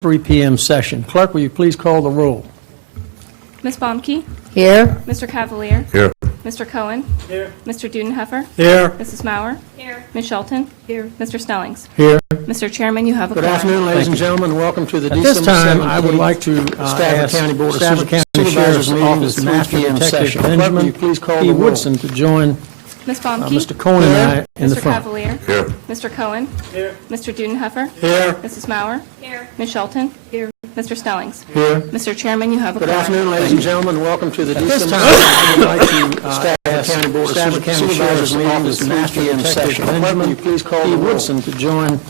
3 p.m. session. Clerk, will you please call the roll? Ms. Baumke? Here. Mr. Cavalier? Here. Mr. Cohen? Here. Mr. Dudenheffer? Here. Mrs. Mauer? Here. Ms. Shelton? Here. Mr. Snellings? Here. Mr. Chairman, you have a Good quorum. afternoon, ladies and gentlemen. Welcome to the At December this time, 17th I would like to Stafford County Board of Stafford County Supervisors Sheriff's meeting, Office the 3 Master p.m. Detective session. Clerk, will you Benjamin please call P. the roll? Woodson to join Ms. Baumke? Mr. Cohen and I in the Mr. front. Cavalier? Here. Mr. Cohen? Here. Mr. Dudenheffer? Here. Mrs. Mauer? Here. Ms. Shelton? Here. Mr. Snellings? Here. Mr. Chairman, you have a Good quorum. afternoon, ladies and gentlemen. Welcome to the At this December time, I would like to Stafford County Board of Supervisors Sheriff's meeting, Office the 3 Master p.m. Detective session. Clerk, will you Benjamin please call P. the roll? Woodson to join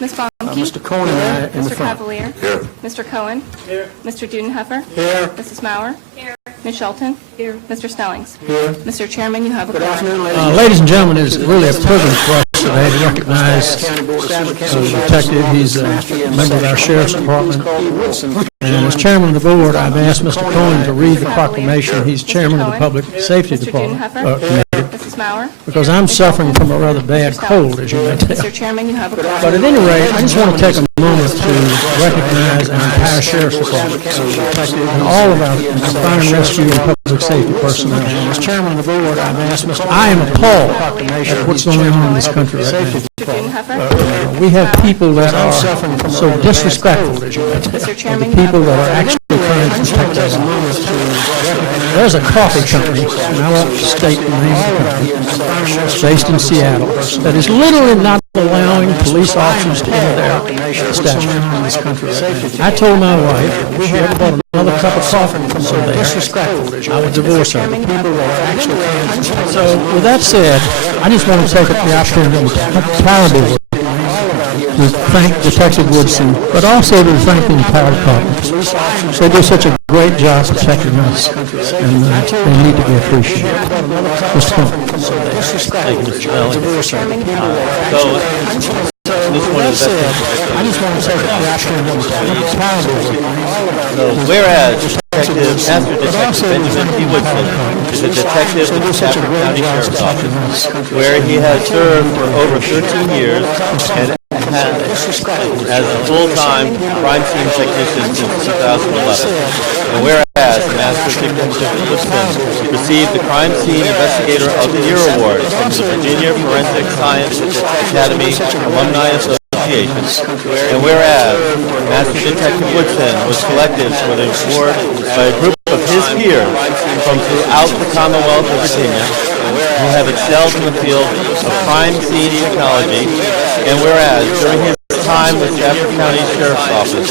Ms. Baumke? Mr. Cohen and I in the Mr. front. Cavalier? Here. Mr. Cohen? Here. Mr. Dudenheffer? Here. Mrs. Mauer? Here. Ms. Shelton? Here. Mr. Snellings? Here. Mr. Chairman, you have a Good quorum. afternoon, Ladies and gentlemen, it's really a privilege for us today to recognize the detective. He's a member of our Sheriff's Department. And as chairman of the board, I've asked Mr. Cohen to read the proclamation. He's chairman of the Public Safety Mr. Department Dudenheffer? Committee, Mrs. Mauer? because I'm suffering from a rather bad cold, as you may tell. Mr. Chairman, you have a quorum. But at any rate, I just want to take a moment to recognize our entire Sheriff's Department and all of our fire and rescue and public safety personnel. And as chairman of the board, I've asked Mr. I am appalled at what's going on in this country right now. Mr. Dudenheffer? We have people that are so disrespectful, as you may tell. Mr. Chairman, The you have people a that are quorum. actually trying to protect our lives. There's a coffee company, and I won't state the name of the company, it's based in Seattle, that is literally not allowing police officers to enter their establishment in this country. I told my wife, if she ever bought another cup of coffee from so disrespectful, I would divorce her. So, with that said, I just want to take the opportunity to power board to thank Detective Woodson, but also to thank the entire department. They do such a great job protecting us, and they need to be appreciated. Mr. Cohen. Thank you, Mr. Snellings. This one is the best. I just want to take the opportunity to power board. Whereas Master Detective Benjamin P. Woodson is a detective with the Stafford County Sheriff's Office, where he has served for over 13 years and as a full-time crime scene technician since 2011. And whereas Master Detective Woodson received the Crime Scene Investigator of the Year Award from the Virginia Forensic Science Academy Alumni Association. And whereas Master Detective Woodson was selected for the award by a group of his peers from throughout the Commonwealth of Virginia, who have excelled in the field of crime scene technology, and whereas during his time with Stafford County Sheriff's Office,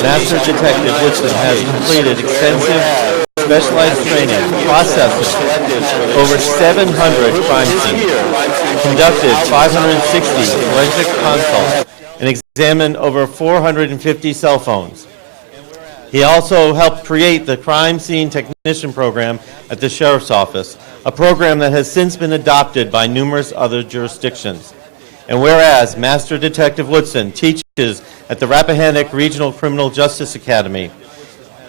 Master Detective Woodson has completed extensive specialized training, processed over 700 crime scenes, conducted 560 forensic consults, and examined over 450 cell phones. He also helped create the Crime Scene Technician Program at the Sheriff's Office, a program that has since been adopted by numerous other jurisdictions. And whereas Master Detective Woodson teaches at the Rappahannock Regional Criminal Justice Academy,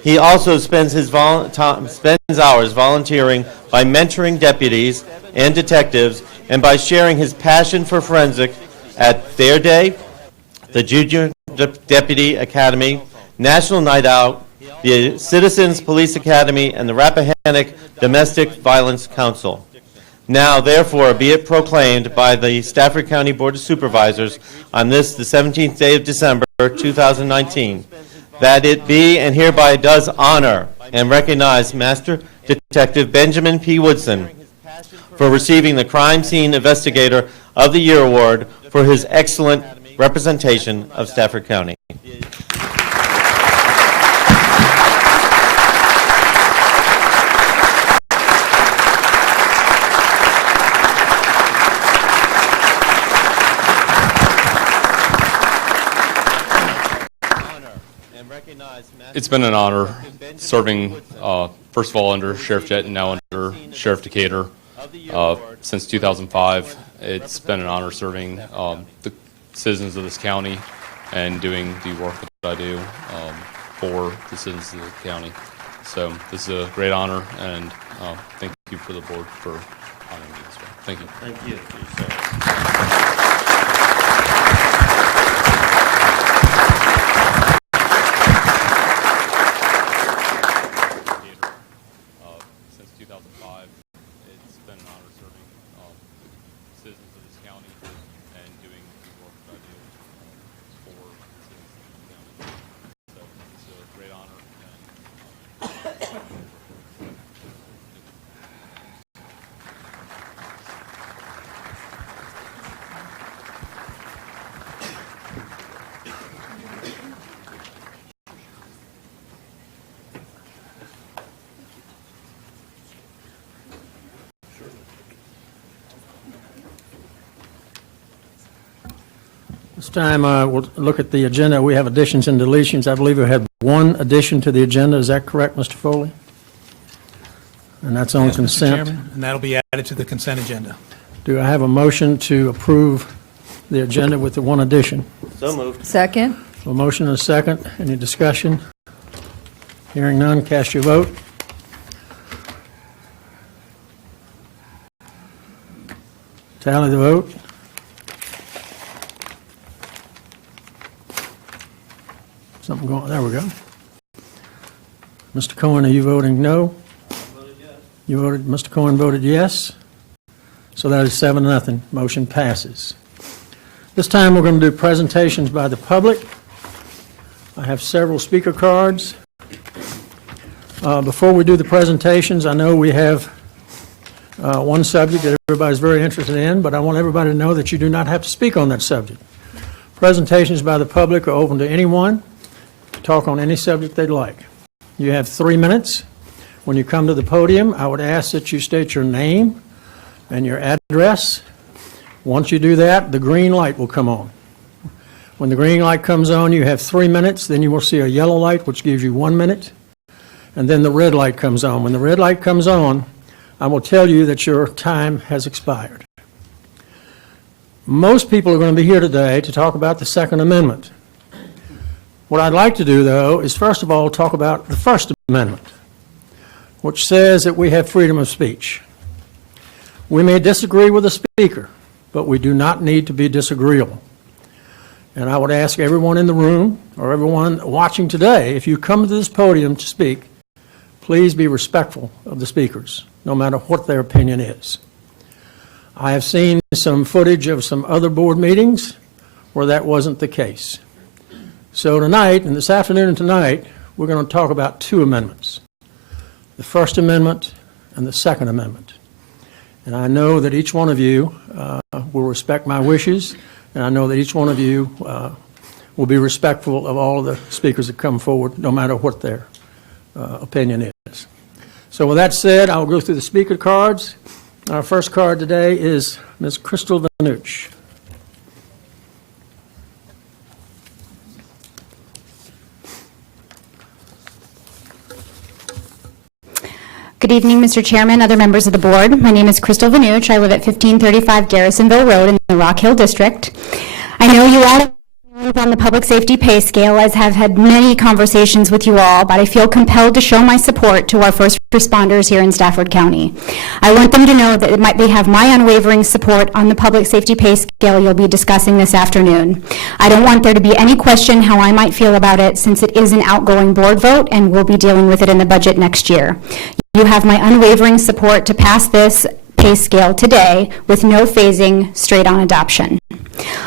he also spends hours volunteering by mentoring deputies and detectives and by sharing his passion for forensic at Fair Day, the Junior Deputy Academy, National Night Out, the Citizens Police Academy, and the Rappahannock Domestic Violence Council. Now, therefore, be it proclaimed by the Stafford County Board of Supervisors on this, the 17th day of December, 2019, that it be and hereby does honor and recognize Master Detective Benjamin P. Woodson for receiving the Crime Scene Investigator of the Year Award for his excellent representation of Stafford County. It's been an honor serving, first of all, under Sheriff Jett and now under Sheriff Decatur since 2005. It's been an honor serving the citizens of this county and doing the work that I do for the citizens of the county. So this is a great honor, and thank you for the board for honoring me this way. Thank you. Thank you for your service. This time, we'll look at the agenda. We have additions and deletions. I believe we had one addition to the agenda. Is that correct, Mr. Foley? And that's on Yes, Mr. consent. Chairman, and that'll be added to the consent agenda. Do I have a motion to approve the agenda with the one addition? So moved. Second. A motion and a second. Any discussion? Hearing none, cast your vote. Tally the vote. Something going, there we go. Mr. Cohen, are you voting no? You voted, Mr. Cohen voted yes. So that is 7-0. Motion passes. This time we're going to do presentations by the public. I have several speaker cards. Before we do the presentations, I know we have one subject that everybody's very interested in, but I want everybody to know that you do not have to speak on that subject. Presentations by the public are open to anyone to talk on any subject they'd like. You have 3 minutes. When you come to the podium, I would ask that you state your name and your address. Once you do that, the green light will come on. When the green light comes on, you have 3 minutes. Then you will see a yellow light, which gives you 1 minute. And then the red light comes on. When the red light comes on, I will tell you that your time has expired. Most people are going to be here today to talk about the Second Amendment. What I'd like to do, though, is first of all talk about the First Amendment, which says that we have freedom of speech. We may disagree with the speaker, but we do not need to be disagreeable. And I would ask everyone in the room or everyone watching today, if you come to this podium to speak, please be respectful of the speakers, no matter what their opinion is. I have seen some footage of some other board meetings where that wasn't the case. So tonight, and this afternoon and tonight, we're going to talk about 2 amendments, the First Amendment and the Second Amendment. And I know that each one of you will respect my wishes, and I know that each one of you will be respectful of all of the speakers that come forward, no matter what their opinion is. So with that said, I'll go through the speaker cards. Our first card today is Ms. Crystal Vanucci. Good evening, Mr. Chairman, other members of the board. My name is Crystal Vanucci. I live at 1535 Garrisonville Road in the Rock Hill District. I know you all on the public safety pay scale, as have had many conversations with you all, but I feel compelled to show my support to our first responders here in Stafford County. I want them to know that they have my unwavering support on the public safety pay scale you'll be discussing this afternoon. I don't want there to be any question how I might feel about it, since it is an outgoing board vote and we'll be dealing with it in the budget next year. You have my unwavering support to pass this pay scale today with no phasing, straight on adoption.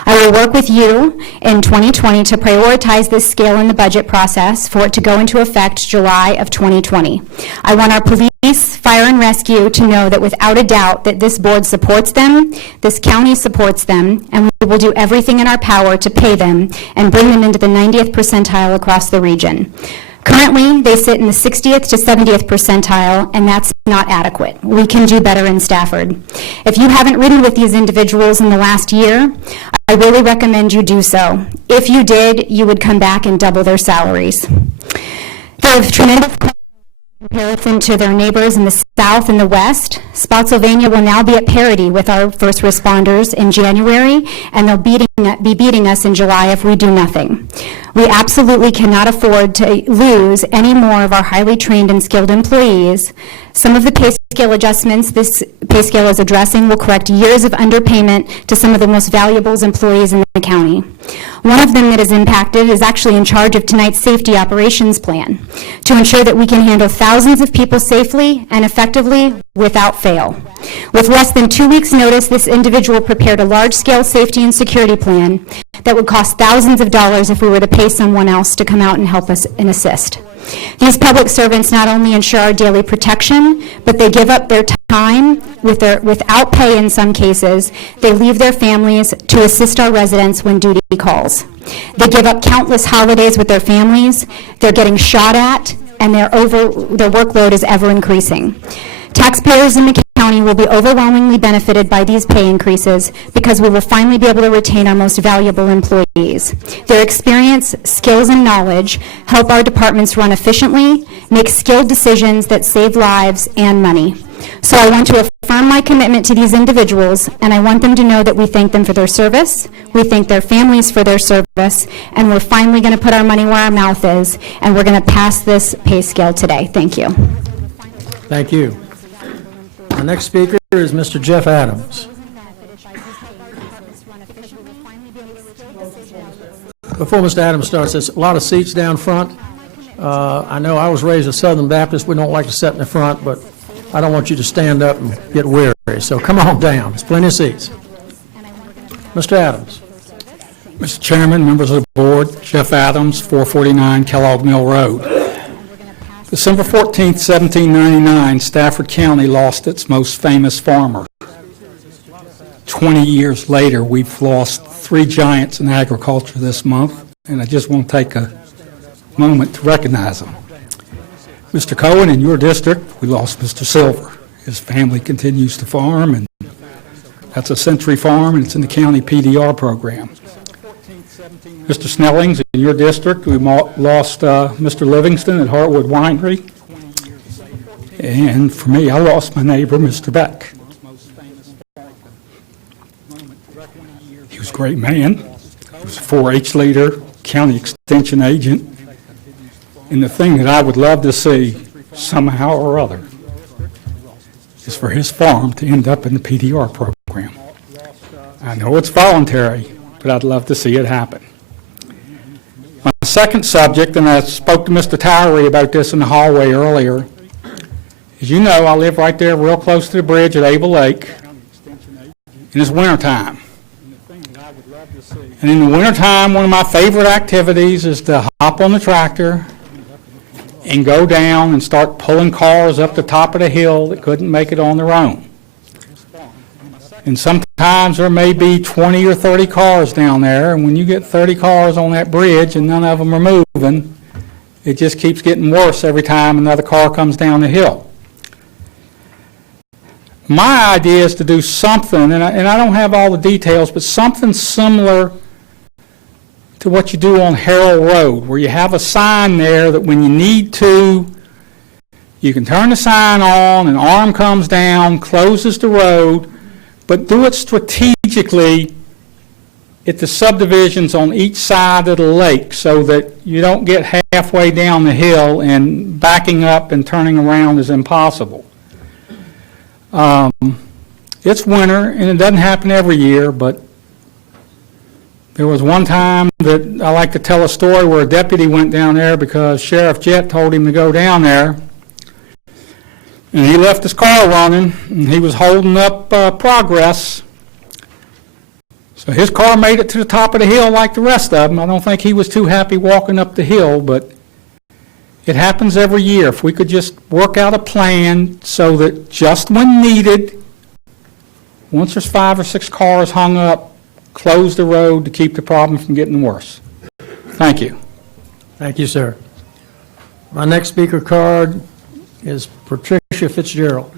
I will work with you in 2020 to prioritize this scale in the budget process for it to go into effect July of 2020. I want our police, fire, and rescue to know that without a doubt that this board supports them, this county supports them, and we will do everything in our power to pay them and bring them into the 90th percentile across the region. Currently, they sit in the 60th to 70th percentile, and that's not adequate. We can do better in Stafford. If you haven't ridden with these individuals in the last year, I really recommend you do so. If you did, you would come back and double their salaries. They have tremendous comparison to their neighbors in the South and the West. Spotsylvania will now be at parity with our first responders in January, and they'll be beating us in July if we do nothing. We absolutely cannot afford to lose any more of our highly trained and skilled employees. Some of the pay scale adjustments this pay scale is addressing will correct years of underpayment to some of the most valuable employees in the county. One of them that is impacted is actually in charge of tonight's safety operations plan to ensure that we can handle thousands of people safely and effectively without fail. With less than 2 weeks' notice, this individual prepared a large-scale safety and security plan that would cost thousands of dollars if we were to pay someone else to come out and help us and assist. These public servants not only ensure our daily protection, but they give up their time without pay in some cases. They leave their families to assist our residents when duty calls. They give up countless holidays with their families. They're getting shot at, and their workload is ever increasing. Taxpayers in the County will be overwhelmingly benefited by these pay increases because we will finally be able to retain our most valuable employees. Their experience, skills, and knowledge help our departments run efficiently, make skilled decisions that save lives and money. So I want to affirm my commitment to these individuals, and I want them to know that we thank them for their service, we thank their families for their service, and we're finally going to put our money where our mouth is, and we're going to pass this pay scale today. Thank you. Thank you. Our next speaker is Mr. Jeff Adams. Before Mr. Adams starts, there's a lot of seats down front. I know I was raised a Southern Baptist. We don't like to sit in the front, but I don't want you to stand up and get weary. So come on down. There's plenty of seats. Mr. Adams. Mr. Chairman, members of the board, Jeff Adams, 449 Kellogg Mill Road. December 14th, 1799, Stafford County lost its most famous farmer. 20 years later, we've lost 3 giants in agriculture this month, and I just want to take a moment to recognize them. Mr. Cohen, in your district, we lost Mr. Silver. His family continues to farm, and that's a Century Farm, and it's in the county PDR program. Mr. Snellings, in your district, we lost Mr. Livingston at Hartwood Winery. And for me, I lost my neighbor, Mr. Beck. He was a great man. He was a 4-H leader, county extension agent. And the thing that I would love to see, somehow or other, is for his farm to end up in the PDR program. I know it's voluntary, but I'd love to see it happen. My second subject, and I spoke to Mr. Towery about this in the hallway earlier, as you know, I live right there real close to the bridge at Able Lake, and it's wintertime. And in the wintertime, one of my favorite activities is to hop on the tractor and go down and start pulling cars up the top of the hill that couldn't make it on their own. And sometimes there may be 20 or 30 cars down there, and when you get 30 cars on that bridge and none of them are moving, it just keeps getting worse every time another car comes down the hill. My idea is to do something, and I don't have all the details, but something similar to what you do on Harold Road, where you have a sign there that when you need to, you can turn the sign on, an arm comes down, closes the road, but do it strategically at the subdivisions on each side of the lake so that you don't get halfway down the hill and backing up and turning around is impossible. It's winter, and it doesn't happen every year, but there was one time that I like to tell a story where a deputy went down there because Sheriff Jett told him to go down there. And he left his car running, and he was holding up progress. So his car made it to the top of the hill like the rest of them. I don't think he was too happy walking up the hill, but it happens every year. If we could just work out a plan so that just when needed, once there's 5 or 6 cars hung up, close the road to keep the problem from getting worse. Thank you. Thank you, sir. My next speaker card is Patricia Fitzgerald.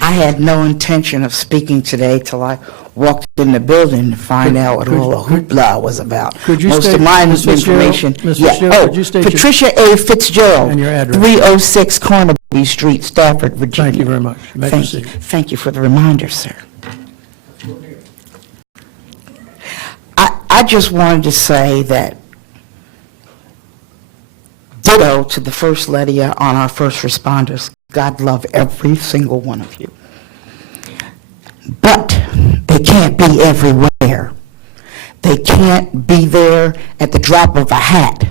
I had no intention of speaking today till I walked in the building to find out what all the hoopla was about. Could you Most state, of my Ms. Fitzgerald? information. Ms. Fitzgerald, could you state Patricia A. Fitzgerald. And your address. 306 Carnaby Street, Stafford, Virginia. Thank you very much. You may proceed. Thank you for the reminder, sir. I just wanted to say that ditto to the First Lady on our first responders. God love every single one of you. But they can't be everywhere. They can't be there at the drop of a hat.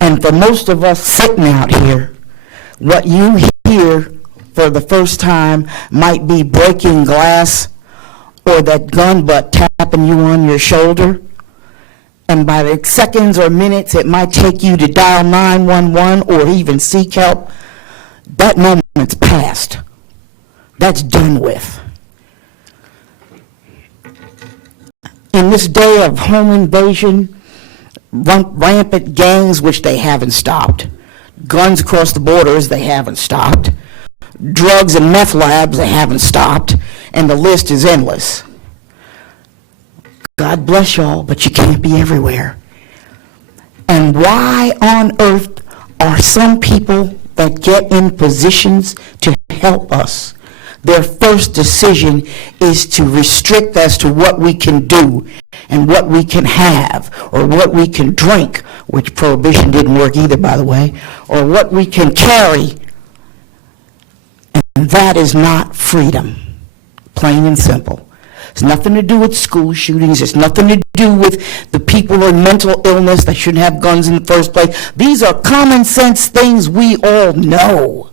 And for most of us sitting out here, what you hear for the first time might be breaking glass or that gun butt tapping you on your shoulder. And by the seconds or minutes it might take you to dial 911 or even seek help, that moment's past. That's done with. in this day of home invasion, rampant gangs, which they haven't stopped, guns across the borders, they haven't stopped, drugs and meth labs, they haven't stopped, and the list is endless. God bless y'all, but you can't be everywhere. And why on earth are some people that get in positions to help us, their first decision is to restrict as to what we can do and what we can have, or what we can drink, which prohibition didn't work either, by the way, or what we can carry? And that is not freedom, plain and simple. It's nothing to do with school shootings. It's nothing to do with the people in mental illness that shouldn't have guns in the first place. These are common sense things we all know.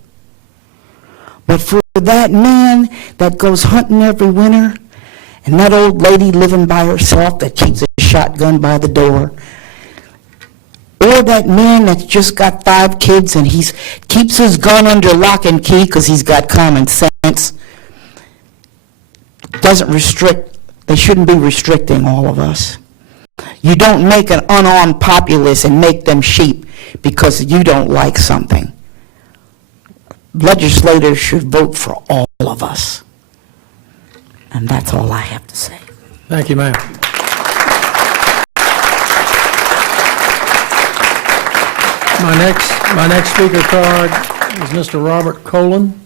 But for that man that goes hunting every winter, and that old lady living by herself that keeps a shotgun by the door, or that man that's just got 5 kids and he keeps his gun under lock and key because he's got common sense, doesn't restrict, they shouldn't be restricting all of us. You don't make an unarmed populace and make them sheep because you don't like something. Legislators should vote for all of us. And that's all I have to say. Thank you, ma'am. My next speaker card is Mr. Robert Colon.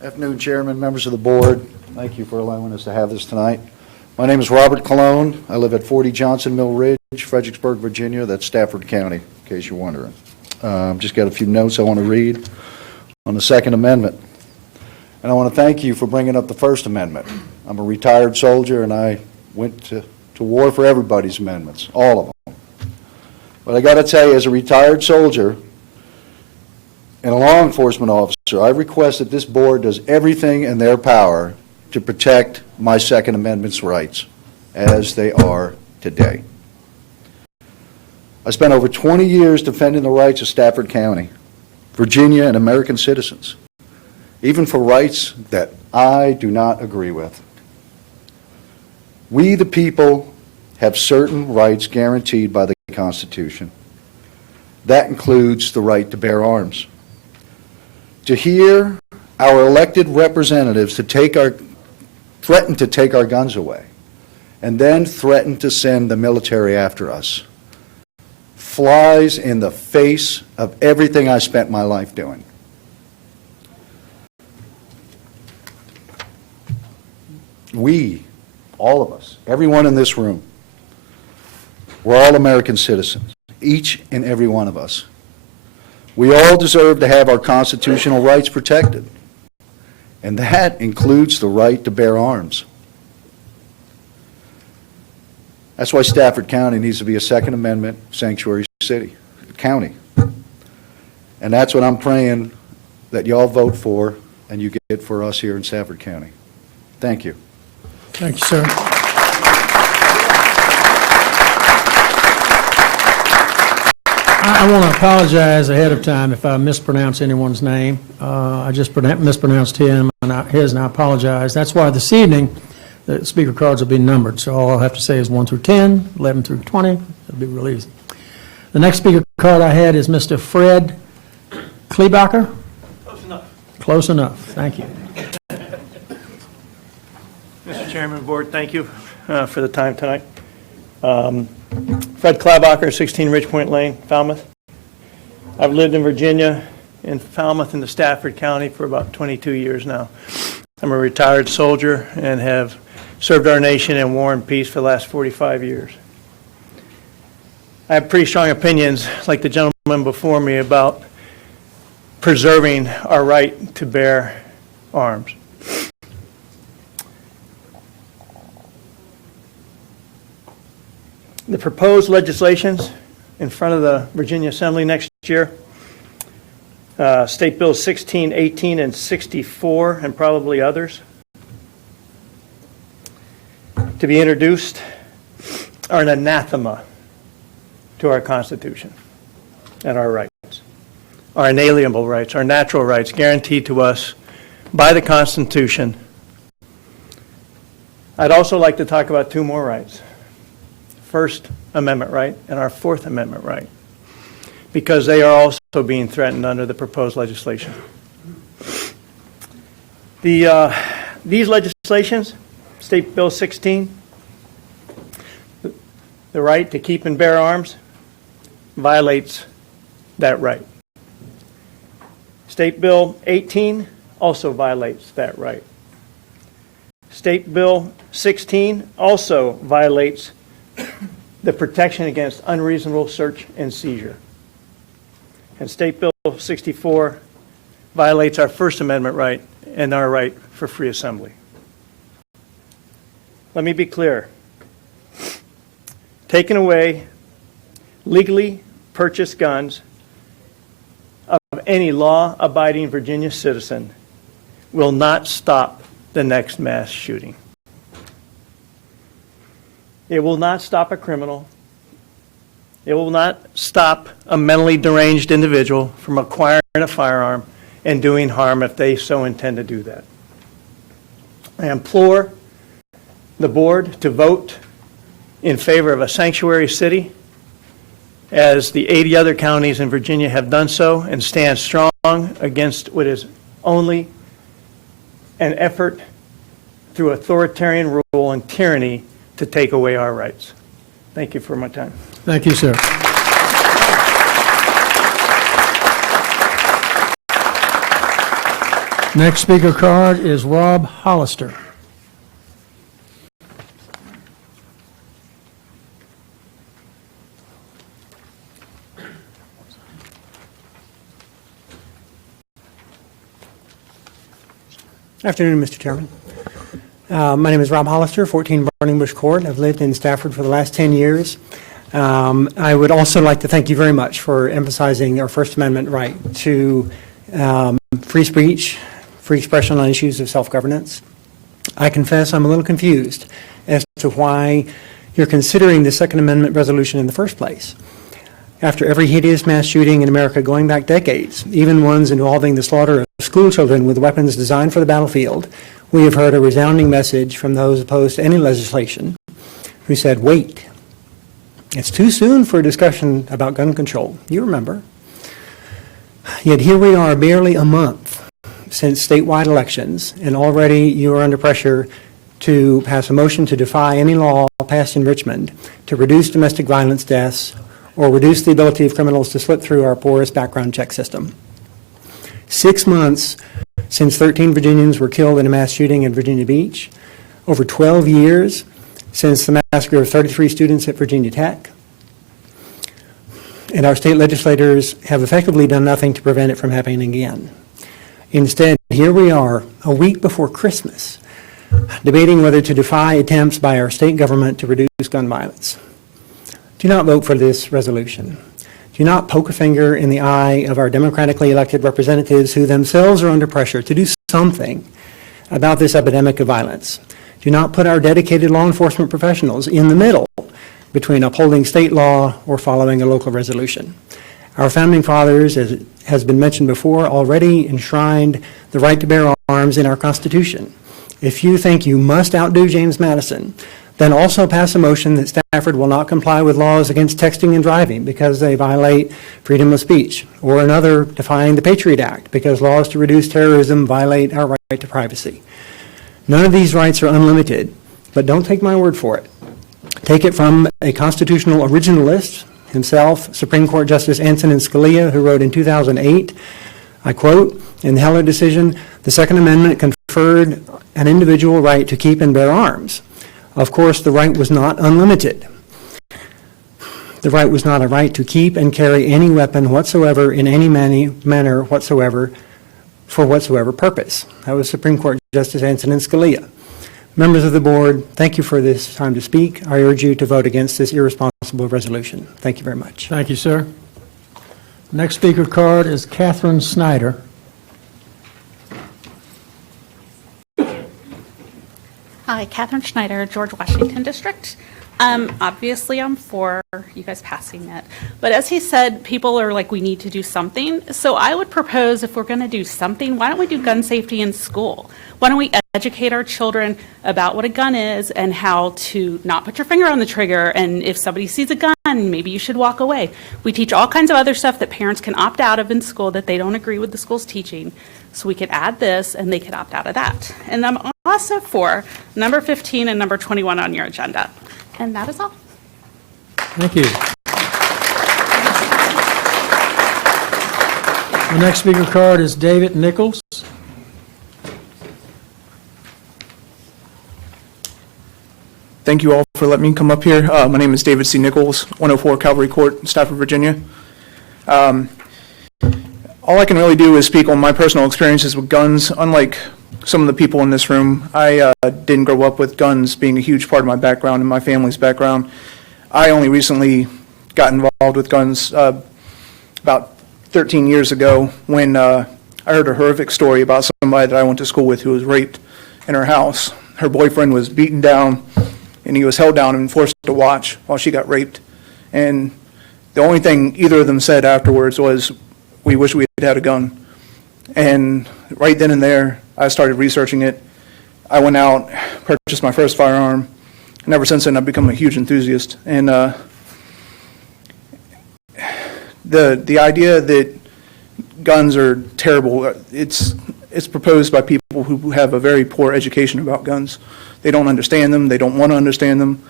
Afternoon, Chairman, members of the board. Thank you for allowing us to have this tonight. My name is Robert Colon. I live at 40 Johnson Mill Ridge, Fredericksburg, Virginia. That's Stafford County, in case you're wondering. Just got a few notes I want to read on the Second Amendment. And I want to thank you for bringing up the First Amendment. I'm a retired soldier, and I went to war for everybody's amendments, all of them. But I got to tell you, as a retired soldier and a law enforcement officer, I request that this board does everything in their power to protect my Second Amendment's rights as they are today. I spent over 20 years defending the rights of Stafford County, Virginia, and American citizens, even for rights that I do not agree with. We, the people, have certain rights guaranteed by the Constitution. That includes the right to bear arms. To hear our elected representatives threaten to take our guns away, and then threaten to send the military after us, flies in the face of everything I spent my life doing. We, all of us, everyone in this room, we're all American citizens, each and every one of us. We all deserve to have our constitutional rights protected, and that includes the right to bear arms. That's why Stafford County needs to be a Second Amendment sanctuary county. And that's what I'm praying that y'all vote for and you get for us here in Stafford County. Thank you. Thank you, sir. I want to apologize ahead of time if I mispronounce anyone's name. I just mispronounced his, and I apologize. That's why this evening the speaker cards will be numbered. So all I'll have to say is 1 through 10, 11 through 20. It'll be real easy. The next speaker card I had is Mr. Fred Klebacher. Close enough. Close enough. Thank you. Mr. Chairman, Board, thank you for the time tonight. Fred Klebacher, 16 Ridgepoint Lane, Falmouth. I've lived in Virginia, in Falmouth, in the Stafford County for about 22 years now. I'm a retired soldier and have served our nation in war and peace for the last 45 years. I have pretty strong opinions, like the gentleman before me, about preserving our right to bear arms. The proposed legislations in front of the Virginia Assembly next year, State Bills 16, 18, and 64, and probably others, to be introduced, are an anathema to our Constitution and our rights. our inalienable rights, our natural rights guaranteed to us by the Constitution. I'd also like to talk about two more rights. First Amendment right and our Fourth Amendment right, because they are also being threatened under the proposed legislation. These legislations, State Bill 16, the right to keep and bear arms, violates that right. State Bill 18 also violates that right. State Bill 16 also violates the protection against unreasonable search and seizure. And State Bill 64 violates our First Amendment right and our right for free assembly. Let me be clear. Taking away legally purchased guns of any law-abiding Virginia citizen will not stop the next mass shooting. It will not stop a criminal. It will not stop a mentally deranged individual from acquiring a firearm and doing harm if they so intend to do that. I implore the board to vote in favor of a sanctuary city, as the 80 other counties in Virginia have done so, and stand strong against what is only an effort through authoritarian rule and tyranny to take away our rights. Thank you for my time. Thank you, sir. Next speaker card is Rob Hollister. Afternoon, Mr. Chairman. My name is Rob Hollister, 14 Burning Bush Court. I've lived in Stafford for the last 10 years. I would also like to thank you very much for emphasizing our First Amendment right to free speech, free expression on issues of self-governance. I confess I'm a little confused as to why you're considering the Second Amendment resolution in the first place. After every hideous mass shooting in America going back decades, even ones involving the slaughter of school children with weapons designed for the battlefield, we have heard a resounding message from those opposed to any legislation who said, wait, it's too soon for a discussion about gun control. You remember. Yet here we are barely a month since statewide elections, and already you are under pressure to pass a motion to defy any law passed in Richmond to reduce domestic violence deaths or reduce the ability of criminals to slip through our porous background check system. 6 months since 13 Virginians were killed in a mass shooting in Virginia Beach, over 12 years since the massacre of 33 students at Virginia Tech, and our state legislators have effectively done nothing to prevent it from happening again. Instead, here we are, a week before Christmas, debating whether to defy attempts by our state government to reduce gun violence. Do not vote for this resolution. Do not poke a finger in the eye of our democratically elected representatives who themselves are under pressure to do something about this epidemic of violence. Do not put our dedicated law enforcement professionals in the middle between upholding state law or following a local resolution. Our founding fathers, as has been mentioned before, already enshrined the right to bear arms in our Constitution. If you think you must outdo James Madison, then also pass a motion that Stafford will not comply with laws against texting and driving because they violate freedom of speech, or another defying the Patriot Act because laws to reduce terrorism violate our right to privacy. None of these rights are unlimited, but don't take my word for it. Take it from a constitutional originalist himself, Supreme Court Justice Antonin Scalia, who wrote in 2008, I quote, in the Heller decision, the Second Amendment conferred an individual right to keep and bear arms. Of course, the right was not unlimited. The right was not a right to keep and carry any weapon whatsoever in any manner whatsoever for whatsoever purpose. That was Supreme Court Justice Antonin Scalia. Members of the board, thank you for this time to speak. I urge you to vote against this irresponsible resolution. Thank you very much. Thank you, sir. Next speaker card is Catherine Snyder. Hi, Catherine Schneider, George Washington District. Obviously, I'm for you guys passing it. But as he said, people are like, we need to do something. So I would propose, if we're going to do something, why don't we do gun safety in school? Why don't we educate our children about what a gun is and how to not put your finger on the trigger, and if somebody sees a gun, maybe you should walk away. We teach all kinds of other stuff that parents can opt out of in school that they don't agree with the school's teaching. So we could add this, and they could opt out of that. And I'm also for number 15 and number 21 on your agenda. And that is all. Thank you. The next speaker card is David Nichols. Thank you all for letting me come up here. My name is David C. Nichols, 104 Calvary Court, Stafford, Virginia. All I can really do is speak on my personal experiences with guns. Unlike some of the people in this room, I didn't grow up with guns being a huge part of my background and my family's background. I only recently got involved with guns about 13 years ago when I heard a horrific story about somebody that I went to school with who was raped in her house. Her boyfriend was beaten down, and he was held down and forced to watch while she got raped. And the only thing either of them said afterwards was, "We wish we had had a gun." And right then and there, I started researching it. I went out, purchased my first firearm, and ever since then, I've become a huge enthusiast. And the idea that guns are terrible, it's proposed by people who have a very poor education about guns. They don't understand them. They don't want to understand them.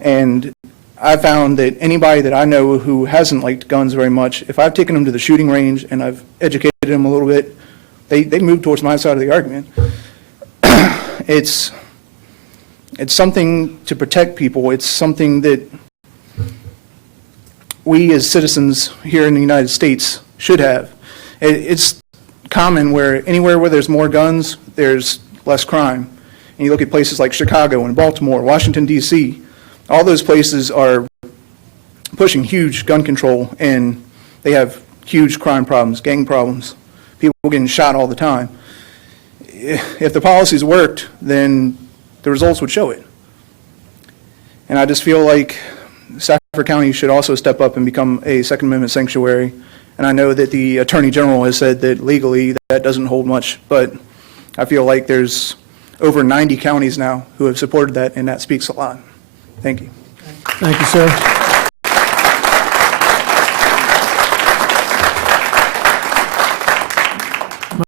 And I found that anybody that I know who hasn't liked guns very much, if I've taken them to the shooting range and I've educated them a little bit, they move towards my side of the argument. It's something to protect people. It's something that we as citizens here in the United States should have. It's common where anywhere where there's more guns, there's less crime. And you look at places like Chicago and Baltimore, Washington, D.C., all those places are pushing huge gun control, and they have huge crime problems, gang problems, people getting shot all the time. If the policies worked, then the results would show it. And I just feel like Stafford County should also step up and become a Second Amendment sanctuary. And I know that the Attorney General has said that legally that doesn't hold much, but I feel like there's over 90 counties now who have supported that, and that speaks a lot. Thank you. Thank you, sir.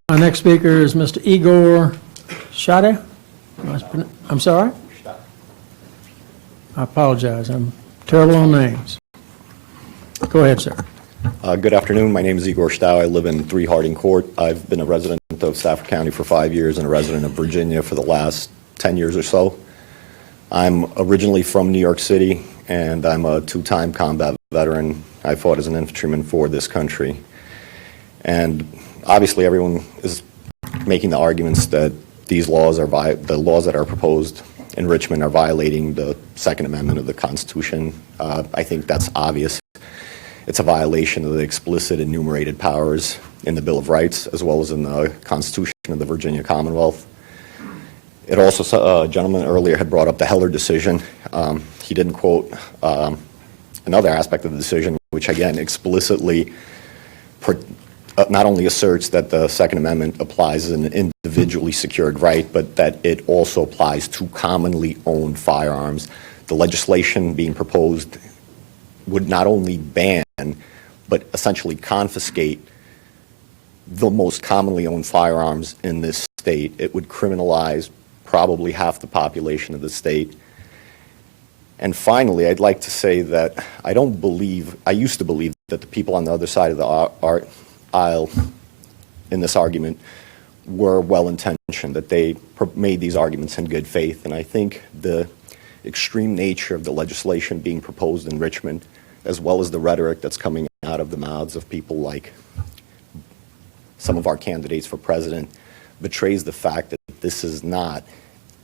My next speaker is Mr. Igor Shade. I'm sorry? I apologize. I'm terrible on names. Go ahead, sir. Good afternoon. My name is Igor Stow. I live in 3 Harding Court. I've been a resident of Stafford County for 5 years and a resident of Virginia for the last 10 years or so. I'm originally from New York City, and I'm a 2-time combat veteran. I fought as an infantryman for this country. And obviously everyone is making the arguments that these laws are the laws that are proposed in Richmond are violating the Second Amendment of the Constitution. I think that's obvious. It's a violation of the explicit enumerated powers in the Bill of Rights, as well as in the Constitution of the Virginia Commonwealth. It also, a gentleman earlier had brought up the Heller decision. He didn't quote another aspect of the decision, which again explicitly not only asserts that the Second Amendment applies as an individually secured right, but that it also applies to commonly owned firearms. The legislation being proposed would not only ban, but essentially confiscate the most commonly owned firearms in this state. It would criminalize probably half the population of the state. And finally, I'd like to say that I used to believe that the people on the other side of the aisle in this argument were well-intentioned, that they made these arguments in good faith. And I think the extreme nature of the legislation being proposed in Richmond, as well as the rhetoric that's coming out of the mouths of people like some of our candidates for president, betrays the fact that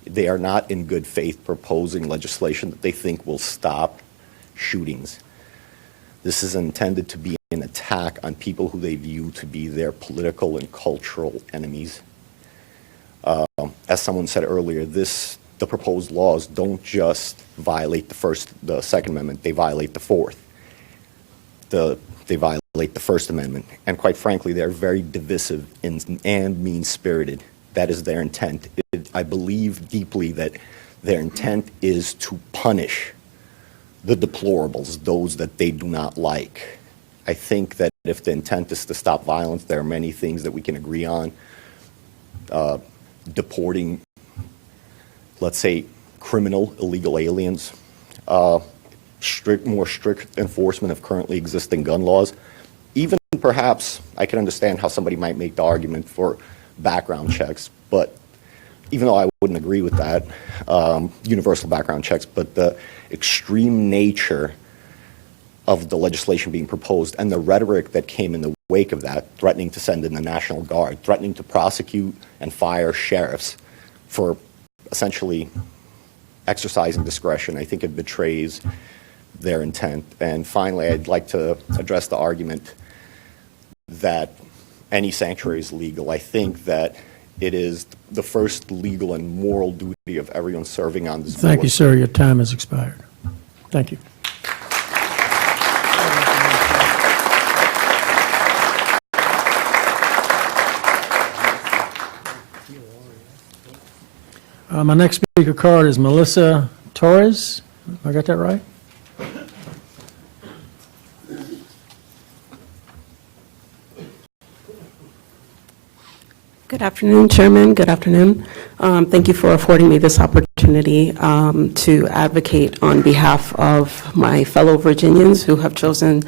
they are not in good faith proposing legislation that they think will stop shootings. This is intended to be an attack on people who they view to be their political and cultural enemies. As someone said earlier, this the proposed laws don't just violate the Second Amendment, they violate the Fourth. They violate the First Amendment. And quite frankly, they're very divisive and mean-spirited. That is their intent. I believe deeply that their intent is to punish the deplorables, those that they do not like. I think that if the intent is to stop violence, there are many things that we can agree on. Deporting, let's say, criminal, illegal aliens, more strict enforcement of currently existing gun laws. Even perhaps, I can understand how somebody might make the argument for background checks, but even though I wouldn't agree with that, universal background checks, but the extreme nature of the legislation being proposed and the rhetoric that came in the wake of that, threatening to send in the National Guard, threatening to prosecute and fire sheriffs for essentially exercising discretion, I think it betrays their intent. And finally, I'd like to address the argument that any sanctuary is legal. I think that it is the first legal and moral duty of everyone serving on this board. Thank you, sir. Your time has expired. Thank you. My next speaker card is Melissa Torres. I got that right? Good afternoon, Chairman. Good afternoon. Thank you for affording me this opportunity to advocate on behalf of my fellow Virginians who have chosen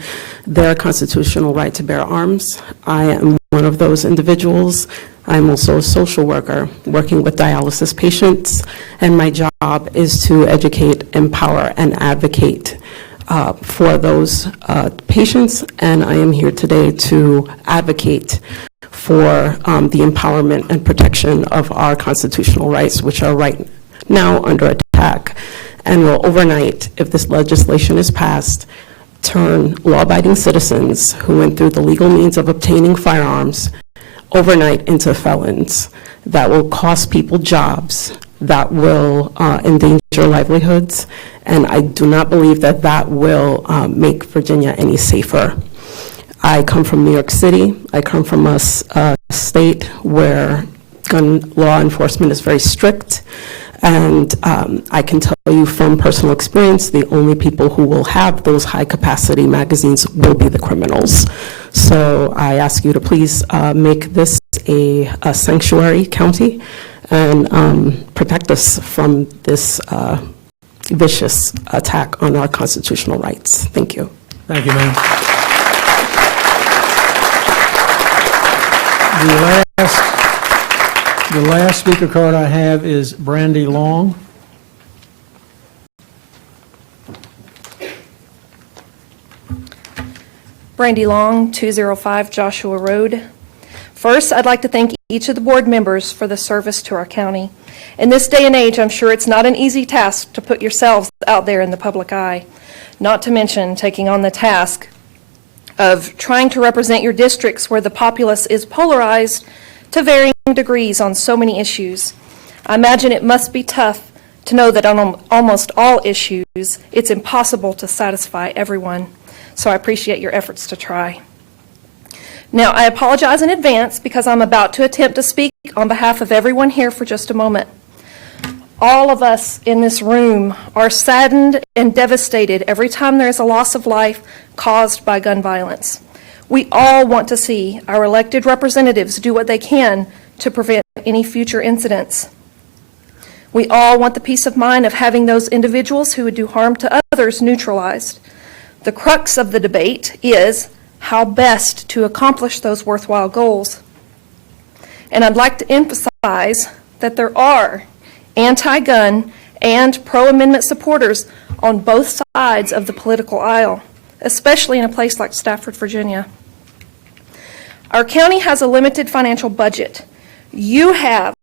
their constitutional right to bear arms. I am one of those individuals. I'm also a social worker working with dialysis patients, and my job is to educate, empower, and advocate for those patients, and I am here today to advocate for the empowerment and protection of our constitutional rights, which are right now under attack, and will overnight, if this legislation is passed, turn law-abiding citizens who went through the legal means of obtaining firearms overnight into felons that will cost people jobs, that will endanger livelihoods, and I do not believe that that will make Virginia any safer. I come from New York City. I come from a state where gun law enforcement is very strict, and I can tell you from personal experience, the only people who will have those high-capacity magazines will be the criminals. So I ask you to please make this a sanctuary county and protect us from this vicious attack on our constitutional rights. Thank you. Thank you, ma'am. The last speaker card I have is Brandy Long. Brandy Long, 205 Joshua Road. First, I'd like to thank each of the board members for the service to our county. In this day and age, I'm sure it's not an easy task to put yourselves out there in the public eye, not to mention taking on the task of trying to represent your districts where the populace is polarized to varying degrees on so many issues. I imagine it must be tough to know that on almost all issues, it's impossible to satisfy everyone. So I appreciate your efforts to try. Now, I apologize in advance because I'm about to attempt to speak on behalf of everyone here for just a moment. All of us in this room are saddened and devastated every time there is a loss of life caused by gun violence. We all want to see our elected representatives do what they can to prevent any future incidents. We all want the peace of mind of having those individuals who would do harm to others neutralized. The crux of the debate is how best to accomplish those worthwhile goals. And I'd like to emphasize that there are anti-gun and pro-amendment supporters on both sides of the political aisle, especially in a place like Stafford, Virginia. Our county has a limited financial budget. You have,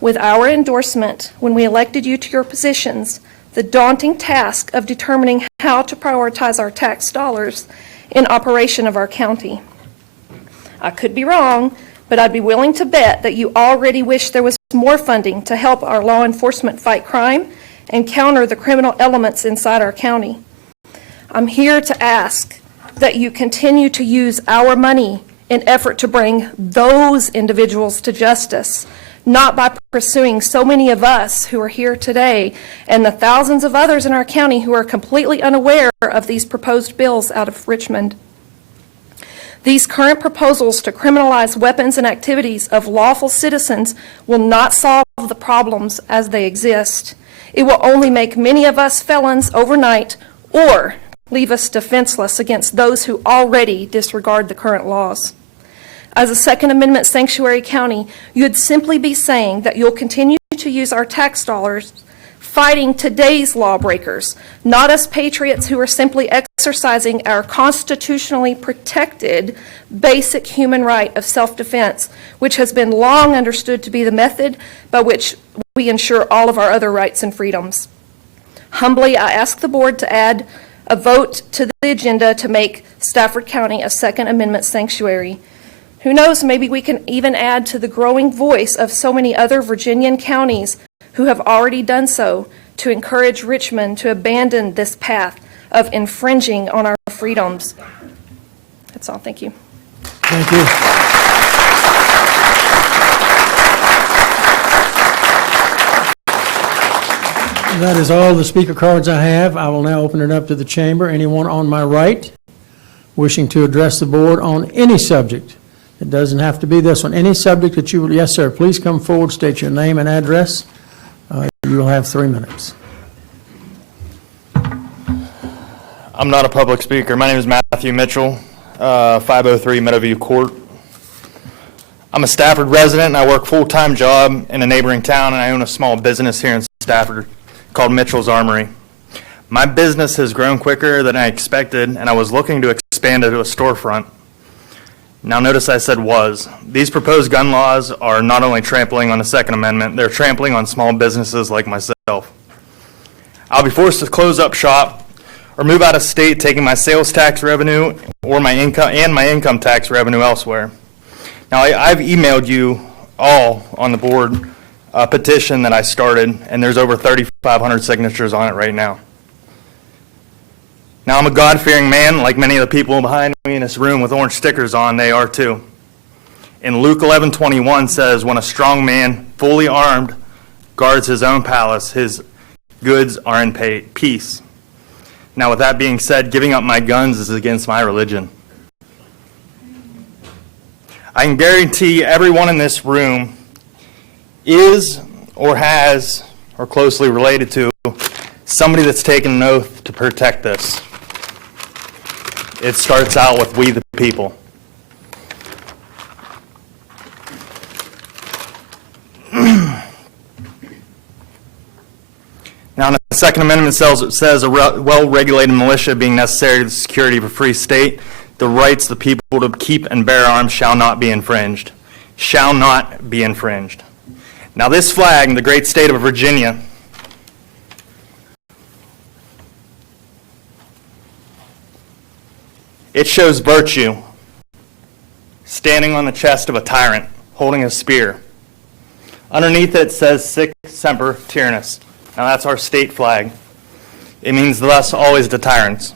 with our endorsement when we elected you to your positions, the daunting task of determining how to prioritize our tax dollars in operation of our county. I could be wrong, but I'd be willing to bet that you already wish there was more funding to help our law enforcement fight crime and counter the criminal elements inside our county. I'm here to ask that you continue to use our money in effort to bring those individuals to justice, not by pursuing so many of us who are here today and the thousands of others in our county who are completely unaware of these proposed bills out of Richmond. These current proposals to criminalize weapons and activities of lawful citizens will not solve the problems as they exist. It will only make many of us felons overnight or leave us defenseless against those who already disregard the current laws. As a Second Amendment sanctuary county, you'd simply be saying that you'll continue to use our tax dollars fighting today's lawbreakers, not us patriots who are simply exercising our constitutionally protected basic human right of self-defense, which has been long understood to be the method by which we ensure all of our other rights and freedoms. Humbly, I ask the board to add a vote to the agenda to make Stafford County a Second Amendment sanctuary. Who knows, maybe we can even add to the growing voice of so many other Virginian counties who have already done so to encourage Richmond to abandon this path of infringing on our freedoms. That's all. Thank you. Thank you. That is all the speaker cards I have. I will now open it up to the chamber. Anyone on my right wishing to address the board on any subject? It doesn't have to be this one. Any subject that you would, yes, sir, please come forward, state your name and address. You will have 3 minutes. I'm not a public speaker. My name is Matthew Mitchell, 503 Meadowview Court. I'm a Stafford resident, and I work a full-time job in a neighboring town, and I own a small business here in Stafford called Mitchell's Armory. My business has grown quicker than I expected, and I was looking to expand it to a storefront. Now notice I said was. These proposed gun laws are not only trampling on the Second Amendment, they're trampling on small businesses like myself. I'll be forced to close up shop or move out of state, taking my sales tax revenue or my income tax revenue elsewhere. Now I've emailed you all on the board a petition that I started, and there's over 3,500 signatures on it right now. Now, I'm a God-fearing man, like many of the people behind me in this room with orange stickers on, they are too. And Luke 11:21 says, when a strong man, fully armed, guards his own palace, his goods are in peace. Now, with that being said, giving up my guns is against my religion. I can guarantee everyone in this room is or has or closely related to somebody that's taken an oath to protect this. It starts out with we the people. Now, the Second Amendment says a well-regulated militia being necessary to the security of a free state, the rights of the people to keep and bear arms shall not be infringed. Shall not be infringed. Now, this flag in the great state of Virginia it shows virtue, standing on the chest of a tyrant, holding a spear. Underneath it says Sic Semper Tyrannis. Now that's our state flag. It means thus always to tyrants.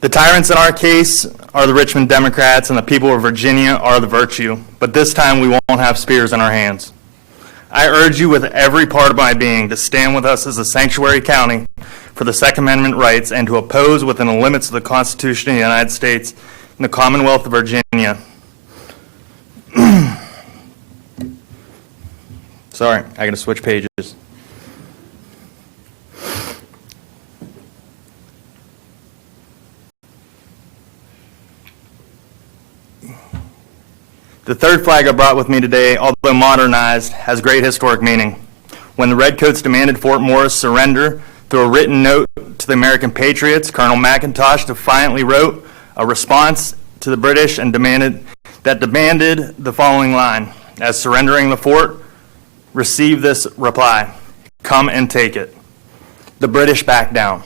The tyrants in our case are the Richmond Democrats, and the people of Virginia are the virtue. But this time we won't have spears in our hands. I urge you with every part of my being to stand with us as a sanctuary county for the Second Amendment rights and to oppose within the limits of the Constitution of the United States and the Commonwealth of Virginia. Sorry, I gotta switch pages. The third flag I brought with me today, although modernized, has great historic meaning. When the Redcoats demanded Fort Morris surrender through a written note to the American patriots, Colonel McIntosh defiantly wrote a response to the British and demanded the following line: as surrendering the fort, receive this reply: come and take it. The British backed down.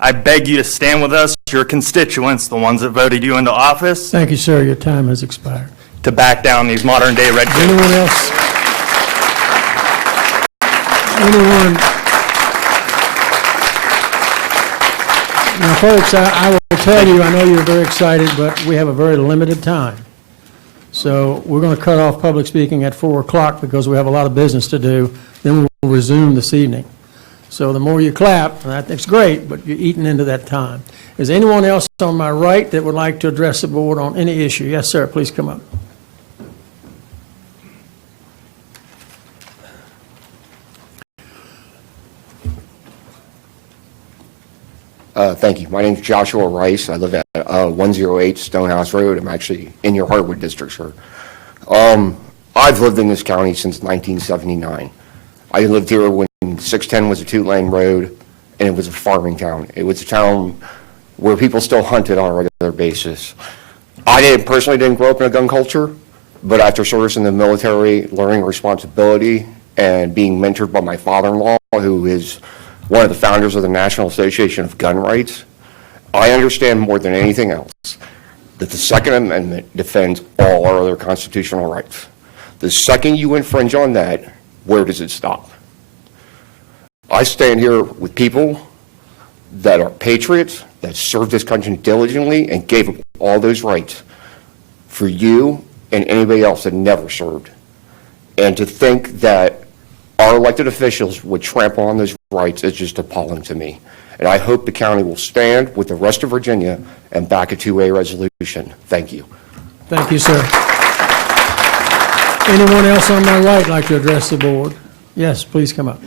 I beg you to stand with us, your constituents, the ones that voted you into office, Thank you, sir. Your time has expired. to back down these modern-day red coats. Anyone else? Anyone? Now, folks, I will tell you, I know you're very excited, but we have a very limited time. So we're going to cut off public speaking at 4 o'clock because we have a lot of business to do. Then we'll resume this evening. So the more you clap, and that's great, but you're eating into that time. Is anyone else on my right that would like to address the board on any issue? Yes, sir, please come up. Thank you. My name is Joshua Rice. I live at 108 Stonehouse Road. I'm actually in your Hartwood district, sir. I've lived in this county since 1979. I lived here when 610 was a two-lane road, and it was a farming town. It was a town where people still hunted on a regular basis. I personally didn't grow up in a gun culture, but after service in the military, learning responsibility, and being mentored by my father-in-law, who is one of the founders of the National Association of Gun Rights, I understand more than anything else that the Second Amendment defends all our other constitutional rights. The second you infringe on that, where does it stop? I stand here with people that are patriots, that served this country diligently and gave up all those rights for you and anybody else that never served. And to think that our elected officials would trample on those rights is just appalling to me. And I hope the county will stand with the rest of Virginia and back a 2A resolution. Thank you. Thank you, sir. Anyone else on my right like to address the board? Yes, please come up.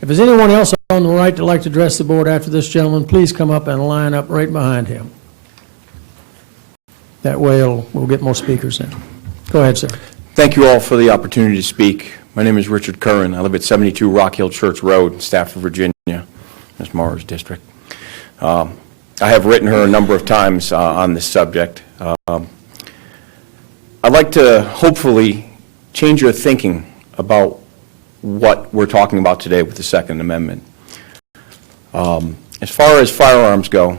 If there's anyone else on the right that like to address the board after this gentleman, please come up and line up right behind him. That way we'll get more speakers in. Go ahead, sir. Thank you all for the opportunity to speak. My name is Richard Curran. I live at 72 Rock Hill Church Road, Stafford, Virginia, Ms. Morrow's district. I have written her a number of times on this subject. I'd like to hopefully change your thinking about what we're talking about today with the Second Amendment. As far as firearms go,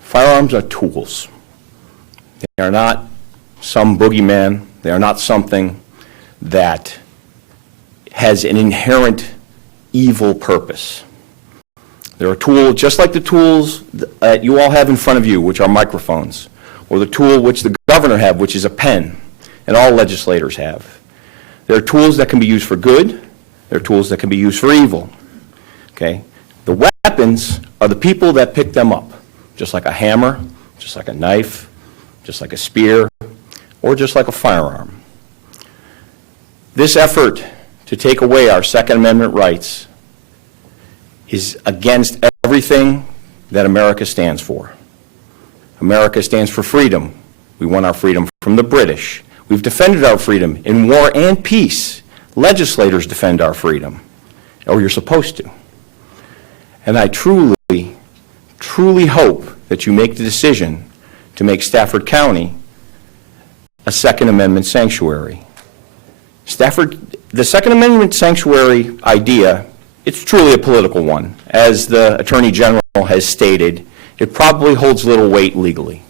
firearms are tools. They are not some boogeyman. They are not something that has an inherent evil purpose. They're a tool just like the tools that you all have in front of you, which are microphones, or the tool which the governor have, which is a pen, and all legislators have. There are tools that can be used for good. There are tools that can be used for evil. Okay? The weapons are the people that pick them up, just like a hammer, just like a knife, just like a spear, or just like a firearm. This effort to take away our Second Amendment rights is against everything that America stands for. America stands for freedom. We won our freedom from the British. We've defended our freedom in war and peace. Legislators defend our freedom, or you're supposed to. And I truly, truly hope that you make the decision to make Stafford County a Second Amendment sanctuary. The Second Amendment sanctuary idea, it's truly a political one. As the Attorney General has stated, it probably holds little weight legally.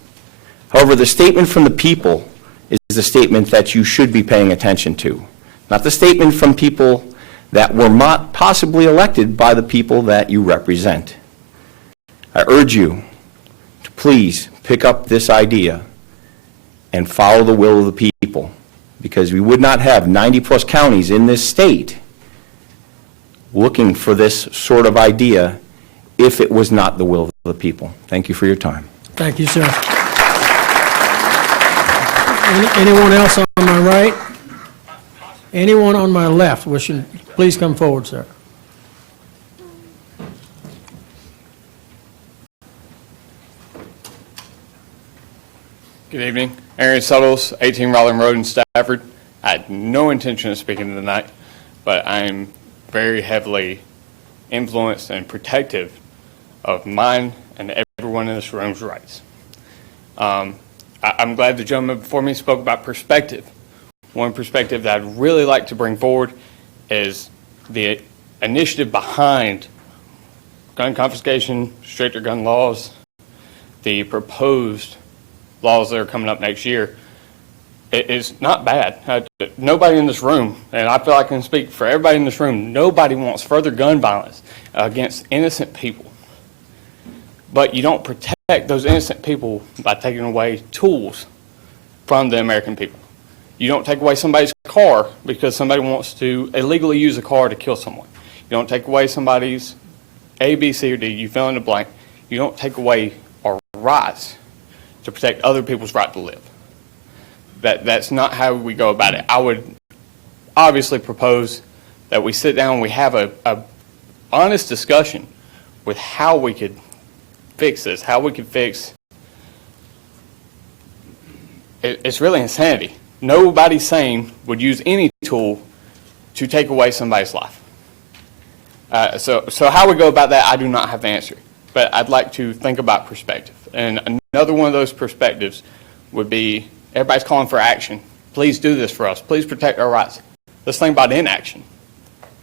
However, the statement from the people is the statement that you should be paying attention to, not the statement from people that were not possibly elected by the people that you represent. I urge you to please pick up this idea and follow the will of the people, because we would not have 90-plus counties in this state looking for this sort of idea if it was not the will of the people. Thank you for your time. Thank you, sir. Anyone else on my right? Anyone on my left wishing, please come forward, sir. Good evening. Aaron Suttles, 18 Rowland Road in Stafford. I had no intention of speaking tonight, but I'm very heavily influenced and protective of mine and everyone in this room's rights. I'm glad the gentleman before me spoke about perspective. One perspective that I'd really like to bring forward is the initiative behind gun confiscation, stricter gun laws, the proposed laws that are coming up next year is not bad. Nobody in this room, and I feel I can speak for everybody in this room, nobody wants further gun violence against innocent people. But you don't protect those innocent people by taking away tools from the American people. You don't take away somebody's car because somebody wants to illegally use a car to kill someone. You don't take away somebody's A, B, C, or D. You fill in the blank. You don't take away our rights to protect other people's right to live. That's not how we go about it. I would obviously propose that we sit down and we have a honest discussion with how we could fix this, how we could fix it's really insanity. Nobody sane would use any tool to take away somebody's life. So how we go about that, I do not have the answer. But I'd like to think about perspective. And another one of those perspectives would be everybody's calling for action. Please do this for us. Please protect our rights. Let's think about inaction.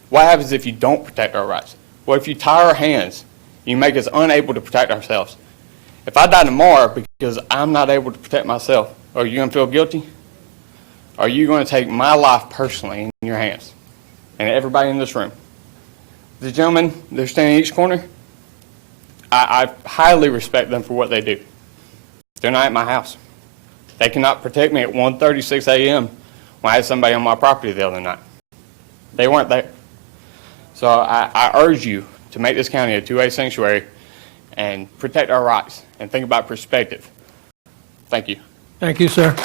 What happens if you don't protect our rights? What if you tie our hands? You make us unable to protect ourselves. If I die tomorrow because I'm not able to protect myself, are you going to feel guilty? Are you going to take my life personally in your hands? And everybody in this room. The gentlemen, they're standing in each corner. I highly respect them for what they do. They're not at my house. They cannot protect me at 1:36 a.m. when I had somebody on my property the other night. They weren't there. So I urge you to make this county a 2A sanctuary and protect our rights and think about perspective. Thank you. Thank you, sir.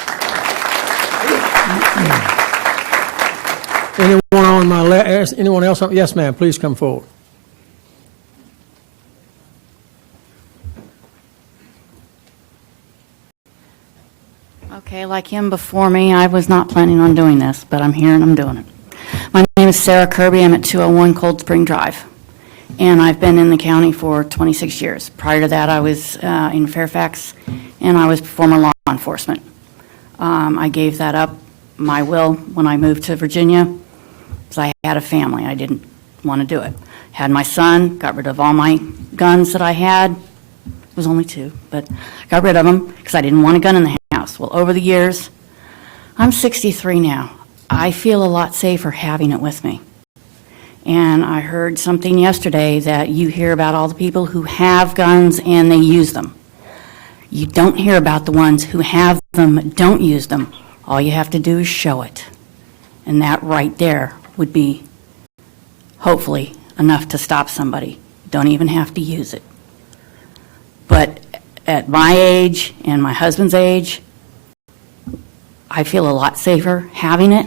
Anyone on my left? Anyone else? Yes, ma'am. Please come forward. Okay, like him before me, I was not planning on doing this, but I'm here and I'm doing it. My name is Sarah Kirby. I'm at 201 Cold Spring Drive, and I've been in the county for 26 years. Prior to that, I was in Fairfax, and I was former law enforcement. I gave that up, my will, when I moved to Virginia, because I had a family. I didn't want to do it. Had my son, got rid of all my guns that I had. It was only 2, but got rid of them because I didn't want a gun in the house. Well, over the years, I'm 63 now. I feel a lot safer having it with me. And I heard something yesterday that you hear about all the people who have guns and they use them. You don't hear about the ones who have them, don't use them. All you have to do is show it. And that right there would be, hopefully, enough to stop somebody. You don't even have to use it. But at my age and my husband's age, I feel a lot safer having it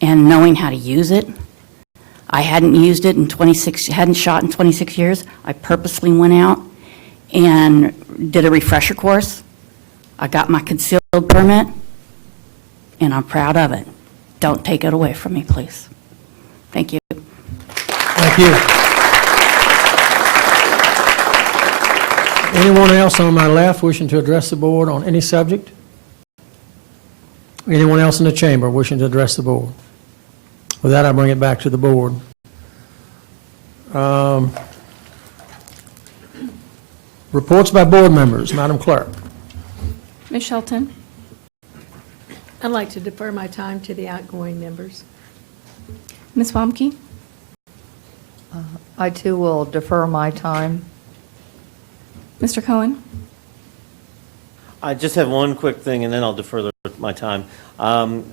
and knowing how to use it. I hadn't used it in 26, hadn't shot in 26 years. I purposely went out and did a refresher course. I got my concealed permit, and I'm proud of it. Don't take it away from me, please. Thank you. Thank you. Anyone else on my left wishing to address the board on any subject? Anyone else in the chamber wishing to address the board? With that, I bring it back to the board. Reports by board members. Madam Clerk. Ms. Shelton? I'd like to defer my time to the outgoing members. Ms. Wamke? I too will defer my time. Mr. Cohen? I just have one quick thing, and then I'll defer my time.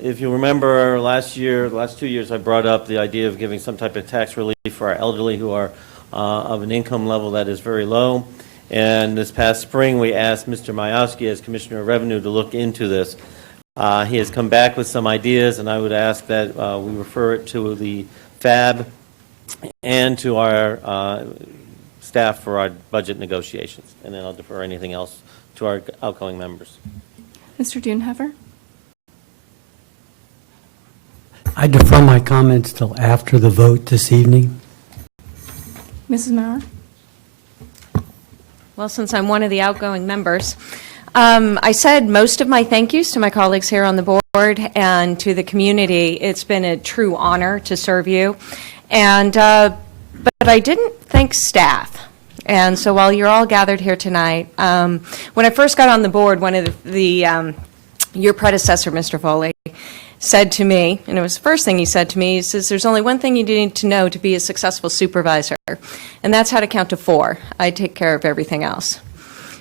If you remember last 2 years, I brought up the idea of giving some type of tax relief for our elderly who are of an income level that is very low. And this past spring, we asked Mr. Majowski, as Commissioner of Revenue, to look into this. He has come back with some ideas, and I would ask that we refer it to the FAB and to our staff for our budget negotiations. And then I'll defer anything else to our outgoing members. Mr. Dunehover? I defer my comments till after the vote this evening. Mrs. Maurer? Well, since I'm one of the outgoing members, I said most of my thank yous to my colleagues here on the board and to the community. It's been a true honor to serve you. And, but I didn't thank staff. And so while you're all gathered here tonight, when I first got on the board, one of your predecessor, Mr. Foley, said to me, and it was the first thing he said to me, he says, there's only one thing you need to know to be a successful supervisor, and that's how to count to 4. I take care of everything else.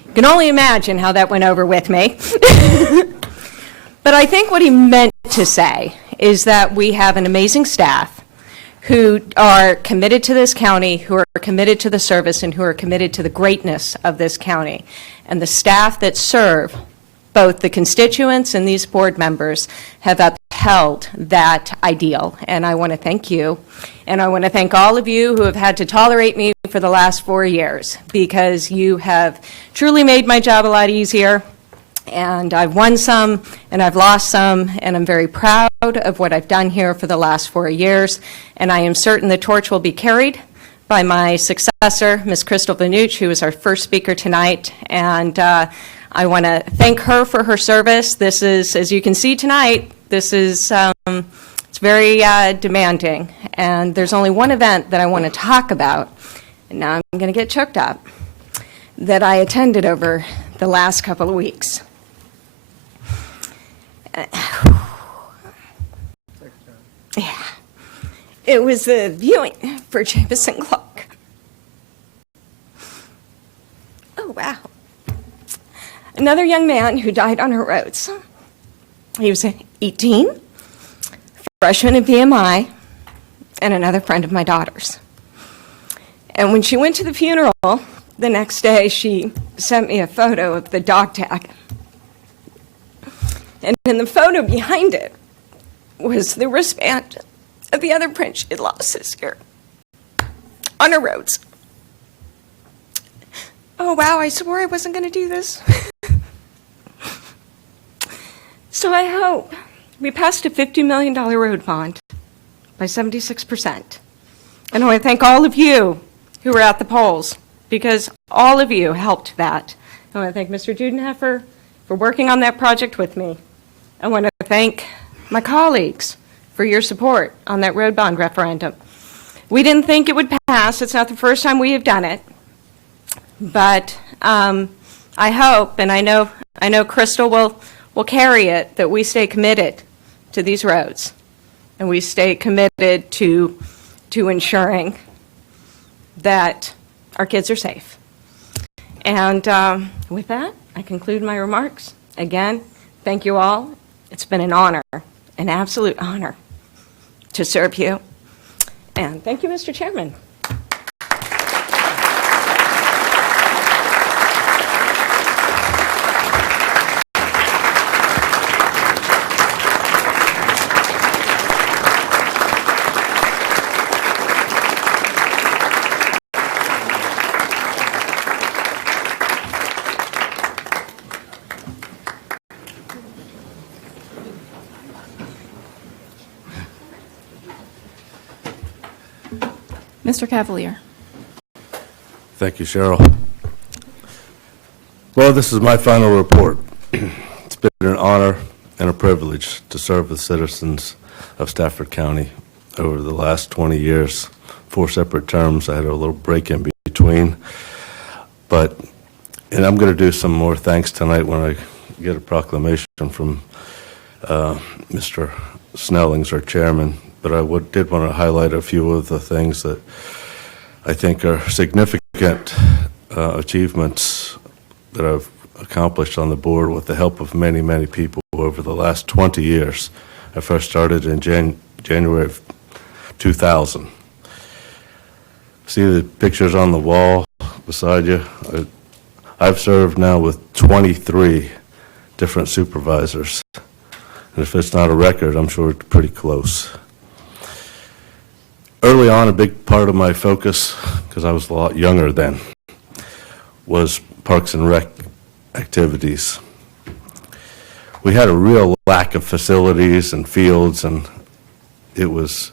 You can only imagine how that went over with me. But I think what he meant to say is that we have an amazing staff who are committed to this county, who are committed to the service, and who are committed to the greatness of this county. And the staff that serve both the constituents and these board members have upheld that ideal. And I want to thank you. And I want to thank all of you who have had to tolerate me for the last 4 years, because you have truly made my job a lot easier. And I've won some, and I've lost some, and I'm very proud of what I've done here for the last 4 years. And I am certain the torch will be carried by my successor, Ms. Crystal Vanucci, who is our first speaker tonight. And I want to thank her for her service. This is, as you can see tonight, this is it's very demanding. And there's only one event that I want to talk about, and now I'm going to get choked up, that I attended over the last couple of weeks. Yeah. It was a viewing for Jameson Clark. Oh, wow. Another young man who died on our roads. He was 18, freshman at VMI, and another friend of my daughter's. And when she went to the funeral the next day, she sent me a photo of the dog tag. And in the photo behind it was the wristband of the other prince she had lost this year on her roads. Oh, wow, I swore I wasn't going to do this. So I hope we passed a $50 million road bond by 76%. And I want to thank all of you who were at the polls, because all of you helped that. I want to thank Mr. Dudenheffer for working on that project with me. I want to thank my colleagues for your support on that road bond referendum. We didn't think it would pass. It's not the first time we have done it. But I hope, and I know Crystal will carry it, that we stay committed to these roads, and we stay committed to ensuring that our kids are safe. And with that, I conclude my remarks. Again, thank you all. It's been an honor, an absolute honor to serve you. And thank you, Mr. Chairman. Mr. Cavalier. Thank you, Cheryl. Well, this is my final report. It's been an honor and a privilege to serve the citizens of Stafford County over the last 20 years, 4 separate terms. I had a little break in between. And I'm going to do some more thanks tonight when I get a proclamation from Mr. Snellings, our chairman. But I did want to highlight a few of the things that I think are significant achievements that I've accomplished on the board with the help of many, many people over the last 20 years. I first started in January of 2000. See the pictures on the wall beside you? I've served now with 23 different supervisors. And if it's not a record, I'm sure it's pretty close. Early on, a big part of my focus, because I was a lot younger then, was Parks and Rec activities. We had a real lack of facilities and fields, and it was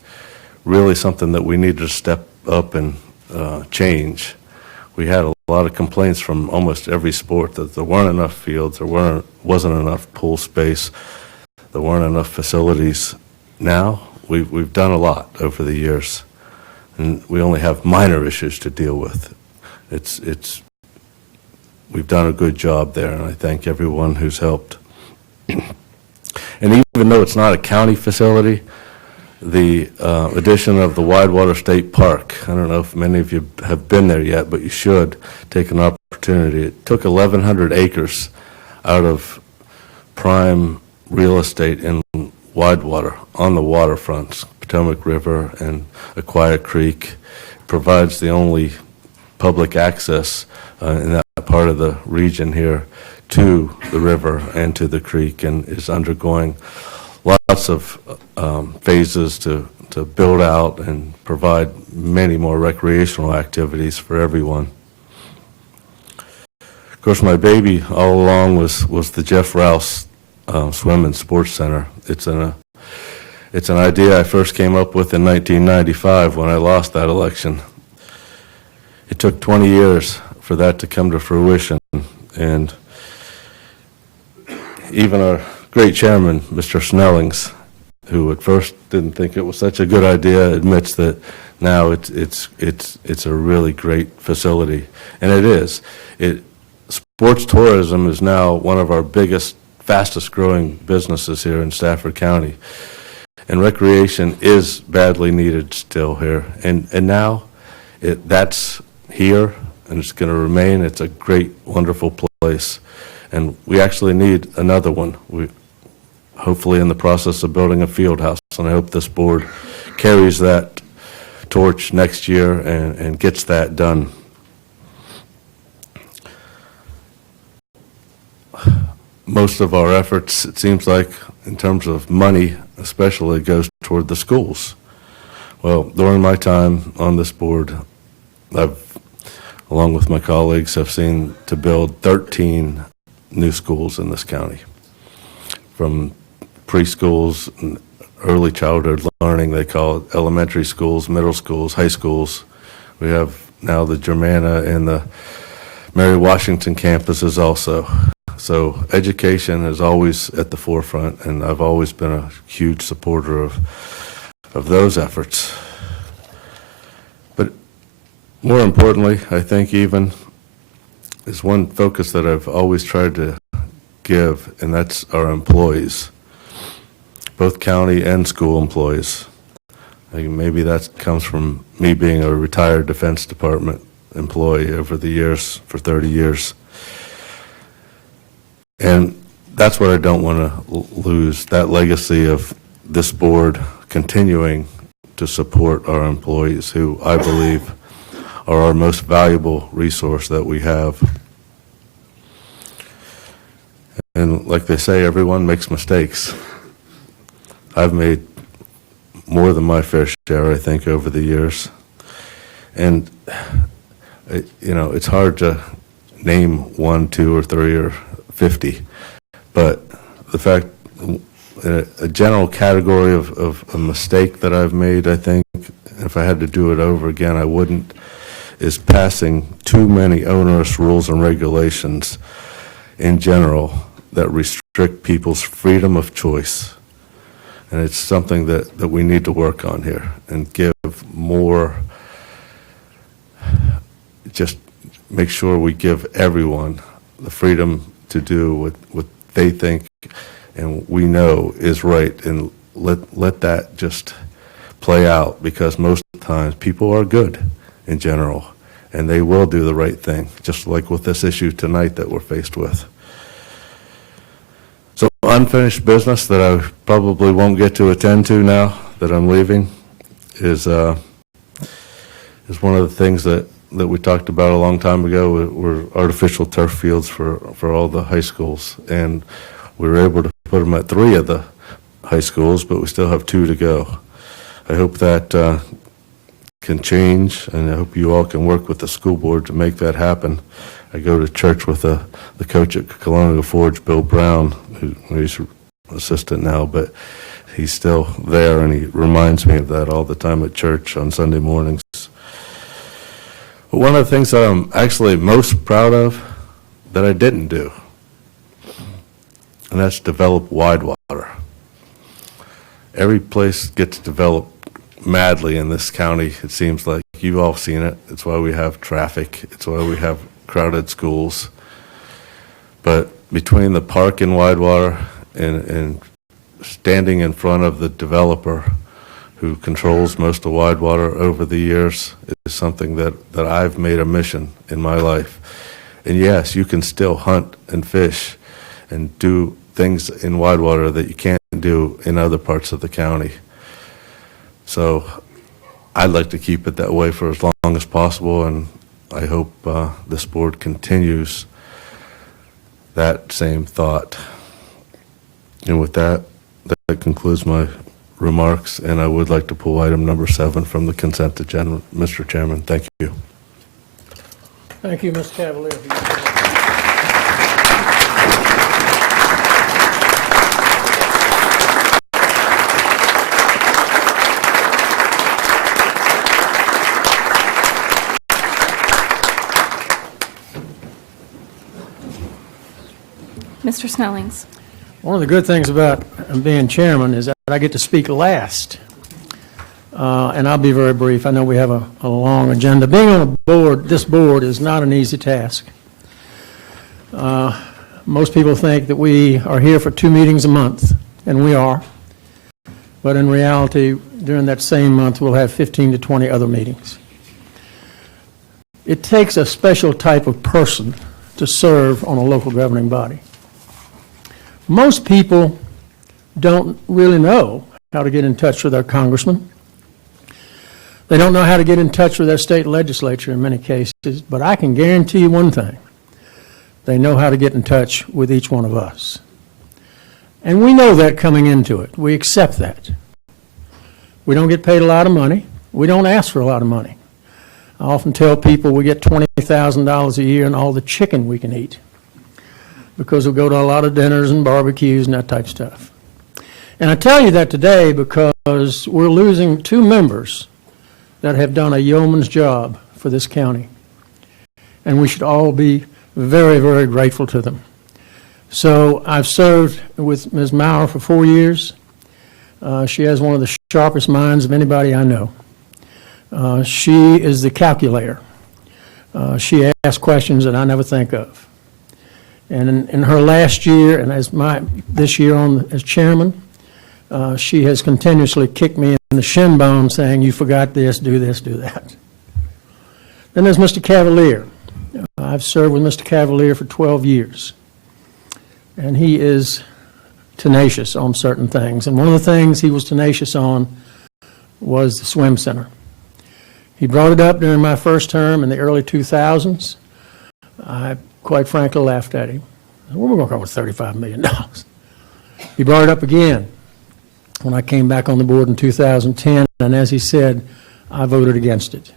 really something that we needed to step up and change. We had a lot of complaints from almost every sport that there weren't enough fields, there wasn't enough pool space, there weren't enough facilities. Now, we've done a lot over the years, and we only have minor issues to deal with. We've done a good job there, and I thank everyone who's helped. And even though it's not a county facility, the addition of the Widewater State Park, I don't know if many of you have been there yet, but you should take an opportunity. It took 1,100 acres out of prime real estate in Widewater on the waterfronts, Potomac River and Aquia Creek. It provides the only public access in that part of the region here to the river and to the creek, and is undergoing lots of phases to build out and provide many more recreational activities for everyone. Of course, my baby all along was the Jeff Rouse Swim and Sports Center. It's an idea I first came up with in 1995 when I lost that election. It took 20 years for that to come to fruition, and even our great chairman, Mr. Snellings, who at first didn't think it was such a good idea, admits that now it's a really great facility, and it is. Sports tourism is now one of our biggest, fastest growing businesses here in Stafford County, and recreation is badly needed still here, and now that's here, and it's going to remain. It's a great, wonderful place, and we actually need another one. We hopefully in the process of building a field house, and I hope this board carries that torch next year and gets that done. Most of our efforts, it seems like, in terms of money especially, goes toward the schools. Well, during my time on this board, I've, along with my colleagues, have seen to build 13 new schools in this county, from preschools and early childhood learning, they call it, elementary schools, middle schools, high schools. We have now the Germanna and the Mary Washington campuses also. So education is always at the forefront, and I've always been a huge supporter of those efforts. But more importantly, I think even is one focus that I've always tried to give, and that's our employees, both county and school employees. Maybe that comes from me being a retired Defense Department employee over the years, for 30 years. And that's what I don't want to lose, that legacy of this board continuing to support our employees, who I believe are our most valuable resource that we have. And like they say, everyone makes mistakes. I've made more than my fair share, I think, over the years. And, it's hard to name 1, 2, or 3, or 50. But the fact, a general category of a mistake that I've made, I think, if I had to do it over again, I wouldn't, is passing too many onerous rules and regulations in general that restrict people's freedom of choice. And it's something that we need to work on here and give more, just make sure we give everyone the freedom to do what they think and we know is right, and let that just play out, because most of the times people are good in general and they will do the right thing, just like with this issue tonight that we're faced with. So unfinished business that I probably won't get to attend to now that I'm leaving is one of the things that we talked about a long time ago, were artificial turf fields for all the high schools. And we were able to put them at 3 of the high schools, but we still have 2 to go. I hope that can change, and I hope you all can work with the school board to make that happen. I go to church with the coach at Colonial Forge, Bill Brown, who's assistant now, but he's still there, and he reminds me of that all the time at church on Sunday mornings. But one of the things that I'm actually most proud of that I didn't do, and that's develop Widewater. Every place gets developed madly in this county. It seems like you've all seen it. It's why we have traffic. It's why we have crowded schools. But between the park in Widewater and standing in front of the developer who controls most of Widewater over the years is something that I've made a mission in my life. And yes, you can still hunt and fish and do things in Widewater that you can't do in other parts of the county. So I'd like to keep it that way for as long as possible, and I hope this board continues that same thought. And with that, that concludes my remarks, and I would like to pull item number 7 from the consent agenda. Mr. Chairman, thank you. Thank you, Mr. Cavalier. Mr. Snellings. One of the good things about being chairman is that I get to speak last. And I'll be very brief. I know we have a long agenda. Being on a board, this board, is not an easy task. Most people think that we are here for 2 meetings a month, and we are. But in reality, during that same month, we'll have 15 to 20 other meetings. It takes a special type of person to serve on a local governing body. Most people don't really know how to get in touch with their congressman. They don't know how to get in touch with their state legislature in many cases, but I can guarantee you one thing. They know how to get in touch with each one of us. And we know that coming into it. We accept that. We don't get paid a lot of money. We don't ask for a lot of money. I often tell people we get $20,000 a year and all the chicken we can eat, because we'll go to a lot of dinners and barbecues and that type of stuff. And I tell you that today because we're losing 2 members that have done a yeoman's job for this county. And we should all be very, very grateful to them. So I've served with Ms. Maurer for 4 years. She has one of the sharpest minds of anybody I know. She is the calculator. She asks questions that I never think of. And in her last year, and this year as chairman, she has continuously kicked me in the shin bone saying, you forgot this, do that. Then there's Mr. Cavalier. I've served with Mr. Cavalier for 12 years. And he is tenacious on certain things. And one of the things he was tenacious on was the swim center. He brought it up during my first term in the early 2000s. I quite frankly laughed at him. Where are we going to come with $35 million? He brought it up again when I came back on the board in 2010, and as he said, I voted against it.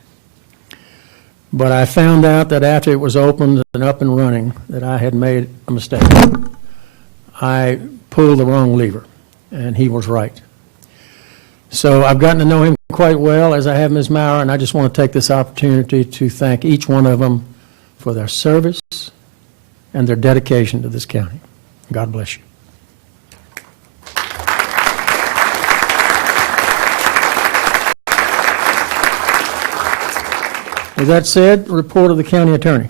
But I found out that after it was opened and up and running, that I had made a mistake. I pulled the wrong lever, and he was right. So I've gotten to know him quite well, as I have Ms. Maurer, and I just want to take this opportunity to thank each one of them for their service and their dedication to this county. God bless you. With that said, report of the county attorney.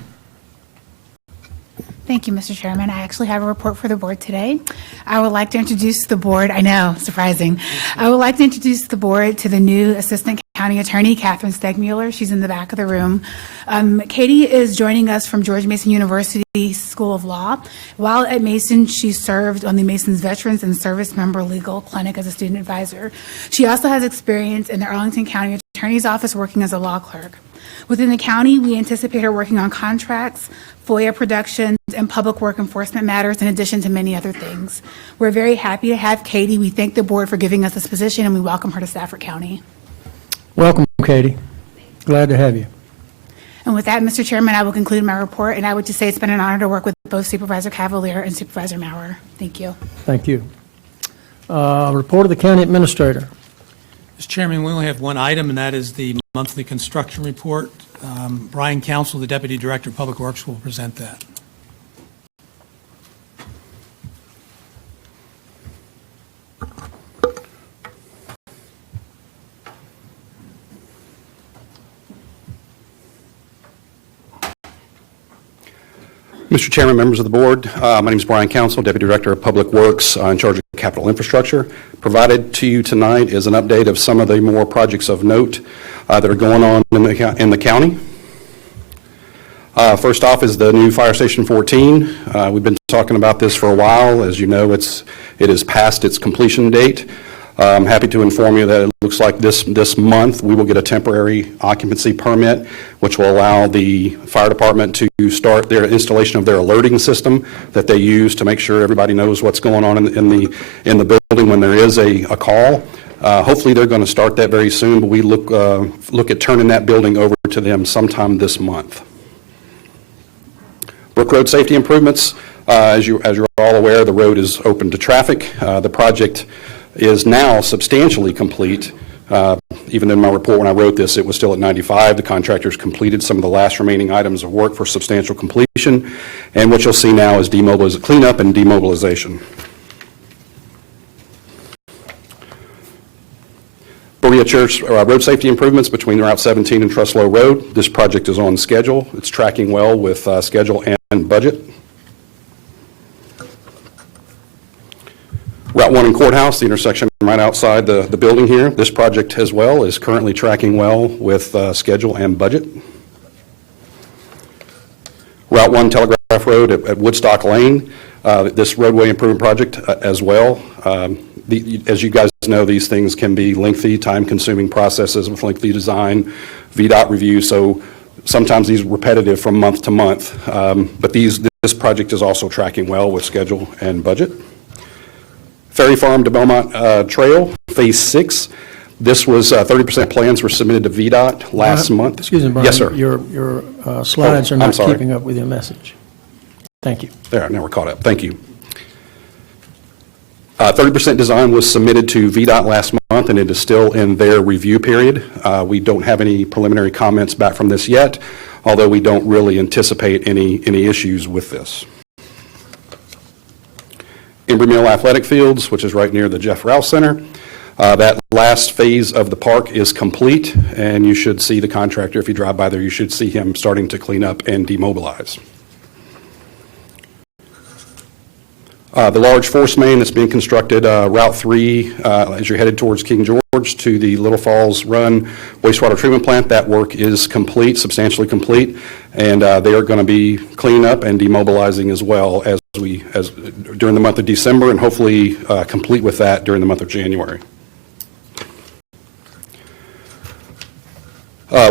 Thank you, Mr. Chairman. I actually have a report for the board today. I would like to introduce the board. I know, surprising. I would like to introduce the board to the new Assistant County Attorney, Catherine Stegmuller. She's in the back of the room. Katie is joining us from George Mason University School of Law. While at Mason, she served on the Mason's Veterans and Service Member Legal Clinic as a student advisor. She also has experience in the Arlington County Attorney's Office working as a law clerk. Within the county, we anticipate her working on contracts, FOIA productions, and public work enforcement matters, in addition to many other things. We're very happy to have Katie. We thank the board for giving us this position, and we welcome her to Stafford County. Welcome, Katie. Glad to have you. And with that, Mr. Chairman, I will conclude my report, and I would just say it's been an honor to work with both Supervisor Cavalier and Supervisor Maurer. Thank you. Thank you. Report of the county administrator. Mr. Chairman, we only have one item, and that is the monthly construction report. Brian Council, the Deputy Director of Public Works, will present that. Mr. Chairman, members of the board, my name is Brian Council, Deputy Director of Public Works in charge of capital infrastructure. Provided to you tonight is an update of some of the more projects of note that are going on in the county. First off is the new Fire Station 14. We've been talking about this for a while. As you know, it is past its completion date. I'm happy to inform you that it looks like this month we will get a temporary occupancy permit, which will allow the fire department to start their installation of their alerting system that they use to make sure everybody knows what's going on in the building when there is a call. Hopefully they're going to start that very soon, but we look at turning that building over to them sometime this month. Brook Road safety improvements, as you're all aware, the road is open to traffic. The project is now substantially complete. Even in my report when I wrote this, it was still at 95. The contractors completed some of the last remaining items of work for substantial completion. And what you'll see now is cleanup and demobilization. Berea Church road safety improvements between Route 17 and Truslow Road. This project is on schedule. It's tracking well with schedule and budget. Route 1 and Courthouse, the intersection right outside the building here. This project as well is currently tracking well with schedule and budget. Route 1 Telegraph Road at Woodstock Lane, this roadway improvement project as well. As you guys know, these things can be lengthy, time-consuming processes with lengthy design, VDOT review, so sometimes these are repetitive from month to month. But this project is also tracking well with schedule and budget. Ferry Farm to Belmont Trail, Phase 6. This was 30% plans were submitted to VDOT last month. Excuse me, Brian. Yes, sir. Your slides are not keeping up with your message. Thank you. There, now we're caught up. Thank you. 30% design was submitted to VDOT last month, and it is still in their review period. We don't have any preliminary comments back from this yet, although we don't really anticipate any issues with this. Embry Mill Athletic Fields, which is right near the Jeff Rouse Center. That last phase of the park is complete, and you should see the contractor, if you drive by there, you should see him starting to clean up and demobilize. The large force main that's being constructed, Route 3, as you're headed towards King George to the Little Falls Run wastewater treatment plant, that work is complete, substantially complete, and they are going to be cleaning up and demobilizing as well as during the month of December, and hopefully complete with that during the month of January.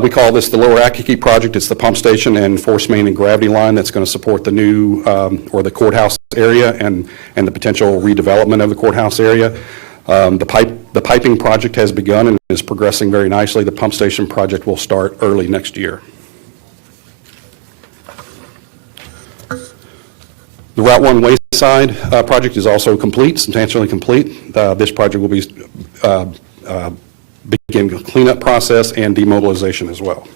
We call this the Lower Accokeek project. It's the pump station and force main and gravity line that's going to support the new or the courthouse area and the potential redevelopment of the courthouse area. The piping project has begun and is progressing very nicely. The pump station project will start early next year. The Route 1 Wayside project is also complete, substantially complete. This project will be begin the cleanup process and demobilization as well.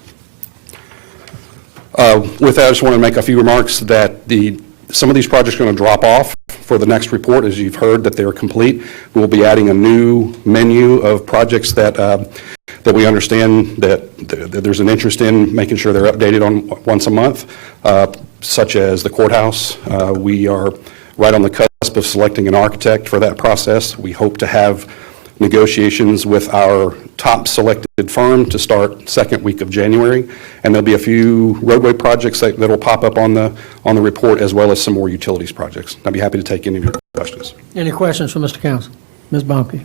With that, I just want to make a few remarks that some of these projects are going to drop off for the next report, as you've heard that they're complete. We'll be adding a new menu of projects that we understand that there's an interest in making sure they're updated on once a month, such as the courthouse. We are right on the cusp of selecting an architect for that process. We hope to have negotiations with our top selected firm to start second week of January, and there'll be a few roadway projects that will pop up on the report, as well as some more utilities projects. I'd be happy to take any of your questions. Any questions for Mr. Council? Ms. Baumke.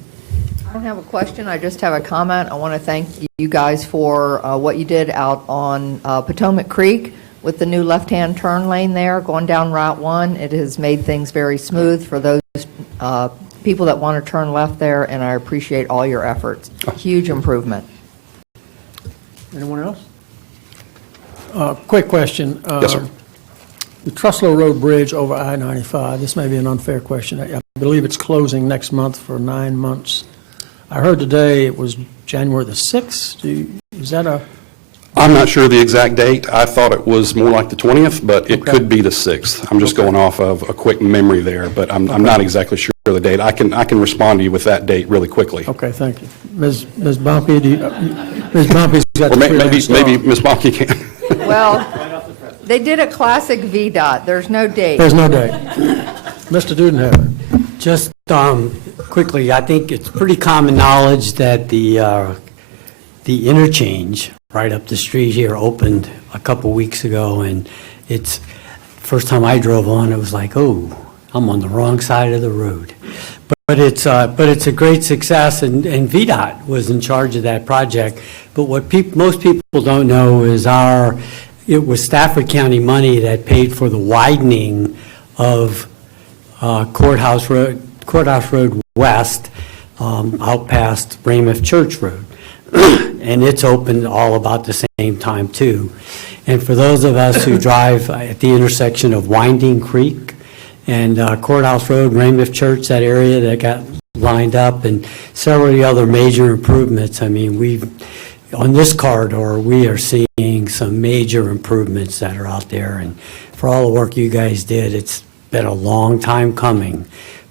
I don't have a question, I just have a comment. I want to thank you guys for what you did out on Potomac Creek with the new left-hand turn lane there going down Route 1. It has made things very smooth for those people that want to turn left there, and I appreciate all your efforts. Huge improvement. Anyone else? Quick question. Yes, sir. The Truslow Road Bridge over I-95, this may be an unfair question. I believe it's closing next month for 9 months. I heard today it was January the 6th. Is that a... I'm not sure the exact date. I thought it was more like the 20th, but it could be the 6th. I'm just going off of a quick memory there, but I'm not exactly sure the date. I can respond to you with that date really quickly. Okay, thank you. Ms. Baumke, Ms. Baumke's got or the maybe Ms. Baumke can. Well, They did a classic VDOT. There's no date. There's no date. Mr. Dudenhofer. Just quickly, I think it's pretty common knowledge that the interchange right up the street here opened a couple weeks ago, and it's, first time I drove on, it was like, oh, I'm on the wrong side of the road. But it's a great success, and VDOT was in charge of that project. But what most people don't know is it was Stafford County money that paid for the widening of Courthouse Road West out past Raymond Church Road. And it's opened all about the same time, too. And for those of us who drive at the intersection of Winding Creek and Courthouse Road, Raymond Church, that area that got lined up, and several of the other major improvements, I mean, on this corridor, we are seeing some major improvements that are out there. And for all the work you guys did, it's been a long time coming,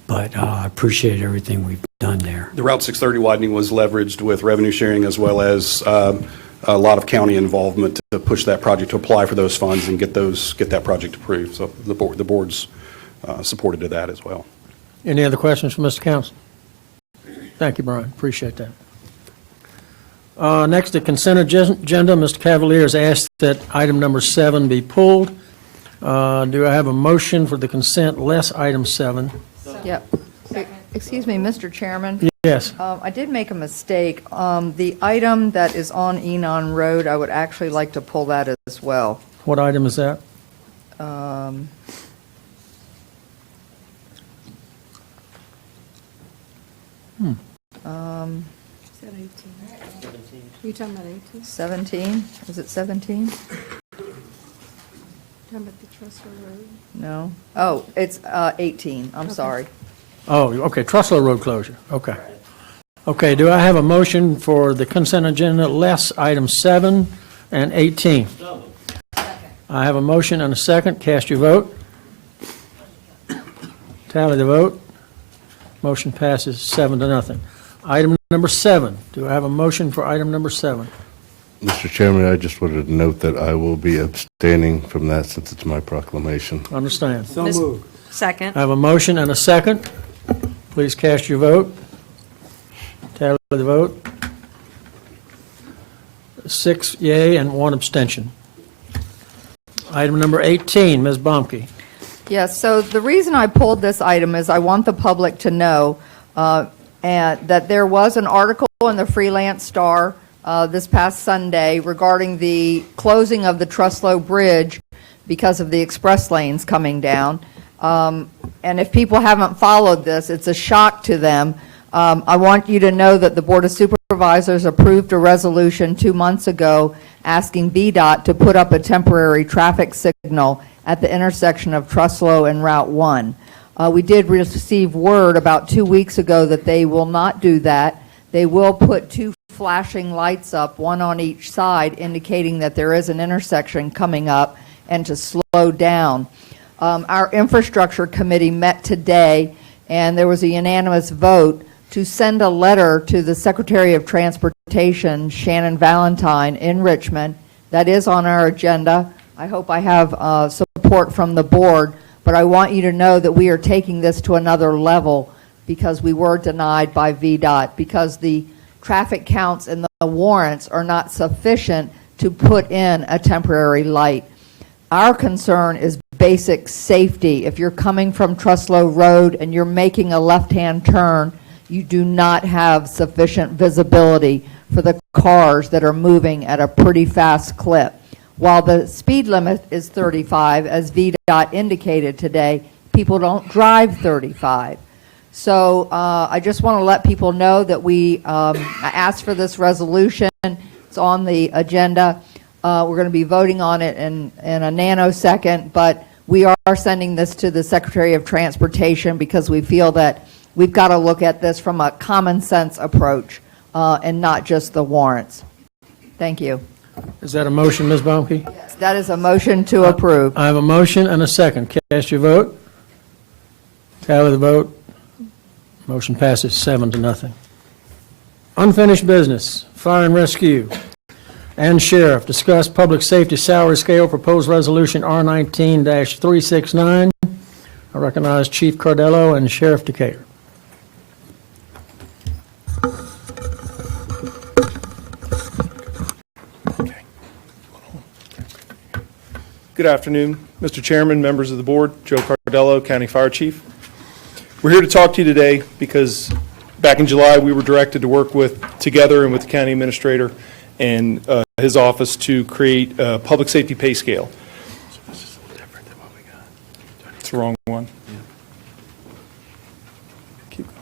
but I appreciate everything we've done there. The Route 630 widening was leveraged with revenue sharing as well as a lot of county involvement to push that project, to apply for those funds and get that project approved. So the board's supported to that as well. Any other questions from Mr. Council? Thank you, Brian. Appreciate that. Next, the consent agenda. Mr. Cavalier has asked that item number 7 be pulled. Do I have a motion for the consent less item 7? Yep. Excuse me, Mr. Chairman. Yes. I did make a mistake. The item that is on Enon Road, I would actually like to pull that as well. What item is that? Is that 18? You talking about 18? 17? Is it 17? Talking about the Trestle Road? No. Oh, it's 18. I'm sorry. Oh, okay, Truslow Road closure. Okay. Okay, do I have a motion for the consent agenda less item 7 and 18? I have a motion and a second. Cast your vote. Tally the vote. Motion passes 7-0. Item number 7. Do I have a motion for item number 7? Mr. Chairman, I just wanted to note that I will be abstaining from that since it's my proclamation. Understand. So moved. Second. I have a motion and a second. Please cast your vote. Tally the vote. 6 yea and 1 abstention. Item number 18, Ms. Bomke. Yes, so the reason I pulled this item is I want the public to know and that there was an article in the Freelance Star this past Sunday regarding the closing of the Truslow Bridge because of the express lanes coming down. And if people haven't followed this, it's a shock to them. I want you to know that the Board of Supervisors approved a resolution 2 months ago asking VDOT to put up a temporary traffic signal at the intersection of Truslow and Route 1. We did receive word about 2 weeks ago that they will not do that. They will put 2 flashing lights up, one on each side, indicating that there is an intersection coming up and to slow down. Our infrastructure committee met today, and there was a unanimous vote to send a letter to the Secretary of Transportation, Shannon Valentine, in Richmond. That is on our agenda. I hope I have support from the board, but I want you to know that we are taking this to another level because we were denied by VDOT, because the traffic counts and the warrants are not sufficient to put in a temporary light. Our concern is basic safety. If you're coming from Truslow Road and you're making a left-hand turn, you do not have sufficient visibility for the cars that are moving at a pretty fast clip. While the speed limit is 35, as VDOT indicated today, people don't drive 35. So I just want to let people know that we asked for this resolution. It's on the agenda. We're going to be voting on it in a nanosecond, but we are sending this to the Secretary of Transportation because we feel that we've got to look at this from a common sense approach and not just the warrants. Thank you. Is that a motion, Ms. Baumke? Yes, that is a motion to approve. I have a motion and a second. Cast your vote. Tally the vote. Motion passes 7-0. Unfinished business, fire and rescue. and Sheriff. Discuss public safety salary scale, proposed resolution R19-369. I recognize Chief Cardello and Sheriff Decatur. Good afternoon, Mr. Chairman, members of the board, Joe Cardello, County Fire Chief. We're here to talk to you today because back in July, we were directed to work together and with the county administrator and his office to create a public safety pay scale. So this is a little different than what we got. It's the wrong one. Yeah. Keep going.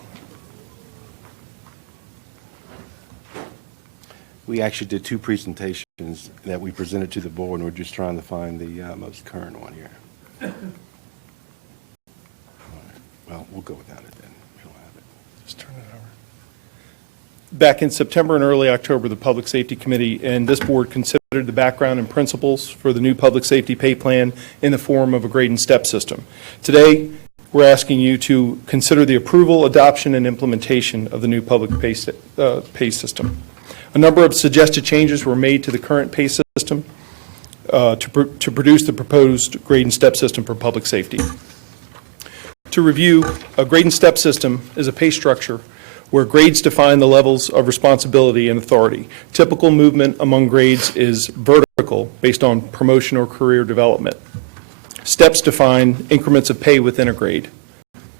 We actually did two presentations that we presented to the board, and we're just trying to find the most current one here. Well, we'll go without it then. We don't have it. Just turn it over. Back in September and early October, the Public Safety Committee and this board considered the background and principles for the new public safety pay plan in the form of a grade and step system. Today, we're asking you to consider the approval, adoption, and implementation of the new public pay system. A number of suggested changes were made to the current pay system to produce the proposed grade and step system for public safety. To review, a grade and step system is a pay structure where grades define the levels of responsibility and authority. Typical movement among grades is vertical, based on promotion or career development. Steps define increments of pay within a grade.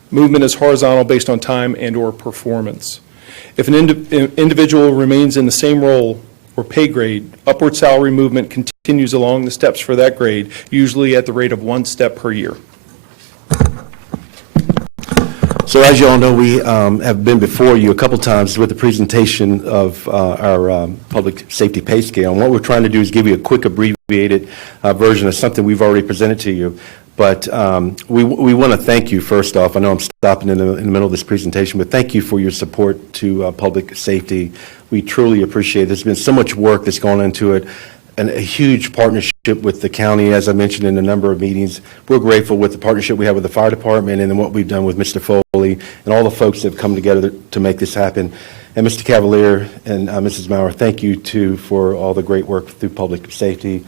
Movement is horizontal, based on time and/or performance. If an individual remains in the same role or pay grade, upward salary movement continues along the steps for that grade, usually at the rate of 1 step per year. So as you all know, we have been before you a couple times with the presentation of our public safety pay scale. And what we're trying to do is give you a quick abbreviated version of something we've already presented to you. But we want to thank you, first off. I know I'm stopping in the middle of this presentation, but thank you for your support to public safety. We truly appreciate it. There's been so much work that's gone into it, and a huge partnership with the county, as I mentioned in a number of meetings. We're grateful with the partnership we have with the fire department and then what we've done with Mr. Foley and all the folks that have come together to make this happen. And Mr. Cavalier and Mrs. Maurer, thank you too for all the great work through public safety.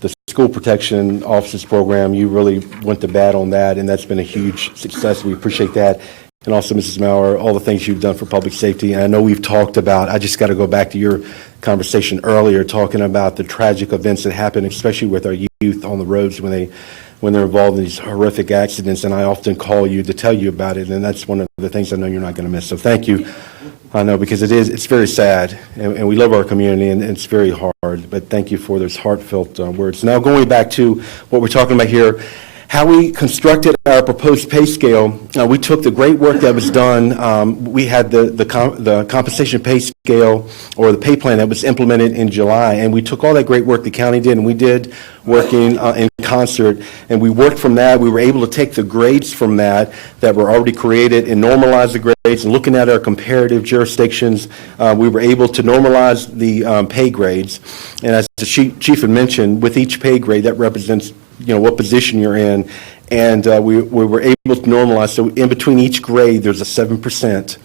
The School Protection Officers Program, you really went to bat on that, and that's been a huge success. We appreciate that. And also, Mrs. Maurer, all the things you've done for public safety. And I know we've talked about, I just got to go back to your conversation earlier, talking about the tragic events that happen, especially with our youth on the roads when they're involved in these horrific accidents. And I often call you to tell you about it, and that's one of the things I know you're not going to miss. So thank you. I know, because it's very sad, and we love our community, and it's very hard. But thank you for those heartfelt words. Now, going back to what we're talking about here, how we constructed our proposed pay scale, we took the great work that was done. We had the compensation pay scale, or the pay plan that was implemented in July, and we took all that great work the county did, and we did working in concert, and we worked from that. We were able to take the grades from that were already created and normalize the grades. And looking at our comparative jurisdictions, we were able to normalize the pay grades. And as the chief had mentioned, with each pay grade, that represents what position you're in, and we were able to normalize. So in between each grade, there's a 7%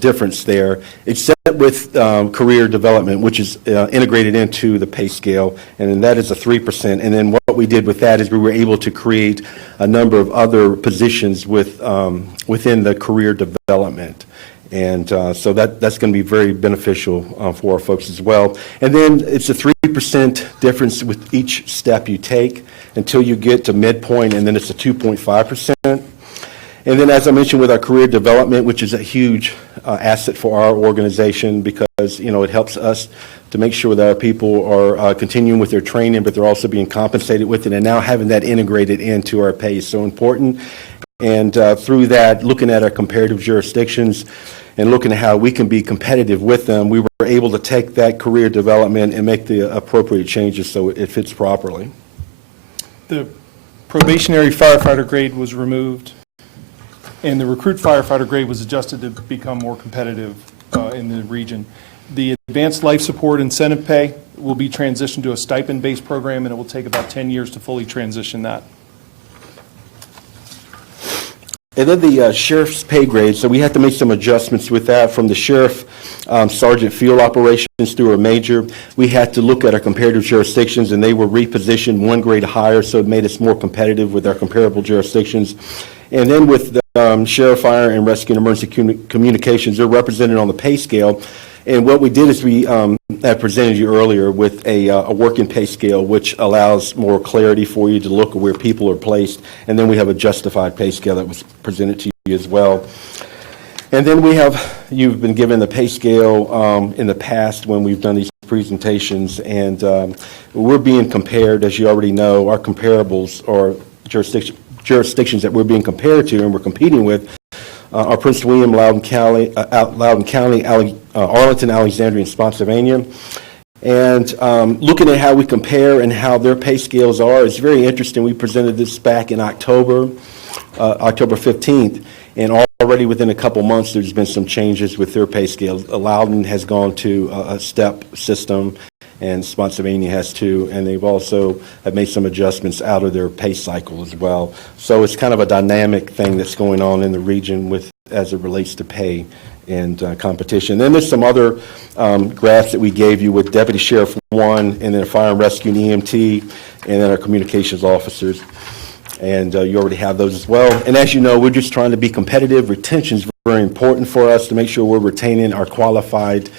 difference there. It's set with career development, which is integrated into the pay scale, and then that is a 3%. And then what we did with that is we were able to create a number of other positions within the career development. And so that's going to be very beneficial for our folks as well. And then it's a 3% difference with each step you take until you get to midpoint, and then it's a 2.5%. And then, as I mentioned, with our career development, which is a huge asset for our organization, because it helps us to make sure that our people are continuing with their training, but they're also being compensated with it, and now having that integrated into our pay is so important. And through that, looking at our comparative jurisdictions and looking at how we can be competitive with them, we were able to take that career development and make the appropriate changes so it fits properly. The probationary firefighter grade was removed, and the recruit firefighter grade was adjusted to become more competitive in the region. The advanced life support incentive pay will be transitioned to a stipend-based program, and it will take about 10 years to fully transition that. And then the sheriff's pay grade, so we had to make some adjustments with that from the sheriff, sergeant field operations through a major. We had to look at our comparative jurisdictions, and they were repositioned one grade higher, so it made us more competitive with our comparable jurisdictions. And then with the sheriff, fire, and rescue and emergency communications, they're represented on the pay scale. And what we did is we I presented you earlier with a working pay scale, which allows more clarity for you to look at where people are placed. And then we have a justified pay scale that was presented to you as well. And then you've been given the pay scale in the past when we've done these presentations, and we're being compared, as you already know, our comparables or jurisdictions that we're being compared to and we're competing with are Prince William, Loudoun County, Arlington, Alexandria, and Spotsylvania. And looking at how we compare and how their pay scales are, it's very interesting. We presented this back in October 15th, and already within a couple months, there's been some changes with their pay scales. Loudoun has gone to a step system, and Spotsylvania has too, and they've also have made some adjustments out of their pay cycle as well. So it's kind of a dynamic thing that's going on in the region as it relates to pay and competition. Then there's some other graphs that we gave you with Deputy Sheriff 1, and then Fire and Rescue and EMT, and then our communications officers. And you already have those as well. And as you know, we're just trying to be competitive. Retention is very important for us to make sure we're retaining our qualified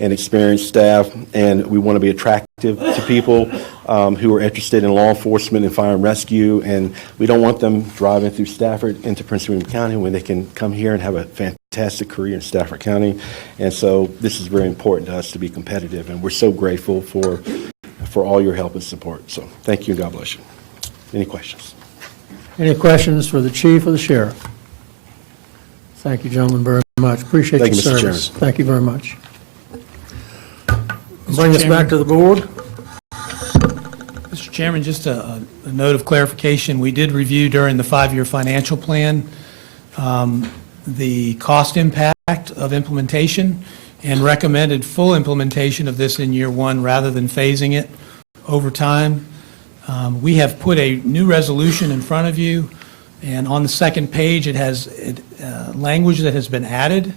and experienced staff, and we want to be attractive to people who are interested in law enforcement and fire and rescue, and we don't want them driving through Stafford into Prince William County when they can come here and have a fantastic career in Stafford County. And so this is very important to us to be competitive, and we're so grateful for all your help and support. So thank you, and God bless you. Any questions? Any questions for the chief or the sheriff? Thank you, gentlemen, very much. Appreciate your service. Thank you, Mr. Chairman. Thank you very much. Bring us back to the board. Mr. Chairman, just a note of clarification. We did review during the 5-year financial plan the cost impact of implementation and recommended full implementation of this in year 1 rather than phasing it over time. We have put a new resolution in front of you, and on the second page it has language that has been added,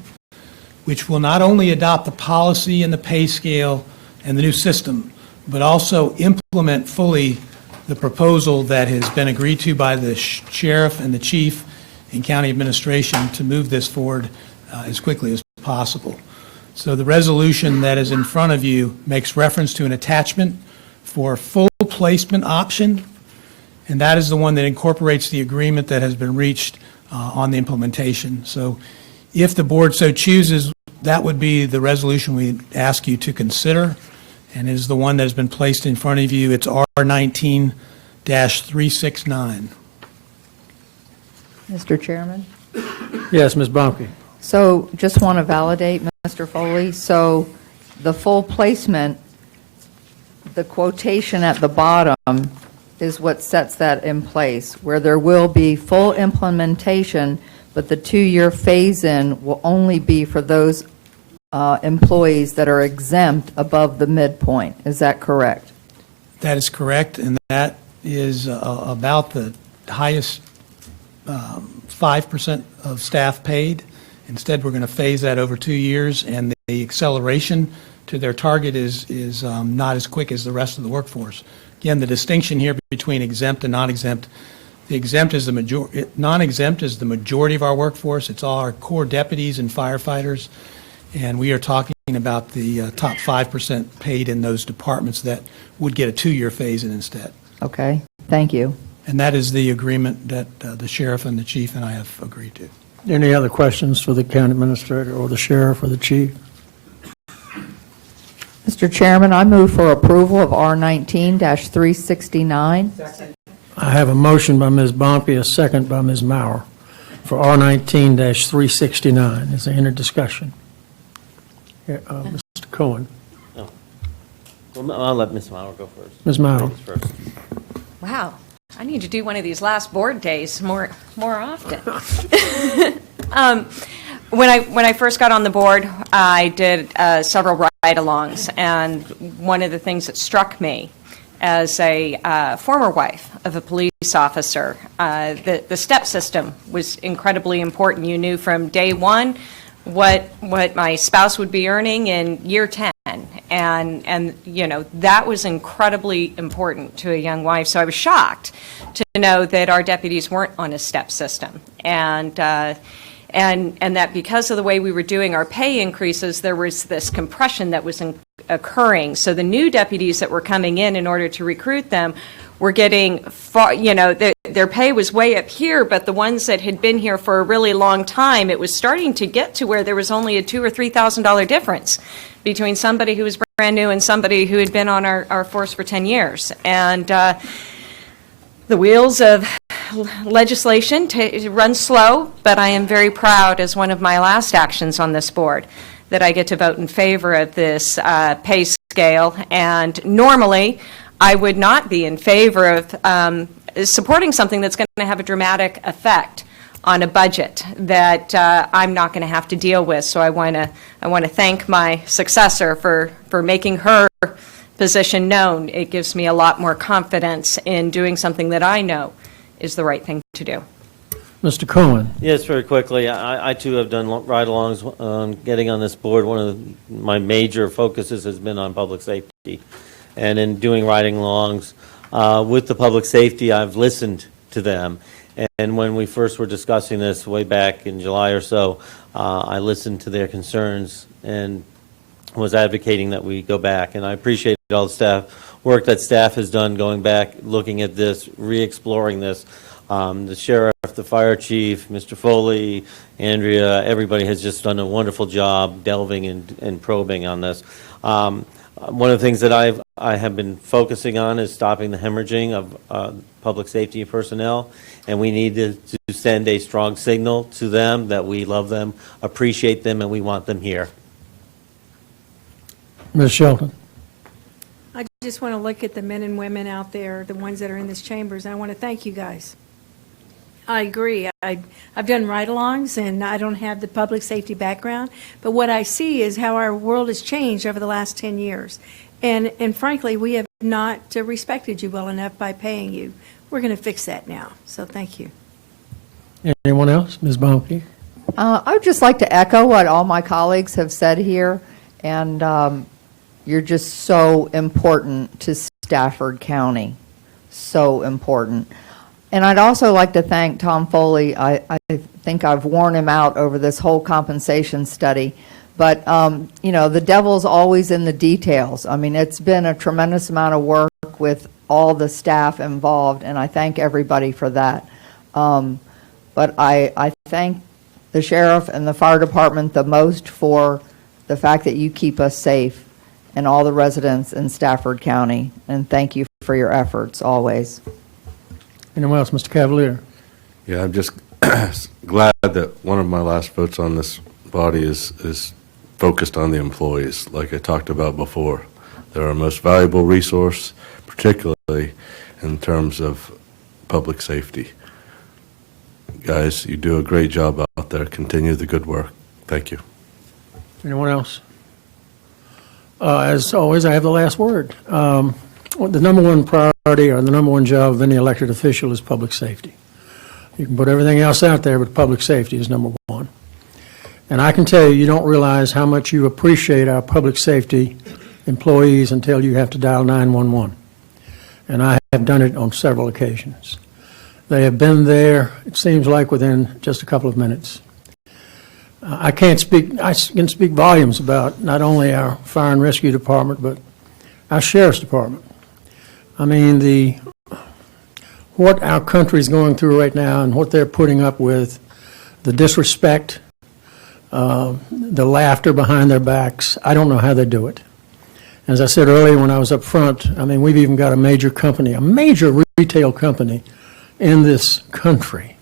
which will not only adopt the policy and the pay scale and the new system, but also implement fully the proposal that has been agreed to by the sheriff and the chief and county administration to move this forward as quickly as possible. So the resolution that is in front of you makes reference to an attachment for full placement option, and that is the one that incorporates the agreement that has been reached on the implementation. So if the board so chooses, that would be the resolution we ask you to consider, and it is the one that has been placed in front of you. It's R19-369. Mr. Chairman? Yes, Ms. Bonke. So just want to validate, Mr. Foley, so the full placement, the quotation at the bottom is what sets that in place, where there will be full implementation, but the 2-year phase-in will only be for those employees that are exempt above the midpoint. Is that correct? That is correct, and that is about the highest 5% of staff paid. Instead, we're going to phase that over 2 years, and the acceleration to their target is not as quick as the rest of the workforce. Again, the distinction here between exempt and non-exempt, the exempt is the majority, non-exempt is the majority of our workforce. It's all our core deputies and firefighters, and we are talking about the top 5% paid in those departments that would get a 2-year phase-in instead. Okay, thank you. And that is the agreement that the sheriff and the chief and I have agreed to. Any other questions for the county administrator or the sheriff or the chief? Mr. Chairman, I move for approval of R19-369. I have a motion by Ms. Bonke, a second by Ms. Maurer for R19-369. Is there any discussion? Here, Mr. Cohen. No. Well, I'll let Ms. Maurer go first. Ms. Maurer. Ladies first. Wow, I need to do one of these last board days more often. When I first got on the board, I did several ride-alongs, and one of the things that struck me as a former wife of a police officer, the step system was incredibly important. You knew from day one what my spouse would be earning in year 10. And you know, that was incredibly important to a young wife. So I was shocked to know that our deputies weren't on a step system. And that because of the way we were doing our pay increases, there was this compression that was occurring. So the new deputies that were coming in order to recruit them were getting far, you know, their pay was way up here, but the ones that had been here for a really long time, it was starting to get to where there was only a $2,000 or $3,000 difference between somebody who was brand new and somebody who had been on our force for 10 years. And the wheels of legislation run slow, but I am very proud, as one of my last actions on this board, that I get to vote in favor of this pay scale. And normally, I would not be in favor of supporting something that's going to have a dramatic effect on a budget that I'm not going to have to deal with. So I want to thank my successor for making her position known. It gives me a lot more confidence in doing something that I know is the right thing to do. Mr. Cohen. Yes, very quickly. I too have done ride-alongs getting on this board. One of my major focuses has been on public safety. And in doing riding-alongs with the public safety, I've listened to them. And when we first were discussing this way back in July or so, I listened to their concerns and was advocating that we go back. And I appreciate all the staff work that staff has done going back, looking at this, re-exploring this. The sheriff, the fire chief, Mr. Foley, Andrea, everybody has just done a wonderful job delving and probing on this. One of the things that I have been focusing on is stopping the hemorrhaging of public safety personnel, and we need to send a strong signal to them that we love them, appreciate them, and we want them here. Ms. Shelton. I just want to look at the men and women out there, the ones that are in this chambers, and I want to thank you guys. I agree. I've done ride-alongs, and I don't have the public safety background, but what I see is how our world has changed over the last 10 years. And frankly, we have not respected you well enough by paying you. We're going to fix that now, so thank you. Anyone else? Ms. Baumke? I would just like to echo what all my colleagues have said here, and you're just so important to Stafford County, so important. And I'd also like to thank Tom Foley. I think I've worn him out over this whole compensation study. But, you know, the devil's always in the details. I mean, it's been a tremendous amount of work with all the staff involved, and I thank everybody for that. But I thank the sheriff and the fire department the most for the fact that you keep us safe and all the residents in Stafford County. And thank you for your efforts always. Anyone else? Mr. Cavalier? Yeah, I'm just glad that one of my last votes on this body is focused on the employees, like I talked about before. They're our most valuable resource, particularly in terms of public safety. Guys, you do a great job out there. Continue the good work. Thank you. Anyone else? As always, I have the last word. The number one priority or the number one job of any elected official is public safety. You can put everything else out there, but public safety is number one. And I can tell you, you don't realize how much you appreciate our public safety employees until you have to dial 911. And I have done it on several occasions. They have been there, it seems like, within just a couple of minutes. I can speak volumes about not only our fire and rescue department, but our sheriff's department. I mean, what our country is going through right now and what they're putting up with, the disrespect, the laughter behind their backs, I don't know how they do it. As I said earlier when I was up front, I mean, we've even got a major company, a major retail company in this country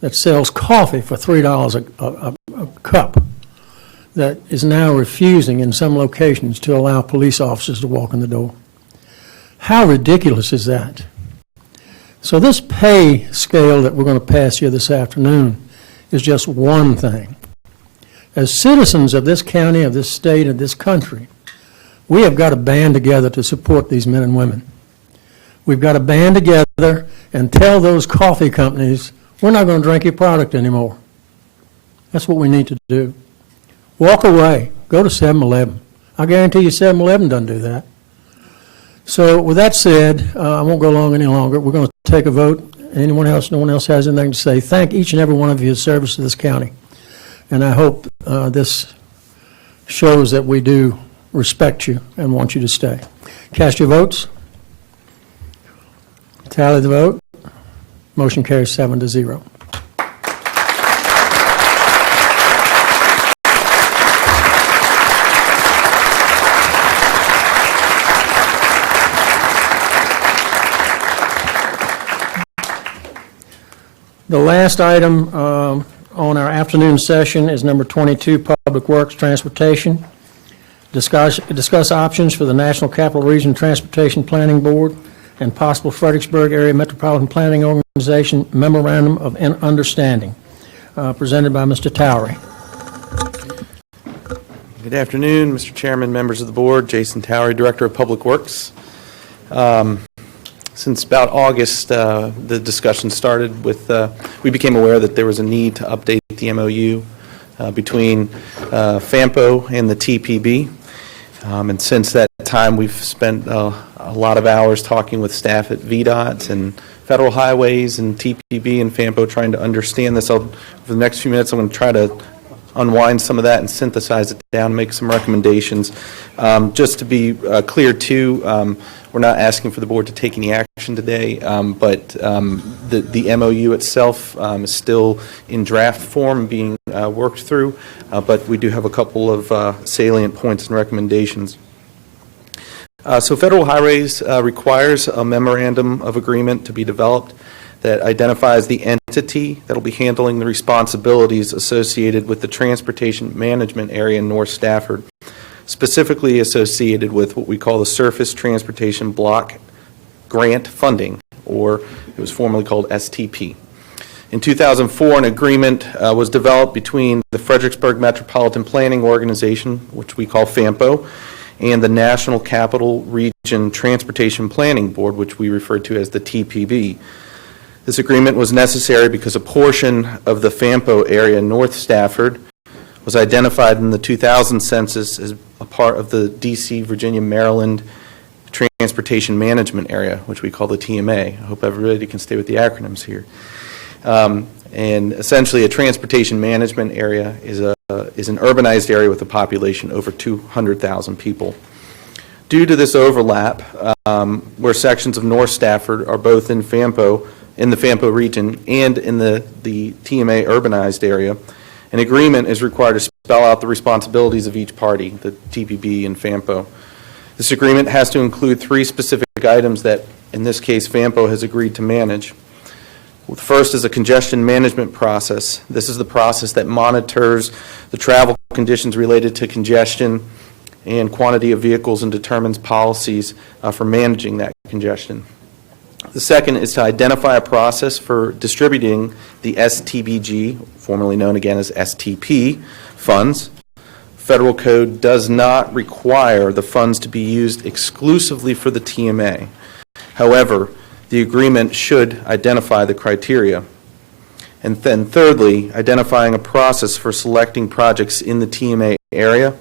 that sells coffee for $3 a cup that is now refusing in some locations to allow police officers to walk in the door. How ridiculous is that? So this pay scale that we're going to pass here this afternoon is just one thing. As citizens of this county, of this state, of this country, we have got to band together to support these men and women. We've got to band together and tell those coffee companies, we're not going to drink your product anymore. That's what we need to do. Walk away. Go to 7-Eleven. I guarantee you 7-Eleven doesn't do that. So with that said, I won't go long any longer. We're going to take a vote. No one else has anything to say. Thank each and every one of you for service to this county. And I hope this shows that we do respect you and want you to stay. Cast your votes. Tally the vote. Motion carries 7-0. The last item on our afternoon session is number 22, Public Works Transportation. Discuss options for the National Capital Region Transportation Planning Board and possible Fredericksburg Area Metropolitan Planning Organization Memorandum of Understanding, presented by Mr. Towery. Good afternoon, Mr. Chairman, members of the board. Jason Towery, Director of Public Works. Since about August, the discussion started with, we became aware that there was a need to update the MOU between FAMPO and the TPB. And since that time, we've spent a lot of hours talking with staff at VDOT and Federal Highways and TPB and FAMPO trying to understand this. For the next few minutes, I'm going to try to unwind some of that and synthesize it down, make some recommendations. Just to be clear, too, we're not asking for the board to take any action today, but the MOU itself is still in draft form, being worked through, but we do have a couple of salient points and recommendations. So Federal Highways requires a memorandum of agreement to be developed that identifies the entity that will be handling the responsibilities associated with the transportation management area in North Stafford, specifically associated with what we call the Surface Transportation Block Grant Funding, or it was formerly called STP. In 2004, an agreement was developed between the Fredericksburg Metropolitan Planning Organization, which we call FAMPO, and the National Capital Region Transportation Planning Board, which we refer to as the TPB. This agreement was necessary because a portion of the FAMPO area, North Stafford, was identified in the 2000 census as a part of the D.C., Virginia, Maryland Transportation Management Area, which we call the TMA. I hope everybody can stay with the acronyms here. And essentially, a transportation management area is an urbanized area with a population over 200,000 people. Due to this overlap, where sections of North Stafford are both in the FAMPO region and in the TMA urbanized area, an agreement is required to spell out the responsibilities of each party, the TPB and FAMPO. This agreement has to include 3 specific items that, in this case, FAMPO has agreed to manage. The first is a congestion management process. This is the process that monitors the travel conditions related to congestion and quantity of vehicles and determines policies for managing that congestion. The second is to identify a process for distributing the STBG, formerly known again as STP, funds. Federal code does not require the funds to be used exclusively for the TMA. However, the agreement should identify the criteria. And then thirdly, identifying a process for selecting projects in the TMA area,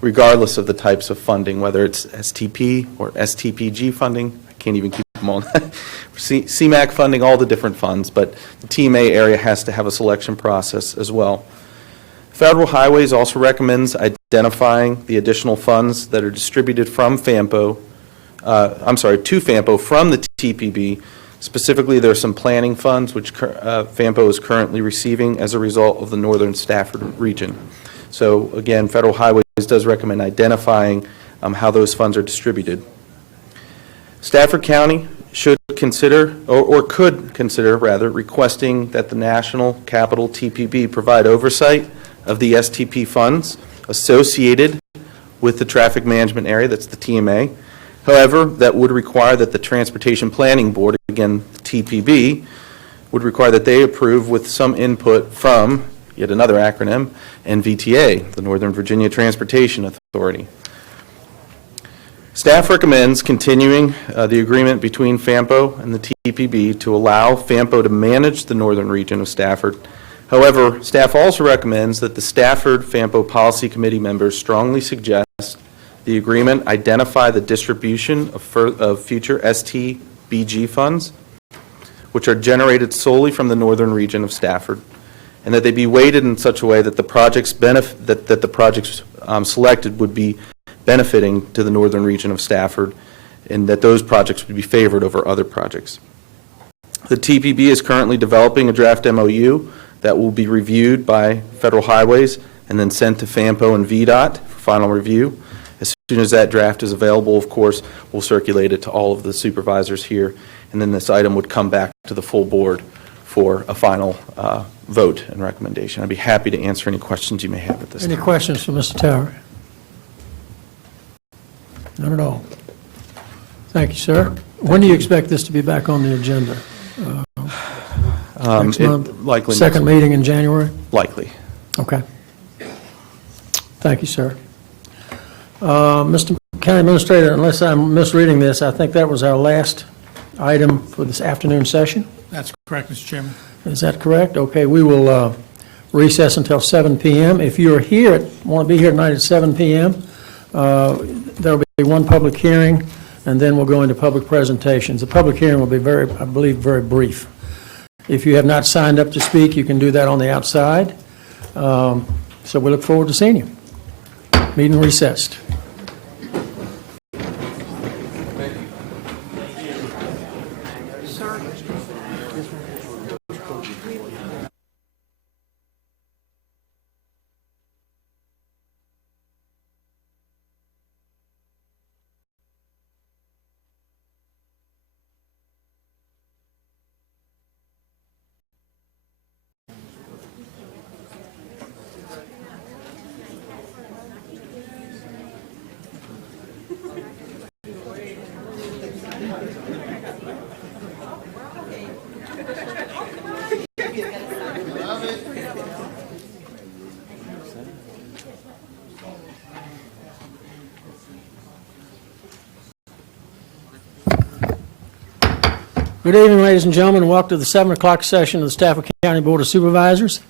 regardless of the types of funding, whether it's STP or STPG funding. I can't even keep them all. CMAQ funding, all the different funds, but the TMA area has to have a selection process as well. Federal Highways also recommends identifying the additional funds that are distributed from FAMPO, to FAMPO from the TPB. Specifically, there are some planning funds which FAMPO is currently receiving as a result of the Northern Stafford region. So again, Federal Highways does recommend identifying how those funds are distributed. Stafford County should consider, or could consider rather, requesting that the National Capital TPB provide oversight of the STP funds associated with the traffic management area, that's the TMA. However, that would require that the Transportation Planning Board, again, the TPB, would require that they approve with some input from, yet another acronym, NVTA, the Northern Virginia Transportation Authority. Staff recommends continuing the agreement between FAMPO and the TPB to allow FAMPO to manage the northern region of Stafford. However, staff also recommends that the Stafford FAMPO Policy Committee members strongly suggest the agreement identify the distribution of future STBG funds, which are generated solely from the northern region of Stafford, and that they be weighted in such a way that the projects selected would be benefiting to the northern region of Stafford, and that those projects would be favored over other projects. The TPB is currently developing a draft MOU that will be reviewed by Federal Highways and then sent to FAMPO and VDOT for final review. As soon as that draft is available, of course, we'll circulate it to all of the supervisors here, and then this item would come back to the full board for a final vote and recommendation. I'd be happy to answer any questions you may have at this time. Any questions for Mr. Towery? None at all. Thank you, sir. When do you expect this to be back on the agenda? Next month? Likely. Second meeting in January? Likely. Okay. Thank you, sir. Mr. County Administrator, unless I'm misreading this, I think that was our last item for this afternoon session. That's correct, Mr. Chairman. Is that correct? Okay, we will recess until 7 p.m. If you're here, want to be here tonight at 7 p.m., there will be one public hearing, and then we'll go into public presentations. The public hearing will be I believe, very brief. If you have not signed up to speak, you can do that on the outside. So we look forward to seeing you. Meeting recessed. Good evening, ladies and gentlemen, and welcome to the 7 o'clock session of the Stafford County Board of Supervisors.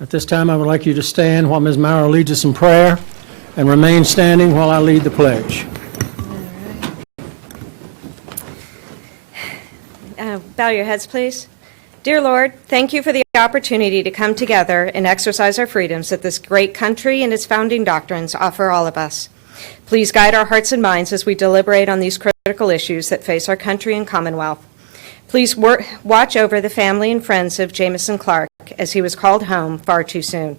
At this time, I would like you to stand while Ms. Maurer leads us in prayer, and remain standing while I lead the pledge. Bow your heads, please. Dear Lord, thank you for the opportunity to come together and exercise our freedoms that this great country and its founding doctrines offer all of us. Please guide our hearts and minds as we deliberate on these critical issues that face our country and Commonwealth. Please watch over the family and friends of Jamison Clark as he was called home far too soon.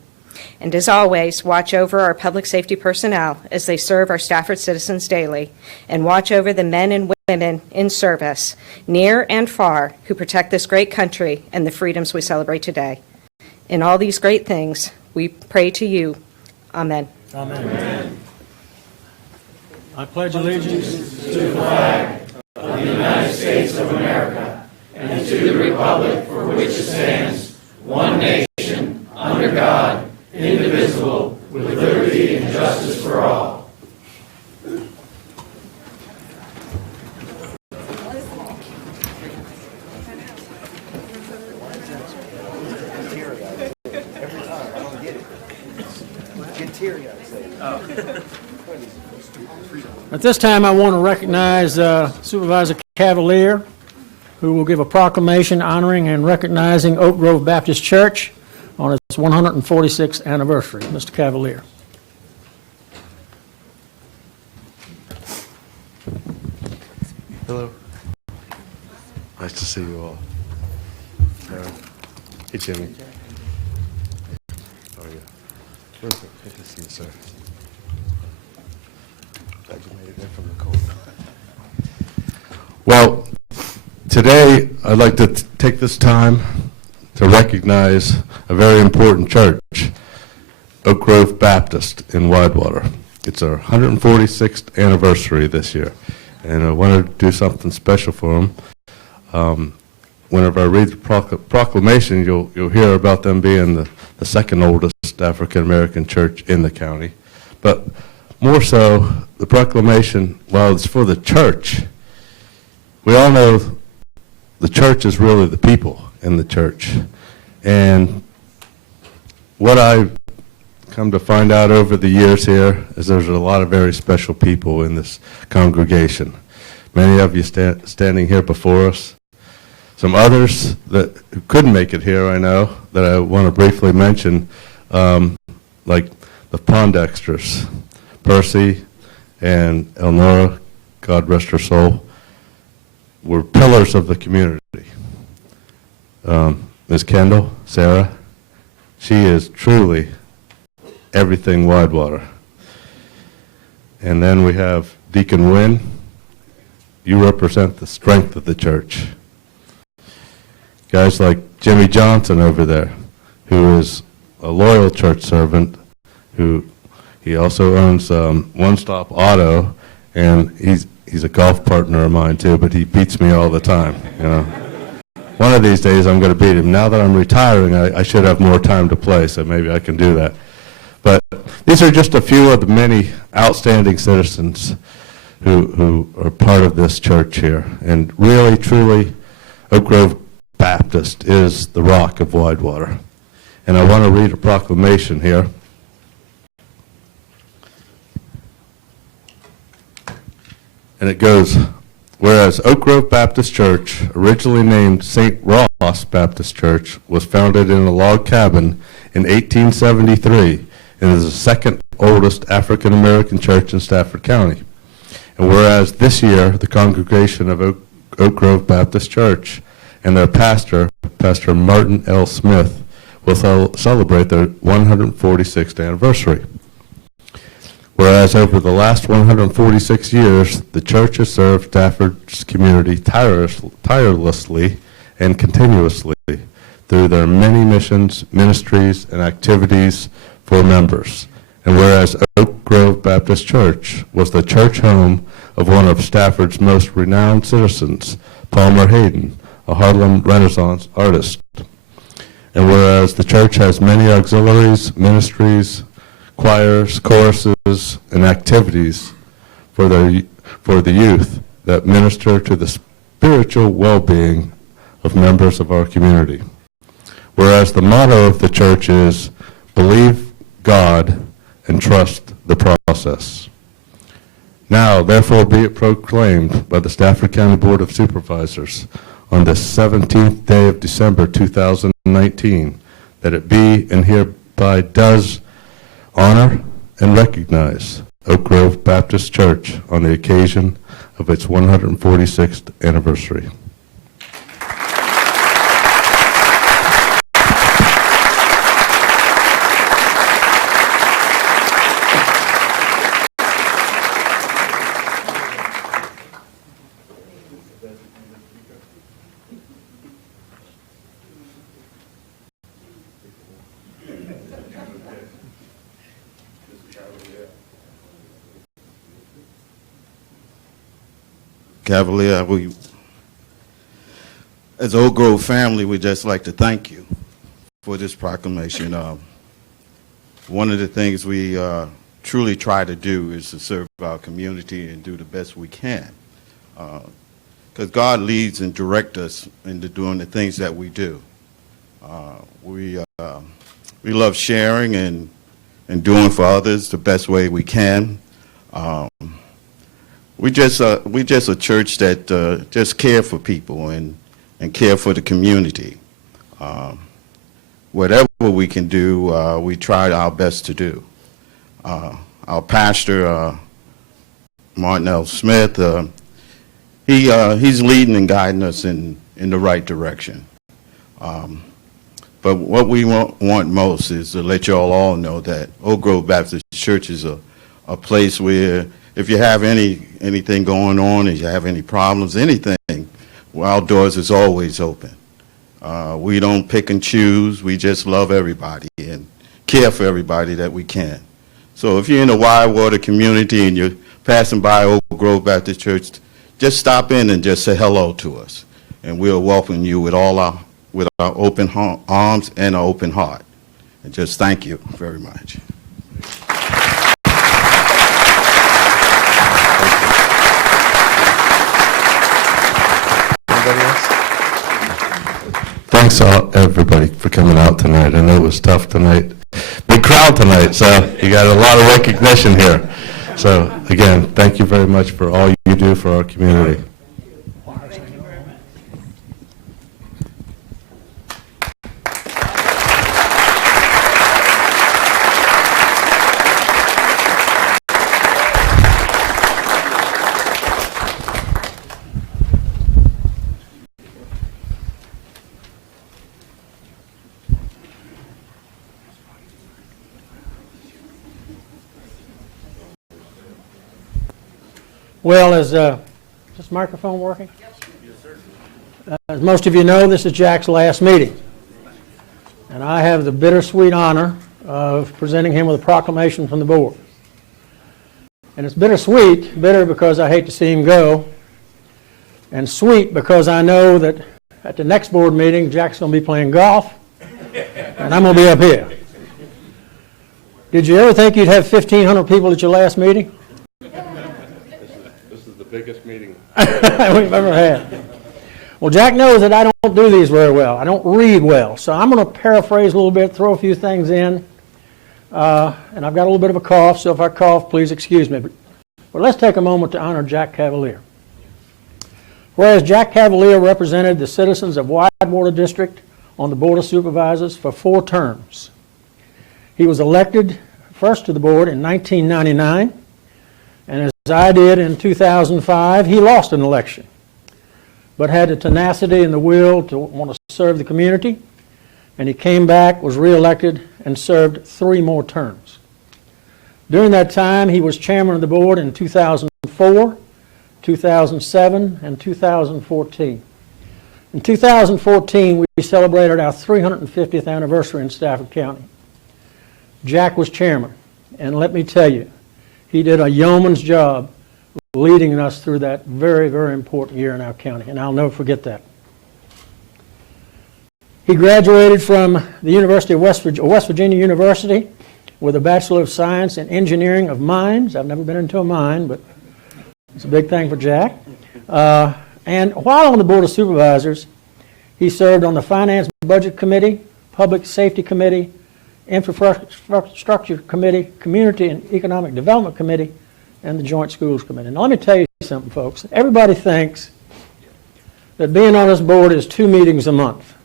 And as always, watch over our public safety personnel as they serve our Stafford citizens daily, and watch over the men and women in service, near and far, who protect this great country and the freedoms we celebrate today. In all these great things, we pray to you. Amen. Amen. I pledge allegiance to the flag of the United States of America and to the republic for which it stands, one nation, under God, indivisible, with liberty and justice for all. At this time, I want to recognize Supervisor Cavalier, who will give a proclamation honoring and recognizing Oak Grove Baptist Church on its 146th anniversary. Mr. Cavalier. Hello. Nice to see you all. Hey, Jimmy. How are you? Good to see you, sir. Glad you made it in from the cold. Well, today I'd like to take this time to recognize a very important church, Oak Grove Baptist in Widewater. It's our 146th anniversary this year, and I wanted to do something special for them. Whenever I read the proclamation, you'll hear about them being the second oldest African-American church in the county. But more so, the proclamation, while it's for the church, we all know the church is really the people in the church. And what I've come to find out over the years here is there's a lot of very special people in this congregation. Many of you standing here before us. Some others that who couldn't make it here, I know, that I want to briefly mention, like the Pondexters, Percy and Elnora, God rest her soul, were pillars of the community. Ms. Kendall, Sarah, she is truly everything Widewater. And then we have Deacon Wynn. You represent the strength of the church. Guys like Jimmy Johnson over there, who is a loyal church servant, he also owns One Stop Auto, and he's a golf partner of mine too, but he beats me all the time, you know. One of these days I'm going to beat him. Now that I'm retiring, I should have more time to play, so maybe I can do that. But these are just a few of the many outstanding citizens who are part of this church here. And really, truly, Oak Grove Baptist is the rock of Widewater. And I want to read a proclamation here. And it goes, whereas Oak Grove Baptist Church, originally named St. Ross Baptist Church, was founded in a log cabin in 1873 and is the second oldest African American church in Stafford County. And whereas this year the congregation of Oak Grove Baptist Church and their pastor, Pastor Martin L. Smith, will celebrate their 146th anniversary. Whereas over the last 146 years, the church has served Stafford's community tirelessly and continuously through their many missions, ministries, and activities for members. And whereas Oak Grove Baptist Church was the church home of one of Stafford's most renowned citizens, Palmer Hayden, a Harlem Renaissance artist. And whereas the church has many auxiliaries, ministries, choirs, choruses, and activities for the youth that minister to the spiritual well-being of members of our community. Whereas the motto of the church is, believe God and trust the process. Now, therefore, be it proclaimed by the Stafford County Board of Supervisors on the 17th day of December 2019 that it be and hereby does honor and recognize Oak Grove Baptist Church on the occasion of its 146th anniversary. Cavalier, as Oak Grove family, we'd just like to thank you for this proclamation. One of the things we truly try to do is to serve our community and do the best we can. Because God leads and directs us into doing the things that we do. We love sharing and doing for others the best way we can. We just a church that just care for people and care for the community. Whatever we can do, we try our best to do. Our pastor, Martin L. Smith, he's leading and guiding us in the right direction. But what we want most is to let you all know that Oak Grove Baptist Church is a place where if you have anything going on, if you have any problems, anything, well, our doors is always open. We don't pick and choose. We just love everybody and care for everybody that we can. So if you're in the Widewater community and you're passing by Oak Grove Baptist Church, just stop in and just say hello to us. And we'll welcome you with our open arms and our open heart. And just thank you very much. thanks everybody for coming out tonight. I know it was tough tonight. Big crowd tonight, so you got a lot of recognition here. So again, thank you very much for all you do for our community. Well, is this microphone working? Yes, sir. As most of you know, this is Jack's last meeting. And I have the bittersweet honor of presenting him with a proclamation from the board. And it's bittersweet, bitter because I hate to see him go, and sweet because I know that at the next board meeting, Jack's going to be playing golf, and I'm going to be up here. Did you ever think you'd have 1,500 people at your last meeting? Biggest meeting we've ever had. Well, Jack knows that I don't do these very well. I don't read well. So I'm going to paraphrase a little bit, throw a few things in. And I've got a little bit of a cough, so if I cough, please excuse me. But let's take a moment to honor Jack Cavalier. Whereas Jack Cavalier represented the citizens of Whitewater District on the Board of Supervisors for 4 terms. He was elected first to the board in 1999. And as I did in 2005, he lost an election, but had the tenacity and the will to want to serve the community. And he came back, was reelected, and served 3 more terms. During that time, he was chairman of the board in 2004, 2007, and 2014. In 2014, we celebrated our 350th anniversary in Stafford County. Jack was chairman, and let me tell you, he did a yeoman's job leading us through that very, very important year in our county, and I'll never forget that. He graduated from the University of West Virginia University with a Bachelor of Science in Engineering of Mines. I've never been into a mine, but it's a big thing for Jack. And while on the Board of Supervisors, he served on the Finance and Budget Committee, Public Safety Committee, Infrastructure Committee, Community and Economic Development Committee, and the Joint Schools Committee. Now let me tell you something, folks. Everybody thinks that being on this board is 2 meetings a month.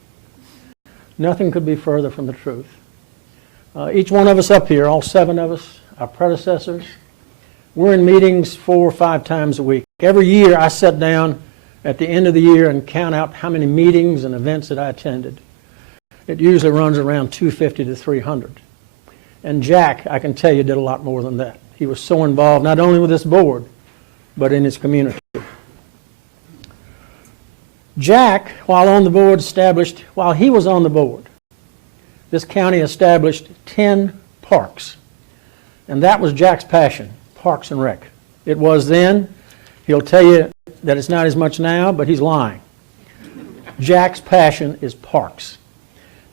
Nothing could be further from the truth. Each one of us up here, all 7 of us, our predecessors, we're in meetings 4 or 5 times a week. Every year I sit down at the end of the year and count out how many meetings and events that I attended. It usually runs around 250 to 300. And Jack, I can tell you, did a lot more than that. He was so involved not only with this board, but in his community. Jack, while he was on the board, this county established 10 parks. And that was Jack's passion, Parks and Rec. It was then. He'll tell you that it's not as much now, but he's lying. Jack's passion is parks.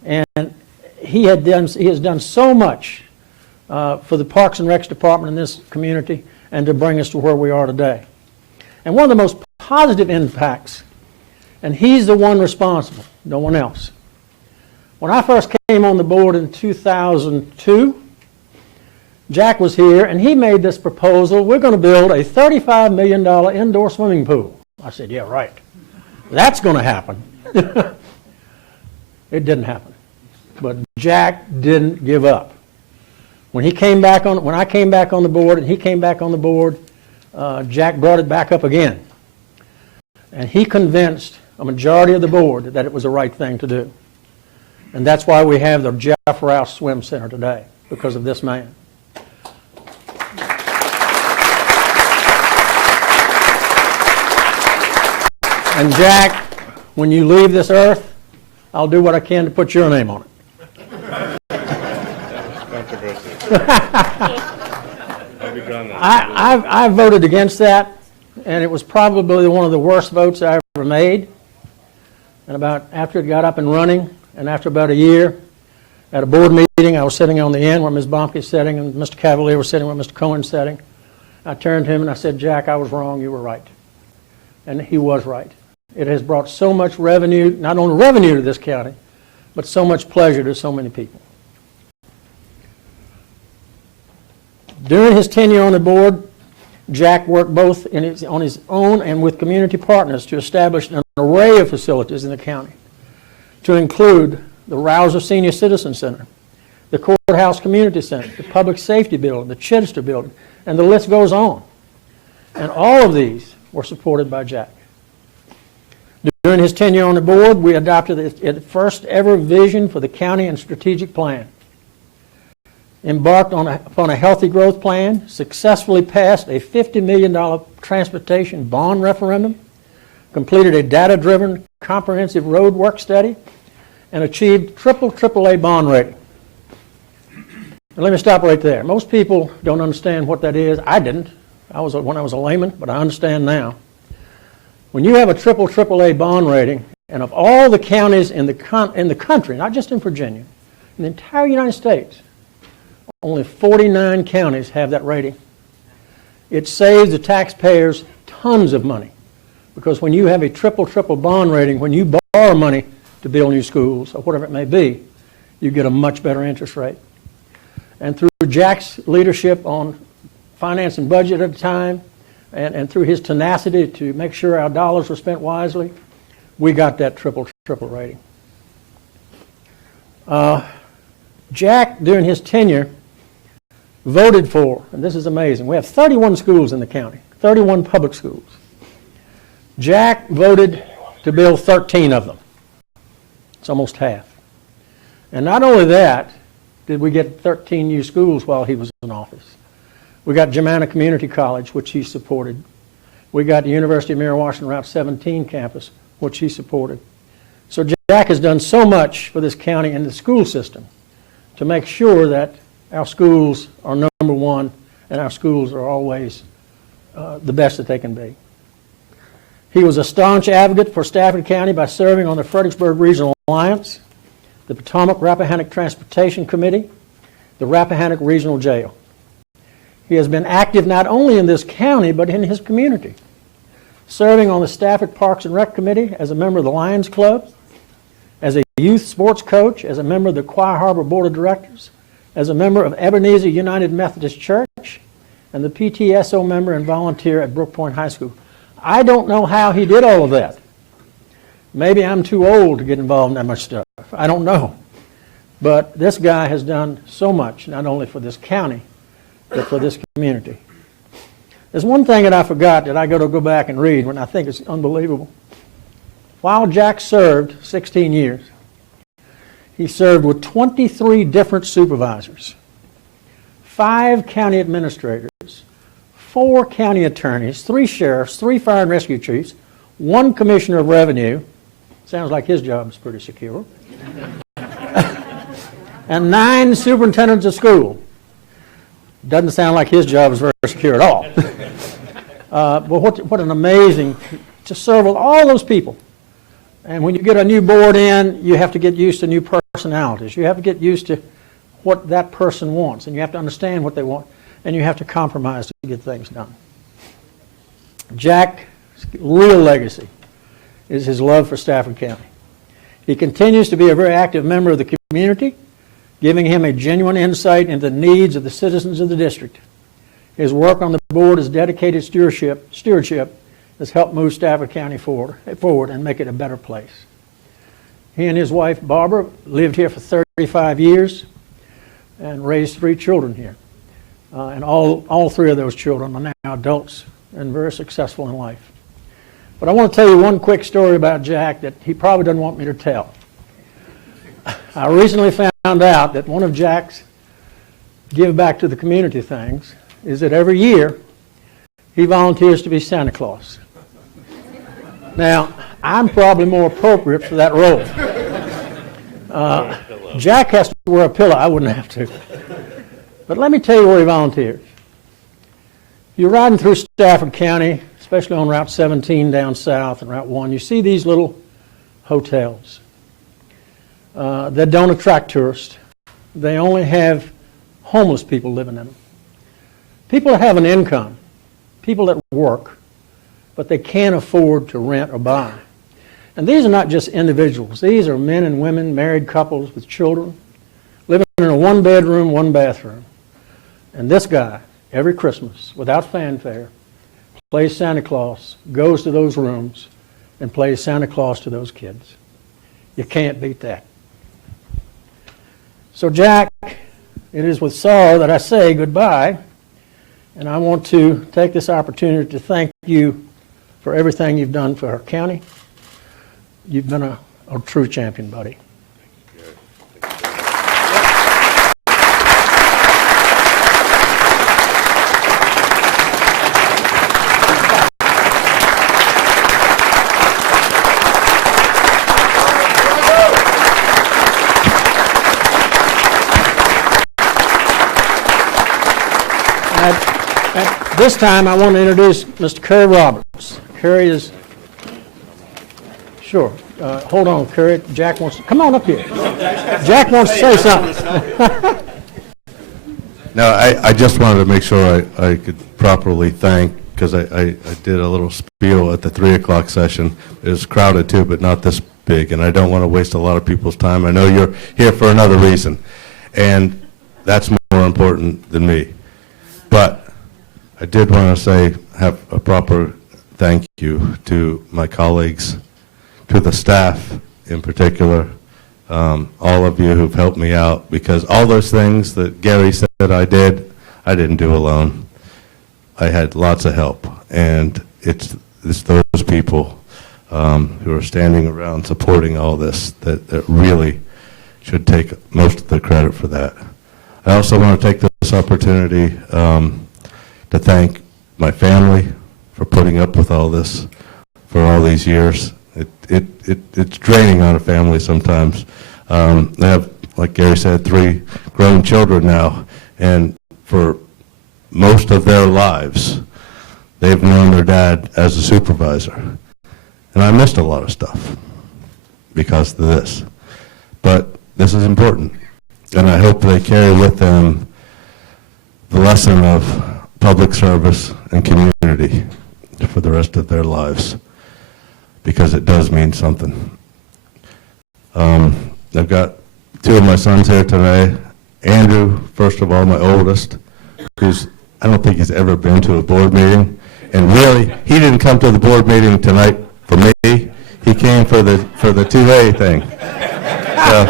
And he has done so much for the Parks and Recs Department in this community and to bring us to where we are today. And one of the most positive impacts, and he's the one responsible, no one else. When I first came on the board in 2002, Jack was here and he made this proposal: we're going to build a $35 million indoor swimming pool. I said, yeah, right. That's going to happen. It didn't happen. But Jack didn't give up. When I came back on the board and he came back on the board, Jack brought it back up again. And he convinced a majority of the board that it was the right thing to do. And that's why we have the Jeff Rouse Swim Center today, because of this man. And Jack, when you leave this earth, I'll do what I can to put your name on it. I voted against that, and it was probably one of the worst votes I ever made. And after it got up and running, and after about a year, at a board meeting, I was sitting on the end where Ms. Bomke is sitting, and Mr. Cavalier was sitting where Mr. Cohen's sitting. I turned to him and I said, Jack, I was wrong, you were right. And he was right. It has brought so much revenue, not only revenue to this county, but so much pleasure to so many people. During his tenure on the board, Jack worked both on his own and with community partners to establish an array of facilities in the county, to include the Rouser Senior Citizen Center, the Courthouse Community Center, the Public Safety Building, the Chittister Building, and the list goes on. And all of these were supported by Jack. During his tenure on the board, we adopted the first ever vision for the county and strategic plan, embarked upon a healthy growth plan, successfully passed a $50 million transportation bond referendum, completed a data-driven comprehensive road work study, and achieved triple AAA bond rating. And let me stop right there. Most people don't understand what that is. I didn't when I was a layman, but I understand now. When you have a triple AAA bond rating, and of all the counties in the country, not just in Virginia, in the entire United States, only 49 counties have that rating. It saves the taxpayers tons of money, because when you have a triple bond rating, when you borrow money to build new schools or whatever it may be, you get a much better interest rate. And through Jack's leadership on finance and budget at the time, and through his tenacity to make sure our dollars were spent wisely, we got that triple rating. Jack, during his tenure, voted for, and this is amazing, we have 31 schools in the county, 31 public schools. Jack voted to build 13 of them. It's almost half. And not only that, did we get 13 new schools while he was in office. We got Germanna Community College, which he supported. We got the University of Mary Washington Route 17 campus, which he supported. So Jack has done so much for this county and the school system to make sure that our schools are number one and our schools are always the best that they can be. He was a staunch advocate for Stafford County by serving on the Fredericksburg Regional Alliance, the Potomac-Rappahannock Transportation Committee, the Rappahannock Regional Jail. He has been active not only in this county, but in his community, serving on the Stafford Parks and Rec Committee as a member of the Lions Club, as a youth sports coach, as a member of the Quai Harbor Board of Directors, as a member of Ebenezer United Methodist Church, and the PTSO member and volunteer at Brook Point High School. I don't know how he did all of that. Maybe I'm too old to get involved in that much stuff. I don't know. But this guy has done so much, not only for this county, but for this community. There's one thing that I forgot that I got to go back and read when I think it's unbelievable. While Jack served 16 years, he served with 23 different supervisors, 5 county administrators, 4 county attorneys, 3 sheriffs, 3 fire and rescue chiefs, 1 commissioner of revenue. Sounds like his job is pretty secure. And 9 superintendents of school. Doesn't sound like his job is very secure at all. But what an amazing, to serve with all those people. And when you get a new board in, you have to get used to new personalities. You have to get used to what that person wants, and you have to understand what they want, and you have to compromise to get things done. Jack's real legacy is his love for Stafford County. He continues to be a very active member of the community, giving him a genuine insight into the needs of the citizens of the district. His work on the board is dedicated stewardship has helped move Stafford County forward and make it a better place. He and his wife, Barbara, lived here for 35 years and raised 3 children here. And all 3 of those children are now adults and very successful in life. But I want to tell you one quick story about Jack that he probably doesn't want me to tell. I recently found out that one of Jack's give back to the community things is that every year he volunteers to be Santa Claus. Now, I'm probably more appropriate for that role. Jack has to wear a pillow. I wouldn't have to. But let me tell you where he volunteers. You're riding through Stafford County, especially on Route 17 down south and Route 1. You see these little hotels that don't attract tourists. They only have homeless people living in them. People that have an income, people that work, but they can't afford to rent or buy. And these are not just individuals. These are men and women, married couples with children, living in a one-bedroom, one-bathroom. And this guy, every Christmas, without fanfare, plays Santa Claus, goes to those rooms, and plays Santa Claus to those kids. You can't beat that. So, Jack, it is with sorrow that I say goodbye, and I want to take this opportunity to thank you for everything you've done for our county. You've been a true champion, buddy. At this time, I want to introduce Mr. Curry Roberts. Curry is, sure, hold on, Curry. Jack wants to, come on up here. Jack wants to say something. No, I just wanted to make sure I could properly thank, because I did a little spiel at the 3 o'clock session. It was crowded too, but not this big, and I don't want to waste a lot of people's time. I know you're here for another reason, and that's more important than me. But I did want to say, have a proper thank you to my colleagues, to the staff in particular, all of you who've helped me out, because all those things that Gary said I didn't do alone. I had lots of help, and it's those people who are standing around supporting all this that really should take most of the credit for that. I also want to take this opportunity to thank my family for putting up with all this for all these years. It's draining on a family sometimes. I have, like Gary said, 3 grown children now, and for most of their lives, they've known their dad as a supervisor. And I missed a lot of stuff because of this. But this is important, and I hope they carry with them the lesson of public service and community for the rest of their lives, because it does mean something. I've got 2 of my sons here today. Andrew, first of all, my oldest, who's, I don't think he's ever been to a board meeting, and really, he didn't come to the board meeting tonight for me. He came for the 2A thing. So,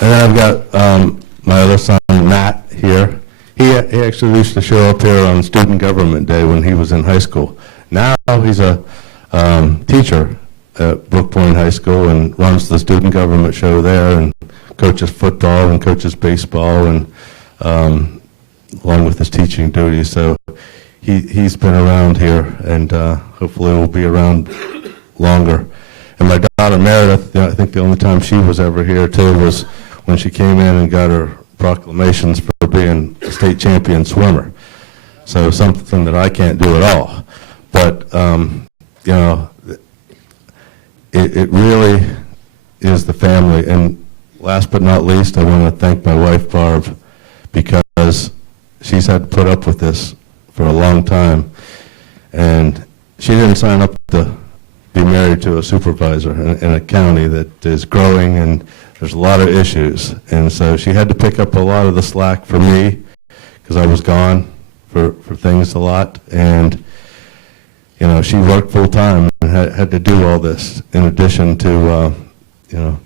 and then I've got my other son, Matt, here. He actually used to show up here on Student Government Day when he was in high school. Now he's a teacher at Brook Point High School and runs the student government show there and coaches football and coaches baseball, and along with his teaching duties. So he's been around here, and hopefully will be around longer. And my daughter Meredith, I think the only time she was ever here too was when she came in and got her proclamations for being a state champion swimmer. So something that I can't do at all. But, you know, it really is the family. And last but not least, I want to thank my wife, Barb, because she's had to put up with this for a long time. And she didn't sign up to be married to a supervisor in a county that is growing, and there's a lot of issues. And so she had to pick up a lot of the slack for me because I was gone for things a lot. And, you know, she worked full time and had to do all this in addition to, you know,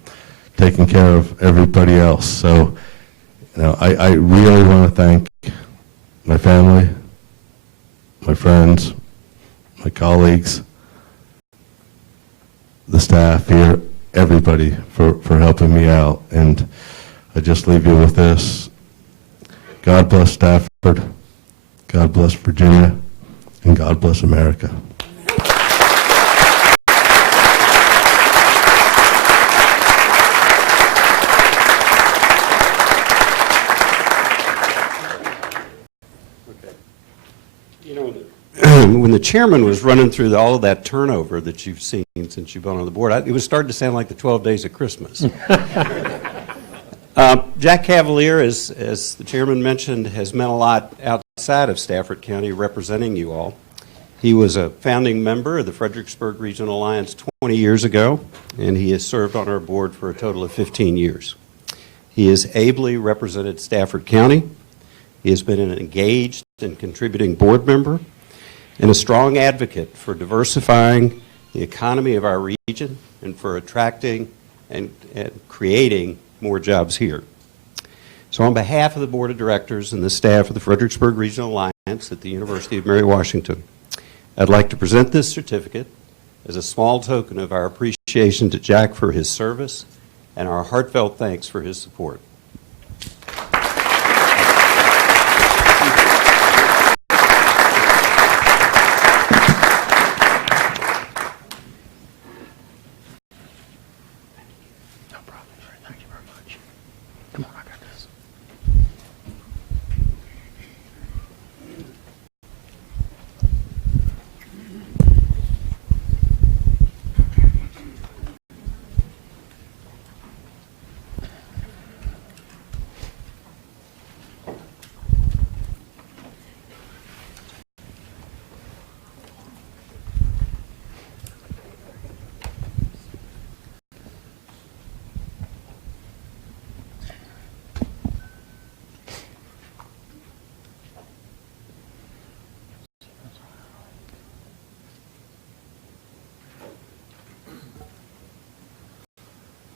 taking care of everybody else. So, you know, I really want to thank my family, my friends, my colleagues, the staff here, everybody for helping me out. And I just leave you with this. God bless Stafford, God bless Virginia, and God bless America. When the chairman was running through all of that turnover that you've seen since you've been on the board, it was starting to sound like the 12 days of Christmas. Jack Cavalier, as the chairman mentioned, has meant a lot outside of Stafford County representing you all. He was a founding member of the Fredericksburg Regional Alliance 20 years ago, and he has served on our board for a total of 15 years. He has ably represented Stafford County. He has been an engaged and contributing board member and a strong advocate for diversifying the economy of our region and for attracting and creating more jobs here. So on behalf of the Board of Directors and the staff of the Fredericksburg Regional Alliance at the University of Mary Washington, I'd like to present this certificate as a small token of our appreciation to Jack for his service and our heartfelt thanks for his support.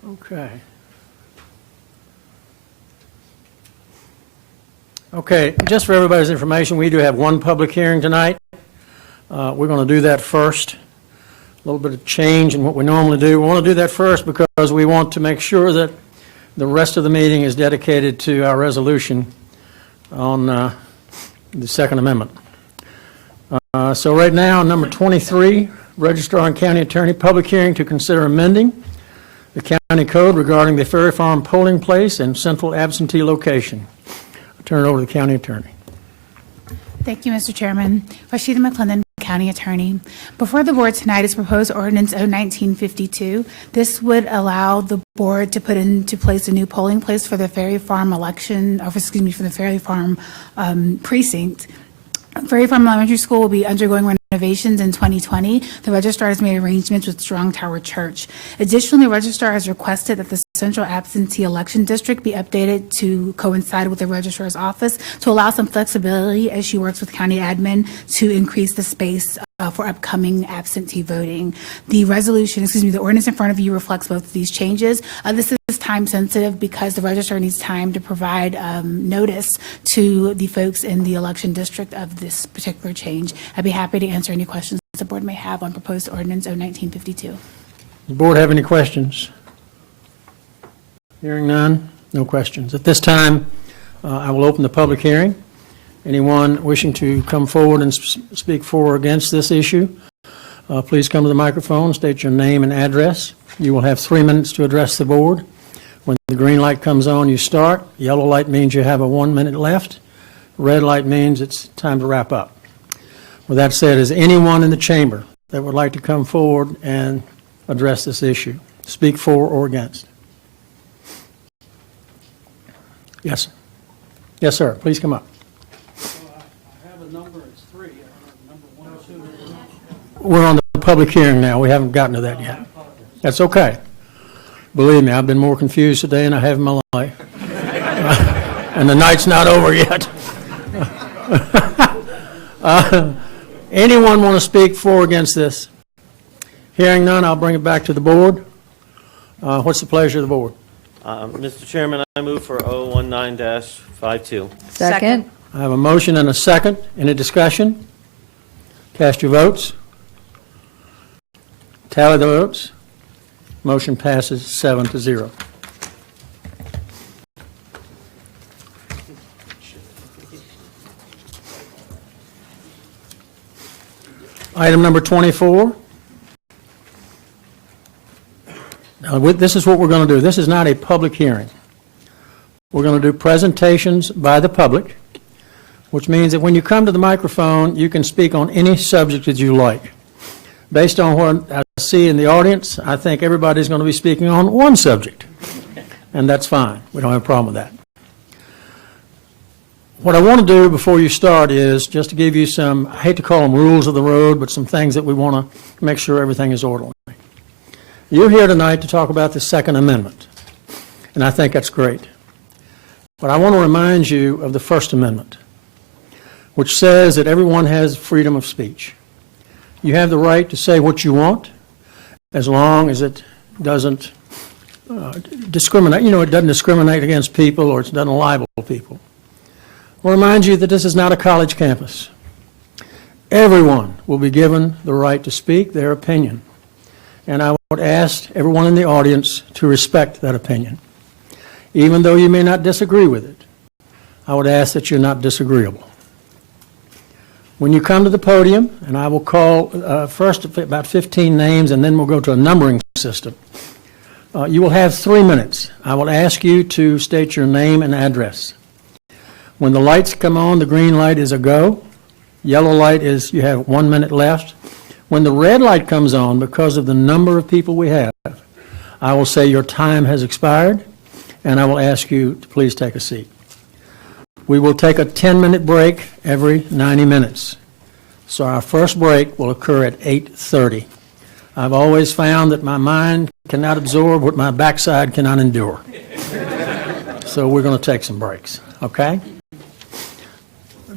Okay. Okay, just for everybody's information, we do have one public hearing tonight. We're going to do that first. A little bit of change in what we normally do. We want to do that first because we want to make sure that the rest of the meeting is dedicated to our resolution on the Second Amendment. So right now, number 23, Registrar and County Attorney, public hearing to consider amending the county code regarding the Ferry Farm polling place and central absentee location. I'll turn it over to the county attorney. Thank you, Mr. Chairman. Rashida McClendon, County Attorney. Before the board tonight is proposed ordinance 01952. This would allow the board to put into place a new polling place for the Ferry Farm election, or excuse me, for the Ferry Farm precinct. Ferry Farm Elementary School will be undergoing renovations in 2020. The registrar has made arrangements with Strong Tower Church. Additionally, the registrar has requested that the central absentee election district be updated to coincide with the registrar's office to allow some flexibility as she works with county admin to increase the space for upcoming absentee voting. The resolution, the ordinance in front of you reflects both of these changes. This is time sensitive because the registrar needs time to provide notice to the folks in the election district of this particular change. I'd be happy to answer any questions the board may have on proposed ordinance 01952. Does the board have any questions? Hearing none, no questions. At this time, I will open the public hearing. Anyone wishing to come forward and speak for or against this issue, please come to the microphone, state your name and address. You will have 3 minutes to address the board. When the green light comes on, you start. Yellow light means you have a 1 minute left. Red light means it's time to wrap up. With that said, is anyone in the chamber that would like to come forward and address this issue, speak for or against? Yes, sir. Yes, sir. Please come up. I have a number, it's 3. Number 1, 2. We're on the public hearing now. We haven't gotten to that yet. That's okay. Believe me, I've been more confused today than I have in my life. And the night's not over yet. Anyone want to speak for or against this? Hearing none, I'll bring it back to the board. What's the pleasure of the board? Mr. Chairman, I move for 019-52. Second. I have a motion and a second. Any discussion? Cast your votes. Tally the votes. Motion passes 7-0. Item number 24. Now, this is what we're going to do. This is not a public hearing. We're going to do presentations by the public, which means that when you come to the microphone, you can speak on any subject that you like. Based on what I see in the audience, I think everybody's going to be speaking on one subject, and that's fine. We don't have a problem with that. What I want to do before you start is just to give you some, I hate to call them rules of the road, but some things that we want to make sure everything is orderly. You're here tonight to talk about the Second Amendment, and I think that's great. But I want to remind you of the First Amendment, which says that everyone has freedom of speech. You have the right to say what you want, as long as it doesn't discriminate. You know, it doesn't discriminate against people or it doesn't libel people. I'll remind you that this is not a college campus. Everyone will be given the right to speak their opinion. And I would ask everyone in the audience to respect that opinion. Even though you may not disagree with it, I would ask that you're not disagreeable. When you come to the podium, and I will call first about 15 names, and then we'll go to a numbering system. You will have 3 minutes. I will ask you to state your name and address. When the lights come on, the green light is a go. Yellow light is you have 1 minute left. When the red light comes on, because of the number of people we have, I will say your time has expired, and I will ask you to please take a seat. We will take a 10-minute break every 90 minutes. So our first break will occur at 8:30. I've always found that my mind cannot absorb what my backside cannot endure. So we're going to take some breaks, okay?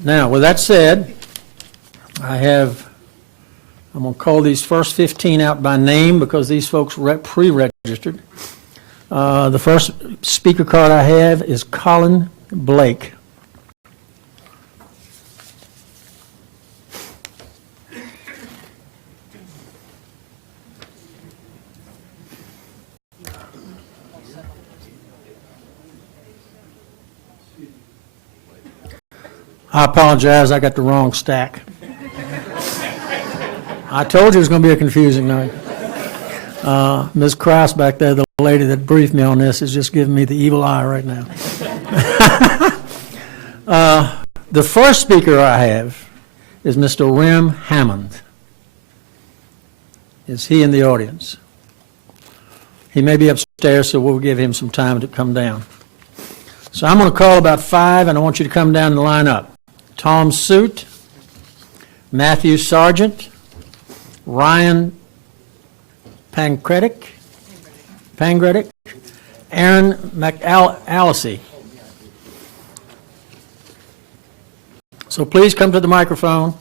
Now, with that said, I'm going to call these first 15 out by name because these folks pre-registered. The first speaker card I have is Colin Blake. I apologize, I got the wrong stack. I told you it was going to be a confusing night. Ms. Krause back there, the lady that briefed me on this, is just giving me the evil eye right now. The first speaker I have is Mr. Rem Hammond. Is he in the audience? He may be upstairs, so we'll give him some time to come down. So I'm going to call about 5, and I want you to come down and line up. Tom Suit, Matthew Sargent, Ryan Pancredic, Aaron McAllisey. So please come to the microphone.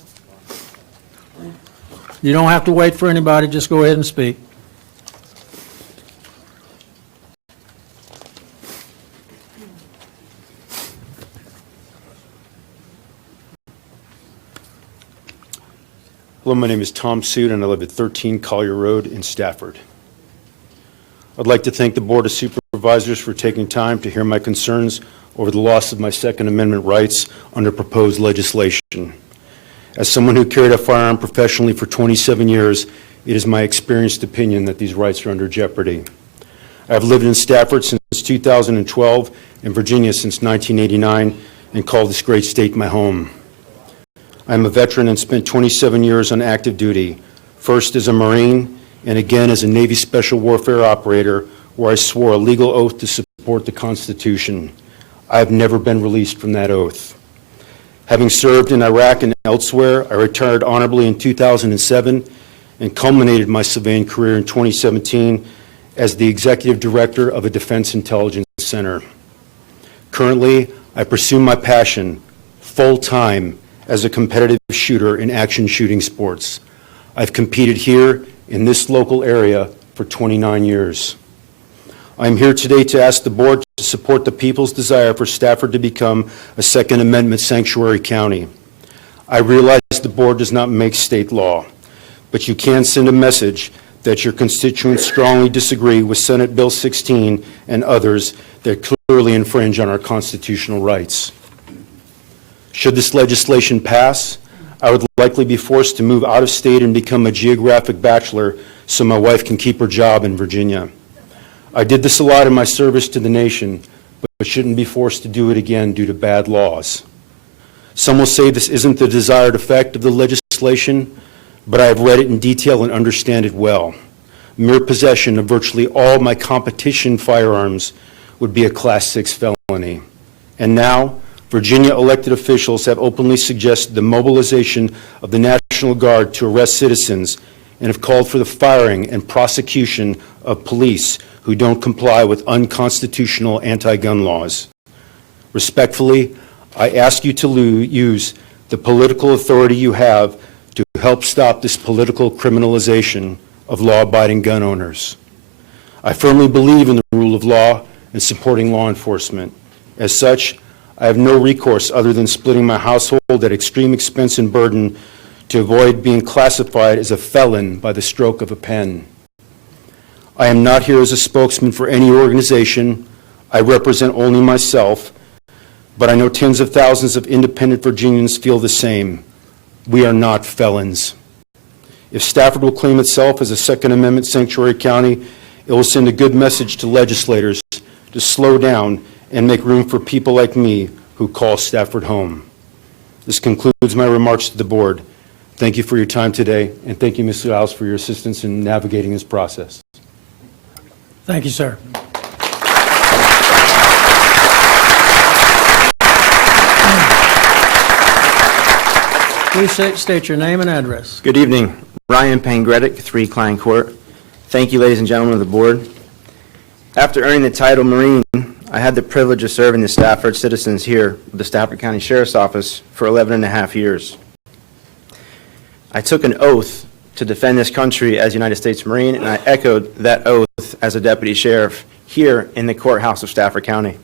You don't have to wait for anybody, just go ahead and speak. Hello, my name is Tom Suit, and I live at 13 Collier Road in Stafford. I'd like to thank the Board of Supervisors for taking time to hear my concerns over the loss of my Second Amendment rights under proposed legislation. As someone who carried a firearm professionally for 27 years, it is my experienced opinion that these rights are under jeopardy. I have lived in Stafford since 2012 and Virginia since 1989 and call this great state my home. I am a veteran and spent 27 years on active duty, first as a Marine and again as a Navy Special Warfare Operator, where I swore a legal oath to support the Constitution. I have never been released from that oath. Having served in Iraq and elsewhere, I retired honorably in 2007 and culminated my civilian career in 2017 as the Executive Director of a Defense Intelligence Center. Currently, I pursue my passion full-time as a competitive shooter in action shooting sports. I've competed here in this local area for 29 years. I'm here today to ask the board to support the people's desire for Stafford to become a Second Amendment sanctuary county. I realize the board does not make state law, but you can send a message that your constituents strongly disagree with Senate Bill 16 and others that clearly infringe on our constitutional rights. Should this legislation pass, I would likely be forced to move out of state and become a geographic bachelor so my wife can keep her job in Virginia. I did this a lot in my service to the nation, but shouldn't be forced to do it again due to bad laws. Some will say this isn't the desired effect of the legislation, but I have read it in detail and understand it well. Mere possession of virtually all my competition firearms would be a Class 6 felony. And now, Virginia elected officials have openly suggested the mobilization of the National Guard to arrest citizens and have called for the firing and prosecution of police who don't comply with unconstitutional anti-gun laws. Respectfully, I ask you to use the political authority you have to help stop this political criminalization of law-abiding gun owners. I firmly believe in the rule of law and supporting law enforcement. As such, I have no recourse other than splitting my household at extreme expense and burden to avoid being classified as a felon by the stroke of a pen. I am not here as a spokesman for any organization. I represent only myself, but I know tens of thousands of independent Virginians feel the same. We are not felons. If Stafford will claim itself as a Second Amendment sanctuary county, it will send a good message to legislators to slow down and make room for people like me who call Stafford home. This concludes my remarks to the board. Thank you for your time today, and thank you, Mr. House, for your assistance in navigating this process. Thank you, sir. Please state your name and address. Good evening. Ryan Pangredic, 3 Klein Court. Thank you, ladies and gentlemen of the board. After earning the title Marine, I had the privilege of serving the Stafford citizens here with the Stafford County Sheriff's Office for 11.5 years. I took an oath to defend this country as United States Marine, and I echoed that oath as a deputy sheriff here in the courthouse of Stafford County.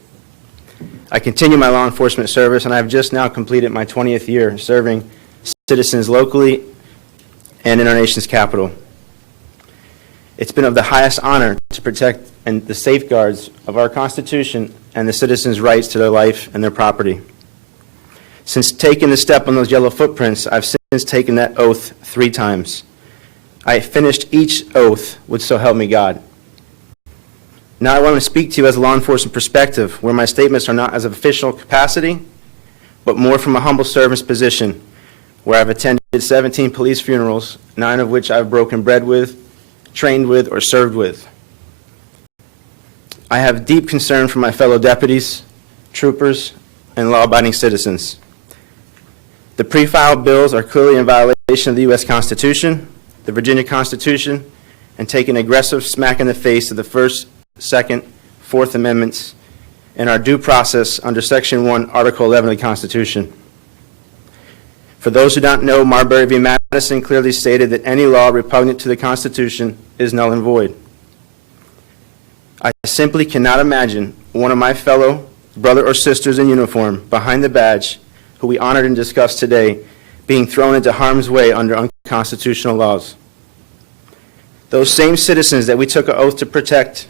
I continue my law enforcement service, and I have just now completed my 20th year serving citizens locally and in our nation's capital. It's been of the highest honor to protect and the safeguards of our Constitution and the citizens' rights to their life and their property. Since taking the step on those yellow footprints, I've since taken that oath 3 times. I finished each oath with "So help me God." Now I want to speak to you as a law enforcement perspective, where my statements are not as of official capacity, but more from a humble servant's position, where I've attended 17 police funerals, 9 of which I've broken bread with, trained with, or served with. I have deep concern for my fellow deputies, troopers, and law-abiding citizens. The pre-filed bills are clearly in violation of the U.S. Constitution, the Virginia Constitution, and take an aggressive smack in the face of the First, Second, Fourth Amendments and our due process under Section 1, Article 11 of the Constitution. For those who don't know, Marbury v. Madison clearly stated that any law repugnant to the Constitution is null and void. I simply cannot imagine one of my fellow brother or sisters in uniform behind the badge, who we honored and discussed today, being thrown into harm's way under unconstitutional laws. Those same citizens that we took an oath to protect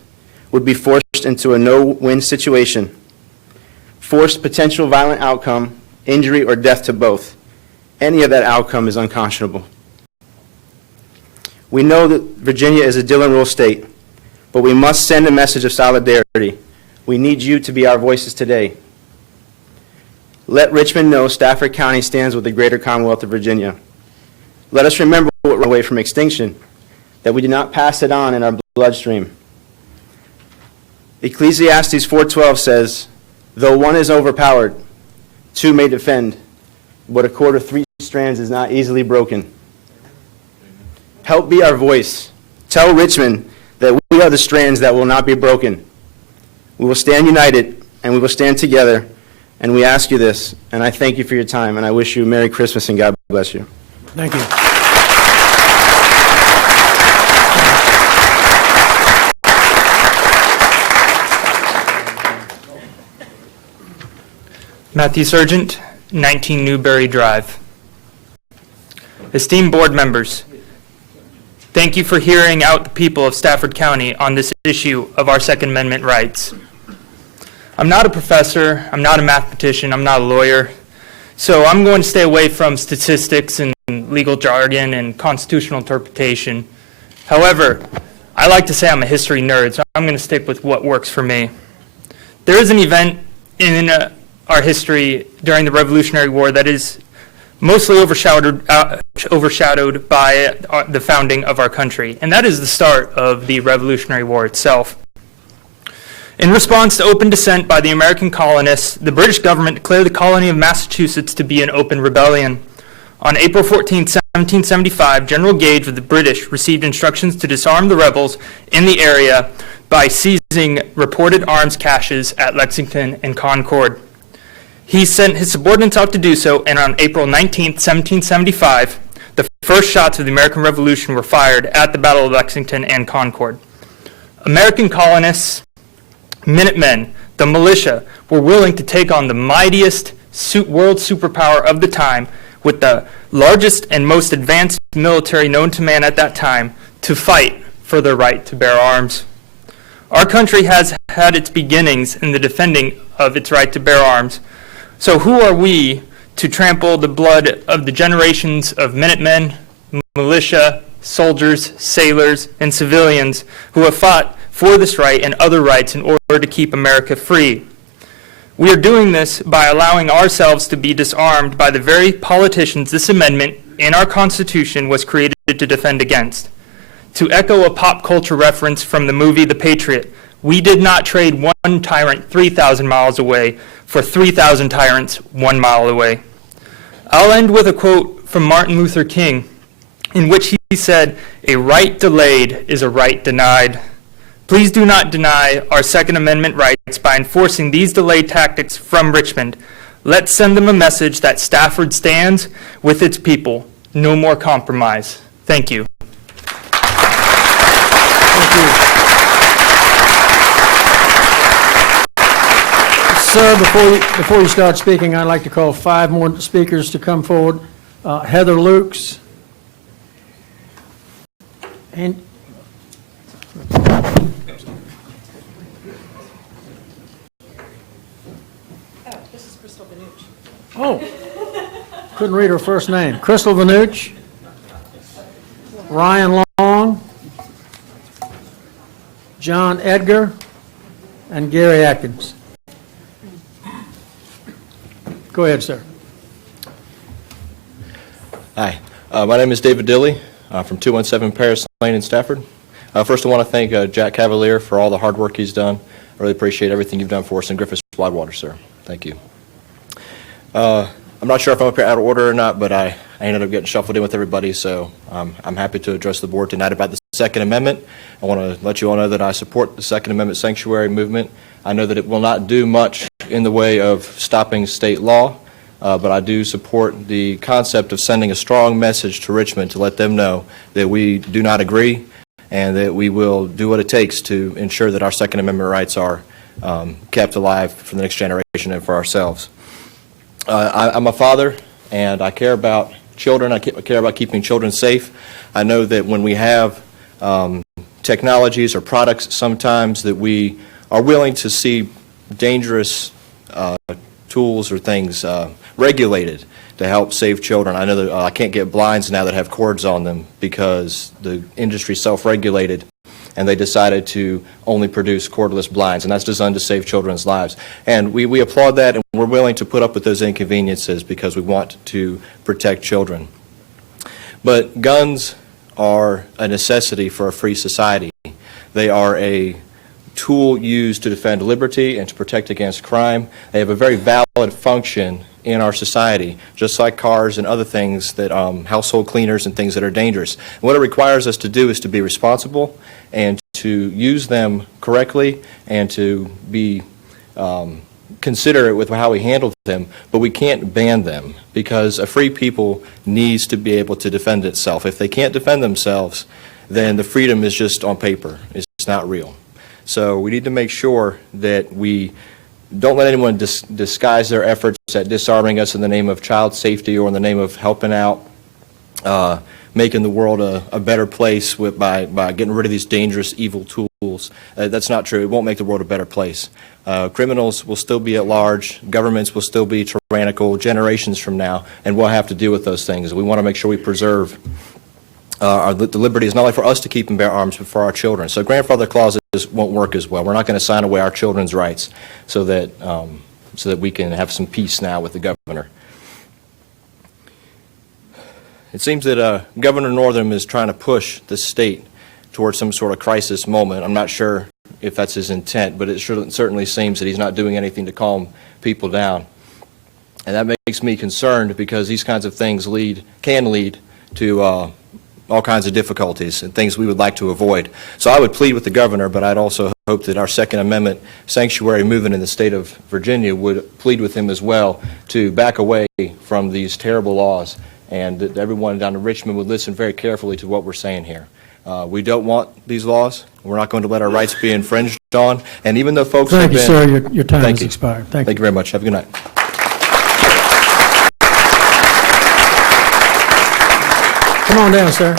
would be forced into a no-win situation, forced potential violent outcome, injury, or death to both. Any of that outcome is unconscionable. We know that Virginia is a Dillon Rule state, but we must send a message of solidarity. We need you to be our voices today. Let Richmond know Stafford County stands with the greater Commonwealth of Virginia. Let us remember what we're away from extinction, that we do not pass it on in our bloodstream. Ecclesiastes 4:12 says, "Though one is overpowered, 2 may defend, but a cord of 3 strands is not easily broken." Help be our voice. Tell Richmond that we are the strands that will not be broken. We will stand united, and we will stand together, and we ask you this, and I thank you for your time, and I wish you a Merry Christmas and God bless you. Thank you. Matthew Sargent, 19 Newberry Drive. Esteemed board members, thank you for hearing out the people of Stafford County on this issue of our Second Amendment rights. I'm not a professor, I'm not a mathematician, I'm not a lawyer, so I'm going to stay away from statistics and legal jargon and constitutional interpretation. However, I like to say I'm a history nerd, so I'm going to stick with what works for me. There is an event in our history during the Revolutionary War that is mostly overshadowed by the founding of our country, and that is the start of the Revolutionary War itself. In response to open dissent by the American colonists, the British government declared the colony of Massachusetts to be an open rebellion. On April 14, 1775, General Gage of the British received instructions to disarm the rebels in the area by seizing reported arms caches at Lexington and Concord. He sent his subordinates out to do so, and on April 19, 1775, the first shots of the American Revolution were fired at the Battle of Lexington and Concord. American colonists, Minutemen, the militia, were willing to take on the mightiest world superpower of the time with the largest and most advanced military known to man at that time to fight for their right to bear arms. Our country has had its beginnings in the defending of its right to bear arms. So who are we to trample the blood of the generations of Minutemen, militia, soldiers, sailors, and civilians who have fought for this right and other rights in order to keep America free? We are doing this by allowing ourselves to be disarmed by the very politicians this amendment in our Constitution was created to defend against. To echo a pop culture reference from the movie The Patriot, we did not trade one tyrant 3,000 miles away for 3,000 tyrants 1 mile away. I'll end with a quote from Martin Luther King, in which he said, "A right delayed is a right denied." Please do not deny our Second Amendment rights by enforcing these delay tactics from Richmond. Let's send them a message that Stafford stands with its people. No more compromise. Thank you. Thank you. Sir, before you start speaking, I'd like to call 5 more speakers to come forward. Heather Lukes. And This is Crystal Benucci. oh, couldn't read her first name. Crystal Vanucci, Ryan Long, John Edgar, and Gary Atkins. Go ahead, sir. Hi, my name is David Dilley from 217 Paris Lane in Stafford. First, I want to thank Jack Cavalier for all the hard work he's done. I really appreciate everything you've done for us in Griffiths-Widewater, sir. Thank you. I'm not sure if I'm up here out of order or not, but I ended up getting shuffled in with everybody, so I'm happy to address the board tonight about the Second Amendment. I want to let you all know that I support the Second Amendment sanctuary movement. I know that it will not do much in the way of stopping state law, but I do support the concept of sending a strong message to Richmond to let them know that we do not agree and that we will do what it takes to ensure that our Second Amendment rights are kept alive for the next generation and for ourselves. I'm a father, and I care about children. I care about keeping children safe. I know that when we have technologies or products sometimes that we are willing to see dangerous tools or things regulated to help save children. I know that I can't get blinds now that have cords on them because the industry self-regulated and they decided to only produce cordless blinds, and that's designed to save children's lives. And we applaud that, and we're willing to put up with those inconveniences because we want to protect children. But guns are a necessity for a free society. They are a tool used to defend liberty and to protect against crime. They have a very valid function in our society, just like cars and other things that household cleaners and things that are dangerous. And what it requires us to do is to be responsible and to use them correctly and to be considerate with how we handle them, but we can't ban them because a free people needs to be able to defend itself. If they can't defend themselves, then the freedom is just on paper. It's not real. So we need to make sure that we don't let anyone disguise their efforts at disarming us in the name of child safety or in the name of helping out, making the world a better place by getting rid of these dangerous, evil tools. That's not true. It won't make the world a better place. Criminals will still be at large. Governments will still be tyrannical generations from now, and we'll have to deal with those things. We want to make sure we preserve the liberties not only for us to keep and bear arms, but for our children. So grandfather clauses won't work as well. We're not going to sign away our children's rights so that we can have some peace now with the governor. It seems that Governor Northam is trying to push the state towards some sort of crisis moment. I'm not sure if that's his intent, but it certainly seems that he's not doing anything to calm people down. And that makes me concerned because these kinds of things can lead to all kinds of difficulties and things we would like to avoid. So I would plead with the governor, but I'd also hope that our Second Amendment sanctuary movement in the state of Virginia would plead with him as well to back away from these terrible laws, and that everyone down in Richmond would listen very carefully to what we're saying here. We don't want these laws. We're not going to let our rights be infringed on. And even though folks have Thank you, been... sir. Your time has expired. Thank you. Thank you very much. Have a good night. Come on down, sir.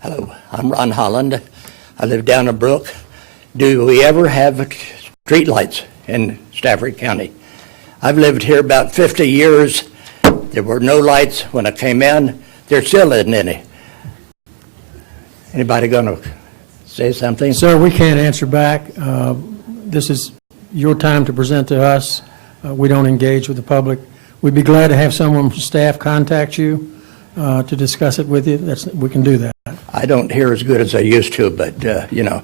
Hello, I'm Ron Holland. I live down the brook. Do we ever have street lights in Stafford County? I've lived here about 50 years. There were no lights when I came in. There still isn't any. Anybody going to say something? Sir, we can't answer back. This is your time to present to us. We don't engage with the public. We'd be glad to have someone from staff contact you to discuss it with you. We can do that. I don't hear as good as I used to, but, you know.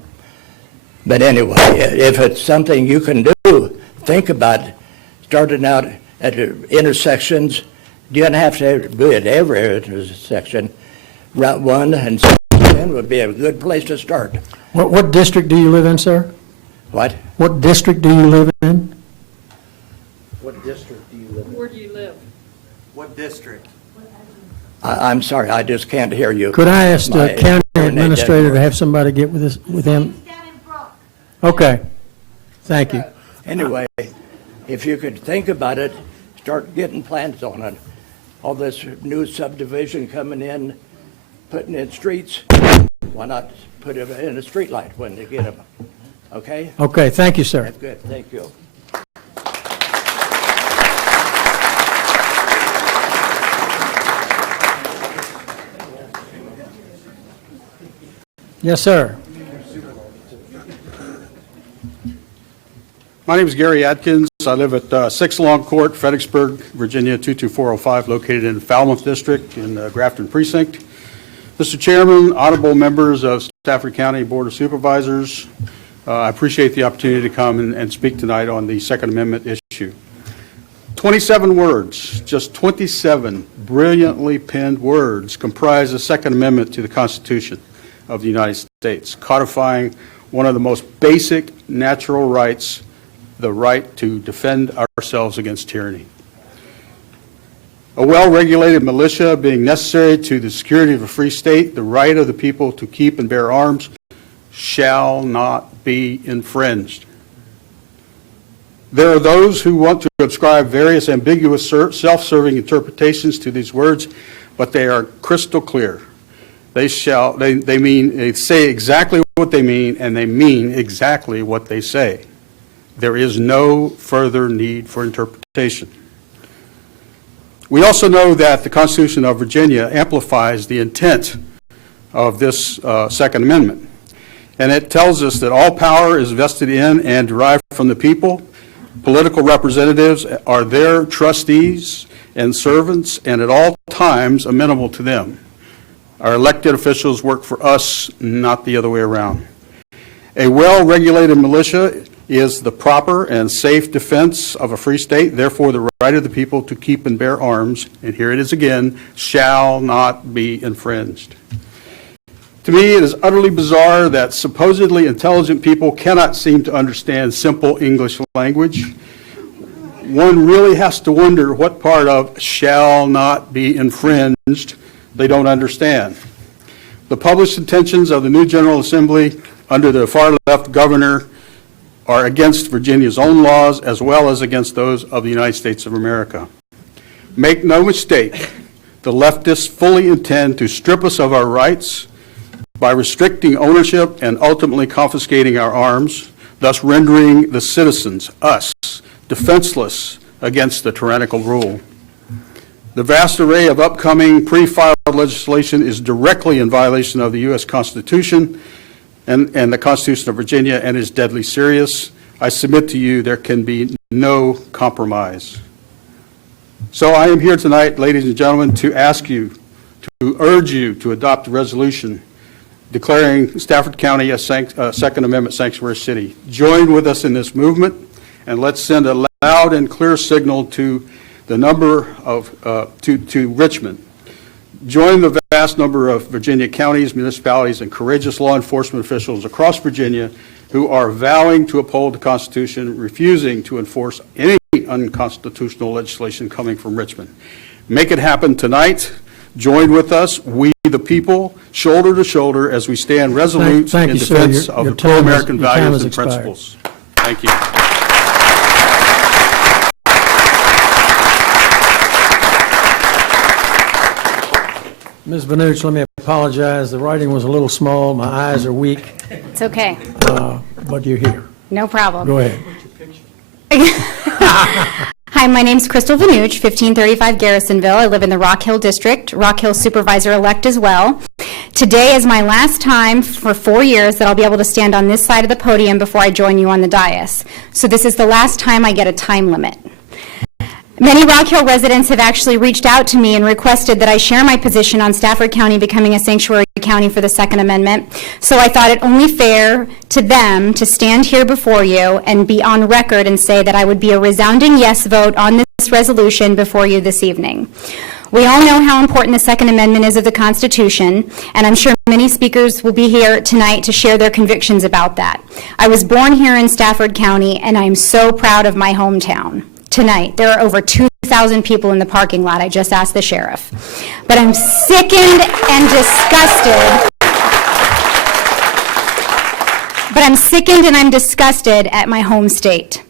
But anyway, if it's something you can do, think about it. Starting out at the intersections, you don't have to do it every intersection. Route 1 and 10 would be a good place to start. What district do you live in, sir? What? What district do you live in? What district do you live in? Where do you live? What district? I'm sorry, I just can't hear you. Could I ask the My county internet administrator doesn't to have somebody get with him? Okay. Thank you. Anyway, if you could think about it, start getting plans on it. All this new subdivision coming in, putting in streets, why not put it in a street light when they get them? Okay? Okay, thank you, sir. That's good, thank you. Yes, sir. My name is Gary Atkins. I live at 6 Long Court, Fredericksburg, Virginia, 22405, located in Falmouth District in Grafton Precinct. Mr. Chairman, honorable members of Stafford County Board of Supervisors, I appreciate the opportunity to come and speak tonight on the Second Amendment issue. 27 words, just 27 brilliantly penned words comprise the Second Amendment to the Constitution of the United States, codifying one of the most basic natural rights, the right to defend ourselves against tyranny. A well-regulated militia being necessary to the security of a free state, the right of the people to keep and bear arms shall not be infringed. There are those who want to ascribe various ambiguous, self-serving interpretations to these words, but they are crystal clear. They say exactly what they mean, and they mean exactly what they say. There is no further need for interpretation. We also know that the Constitution of Virginia amplifies the intent of this Second Amendment. And it tells us that all power is vested in and derived from the people. Political representatives are their trustees and servants, and at all times amenable to them. Our elected officials work for us, not the other way around. A well-regulated militia is the proper and safe defense of a free state. Therefore, the right of the people to keep and bear arms, and here it is again, shall not be infringed. To me, it is utterly bizarre that supposedly intelligent people cannot seem to understand simple English language. One really has to wonder what part of shall not be infringed they don't understand. The published intentions of the new General Assembly under the far-left governor are against Virginia's own laws as well as against those of the United States of America. Make no mistake, the leftists fully intend to strip us of our rights by restricting ownership and ultimately confiscating our arms, thus rendering the citizens, us, defenseless against the tyrannical rule. The vast array of upcoming pre-filed legislation is directly in violation of the U.S. Constitution and the Constitution of Virginia and is deadly serious. I submit to you there can be no compromise. So I am here tonight, ladies and gentlemen, to ask you to urge you to adopt a resolution declaring Stafford County a Second Amendment sanctuary city. Join with us in this movement, and let's send a loud and clear signal to the number of, to Richmond. Join the vast number of Virginia counties, municipalities, and courageous law enforcement officials across Virginia who are vowing to uphold the Constitution, refusing to enforce any unconstitutional legislation coming from Richmond. Make it happen tonight. Join with us, we the people, shoulder to shoulder, as we stand resolute Thank in you, sir. defense Your of the time pro-American your time values has and expired. principles. Thank you. Ms. Banucci, let me apologize. The writing was a little small. My eyes are weak, It's okay. but you're here. No problem. Go ahead. Hi, my name's Crystal Vanucci, 1535 Garrisonville. I live in the Rock Hill District, Rock Hill Supervisor-elect as well. Today is my last time for 4 years that I'll be able to stand on this side of the podium before I join you on the dais. So this is the last time I get a time limit. Many Rock Hill residents have actually reached out to me and requested that I share my position on Stafford County becoming a sanctuary county for the Second Amendment. So I thought it only fair to them to stand here before you and be on record and say that I would be a resounding yes vote on this resolution before you this evening. We all know how important the Second Amendment is of the Constitution, and I'm sure many speakers will be here tonight to share their convictions about that. I was born here in Stafford County, and I'm so proud of my hometown. Tonight, there are over 2,000 people in the parking lot. I just asked the sheriff. But I'm sickened and disgusted. I'm disgusted at my home state.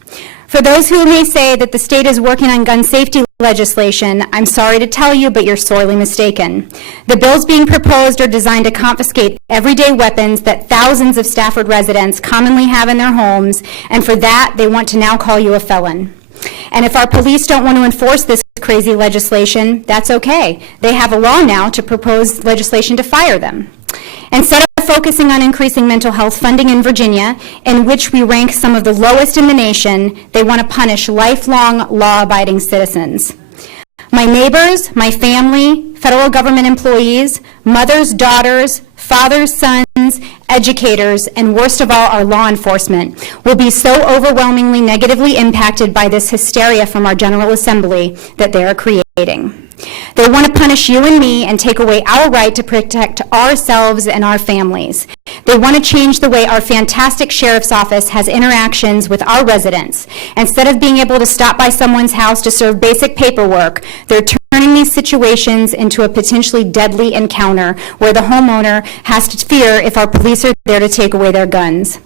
For those who may say that the state is working on gun safety legislation, I'm sorry to tell you, but you're sorely mistaken. The bills being proposed are designed to confiscate everyday weapons that thousands of Stafford residents commonly have in their homes, and for that, they want to now call you a felon. And if our police don't want to enforce this crazy legislation, that's okay. They have a law now to propose legislation to fire them. Instead of focusing on increasing mental health funding in Virginia, in which we rank some of the lowest in the nation, they want to punish lifelong law-abiding citizens. My neighbors, my family, federal government employees, mothers, daughters, fathers, sons, educators, and worst of all, our law enforcement will be so overwhelmingly negatively impacted by this hysteria from our General Assembly that they are creating. They want to punish you and me and take away our right to protect ourselves and our families. They want to change the way our fantastic sheriff's office has interactions with our residents. Instead of being able to stop by someone's house to serve basic paperwork, they're turning these situations into a potentially deadly encounter where the homeowner has to fear if our police are there to take away their guns.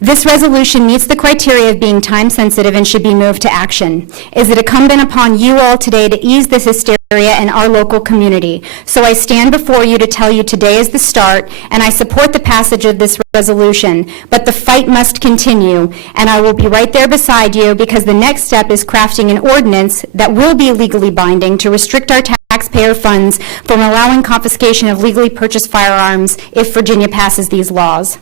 This resolution meets the criteria of being time-sensitive and should be moved to action. Is it incumbent upon you all today to ease this hysteria in our local community? So I stand before you to tell you today is the start, and I support the passage of this resolution, but the fight must continue, and I will be right there beside you because the next step is crafting an ordinance that will be legally binding to restrict our taxpayer funds from allowing confiscation of legally purchased firearms if Virginia passes these laws.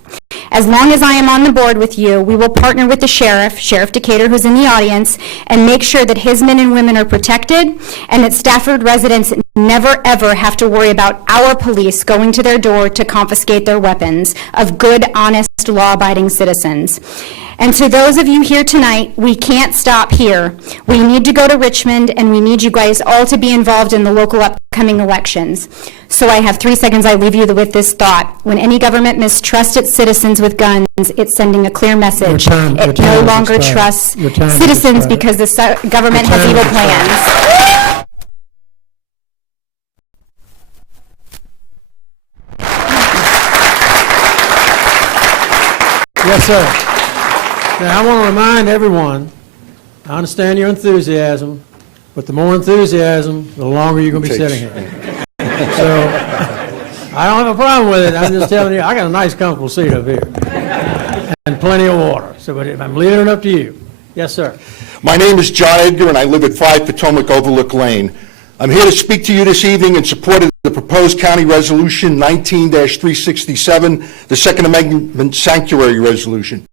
As long as I am on the board with you, we will partner with the sheriff, Sheriff Decatur, who's in the audience, and make sure that his men and women are protected and that Stafford residents never, ever have to worry about our police going to their door to confiscate their weapons of good, honest, law-abiding citizens. And to those of you here tonight, we can't stop here. We need to go to Richmond, and we need you guys all to be involved in the local upcoming elections. So I have 3 seconds. I leave you with this thought. When any government mistrusts its citizens with guns, it's sending a clear message. It no longer trusts citizens because the government has evil plans. Yes, sir. Now, I want to remind everyone, I understand your enthusiasm, but the more enthusiasm, the longer you're going to be sitting here. So, I don't have a problem with it. I'm just telling you, I got a nice, comfortable seat up here. And plenty of water. So, but I'm leaving it up to you. Yes, sir. My name is John Edgar, and I live at 5 Potomac Overlook Lane. I'm here to speak to you this evening in support of the proposed County Resolution 19-367, the Second Amendment Sanctuary Resolution.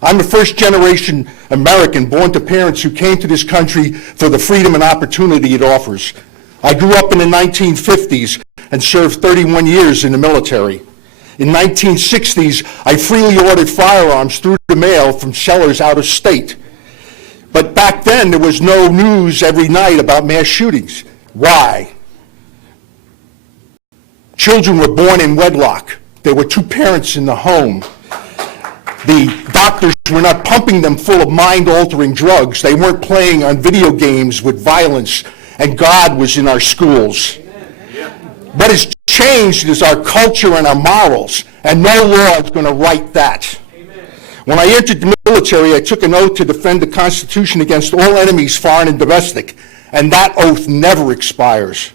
I'm a first-generation American born to parents who came to this country for the freedom and opportunity it offers. I grew up in the 1950s and served 31 years in the military. In 1960s, I freely ordered firearms through the mail from sellers out of state. But back then, there was no news every night about mass shootings. Why? Children were born in wedlock. There were two parents in the home. The doctors were not pumping them full of mind-altering drugs. They weren't playing on video games with violence, and God was in our schools. What has changed is our culture and our morals, and no law is going to right that. When I entered the military, I took an oath to defend the Constitution against all enemies, foreign and domestic, and that oath never expires.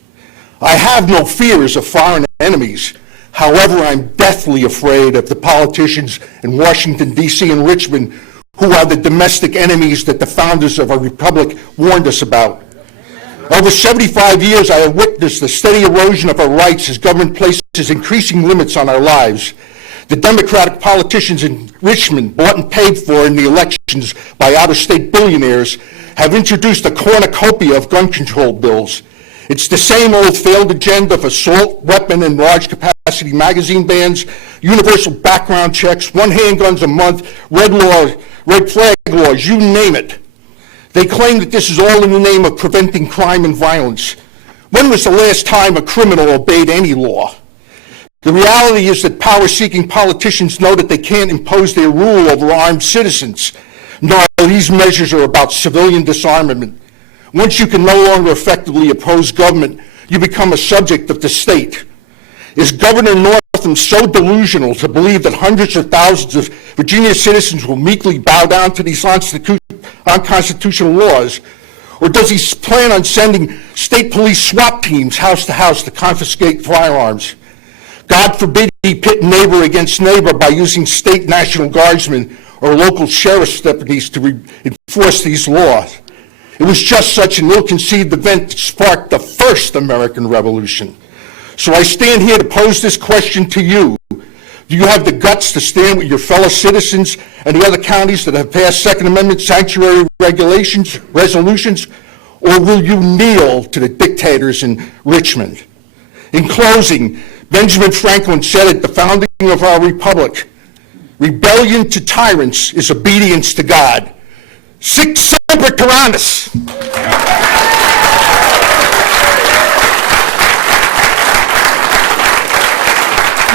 I have no fears of foreign enemies. However, I'm deathly afraid of the politicians in Washington, D.C. and Richmond, who are the domestic enemies that the founders of our republic warned us about. Over 75 years, I have witnessed the steady erosion of our rights as government places increasing limits on our lives. The Democratic politicians in Richmond, bought and paid for in the elections by out-of-state billionaires, have introduced a cornucopia of gun control bills. It's the same old failed agenda of assault, weapon, and large-capacity magazine bans, universal background checks, one handguns a month, red flag laws, you name it. They claim that this is all in the name of preventing crime and violence. When was the last time a criminal obeyed any law? The reality is that power-seeking politicians know that they can't impose their rule over armed citizens. No, these measures are about civilian disarmament. Once you can no longer effectively oppose government, you become a subject of the state. Is Governor Northam so delusional to believe that hundreds of thousands of Virginia citizens will meekly bow down to these unconstitutional laws? Or does he plan on sending state police SWAT teams house to house to confiscate firearms? God forbid he pit neighbor against neighbor by using state National Guardsmen or local sheriff's deputies to enforce these laws. It was just such an ill-conceived event that sparked the first American Revolution. So I stand here to pose this question to you. Do you have the guts to stand with your fellow citizens and the other counties that have passed Second Amendment sanctuary resolutions, or will you kneel to the dictators in Richmond? In closing, Benjamin Franklin said at the founding of our republic, rebellion to tyrants is obedience to God. Sic semper tyrannis.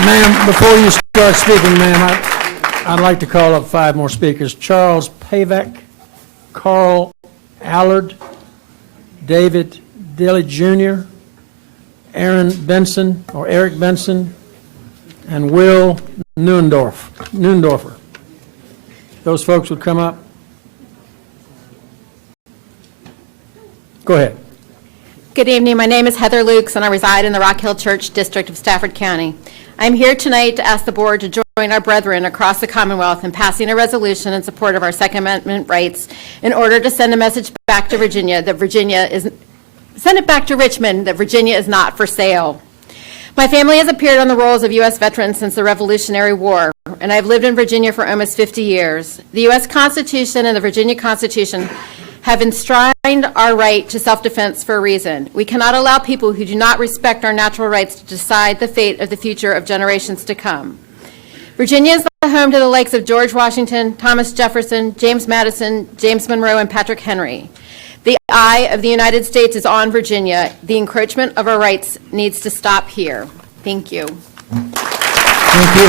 Ma'am, before you start speaking, ma'am, I'd like to call up 5 more speakers. Charles Pavek, Carl Allard, David Dilly Jr., Eric Benson, and Will Neundorfer. Those folks would come up. Go ahead. Good evening. My name is Heather Lukes, and I reside in the Rock Hill Church District of Stafford County. I'm here tonight to ask the board to join our brethren across the Commonwealth in passing a resolution in support of our Second Amendment rights in order to send a message back to Virginia that send it back to Richmond that Virginia is not for sale. My family has appeared on the rolls of U.S. veterans since the Revolutionary War, and I've lived in Virginia for almost 50 years. The U.S. Constitution and the Virginia Constitution have enshrined our right to self-defense for a reason. We cannot allow people who do not respect our natural rights to decide the fate of the future of generations to come. Virginia is the home to the likes of George Washington, Thomas Jefferson, James Madison, James Monroe, and Patrick Henry. The eye of the United States is on Virginia. The encroachment of our rights needs to stop here. Thank you. Thank you.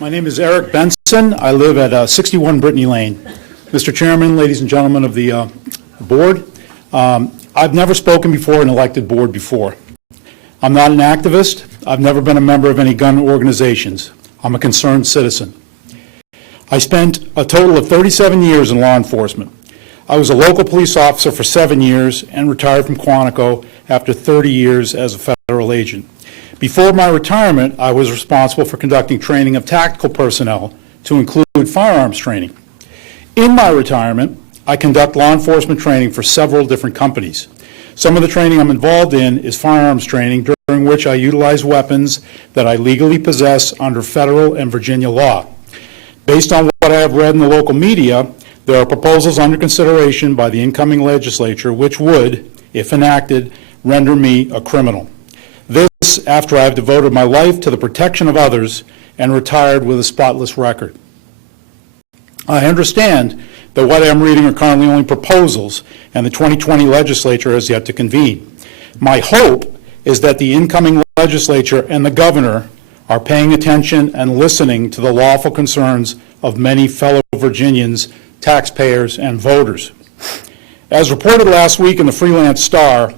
My name is Eric Benson. I live at 61 Brittany Lane. Mr. Chairman, ladies and gentlemen of the board, I've never spoken before an elected board before. I'm not an activist. I've never been a member of any gun organizations. I'm a concerned citizen. I spent a total of 37 years in law enforcement. I was a local police officer for 7 years and retired from Quantico after 30 years as a federal agent. Before my retirement, I was responsible for conducting training of tactical personnel to include firearms training. In my retirement, I conduct law enforcement training for several different companies. Some of the training I'm involved in is firearms training, during which I utilize weapons that I legally possess under federal and Virginia law. Based on what I have read in the local media, There are proposals under consideration by the incoming legislature which would, if enacted, render me a criminal. This after I have devoted my life to the protection of others and retired with a spotless record. I understand that what I am reading are currently only proposals, and the 2020 legislature has yet to convene. My hope is that the incoming legislature and the governor are paying attention and listening to the lawful concerns of many fellow Virginians, taxpayers, and voters. As reported last week in the Freelance Star,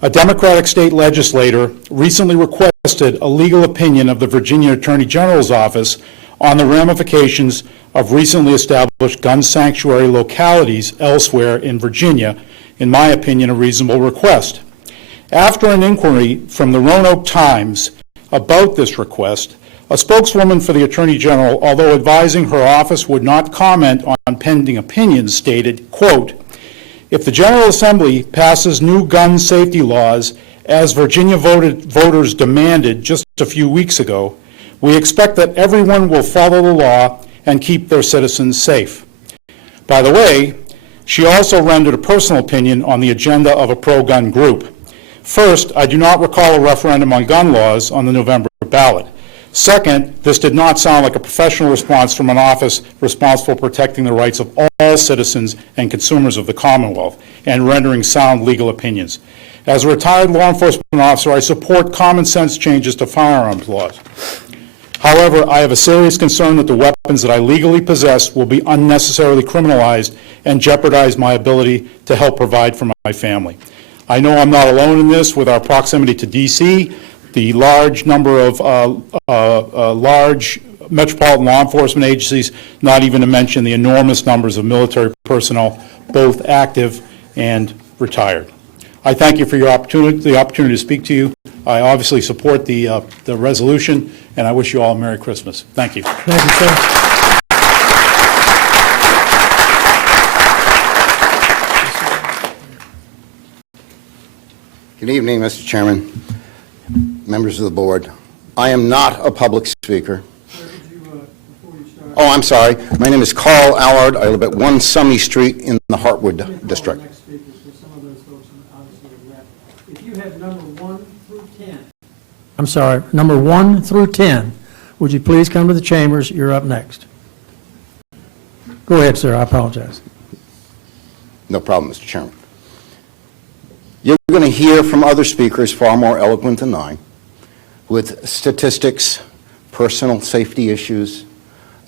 a Democratic state legislator recently requested a legal opinion of the Virginia Attorney General's office on the ramifications of recently established gun sanctuary localities elsewhere in Virginia, in my opinion, a reasonable request. After an inquiry from the Roanoke Times about this request, a spokeswoman for the Attorney General, although advising her office would not comment on pending opinions, stated, quote, "If the General Assembly passes new gun safety laws, as Virginia voters demanded just a few weeks ago, we expect that everyone will follow the law and keep their citizens safe." By the way, she also rendered a personal opinion on the agenda of a pro-gun group. First, I do not recall a referendum on gun laws on the November ballot. Second, this did not sound like a professional response from an office responsible for protecting the rights of all citizens and consumers of the Commonwealth and rendering sound legal opinions. As a retired law enforcement officer, I support common sense changes to firearms laws. However, I have a serious concern that the weapons that I legally possess will be unnecessarily criminalized and jeopardize my ability to help provide for my family. I know I'm not alone in this with our proximity to D.C., the large number of large metropolitan law enforcement agencies, not even to mention the enormous numbers of military personnel, both active and retired. I thank you for the opportunity to speak to you. I obviously support the resolution, and I wish you all a Merry Christmas. Thank you. Thank you, sir. Good evening, Mr. Chairman, members of the board. I am not a public speaker. Oh, I'm sorry. My name is Carl Allard. I live at 1 Summy Street in the Hartwood District. If you have number 1 through 10. I'm sorry, number 1 through 10, would you please come to the chambers? You're up next. Go ahead, sir. I apologize. No problem, Mr. Chairman. You're going to hear from other speakers far more eloquent than I, with statistics, personal safety issues,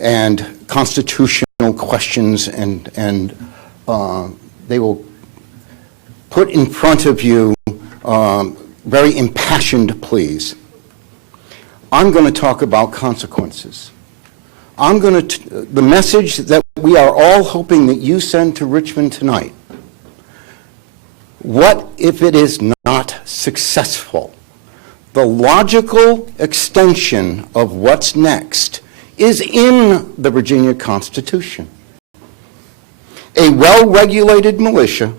and constitutional questions, and they will put in front of you very impassioned pleas. I'm going to talk about consequences. The message that we are all hoping that you send to Richmond tonight. What if it is not successful? The logical extension of what's next is in the Virginia Constitution. A well-regulated militia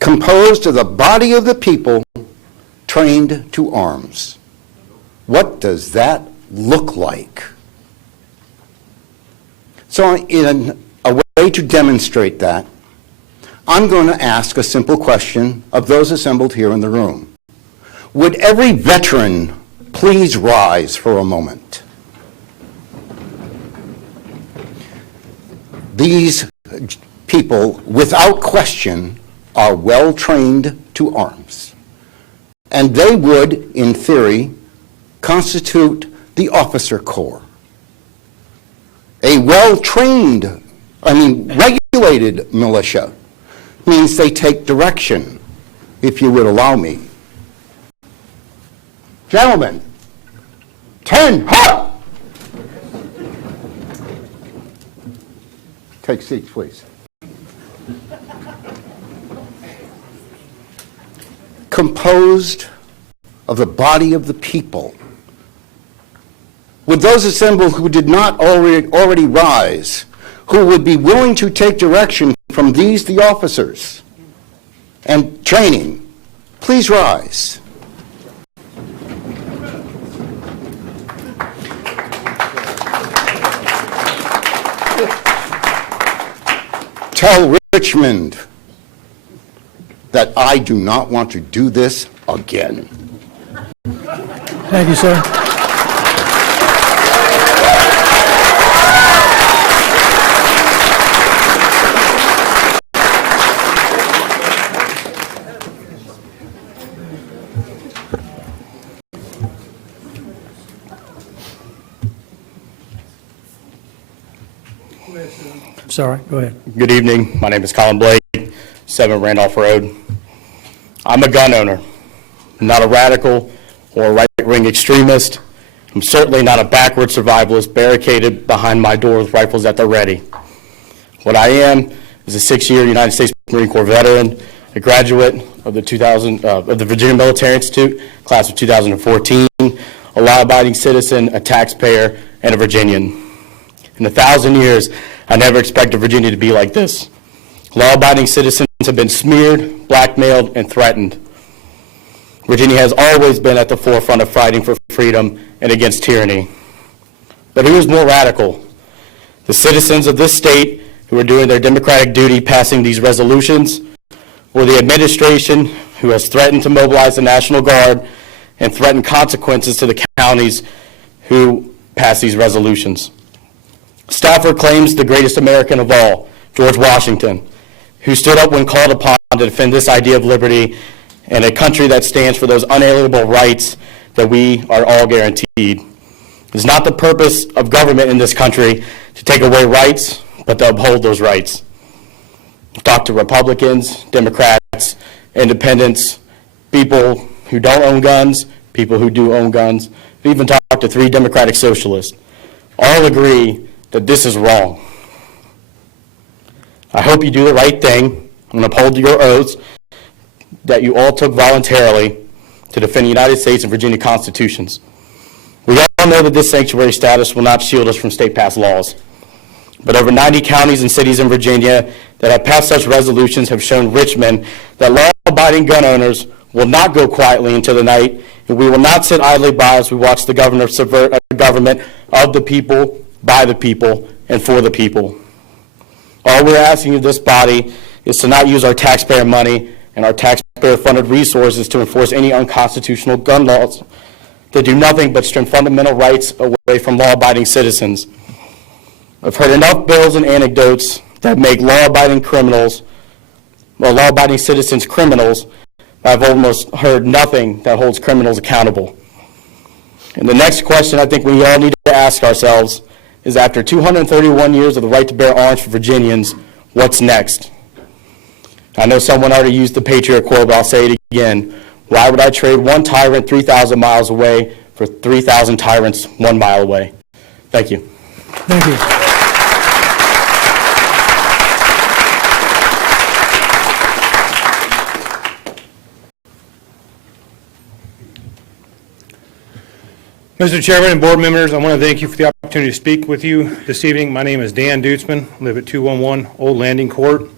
composed of the body of the people trained to arms. What does that look like? So in a way to demonstrate that, I'm going to ask a simple question of those assembled here in the room. Would every veteran please rise for a moment? These people, without question, are well trained to arms. And they would, in theory, constitute the officer corps. A well-trained, regulated militia means they take direction, if you would allow me. Gentlemen, 10, hot! Take seats, please. Composed of the body of the people. Would those assembled who did not already rise, who would be willing to take direction from these, the officers, and training, please rise. tell Richmond that I do not want to do this again. Thank you, sir. Sorry, go ahead. Good evening. My name is Colin Blake, 7 Randolph Road. I'm a gun owner. I'm not a radical or a right-wing extremist. I'm certainly not a backward survivalist barricaded behind my door with rifles at the ready. What I am is a 6-year United States Marine Corps veteran, a graduate of the Virginia Military Institute, class of 2014, a law-abiding citizen, a taxpayer, and a Virginian. In 1,000 years, I never expected Virginia to be like this. Law-abiding citizens have been smeared, blackmailed, and threatened. Virginia has always been at the forefront of fighting for freedom and against tyranny. But who is more radical? The citizens of this state who are doing their democratic duty passing these resolutions, or the administration who has threatened to mobilize the National Guard and threatened consequences to the counties who pass these resolutions? Stafford claims the greatest American of all, George Washington, who stood up when called upon to defend this idea of liberty and a country that stands for those unalienable rights that we are all guaranteed. It's not the purpose of government in this country to take away rights, but to uphold those rights. Talk to Republicans, Democrats, independents, people who don't own guns, people who do own guns. We even talk to 3 Democratic socialists. All agree that this is wrong. I hope you do the right thing and uphold your oaths that you all took voluntarily to defend the United States and Virginia constitutions. We all know that this sanctuary status will not shield us from state-passed laws. But over 90 counties and cities in Virginia that have passed such resolutions have shown Richmond that law-abiding gun owners will not go quietly into the night, and we will not sit idly by as we watch the governor subvert a government of the people, by the people, and for the people. All we're asking of this body is to not use our taxpayer money and our taxpayer-funded resources to enforce any unconstitutional gun laws that do nothing but strip fundamental rights away from law-abiding citizens. I've heard enough bills and anecdotes that make law-abiding criminals, or law-abiding citizens criminals. I've almost heard nothing that holds criminals accountable. And the next question I think we all need to ask ourselves is, after 231 years of the right to bear arms for Virginians, what's next? I know someone already used the Patriot quote, but I'll say it again. Why would I trade one tyrant 3,000 miles away for 3,000 tyrants 1 mile away? Thank you. Thank you. Mr. Chairman and board members, I want to thank you for the opportunity to speak with you this evening. My name is Dan Dutzman, live at 211 Old Landing Court.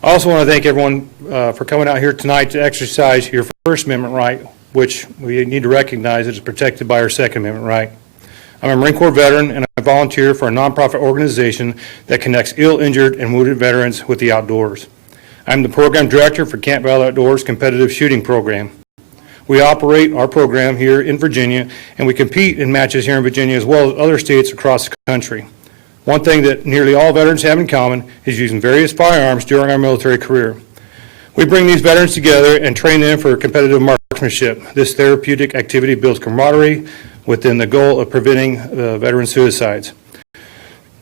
I also want to thank everyone for coming out here tonight to exercise your First Amendment right, which we need to recognize is protected by our Second Amendment right. I'm a Marine Corps veteran, and I volunteer for a nonprofit organization that connects ill, injured, and wounded veterans with the outdoors. I'm the program director for Camp Valley Outdoors Competitive Shooting Program. We operate our program here in Virginia, and we compete in matches here in Virginia as well as other states across the country. One thing that nearly all veterans have in common is using various firearms during our military career. We bring these veterans together and train them for competitive marksmanship. This therapeutic activity builds camaraderie within the goal of preventing veteran suicides.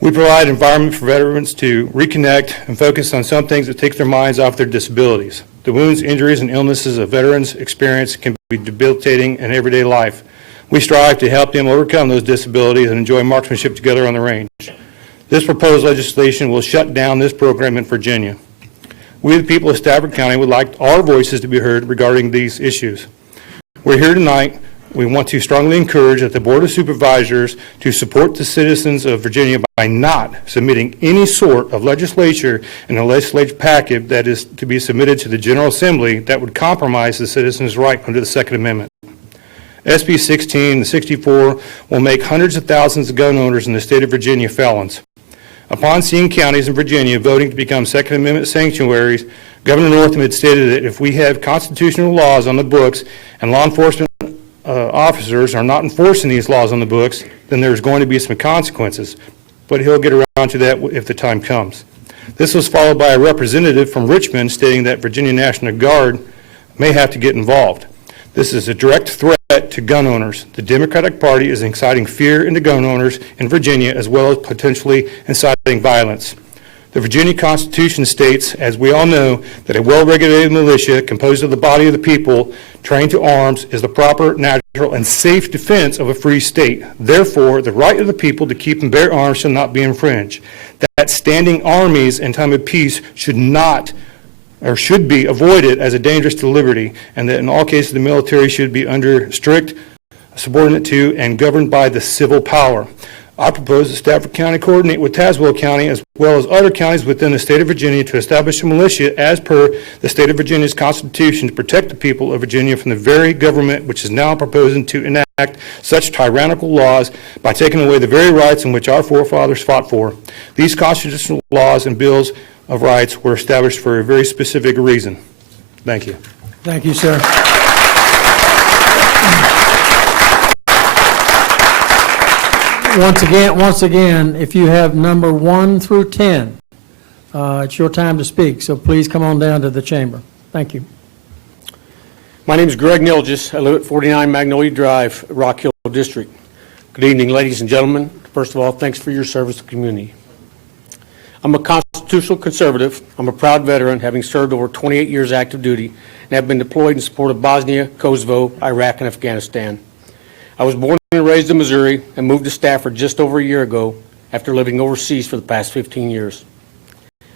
We provide an environment for veterans to reconnect and focus on some things that take their minds off their disabilities. The wounds, injuries, and illnesses of veterans experience can be debilitating in everyday life. We strive to help them overcome those disabilities and enjoy marksmanship together on the range. This proposed legislation will shut down this program in Virginia. We, the people of Stafford County, would like our voices to be heard regarding these issues. We're here tonight. We want to strongly encourage that the Board of Supervisors to support the citizens of Virginia by not submitting any sort of legislature in a legislative package that is to be submitted to the General Assembly that would compromise the citizens' right under the Second Amendment. SB 16 and 64 will make hundreds of thousands of gun owners in the state of Virginia felons. Upon seeing counties in Virginia voting to become Second Amendment sanctuaries, Governor Northam had stated that if we have constitutional laws on the books and law enforcement officers are not enforcing these laws on the books, then there's going to be some consequences. But he'll get around to that if the time comes. This was followed by a representative from Richmond stating that Virginia National Guard may have to get involved. This is a direct threat to gun owners. The Democratic Party is inciting fear into gun owners in Virginia as well as potentially inciting violence. The Virginia Constitution states, as we all know, that a well-regulated militia composed of the body of the people trained to arms is the proper, natural, and safe defense of a free state. Therefore, the right of the people to keep and bear arms shall not be infringed. That standing armies in time of peace should be avoided as a dangerous to liberty, and that in all cases the military should be under strict, subordinate to, and governed by the civil power. I propose that Stafford County coordinate with Tazewell County as well as other counties within the state of Virginia to establish a militia as per the state of Virginia's Constitution to protect the people of Virginia from the very government which is now proposing to enact such tyrannical laws by taking away the very rights in which our forefathers fought for. These constitutional laws and bills of rights were established for a very specific reason. Thank you. Thank you, sir. Once again, if you have number 1 through 10, it's your time to speak, so please come on down to the chamber. Thank you. My name is Greg Nilgis. I live at 49 Magnolia Drive, Rock Hill District. Good evening, ladies and gentlemen. First of all, thanks for your service to the community. I'm a constitutional conservative. I'm a proud veteran, having served over 28 years active duty, and have been deployed in support of Bosnia, Kosovo, Iraq, and Afghanistan. I was born and raised in Missouri and moved to Stafford just over a year ago after living overseas for the past 15 years.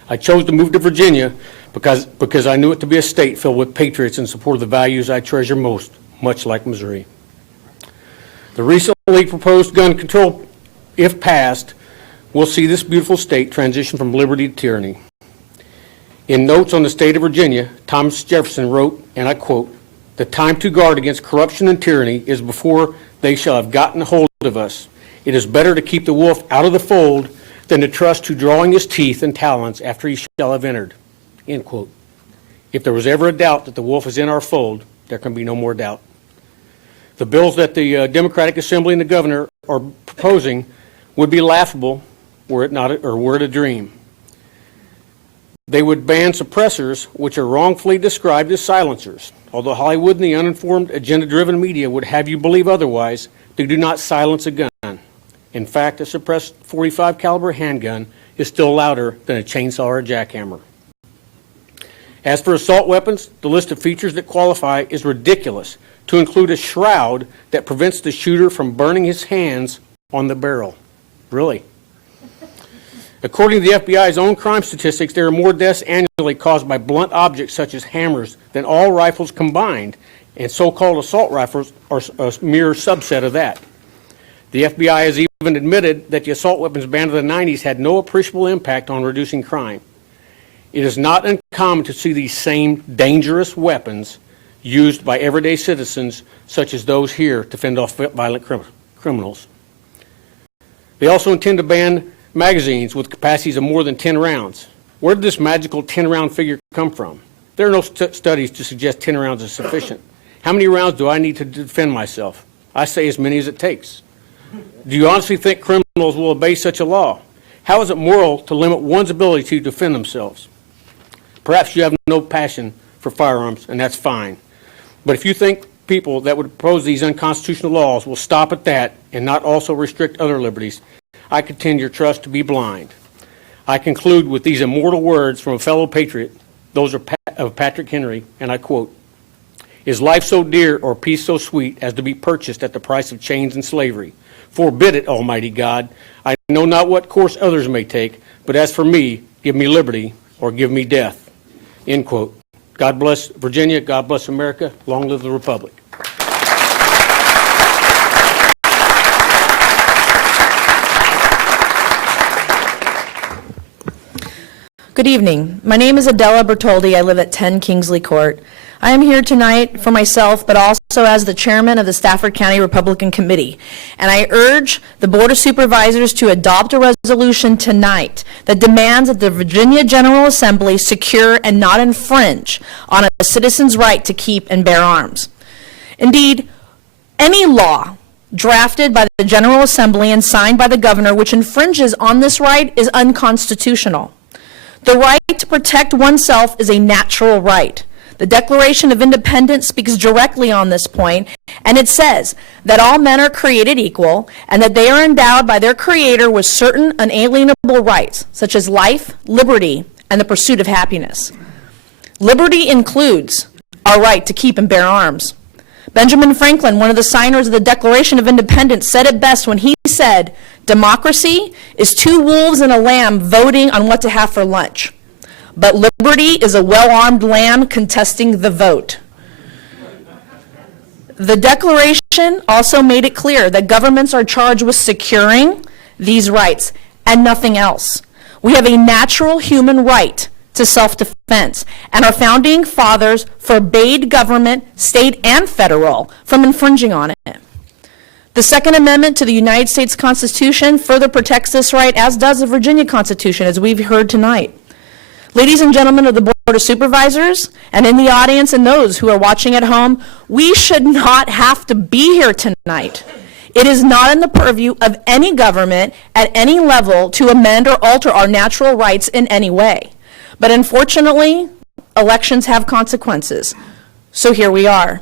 I chose to move to Virginia because I knew it to be a state filled with patriots in support of the values I treasure most, much like Missouri. The recently proposed gun control, if passed, will see this beautiful state transition from liberty to tyranny. In Notes on the State of Virginia, Thomas Jefferson wrote, and I quote, "The time to guard against corruption and tyranny is before they shall have gotten hold of us. It is better to keep the wolf out of the fold than to trust to drawing his teeth and talons after he shall have entered." End quote. If there was ever a doubt that the wolf is in our fold, there can be no more doubt. The bills that the Democratic Assembly and the governor are proposing would be laughable were it a dream. They would ban suppressors, which are wrongfully described as silencers. Although Hollywood and the uninformed, agenda-driven media would have you believe otherwise, they do not silence a gun. In fact, a suppressed .45 caliber handgun is still louder than a chainsaw or a jackhammer. As for assault weapons, the list of features that qualify is ridiculous, to include a shroud that prevents the shooter from burning his hands on the barrel. Really? According to the FBI's own crime statistics, there are more deaths annually caused by blunt objects such as hammers than all rifles combined, and so-called assault rifles are a mere subset of that. The FBI has even admitted that the assault weapons ban of the 90s had no appreciable impact on reducing crime. It is not uncommon to see these same dangerous weapons used by everyday citizens, such as those here, to fend off violent criminals. They also intend to ban magazines with capacities of more than 10 rounds. Where did this magical 10-round figure come from? There are no studies to suggest 10 rounds is sufficient. How many rounds do I need to defend myself? I say as many as it takes. Do you honestly think criminals will obey such a law? How is it moral to limit one's ability to defend themselves? Perhaps you have no passion for firearms, and that's fine. But if you think people that would propose these unconstitutional laws will stop at that and not also restrict other liberties, I contend your trust to be blind. I conclude with these immortal words from a fellow patriot. Those are of Patrick Henry, and I quote, "Is life so dear or peace so sweet as to be purchased at the price of chains and slavery? Forbid it, Almighty God. I know not what course others may take, but as for me, give me liberty or give me death." End quote. God bless Virginia. God bless America. Long live the Republic. Good evening. My name is Adela Bertoldi. I live at 10 Kingsley Court. I am here tonight for myself, but also as the chairman of the Stafford County Republican Committee. And I urge the Board of Supervisors to adopt a resolution tonight that demands that the Virginia General Assembly secure and not infringe on a citizen's right to keep and bear arms. Indeed, any law drafted by the General Assembly and signed by the governor which infringes on this right is unconstitutional. The right to protect oneself is a natural right. The Declaration of Independence speaks directly on this point, and it says that all men are created equal and that they are endowed by their Creator with certain unalienable rights, such as life, liberty, and the pursuit of happiness. Liberty includes our right to keep and bear arms. Benjamin Franklin, one of the signers of the Declaration of Independence, said it best when he said, "Democracy is two wolves and a lamb voting on what to have for lunch. But liberty is a well-armed lamb contesting the vote." The Declaration also made it clear that governments are charged with securing these rights and nothing else. We have a natural human right to self-defense, and our founding fathers forbade government, state and federal, from infringing on it. The Second Amendment to the United States Constitution further protects this right, as does the Virginia Constitution, as we've heard tonight. Ladies and gentlemen of the Board of Supervisors, and in the audience and those who are watching at home, we should not have to be here tonight. It is not in the purview of any government at any level to amend or alter our natural rights in any way. But unfortunately, elections have consequences. So here we are.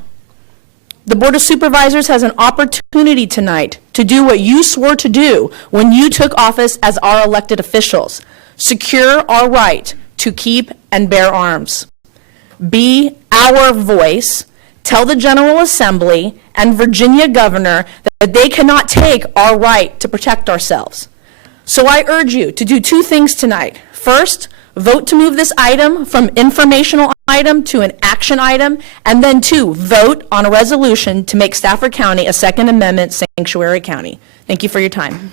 The Board of Supervisors has an opportunity tonight to do what you swore to do when you took office as our elected officials: secure our right to keep and bear arms. Be our voice. Tell the General Assembly and Virginia Governor that they cannot take our right to protect ourselves. So I urge you to do two things tonight. First, vote to move this item from informational item to an action item, and then two, vote on a resolution to make Stafford County a Second Amendment sanctuary county. Thank you for your time.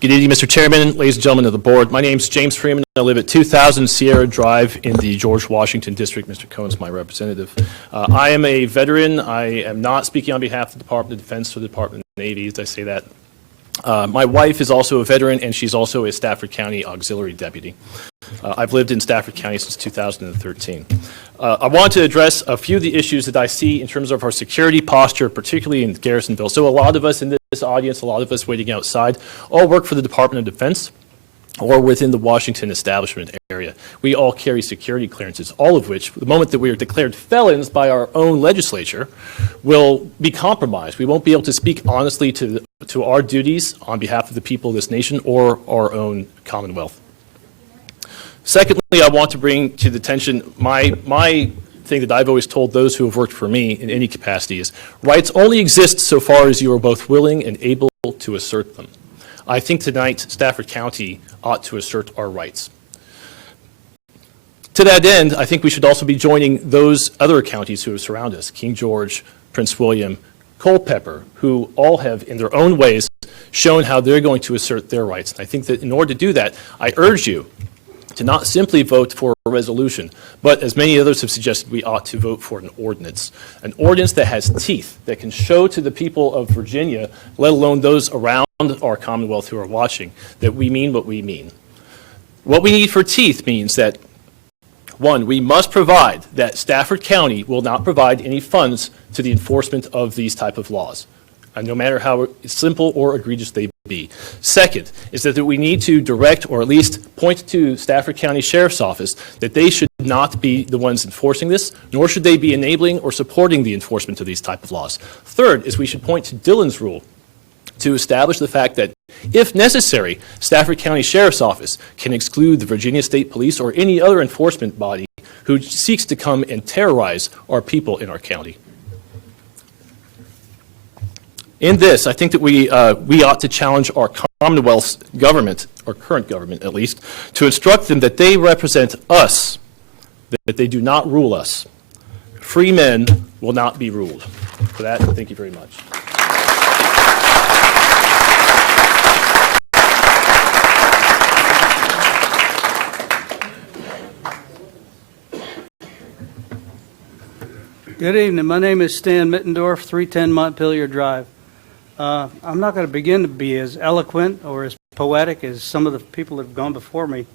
Good evening, Mr. Chairman, ladies and gentlemen of the board. My name is James Freeman. I live at 2000 Sierra Drive in the George Washington District. Mr. Cohen's my representative. I am a veteran. I am not speaking on behalf of the Department of Defense or the Department of the Navy, as I say that. My wife is also a veteran, and she's also a Stafford County Auxiliary Deputy. I've lived in Stafford County since 2013. I want to address a few of the issues that I see in terms of our security posture, particularly in Garrisonville. So a lot of us in this audience, a lot of us waiting outside, all work for the Department of Defense or within the Washington establishment area. We all carry security clearances, all of which, the moment that we are declared felons by our own legislature, will be compromised. We won't be able to speak honestly to our duties on behalf of the people of this nation or our own Commonwealth. Secondly, I want to bring to the attention my thing that I've always told those who have worked for me in any capacity is rights only exist so far as you are both willing and able to assert them. I think tonight Stafford County ought to assert our rights. To that end, I think we should also be joining those other counties who surround us, King George, Prince William, Culpeper, who all have in their own ways shown how they're going to assert their rights. And I think that in order to do that, I urge you to not simply vote for a resolution, but as many others have suggested, we ought to vote for an ordinance that has teeth, that can show to the people of Virginia, let alone those around our Commonwealth who are watching, that we mean what we mean. What we need for teeth means that, one, we must provide that Stafford County will not provide any funds to the enforcement of these type of laws, no matter how simple or egregious they be. Second is that we need to direct or at least point to Stafford County Sheriff's Office that they should not be the ones enforcing this, nor should they be enabling or supporting the enforcement of these type of laws. Third is we should point to Dillon's rule to establish the fact that, if necessary, Stafford County Sheriff's Office can exclude the Virginia State Police or any other enforcement body who seeks to come and terrorize our people in our county. In this, I think that we ought to challenge our Commonwealth's government, our current government at least, to instruct them that they represent us, that they do not rule us. Free men will not be ruled. For that, thank you very much. Good evening. My name is Stan Mittendorf, 310 Montpelier Drive. I'm not going to begin to be as eloquent or as poetic as some of the people that have gone before me.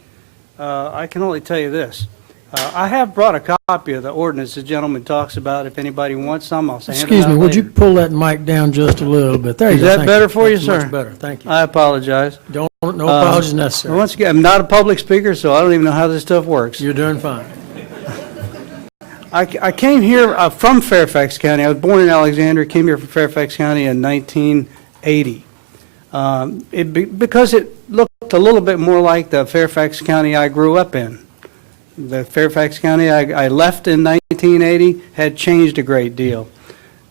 I can only tell you this. I have brought a copy of the ordinance the gentleman talks about. If anybody wants some, I'll send it out Excuse me, would you later. pull that mic down just a little bit? There you Is go. that Thank better for you, That's sir? Much better, thank you. I apologize. No apologies necessary. Once again, I'm not a public speaker, so I don't even know how this stuff works. You're doing fine. I came here from Fairfax County. I was born in Alexandria, came here from Fairfax County in 1980. Because it looked a little bit more like the Fairfax County I grew up in. The Fairfax County I left in 1980 had changed a great deal.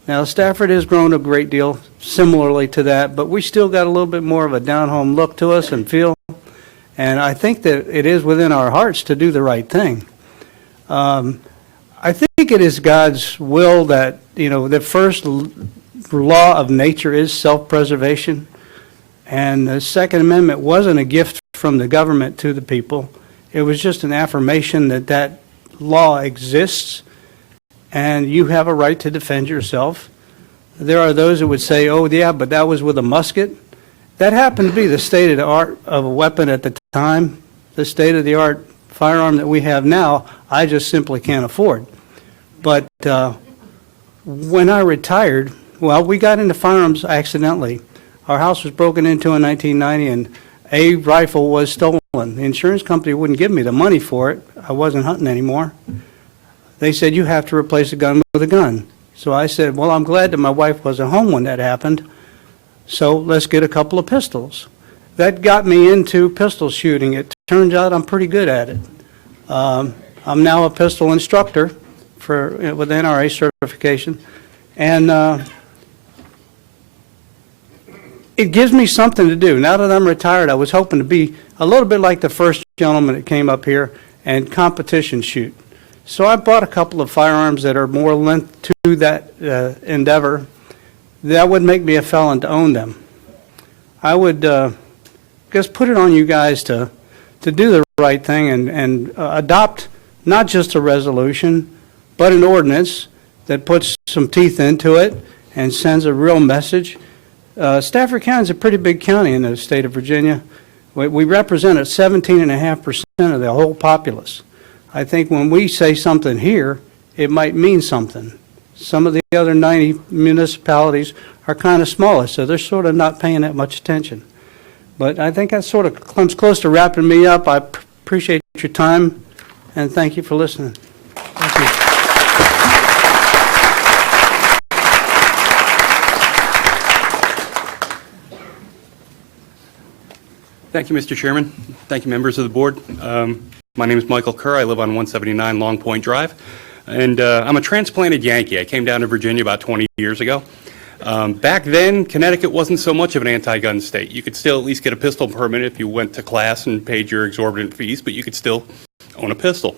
Now, Stafford has grown a great deal similarly to that, but we still got a little bit more of a down-home look to us and feel. And I think that it is within our hearts to do the right thing. I think it is God's will that, the first law of nature is self-preservation. And the Second Amendment wasn't a gift from the government to the people. It was just an affirmation that that law exists and you have a right to defend yourself. There are those that would say, oh, yeah, but that was with a musket. That happened to be the state-of-the-art of a weapon at the time. The state-of-the-art firearm that we have now, I just simply can't afford. But when I retired, well, we got into firearms accidentally. Our house was broken into in 1990, and a rifle was stolen. The insurance company wouldn't give me the money for it. I wasn't hunting anymore. They said, you have to replace a gun with a gun. So I said, well, I'm glad that my wife wasn't home when that happened, so let's get a couple of pistols. That got me into pistol shooting. It turns out I'm pretty good at it. I'm now a pistol instructor with NRA certification, and it gives me something to do. Now that I'm retired, I was hoping to be a little bit like the first gentleman that came up here and competition shoot. So I bought a couple of firearms that are more linked to that endeavor. That would make me a felon to own them. I would just put it on you guys to do the right thing and adopt not just a resolution, but an ordinance that puts some teeth into it and sends a real message. Stafford County is a pretty big county in the state of Virginia. We represent 17.5% of the whole populace. I think when we say something here, it might mean something. Some of the other 90 municipalities are kind of smaller, so they're sort of not paying that much attention. But I think that sort of comes close to wrapping me up. I appreciate your time, and thank you for listening. Thank you. Thank you, Mr. Chairman. Thank you, members of the board. My name is Michael Kerr. I live on 179 Long Point Drive, and I'm a transplanted Yankee. I came down to Virginia about 20 years ago. Back then, Connecticut wasn't so much of an anti-gun state. You could still at least get a pistol permit if you went to class and paid your exorbitant fees, but you could still own a pistol.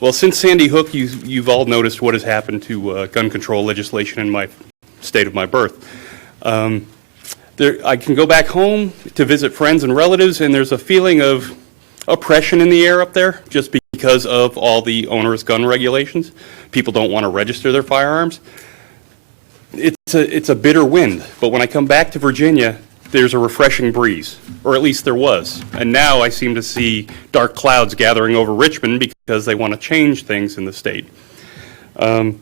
Well, since Sandy Hook, you've all noticed what has happened to gun control legislation in my state of my birth. I can go back home to visit friends and relatives, and there's a feeling of oppression in the air up there just because of all the onerous gun regulations. People don't want to register their firearms. It's a bitter wind, but when I come back to Virginia, there's a refreshing breeze, or at least there was. And now I seem to see dark clouds gathering over Richmond because they want to change things in the state. The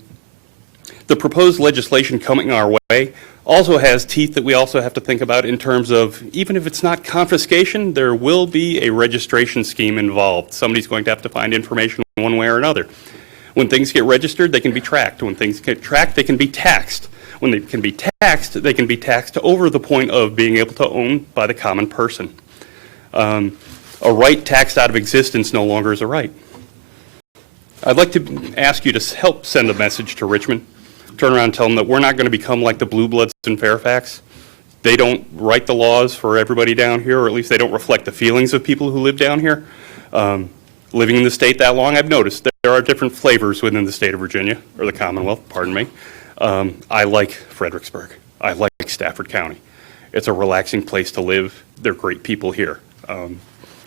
proposed legislation coming our way also has teeth that we also have to think about in terms of, even if it's not confiscation, there will be a registration scheme involved. Somebody's going to have to find information one way or another. When things get registered, they can be tracked. When things get tracked, they can be taxed. When they can be taxed over the point of being able to own by the common person. A right taxed out of existence no longer is a right. I'd like to ask you to help send a message to Richmond. Turn around and tell them that we're not going to become like the Blue Bloods in Fairfax. They don't write the laws for everybody down here, or at least they don't reflect the feelings of people who live down here. Living in the state that long, I've noticed there are different flavors within the state of Virginia, or the Commonwealth, pardon me. I like Fredericksburg. I like Stafford County. It's a relaxing place to live. They're great people here.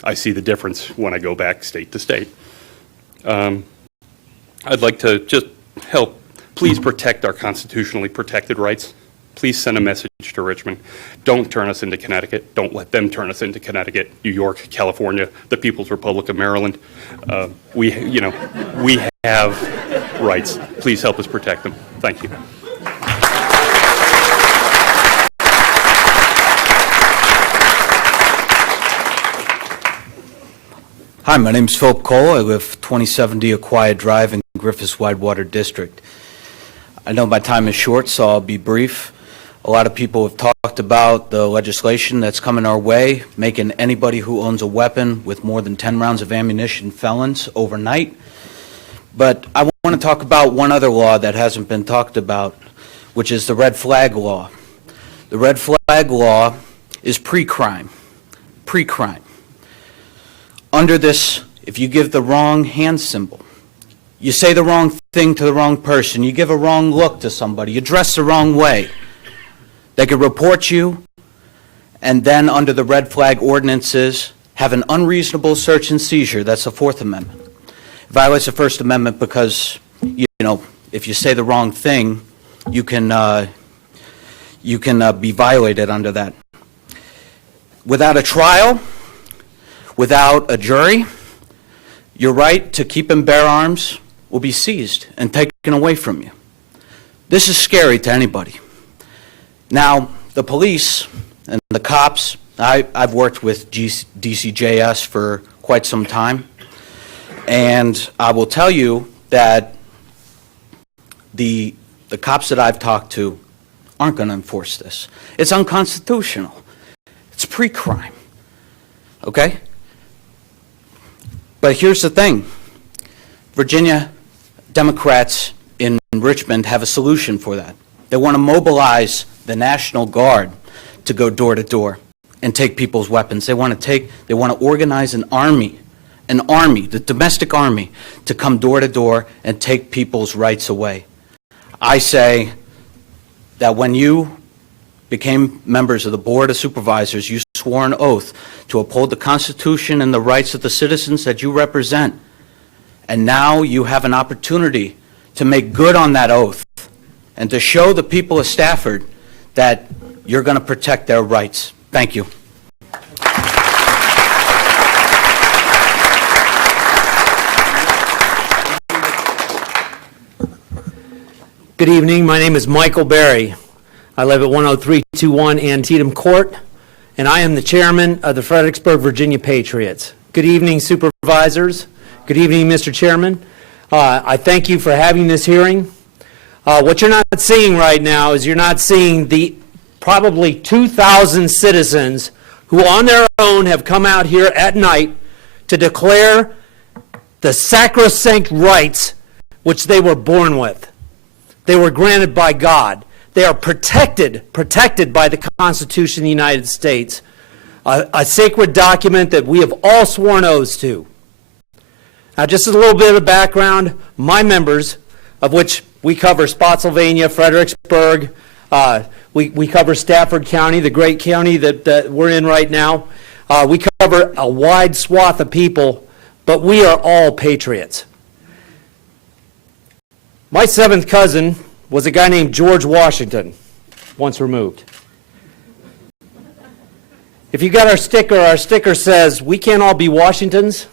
I see the difference when I go back state to state. I'd like to just help, please protect our constitutionally protected rights. Please send a message to Richmond. Don't turn us into Connecticut. Don't let them turn us into Connecticut, New York, California, the People's Republic of Maryland. We have rights. Please help us protect them. Thank you. Hi, my name is Philip Cole. I live 2070 Aquia Drive in Griffiths Widewater District. I know my time is short, so I'll be brief. A lot of people have talked about the legislation that's coming our way, making anybody who owns a weapon with more than 10 rounds of ammunition felons overnight. But I want to talk about one other law that hasn't been talked about, which is the red flag law. The red flag law is pre-crime. Pre-crime. Under this, if you give the wrong hand symbol, you say the wrong thing to the wrong person, you give a wrong look to somebody, you dress the wrong way, they could report you, and then under the red flag ordinances, have an unreasonable search and seizure. That's the Fourth Amendment. It violates the First Amendment because, if you say the wrong thing, you can be violated under that. Without a trial, without a jury, your right to keep and bear arms will be seized and taken away from you. This is scary to anybody. Now, the police and the cops, I've worked with DCJS for quite some time, and I will tell you that the cops that I've talked to aren't going to enforce this. It's unconstitutional. It's pre-crime. Okay? But here's the thing. Virginia Democrats in Richmond have a solution for that. They want to mobilize the National Guard to go door to door and take people's weapons. They want to organize an army, the domestic army, to come door to door and take people's rights away. I say that when you became members of the Board of Supervisors, you swore an oath to uphold the Constitution and the rights of the citizens that you represent. And now you have an opportunity to make good on that oath and to show the people of Stafford that you're going to protect their rights. Thank you. Good evening. My name is Michael Berry. I live at 10321 Antietam Court, and I am the chairman of the Fredericksburg, Virginia Patriots. Good evening, supervisors. Good evening, Mr. Chairman. I thank you for having this hearing. What you're not seeing right now is you're not seeing the probably 2,000 citizens who on their own have come out here at night to declare the sacrosanct rights which they were born with. They were granted by God. They are protected by the Constitution of the United States, a sacred document that we have all sworn oaths to. Now, just as a little bit of background, my members, of which we cover Spotsylvania, Fredericksburg, we cover Stafford County, the great county that we're in right now. We cover a wide swath of people, but we are all patriots. My seventh cousin was a guy named George Washington, once removed. If you got our sticker says, we can't all be Washingtons,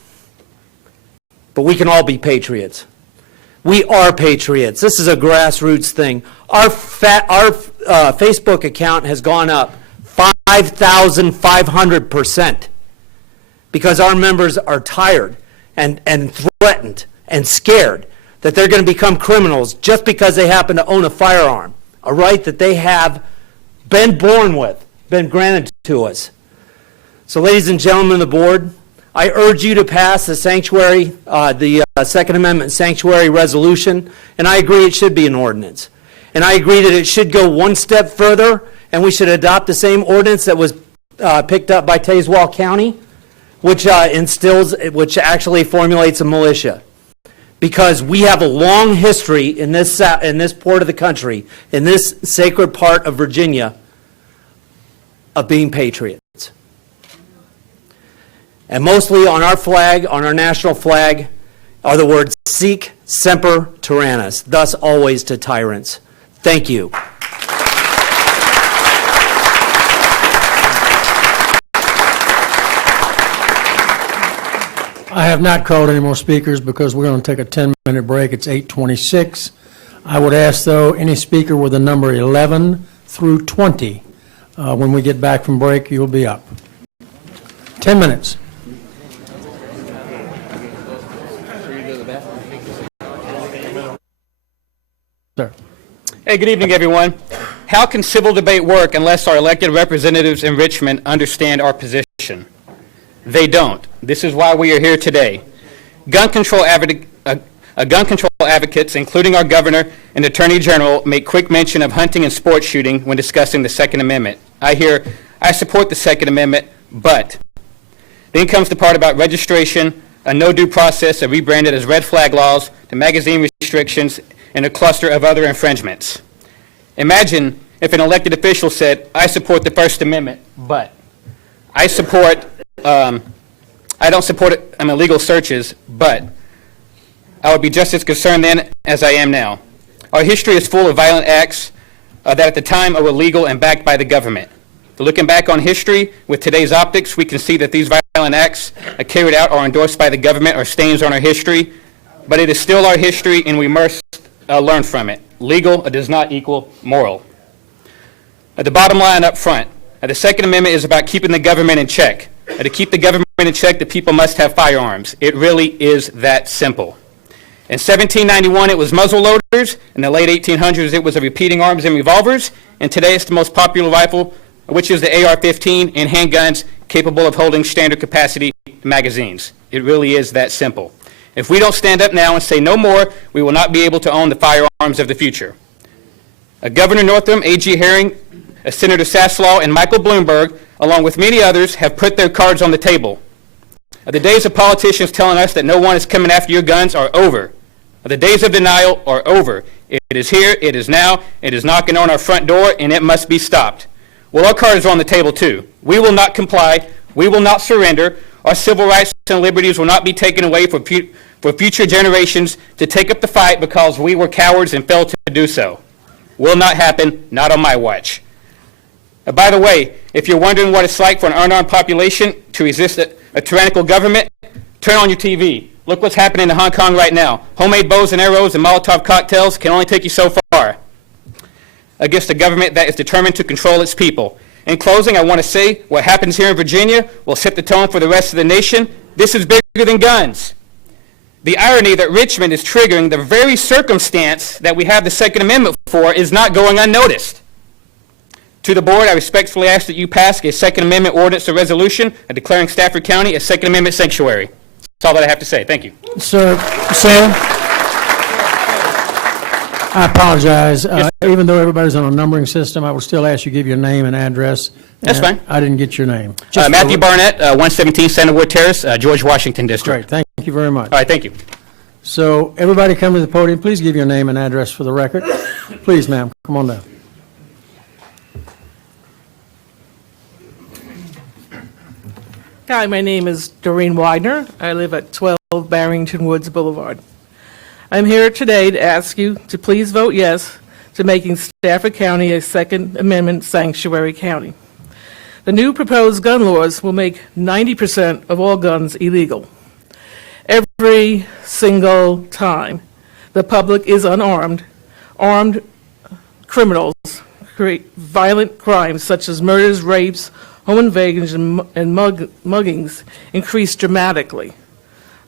but we can all be patriots. We are patriots. This is a grassroots thing. Our Facebook account has gone up 5,500% because our members are tired and threatened and scared that they're going to become criminals just because they happen to own a firearm, a right that they have been born with, been granted to us. So, ladies and gentlemen of the board, I urge you to pass the sanctuary, the Second Amendment sanctuary resolution, and I agree it should be an ordinance. And I agree that it should go one step further, and we should adopt the same ordinance that was picked up by Tazewell County, which actually formulates a militia. because we have a long history in this part of the country, in this sacred part of Virginia, of being patriots. And mostly on our flag, on our national flag, are the words "Sic semper tyrannis," thus always to tyrants. Thank you. I have not called any more speakers because we're going to take a 10-minute break. It's 8:26. I would ask, though, any speaker with the number 11 through 20, when we get back from break, you'll be up. 10 minutes. Sir. Hey, good evening, everyone. How can civil debate work unless our elected representatives in Richmond understand our position? They don't. This is why we are here today. Gun control advocates, including our governor and attorney general, make quick mention of hunting and sport shooting when discussing the Second Amendment. I hear, I support the Second Amendment, but. Then comes the part about registration, a no due process that rebranded as red flag laws, the magazine restrictions, and a cluster of other infringements. Imagine if an elected official said, I support the First Amendment, but. I don't support illegal searches, but I would be just as concerned then as I am now. Our history is full of violent acts that at the time were illegal and backed by the government. Looking back on history with today's optics, we can see that these violent acts carried out or endorsed by the government are stains on our history, but it is still our history and we must learn from it. Legal does not equal moral. The bottom line up front, the Second Amendment is about keeping the government in check. To keep the government in check, the people must have firearms. It really is that simple. In 1791, it was muzzle loaders. In the late 1800s, it was repeating arms and revolvers. And today, it's the most popular rifle, which is the AR-15, and handguns capable of holding standard capacity magazines. It really is that simple. If we don't stand up now and say no more, we will not be able to own the firearms of the future. Governor Northam, A.G. Herring, Senator Saslaw, and Michael Bloomberg, along with many others, have put their cards on the table. The days of politicians telling us that no one is coming after your guns are over. The days of denial are over. It is here, it is now, it is knocking on our front door, and it must be stopped. Well, our cards are on the table too. We will not comply. We will not surrender. Our civil rights and liberties will not be taken away for future generations to take up the fight because we were cowards and failed to do so. Will not happen, not on my watch. By the way, if you're wondering what it's like for an unarmed population to resist a tyrannical government, turn on your TV. Look what's happening in Hong Kong right now. Homemade bows and arrows and Molotov cocktails can only take you so far against a government that is determined to control its people. In closing, I want to say what happens here in Virginia will set the tone for the rest of the nation. This is bigger than guns. The irony that Richmond is triggering the very circumstance that we have the Second Amendment for is not going unnoticed. To the board, I respectfully ask that you pass a Second Amendment ordinance or resolution declaring Stafford County a Second Amendment sanctuary. That's all that I have to say. Thank you. Sir, Sam, I apologize. Even though everybody's on a numbering system, I will still ask you to give your name and address. That's fine. I didn't get your name. Matthew Barnett, 117 Centerwood Terrace, George Washington District. Great. Thank you very much. All right, thank you. So everybody come to the podium. Please give your name and address for the record. Please, ma'am, come on down. Hi, my name is Doreen Widener. I live at 12 Barrington Woods Boulevard. I'm here today to ask you to please vote yes to making Stafford County a Second Amendment sanctuary county. The new proposed gun laws will make 90% of all guns illegal. Every single time the public is unarmed, armed criminals create violent crimes such as murders, rapes, home invasions, and muggings increase dramatically.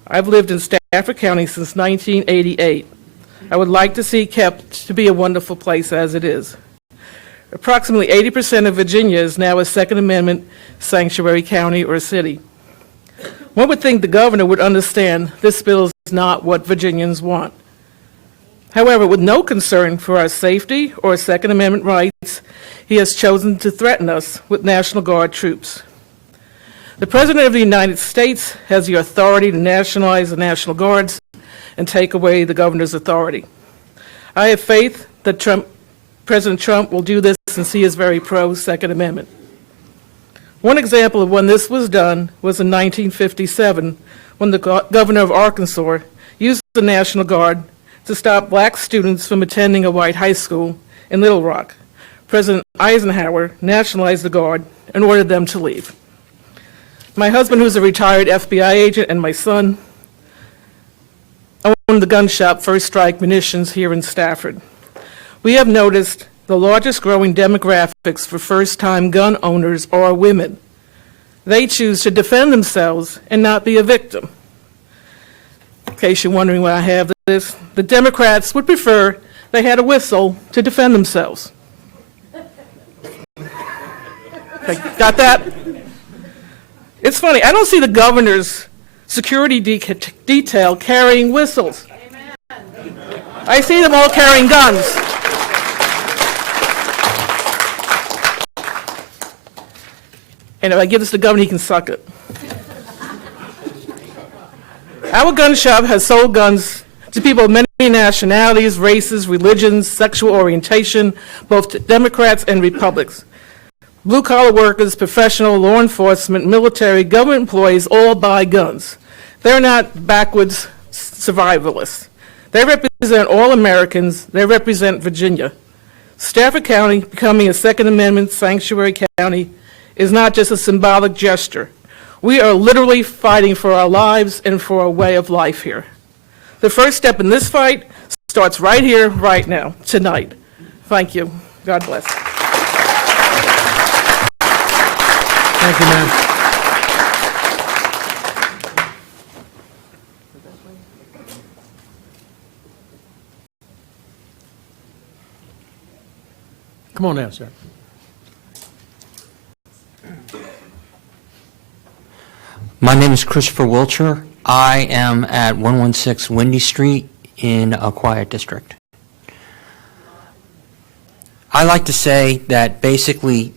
I've lived in Stafford County since 1988. I would like to see it kept to be a wonderful place as it is. Approximately 80% of Virginia is now a Second Amendment sanctuary county or city. One would think the governor would understand this bill is not what Virginians want. However, with no concern for our safety or Second Amendment rights, he has chosen to threaten us with National Guard troops. The President of the United States has the authority to nationalize the National Guards and take away the governor's authority. I have faith that President Trump will do this since he is very pro-Second Amendment. One example of when this was done was in 1957, when the governor of Arkansas used the National Guard to stop black students from attending a white high school in Little Rock. President Eisenhower nationalized the Guard and ordered them to leave. My husband, who's a retired FBI agent, and my son own the gun shop First Strike Munitions here in Stafford. We have noticed the largest growing demographics for first-time gun owners are women. They choose to defend themselves and not be a victim. In case you're wondering why I have this, the Democrats would prefer they had a whistle to defend themselves. Okay, got that? It's funny, I don't see the governor's security detail carrying whistles. I see them all carrying guns. And if I give this to the governor, he can suck it. Our gun shop has sold guns to people of many nationalities, races, religions, sexual orientation, both to Democrats and Republicans. Blue-collar workers, professional, law enforcement, military, government employees all buy guns. They're not backwards survivalists. They represent all Americans. They represent Virginia. Stafford County becoming a Second Amendment sanctuary county is not just a symbolic gesture. We are literally fighting for our lives and for a way of life here. The first step in this fight starts right here, right now, tonight. Thank you. God bless. Thank you, ma'am. Come on down, sir. My name is Christopher Wilcher. I am at 116 Windy Street in a quiet district. I like to say that basically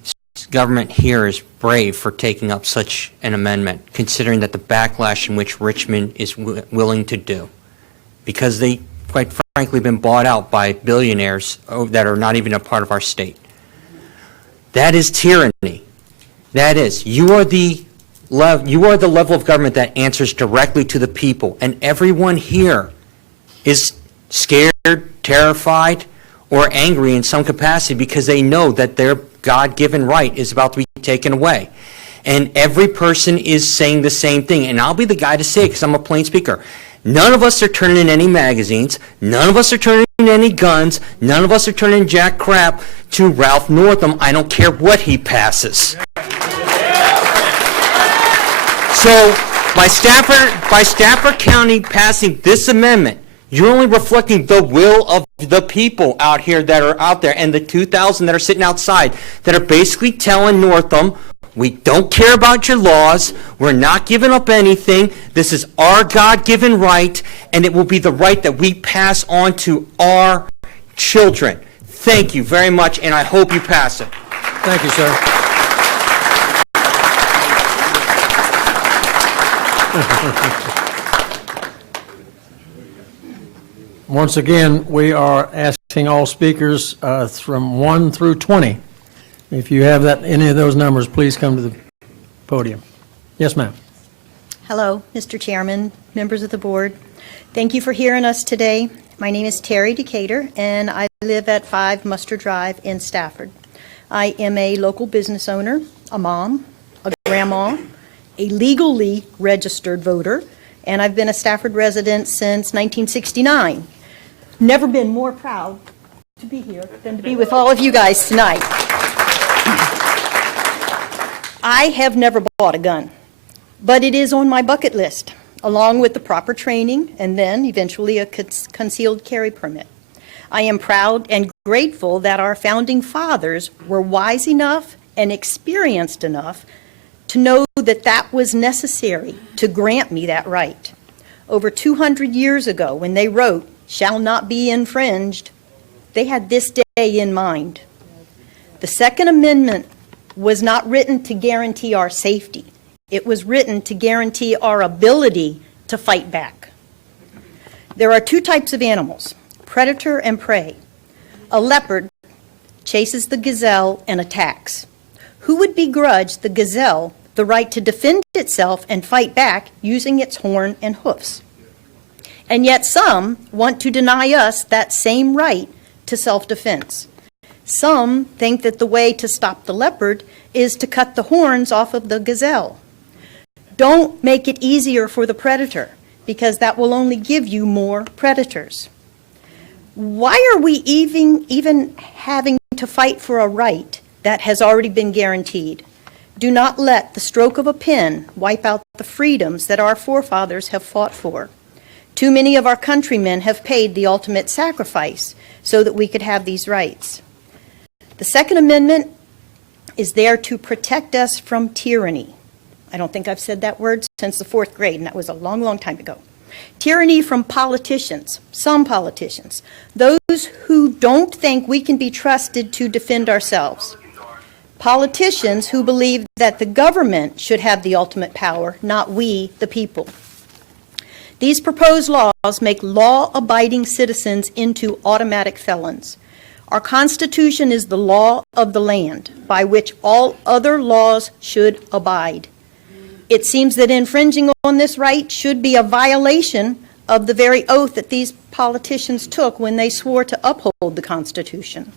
government here is brave for taking up such an amendment, considering that the backlash in which Richmond is willing to do, because they, quite frankly, been bought out by billionaires that are not even a part of our state. That is tyranny. That is, you are the level of government that answers directly to the people, and everyone here is scared, terrified, or angry in some capacity because they know that their God-given right is about to be taken away. And every person is saying the same thing, and I'll be the guy to say it because I'm a plain speaker. None of us are turning in any magazines. None of us are turning in any guns. None of us are turning jack crap to Ralph Northam. I don't care what he passes. So by Stafford County passing this amendment, you're only reflecting the will of the people out here that are out there, and the 2,000 that are sitting outside that are basically telling Northam, we don't care about your laws, we're not giving up anything, this is our God-given right, and it will be the right that we pass on to our children. Thank you very much, and I hope you pass it. Thank you, sir. Once again, we are asking all speakers from 1 through 20. If you have any of those numbers, please come to the podium. Yes, ma'am. Hello, Mr. Chairman, members of the board. Thank you for hearing us today. My name is Terry Decatur, and I live at 5 Muster Drive in Stafford. I am a local business owner, a mom, a grandma, a legally registered voter, and I've been a Stafford resident since 1969. Never been more proud to be here than to be with all of you guys tonight. I have never bought a gun, but it is on my bucket list, along with the proper training and then eventually a concealed carry permit. I am proud and grateful that our founding fathers were wise enough and experienced enough to know that that was necessary to grant me that right. Over 200 years ago, when they wrote, "shall not be infringed," they had this day in mind. The Second Amendment was not written to guarantee our safety. It was written to guarantee our ability to fight back. There are two types of animals, predator and prey. A leopard chases the gazelle and attacks. Who would begrudge the gazelle the right to defend itself and fight back using its horn and hoofs? And yet some want to deny us that same right to self-defense. Some think that the way to stop the leopard is to cut the horns off of the gazelle. Don't make it easier for the predator, because that will only give you more predators. Why are we even having to fight for a right that has already been guaranteed? Do not let the stroke of a pen wipe out the freedoms that our forefathers have fought for. Too many of our countrymen have paid the ultimate sacrifice so that we could have these rights. The Second Amendment is there to protect us from tyranny. I don't think I've said that word since the 4th grade, and that was a long, long time ago. Tyranny from politicians, some politicians, those who don't think we can be trusted to defend ourselves. Politicians who believe that the government should have the ultimate power, not we, the people. These proposed laws make law-abiding citizens into automatic felons. Our Constitution is the law of the land by which all other laws should abide. It seems that infringing on this right should be a violation of the very oath that these politicians took when they swore to uphold the Constitution.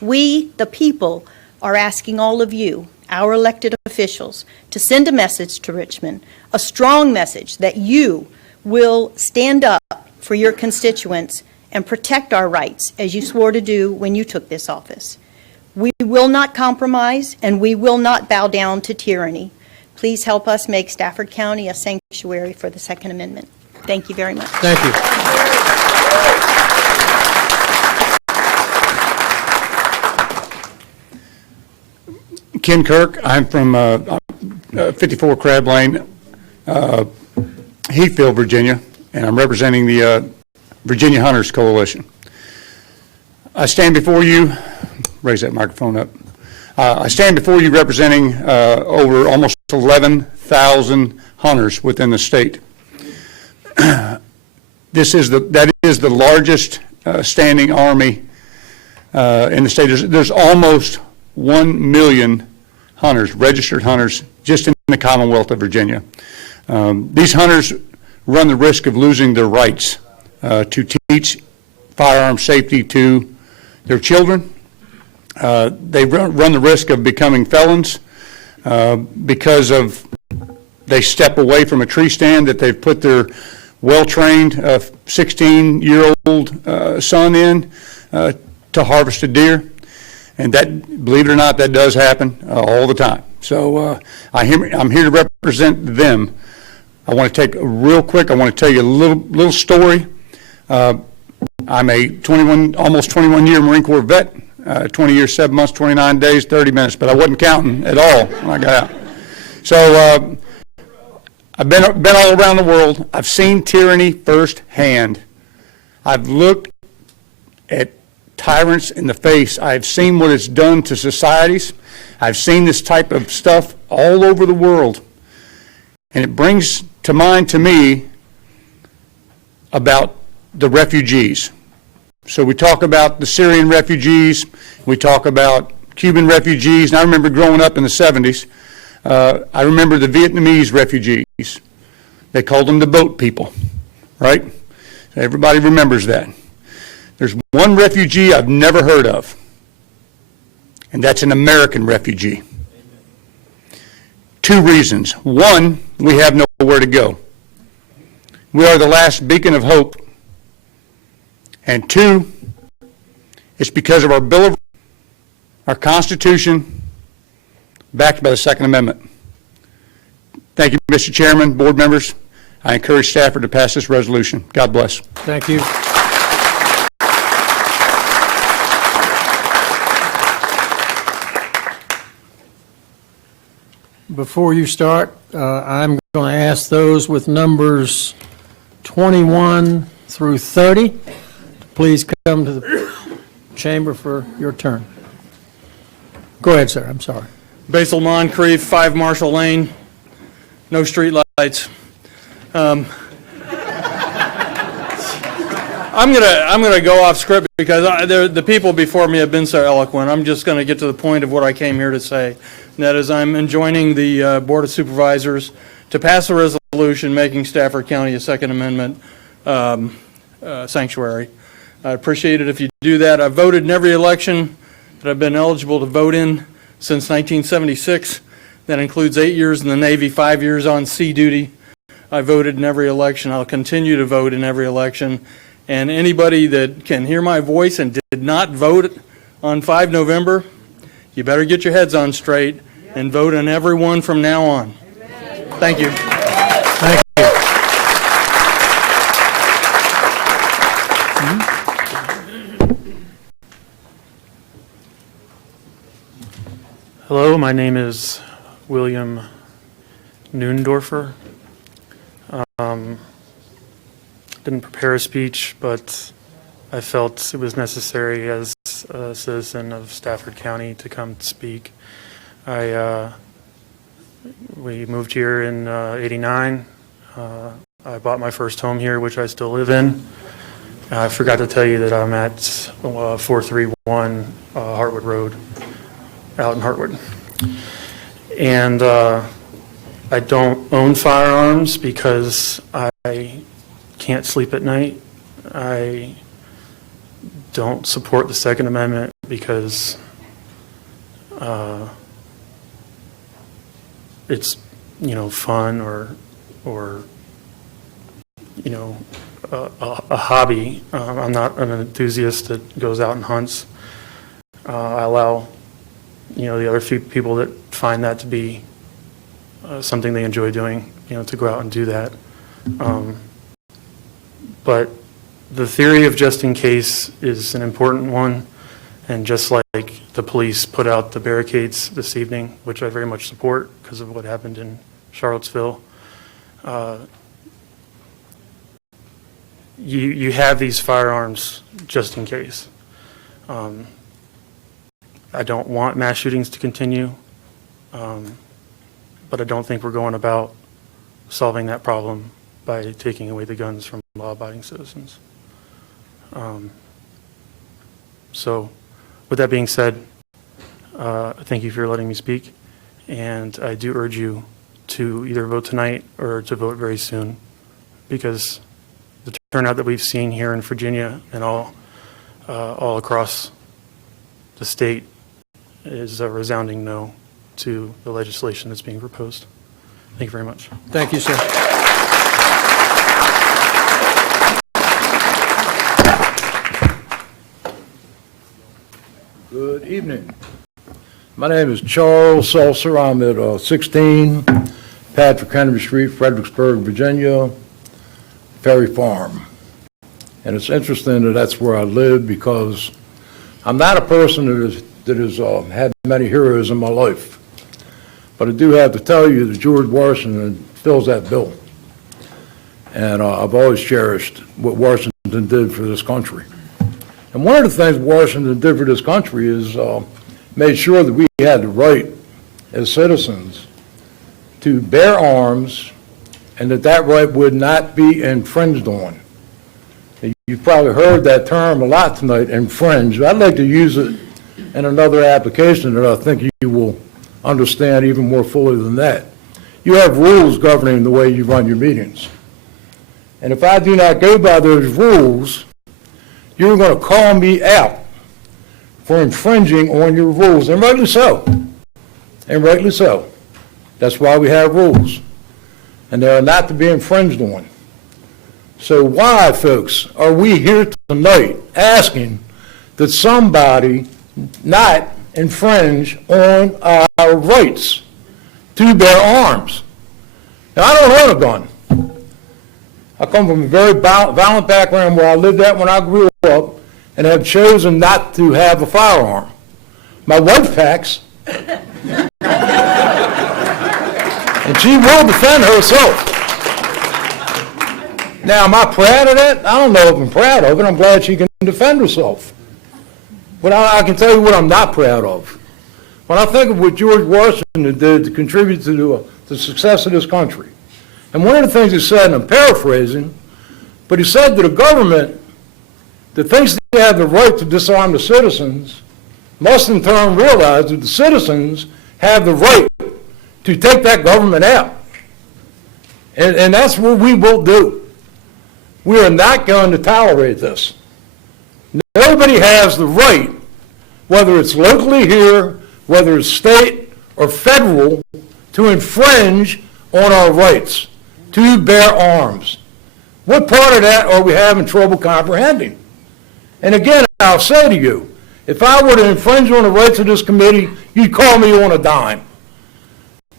We, the people, are asking all of you, our elected officials, to send a message to Richmond, a strong message that you will stand up for your constituents and protect our rights as you swore to do when you took this office. We will not compromise and we will not bow down to tyranny. Please help us make Stafford County a sanctuary for the Second Amendment. Thank you very much. Thank you. Ken Kirk, I'm from 54 Crab Lane, Heathfield, Virginia, and I'm representing the Virginia Hunters Coalition. I stand before you, raise that microphone up. I stand before you representing over almost 11,000 hunters within the state. That is the largest standing army in the state. There's almost 1 million hunters, registered hunters, just in the Commonwealth of Virginia. These hunters run the risk of losing their rights to teach firearm safety to their children. They run the risk of becoming felons because of they step away from a tree stand that they've put their well-trained 16-year-old son in to harvest a deer. And that, believe it or not, that does happen all the time. So I'm here to represent them. I want to take a real quick, I want to tell you a little story. I'm a almost 21-year Marine Corps vet, 20 years, 7 months, 29 days, 30 minutes, but I wasn't counting at all when I got out. So I've been all around the world. I've seen tyranny firsthand. I've looked at tyrants in the face. I've seen what it's done to societies. I've seen this type of stuff all over the world. And it brings to mind to me about the refugees. So we talk about the Syrian refugees, we talk about Cuban refugees, and I remember growing up in the 70s, I remember the Vietnamese refugees. They called them the boat people, right? So everybody remembers that. There's one refugee I've never heard of, and that's an American refugee. Two reasons. One, we have nowhere to go. We are the last beacon of hope. And two, it's because of our Bill of Rights, our Constitution, backed by the Second Amendment. Thank you, Mr. Chairman, board members. I encourage Stafford to pass this resolution. God bless. Thank you. Before you start, I'm going to ask those with numbers 21 through 30 to please come to the chamber for your turn. Go ahead, sir. I'm sorry. Basil Moncrief, 5 Marshall Lane, no street lights. I'm gonna go off script because the people before me have been so eloquent. I'm just gonna get to the point of what I came here to say. And that is, I'm enjoining the Board of Supervisors to pass a resolution making Stafford County a Second Amendment sanctuary. I'd appreciate it if you do that. I've voted in every election that I've been eligible to vote in since 1976. That includes 8 years in the Navy, 5 years on sea duty. I voted in every election. I'll continue to vote in every election. And anybody that can hear my voice and did not vote on 5 November, you better get your heads on straight and vote on everyone from now on. Thank you. Thank you. Hello, my name is William Noondorfer. Didn't prepare a speech, but I felt it was necessary as a citizen of Stafford County to come speak. We moved here in '89. I bought my first home here, which I still live in. I forgot to tell you that I'm at 431 Hartwood Road, out in Hartwood. And I don't own firearms because I can't sleep at night. I don't support the Second Amendment because it's, fun or a hobby. I'm not an enthusiast that goes out and hunts. I allow, the other few people that find that to be something they enjoy doing, to go out and do that. But the theory of just in case is an important one, and just like the police put out the barricades this evening, which I very much support because of what happened in Charlottesville, you have these firearms just in case. I don't want mass shootings to continue, but I don't think we're going about solving that problem by taking away the guns from law-abiding citizens. So with that being said, thank you for letting me speak, and I do urge you to either vote tonight or to vote very soon, because the turnout that we've seen here in Virginia and all across the state is a resounding no to the legislation that's being proposed. Thank you very much. Thank you, sir. Good evening. My name is Charles Salser. I'm at 16 Patrick Henry Street, Fredericksburg, Virginia, Ferry Farm. And it's interesting that that's where I live because I'm not a person that has had many heroes in my life. But I do have to tell you that George Washington fills that bill. And I've always cherished what Washington did for this country. And one of the things Washington did for this country is made sure that we had the right as citizens to bear arms and that right would not be infringed on. You've probably heard that term a lot tonight, infringe. I'd like to use it in another application that I think you will understand even more fully than that. You have rules governing the way you run your meetings. And if I do not go by those rules, you're going to call me out for infringing on your rules, and rightly so. And rightly so. That's why we have rules. And they are not to be infringed on. So why, folks, are we here tonight asking that somebody not infringe on our rights to bear arms? Now, I don't own a gun. I come from a very violent background where I lived at when I grew up and have chosen not to have a firearm. My wife packs, and she will defend herself. Now, am I proud of that? I don't know if I'm proud of it. I'm glad she can defend herself. But I can tell you what I'm not proud of. When I think of what George Washington did to contribute to the success of this country, and one of the things he said, and I'm paraphrasing, but he said that the government that thinks they have the right to disarm the citizens must in turn realize that the citizens have the right to take that government out. And that's what we will do. We are not going to tolerate this. Nobody has the right, whether it's locally here, whether it's state or federal, to infringe on our rights to bear arms. What part of that are we having trouble comprehending? And again, I'll say to you, if I were to infringe on the rights of this committee, you'd call me on a dime.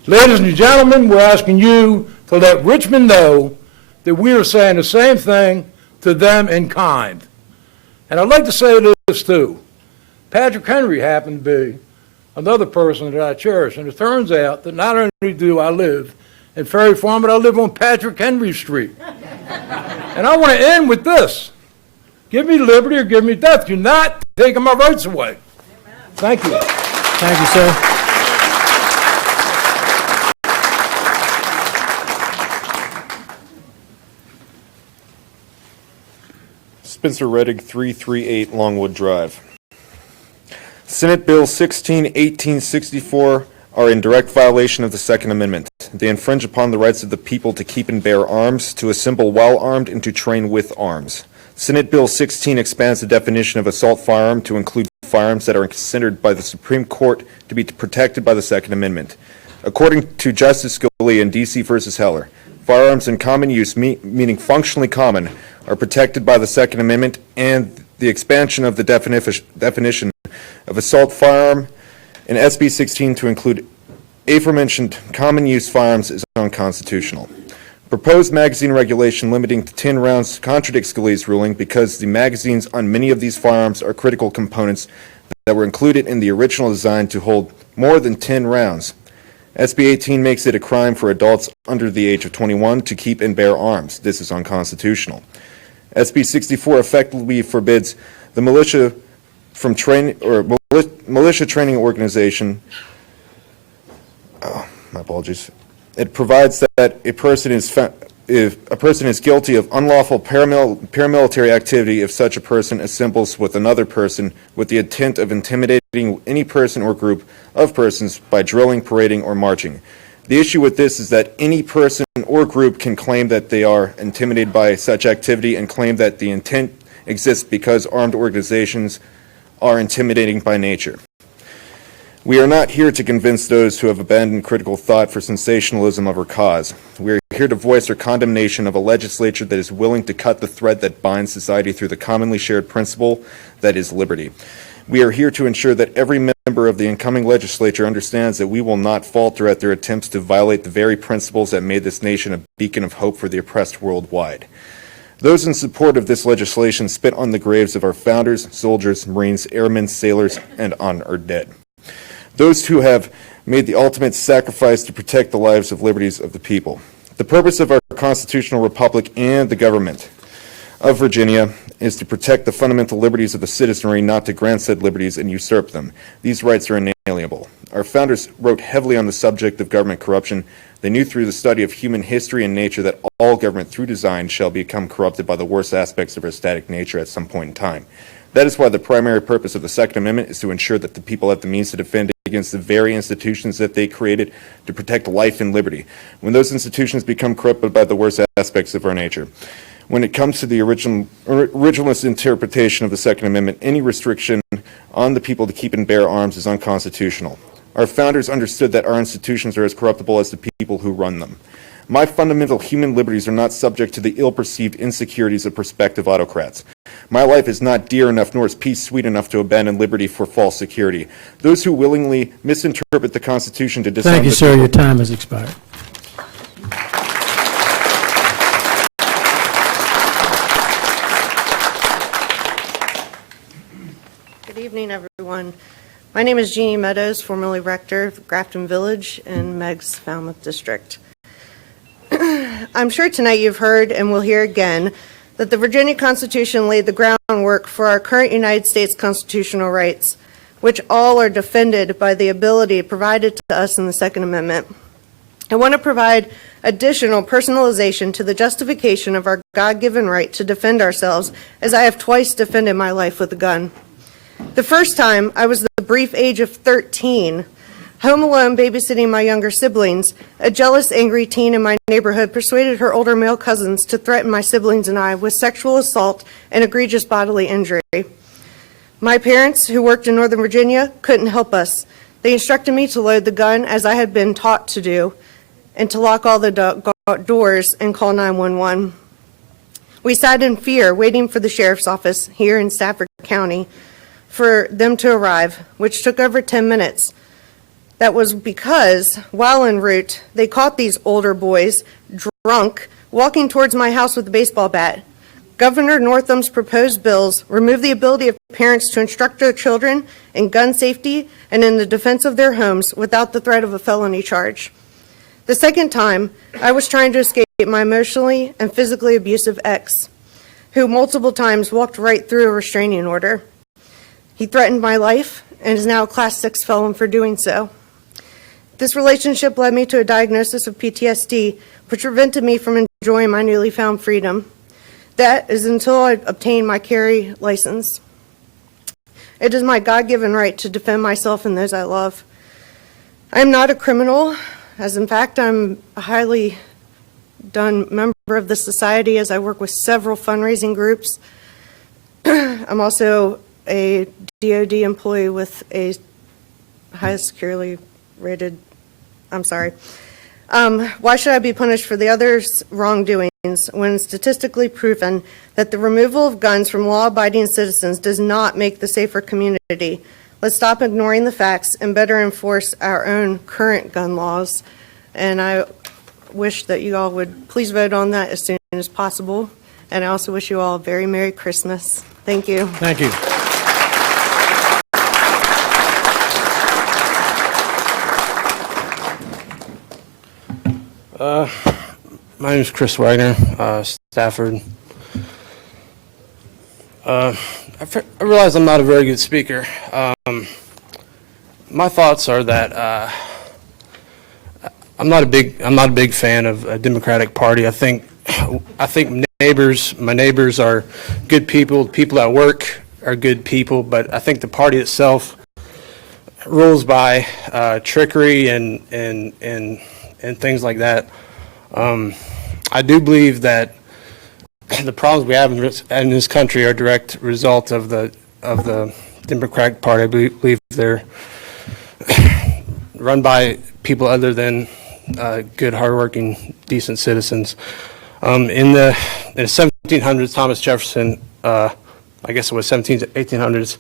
Ladies and gentlemen, we're asking you to let Richmond know that we are saying the same thing to them in kind. And I'd like to say this too. Patrick Henry happened to be another person that I cherish, and it turns out that not only do I live in Ferry Farm, but I live on Patrick Henry Street. And I want to end with this. Give me liberty or give me death. You're not taking my rights away. Thank you. Thank you, sir. Spencer Reddick, 338 Longwood Drive. Senate Bill 16-1864 are in direct violation of the Second Amendment. They infringe upon the rights of the people to keep and bear arms, to assemble while armed, and to train with arms. Senate Bill 16 expands the definition of assault firearm to include firearms that are considered by the Supreme Court to be protected by the Second Amendment. According to Justice Scalia in D.C. v. Heller, firearms in common use, meaning functionally common, are protected by the Second Amendment, and the expansion of the definition of assault firearm in SB 16 to include aforementioned common use firearms is unconstitutional. Proposed magazine regulation limiting to 10 rounds contradicts Scalia's ruling because the magazines on many of these firearms are critical components that were included in the original design to hold more than 10 rounds. SB 18 makes it a crime for adults under the age of 21 to keep and bear arms. This is unconstitutional. SB 64 effectively forbids the militia from training or militia training organization. My apologies. It provides that a person is if a person is guilty of unlawful paramilitary activity if such a person assembles with another person with the intent of intimidating any person or group of persons by drilling, parading, or marching. The issue with this is that any person or group can claim that they are intimidated by such activity and claim that the intent exists because armed organizations are intimidating by nature. We are not here to convince those who have abandoned critical thought for sensationalism of our cause. We are here to voice our condemnation of a legislature that is willing to cut the thread that binds society through the commonly shared principle that is liberty. We are here to ensure that every member of the incoming legislature understands that we will not falter at their attempts to violate the very principles that made this nation a beacon of hope for the oppressed worldwide. Those in support of this legislation spit on the graves of our founders, soldiers, Marines, airmen, sailors, and on our dead. Those who have made the ultimate sacrifice to protect the lives and liberties of the people. The purpose of our constitutional republic and the government of Virginia is to protect the fundamental liberties of the citizenry, not to grant said liberties and usurp them. These rights are inalienable. Our founders wrote heavily on the subject of government corruption. They knew through the study of human history and nature that all government through design shall become corrupted by the worst aspects of our static nature at some point in time. That is why the primary purpose of the Second Amendment is to ensure that the people have the means to defend against the very institutions that they created to protect life and liberty, when those institutions become corrupted by the worst aspects of our nature. When it comes to the originalist interpretation of the Second Amendment, any restriction on the people to keep and bear arms is unconstitutional. Our founders understood that our institutions are as corruptible as the people who run them. My fundamental human liberties are not subject to the ill-perceived insecurities of prospective autocrats. My life is not dear enough, nor is peace sweet enough to abandon liberty for false security. Those who willingly misinterpret the Constitution to disarm Thank you, sir. Your time has expired. Good evening, everyone. My name is Jeannie Meadows, formerly rector of Grafton Village in Meg's Falmouth District. I'm sure tonight you've heard and will hear again that the Virginia Constitution laid the groundwork for our current United States constitutional rights, which all are defended by the ability provided to us in the Second Amendment. I want to provide additional personalization to the justification of our God-given right to defend ourselves, as I have twice defended my life with a gun. The first time, I was the brief age of 13, home alone babysitting my younger siblings. A jealous, angry teen in my neighborhood persuaded her older male cousins to threaten my siblings and I with sexual assault and egregious bodily injury. My parents, who worked in Northern Virginia, couldn't help us. They instructed me to load the gun, as I had been taught to do, and to lock all the doors and call 911. We sat in fear, waiting for the sheriff's office here in Stafford County for them to arrive, which took over 10 minutes. That was because, while en route, they caught these older boys, drunk, walking towards my house with a baseball bat. Governor Northam's proposed bills remove the ability of parents to instruct their children in gun safety and in the defense of their homes without the threat of a felony charge. The second time, I was trying to escape my emotionally and physically abusive ex, who multiple times walked right through a restraining order. He threatened my life and is now a Class 6 felon for doing so. This relationship led me to a diagnosis of PTSD, which prevented me from enjoying my newly found freedom. That is until I obtained my carry license. It is my God-given right to defend myself and those I love. I am not a criminal, as in fact I'm a highly done member of the society, as I work with several fundraising groups. I'm also a DOD employee with a highly securely rated, why should I be punished for the others' wrongdoings when statistically proven that the removal of guns from law-abiding citizens does not make the safer community? Let's stop ignoring the facts and better enforce our own current gun laws. And I wish that you all would please vote on that as soon as possible. And I also wish you all a very Merry Christmas. Thank you. Thank you. My name is Chris Wagner, Stafford. I realize I'm not a very good speaker. My thoughts are that I'm not a big fan of a Democratic Party. I think my neighbors are good people. The people at work are good people, but I think the party itself rules by trickery and things like that. I do believe that the problems we have in this country are a direct result of the Democratic Party. I believe they're run by people other than good, hardworking, decent citizens. In the 1700s, Thomas Jefferson, I guess it was 1800s,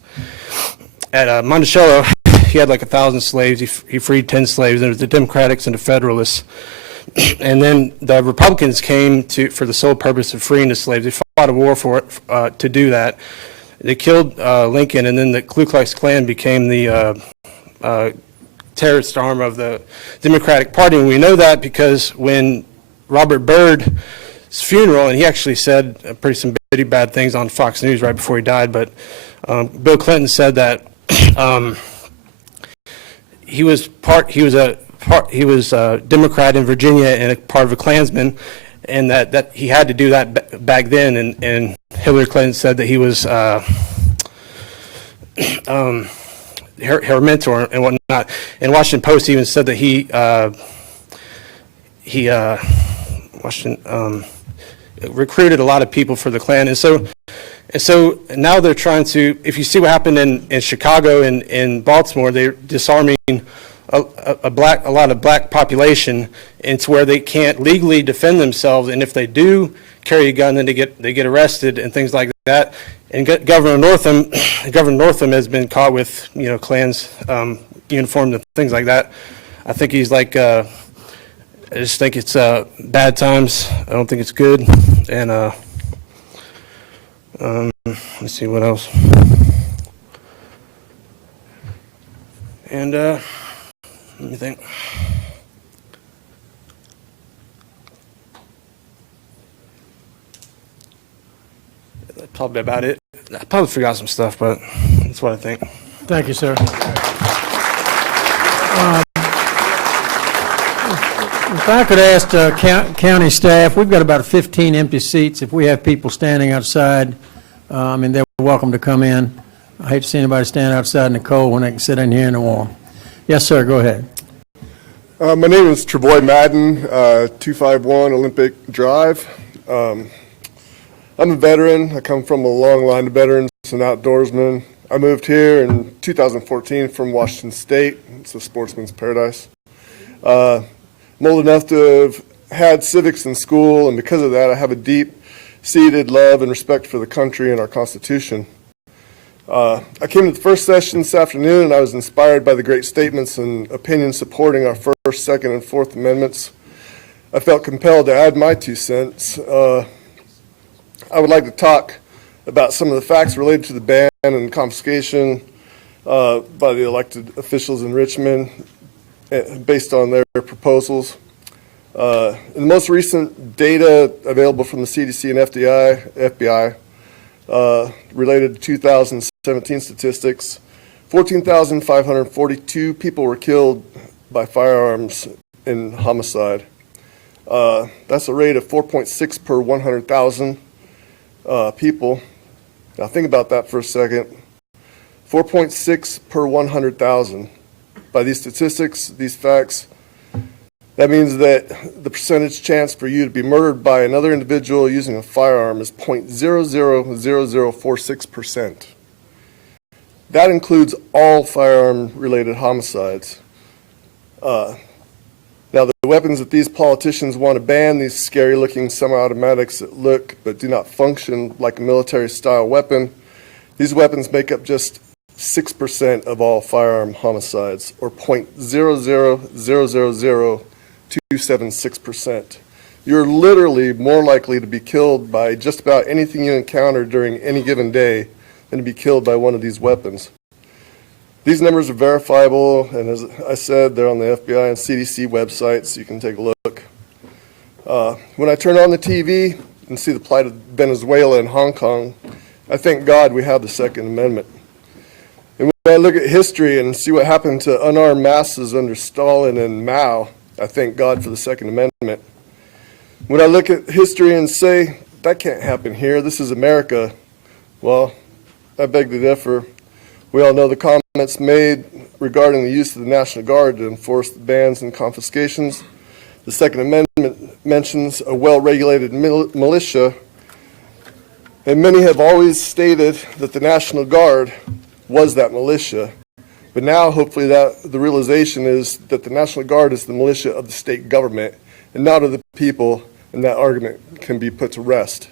at Monticello, he had like 1,000 slaves. He freed 10 slaves. There was the Democrats and the Federalists. And then the Republicans came for the sole purpose of freeing the slaves. They fought a war for it, to do that. They killed Lincoln, and then the Ku Klux Klan became the terrorist arm of the Democratic Party. And we know that because when Robert Byrd's funeral, and he actually said some pretty bad things on Fox News right before he died, but Bill Clinton said that he was a Democrat in Virginia and a part of a Klansman, and that he had to do that back then. And Hillary Clinton said that he was her mentor and whatnot. And Washington Post even said that he recruited a lot of people for the Klan. And so now they're trying to, if you see what happened in Chicago and in Baltimore, they're disarming a lot of black population into where they can't legally defend themselves, and if they do carry a gun, then they get arrested and things like that. And Governor Northam has been caught with Klans uniforms and things like that. I think he's like I just think it's bad times. I don't think it's good. And let's see what else. And let me think. That's probably about it. I probably forgot some stuff, but that's what I think. Thank you, sir. I could ask county staff, we've got about 15 empty seats. If we have people standing outside, they're welcome to come in. I hate to see anybody stand outside in the cold when they can sit in here in the warm. Yes, sir, go ahead. My name is Travoy Madden, 251 Olympic Drive. I'm a veteran. I come from a long line of veterans and outdoorsmen. I moved here in 2014 from Washington State. It's a sportsman's paradise. I'm old enough to have had civics in school, and because of that, I have a deep-seated love and respect for the country and our Constitution. I came to the first session this afternoon, and I was inspired by the great statements and opinions supporting our First, Second, and Fourth Amendments. I felt compelled to add my 2 cents. I would like to talk about some of the facts related to the ban and confiscation by the elected officials in Richmond based on their proposals. In the most recent data available from the CDC and FBI related to 2017 statistics, 14,542 people were killed by firearms in homicide. That's a rate of 4.6 per 100,000 people. Now think about that for a second. 4.6 per 100,000. By these statistics, these facts, that means that the percentage chance for you to be murdered by another individual using a firearm is 0.000046%. That includes all firearm-related homicides. Now, the weapons that these politicians want to ban, these scary-looking semi-automatics that look but do not function like a military-style weapon, these weapons make up just 6% of all firearm homicides, or 0.0000276%. You're literally more likely to be killed by just about anything you encounter during any given day than to be killed by one of these weapons. These numbers are verifiable, and as I said, they're on the FBI and CDC websites, so you can take a look. When I turn on the TV and see the plight of Venezuela and Hong Kong, I thank God we have the Second Amendment. And when I look at history and see what happened to unarmed masses under Stalin and Mao, I thank God for the Second Amendment. When I look at history and say, that can't happen here, this is America, well, I beg to differ. We all know the comments made regarding the use of the National Guard to enforce the bans and confiscations. The Second Amendment mentions a well-regulated militia, and many have always stated that the National Guard was that militia. But now, hopefully, the realization is that the National Guard is the militia of the state government and not of the people, and that argument can be put to rest.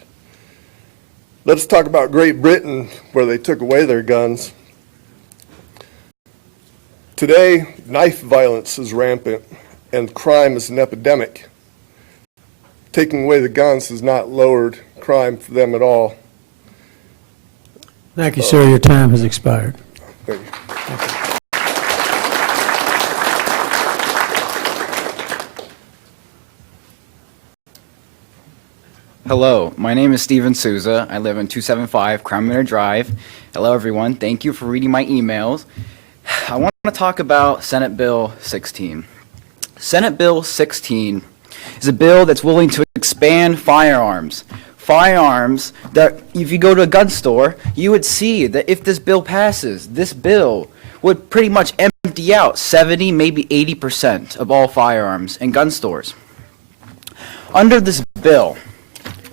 Let's talk about Great Britain, where they took away their guns. Today, knife violence is rampant, and crime is an epidemic. Taking away the guns has not lowered crime for them at all. Thank you, sir. Your time has expired. Thank you. Hello, my name is Steven Souza. I live in 275 Crown Manor Drive. Hello, everyone. Thank you for reading my emails. I want to talk about Senate Bill 16. Senate Bill 16 is a bill that's willing to expand firearms. Firearms that, if you go to a gun store, you would see that if this bill passes, this bill would pretty much empty out 70, maybe 80% of all firearms in gun stores. Under this bill,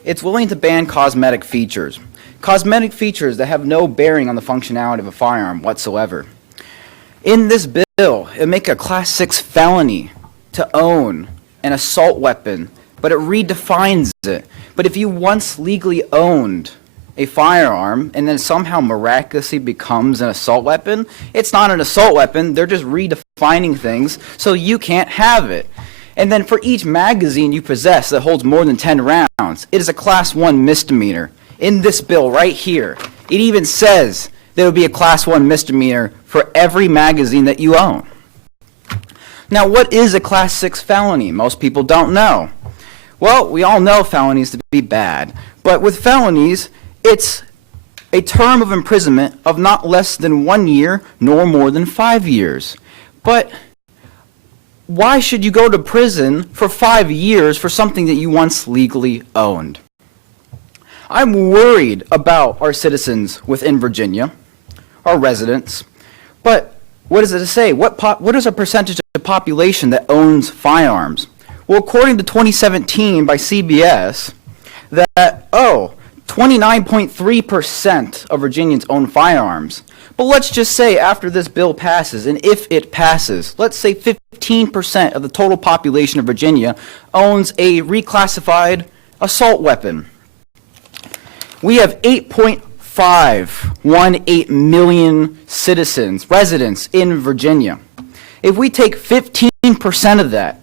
it's willing to ban cosmetic features. Cosmetic features that have no bearing on the functionality of a firearm whatsoever. In this bill, it make a Class 6 felony to own an assault weapon, but it redefines it. But if you once legally owned a firearm and then somehow miraculously becomes an assault weapon, it's not an assault weapon, they're just redefining things so you can't have it. And then for each magazine you possess that holds more than 10 rounds, it is a Class 1 misdemeanor. In this bill right here, it even says there will be a Class 1 misdemeanor for every magazine that you own. Now, what is a Class 6 felony? Most people don't know. Well, we all know felonies to be bad, but with felonies, it's a term of imprisonment of not less than 1 year nor more than 5 years. But why should you go to prison for 5 years for something that you once legally owned? I'm worried about our citizens within Virginia, our residents, but what does it say? What is a percentage of the population that owns firearms? Well, according to 2017 by CBS, 29.3% of Virginians own firearms. But let's just say after this bill passes, and if it passes, let's say 15% of the total population of Virginia owns a reclassified assault weapon. We have 8.518 million citizens, residents in Virginia. If we take 15% of that,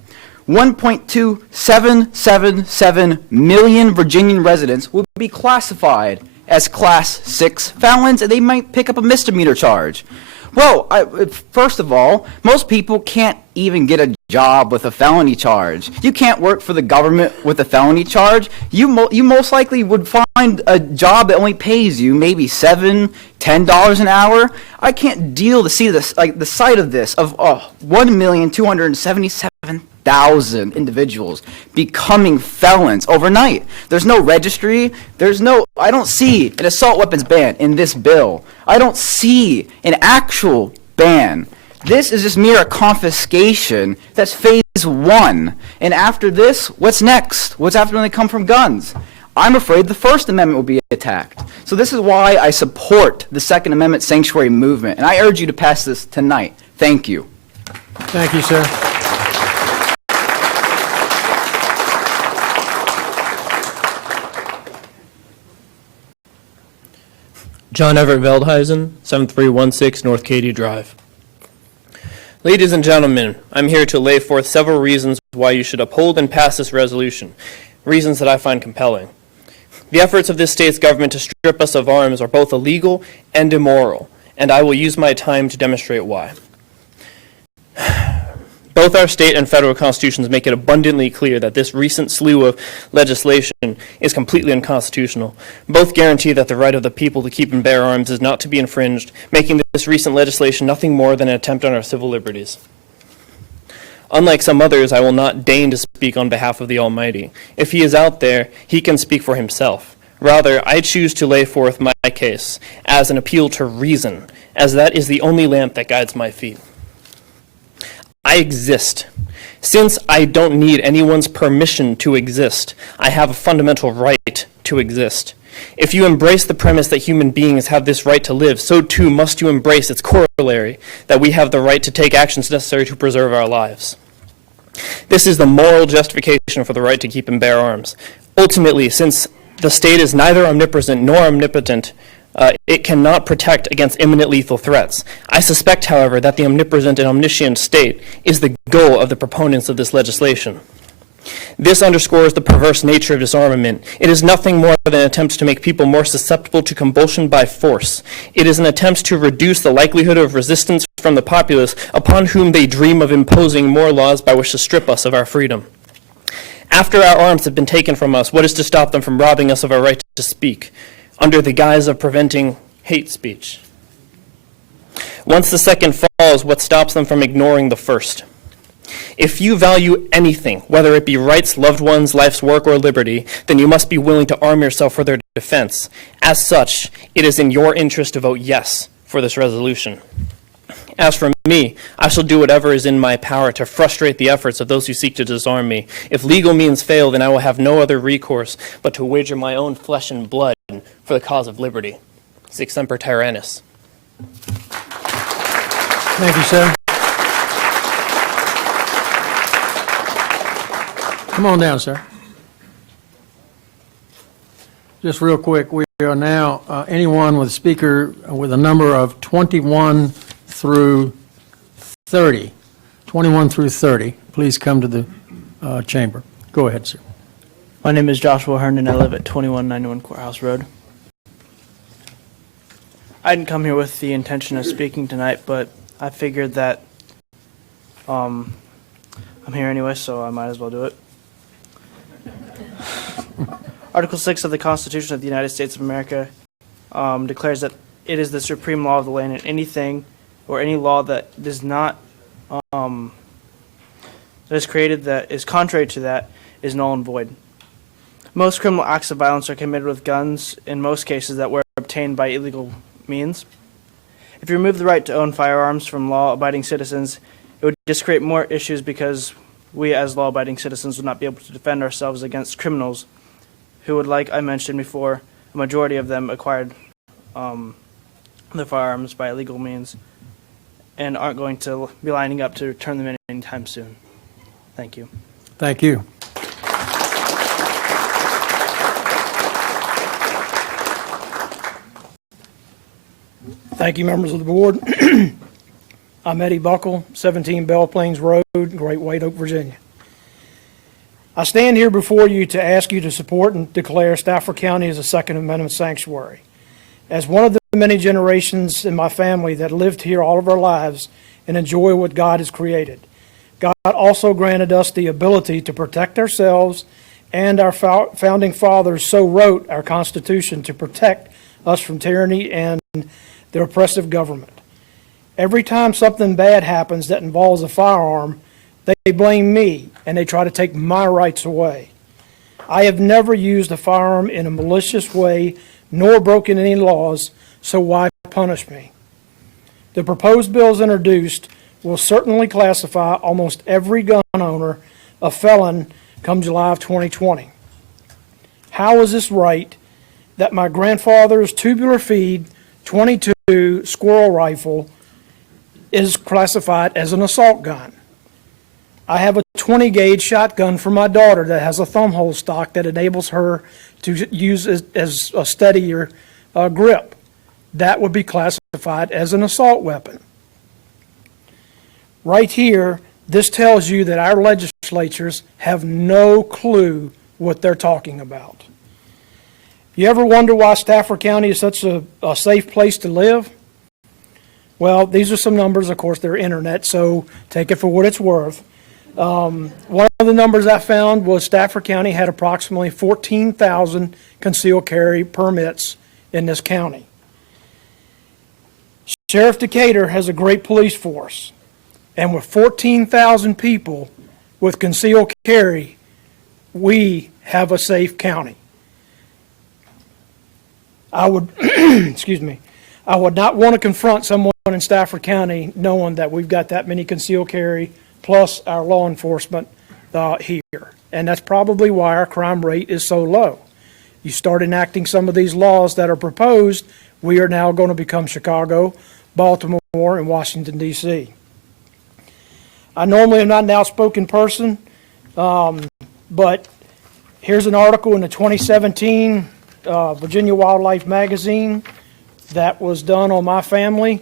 1.2777 million Virginian residents will be classified as Class 6 felons, and they might pick up a misdemeanor charge. Well, first of all, most people can't even get a job with a felony charge. You can't work for the government with a felony charge. You most likely would find a job that only pays you maybe $7, $10 an hour. I can't deal to see this, like the sight of this, of 1,277,000 individuals becoming felons overnight. There's no registry. I don't see an assault weapons ban in this bill. I don't see an actual ban. This is just mere confiscation. That's phase 1. And after this, what's next? What's after when they come from guns? I'm afraid the First Amendment will be attacked. So this is why I support the Second Amendment sanctuary movement. And I urge you to pass this tonight. Thank you. Thank you, sir. John Everett Veldhuizen, 7316 North Katy Drive. Ladies and gentlemen, I'm here to lay forth several reasons why you should uphold and pass this resolution, reasons that I find compelling. The efforts of this state's government to strip us of arms are both illegal and immoral, and I will use my time to demonstrate why. Both our state and federal constitutions make it abundantly clear that this recent slew of legislation is completely unconstitutional. Both guarantee that the right of the people to keep and bear arms is not to be infringed, making this recent legislation nothing more than an attempt on our civil liberties. Unlike some others, I will not deign to speak on behalf of the Almighty. If he is out there, he can speak for himself. Rather, I choose to lay forth my case as an appeal to reason, as that is the only lamp that guides my feet. I exist. Since I don't need anyone's permission to exist, I have a fundamental right to exist. If you embrace the premise that human beings have this right to live, so too must you embrace its corollary, that we have the right to take actions necessary to preserve our lives. This is the moral justification for the right to keep and bear arms. Ultimately, since the state is neither omnipresent nor omnipotent, it cannot protect against imminent lethal threats. I suspect, however, that the omnipresent and omniscient state is the goal of the proponents of this legislation. This underscores the perverse nature of disarmament. It is nothing more than an attempt to make people more susceptible to compulsion by force. It is an attempt to reduce the likelihood of resistance from the populace upon whom they dream of imposing more laws by which to strip us of our freedom. After our arms have been taken from us, what is to stop them from robbing us of our right to speak, under the guise of preventing hate speech? Once the second falls, what stops them from ignoring the first? If you value anything, whether it be rights, loved ones, life's work, or liberty, then you must be willing to arm yourself for their defense. As such, it is in your interest to vote yes for this resolution. As for me, I shall do whatever is in my power to frustrate the efforts of those who seek to disarm me. If legal means fail, then I will have no other recourse but to wager my own flesh and blood for the cause of liberty. Sic semper tyrannis. Thank you, sir. Come on down, sir. Just real quick, we are now, anyone with a speaker with a number of 21 through 30. 21 through 30, please come to the chamber. Go ahead, sir. My name is Joshua Herndon. I live at 2191 Courthouse Road. I didn't come here with the intention of speaking tonight, but I figured that I'm here anyway, so I might as well do it. Article 6 of the Constitution of the United States of America declares that it is the supreme law of the land, and anything or any law that does not that is created that is contrary to that is null and void. Most criminal acts of violence are committed with guns, in most cases that were obtained by illegal means. If you remove the right to own firearms from law-abiding citizens, it would just create more issues because we as law-abiding citizens would not be able to defend ourselves against criminals who would, like I mentioned before, a majority of them acquired the firearms by illegal means and aren't going to be lining up to return them in anytime soon. Thank you. Thank you. Thank you, members of the board. I'm Eddie Buckle, 17 Belle Plains Road, Great White Oak, Virginia. I stand here before you to ask you to support and declare Stafford County as a Second Amendment sanctuary. As one of the many generations in my family that lived here all of our lives and enjoy what God has created, God also granted us the ability to protect ourselves, and our founding fathers so wrote our Constitution to protect us from tyranny and the oppressive government. Every time something bad happens that involves a firearm, they blame me and they try to take my rights away. I have never used a firearm in a malicious way nor broken any laws, so why punish me? The proposed bills introduced will certainly classify almost every gun owner a felon come July of 2020. How is this right that my grandfather's tubular feed 22 squirrel rifle is classified as an assault gun? I have a 20 gauge shotgun for my daughter that has a thumb hole stock that enables her to use as a steadier grip. That would be classified as an assault weapon. Right here, this tells you that our legislatures have no clue what they're talking about. You ever wonder why Stafford County is such a safe place to live? Well, these are some numbers. Of course, they're internet, so take it for what it's worth. One of the numbers I found was Stafford County had approximately 14,000 concealed carry permits in this county. Sheriff Decatur has a great police force, and with 14,000 people with concealed carry, we have a safe county. I would, excuse me, I would not want to confront someone in Stafford County knowing that we've got that many concealed carry plus our law enforcement here. And that's probably why our crime rate is so low. You start enacting some of these laws that are proposed, we are now going to become Chicago, Baltimore, and Washington, D.C. I normally am not an outspoken person, but here's an article in the 2017 Virginia Wildlife Magazine that was done on my family,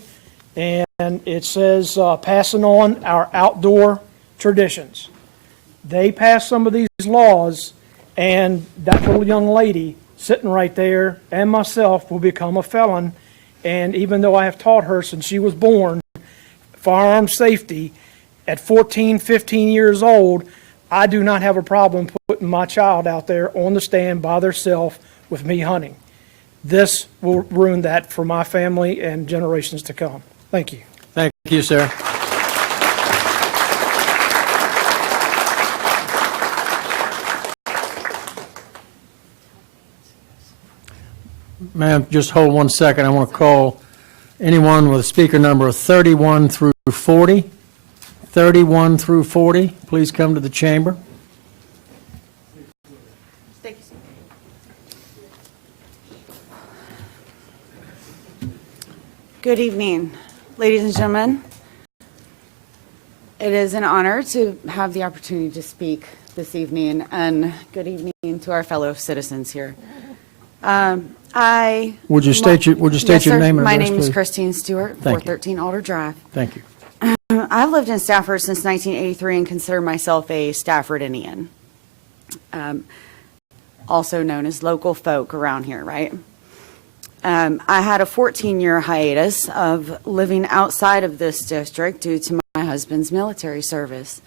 and it says passing on our outdoor traditions. They passed some of these laws, and that little young lady sitting right there and myself will become a felon. And even though I have taught her since she was born firearm safety, at 14, 15 years old, I do not have a problem putting my child out there on the stand by themselves with me hunting. This will ruin that for my family and generations to come. Thank you. Thank you, sir. Ma'am, just hold 1 second. I want to call anyone with a speaker number 31 through 40. 31 through 40, please come to the chamber. Good evening, ladies and gentlemen. It is an honor to have the opportunity to speak this evening, and good evening to our fellow citizens here. Would you state your name and My address, name is please? Christine Stewart, Thank you. 413 Alder Drive. Thank you. I've lived in Stafford since 1983 and consider myself a Staffordian, also known as local folk around here, right? I had a 14-year hiatus of living outside of this district due to my husband's military service.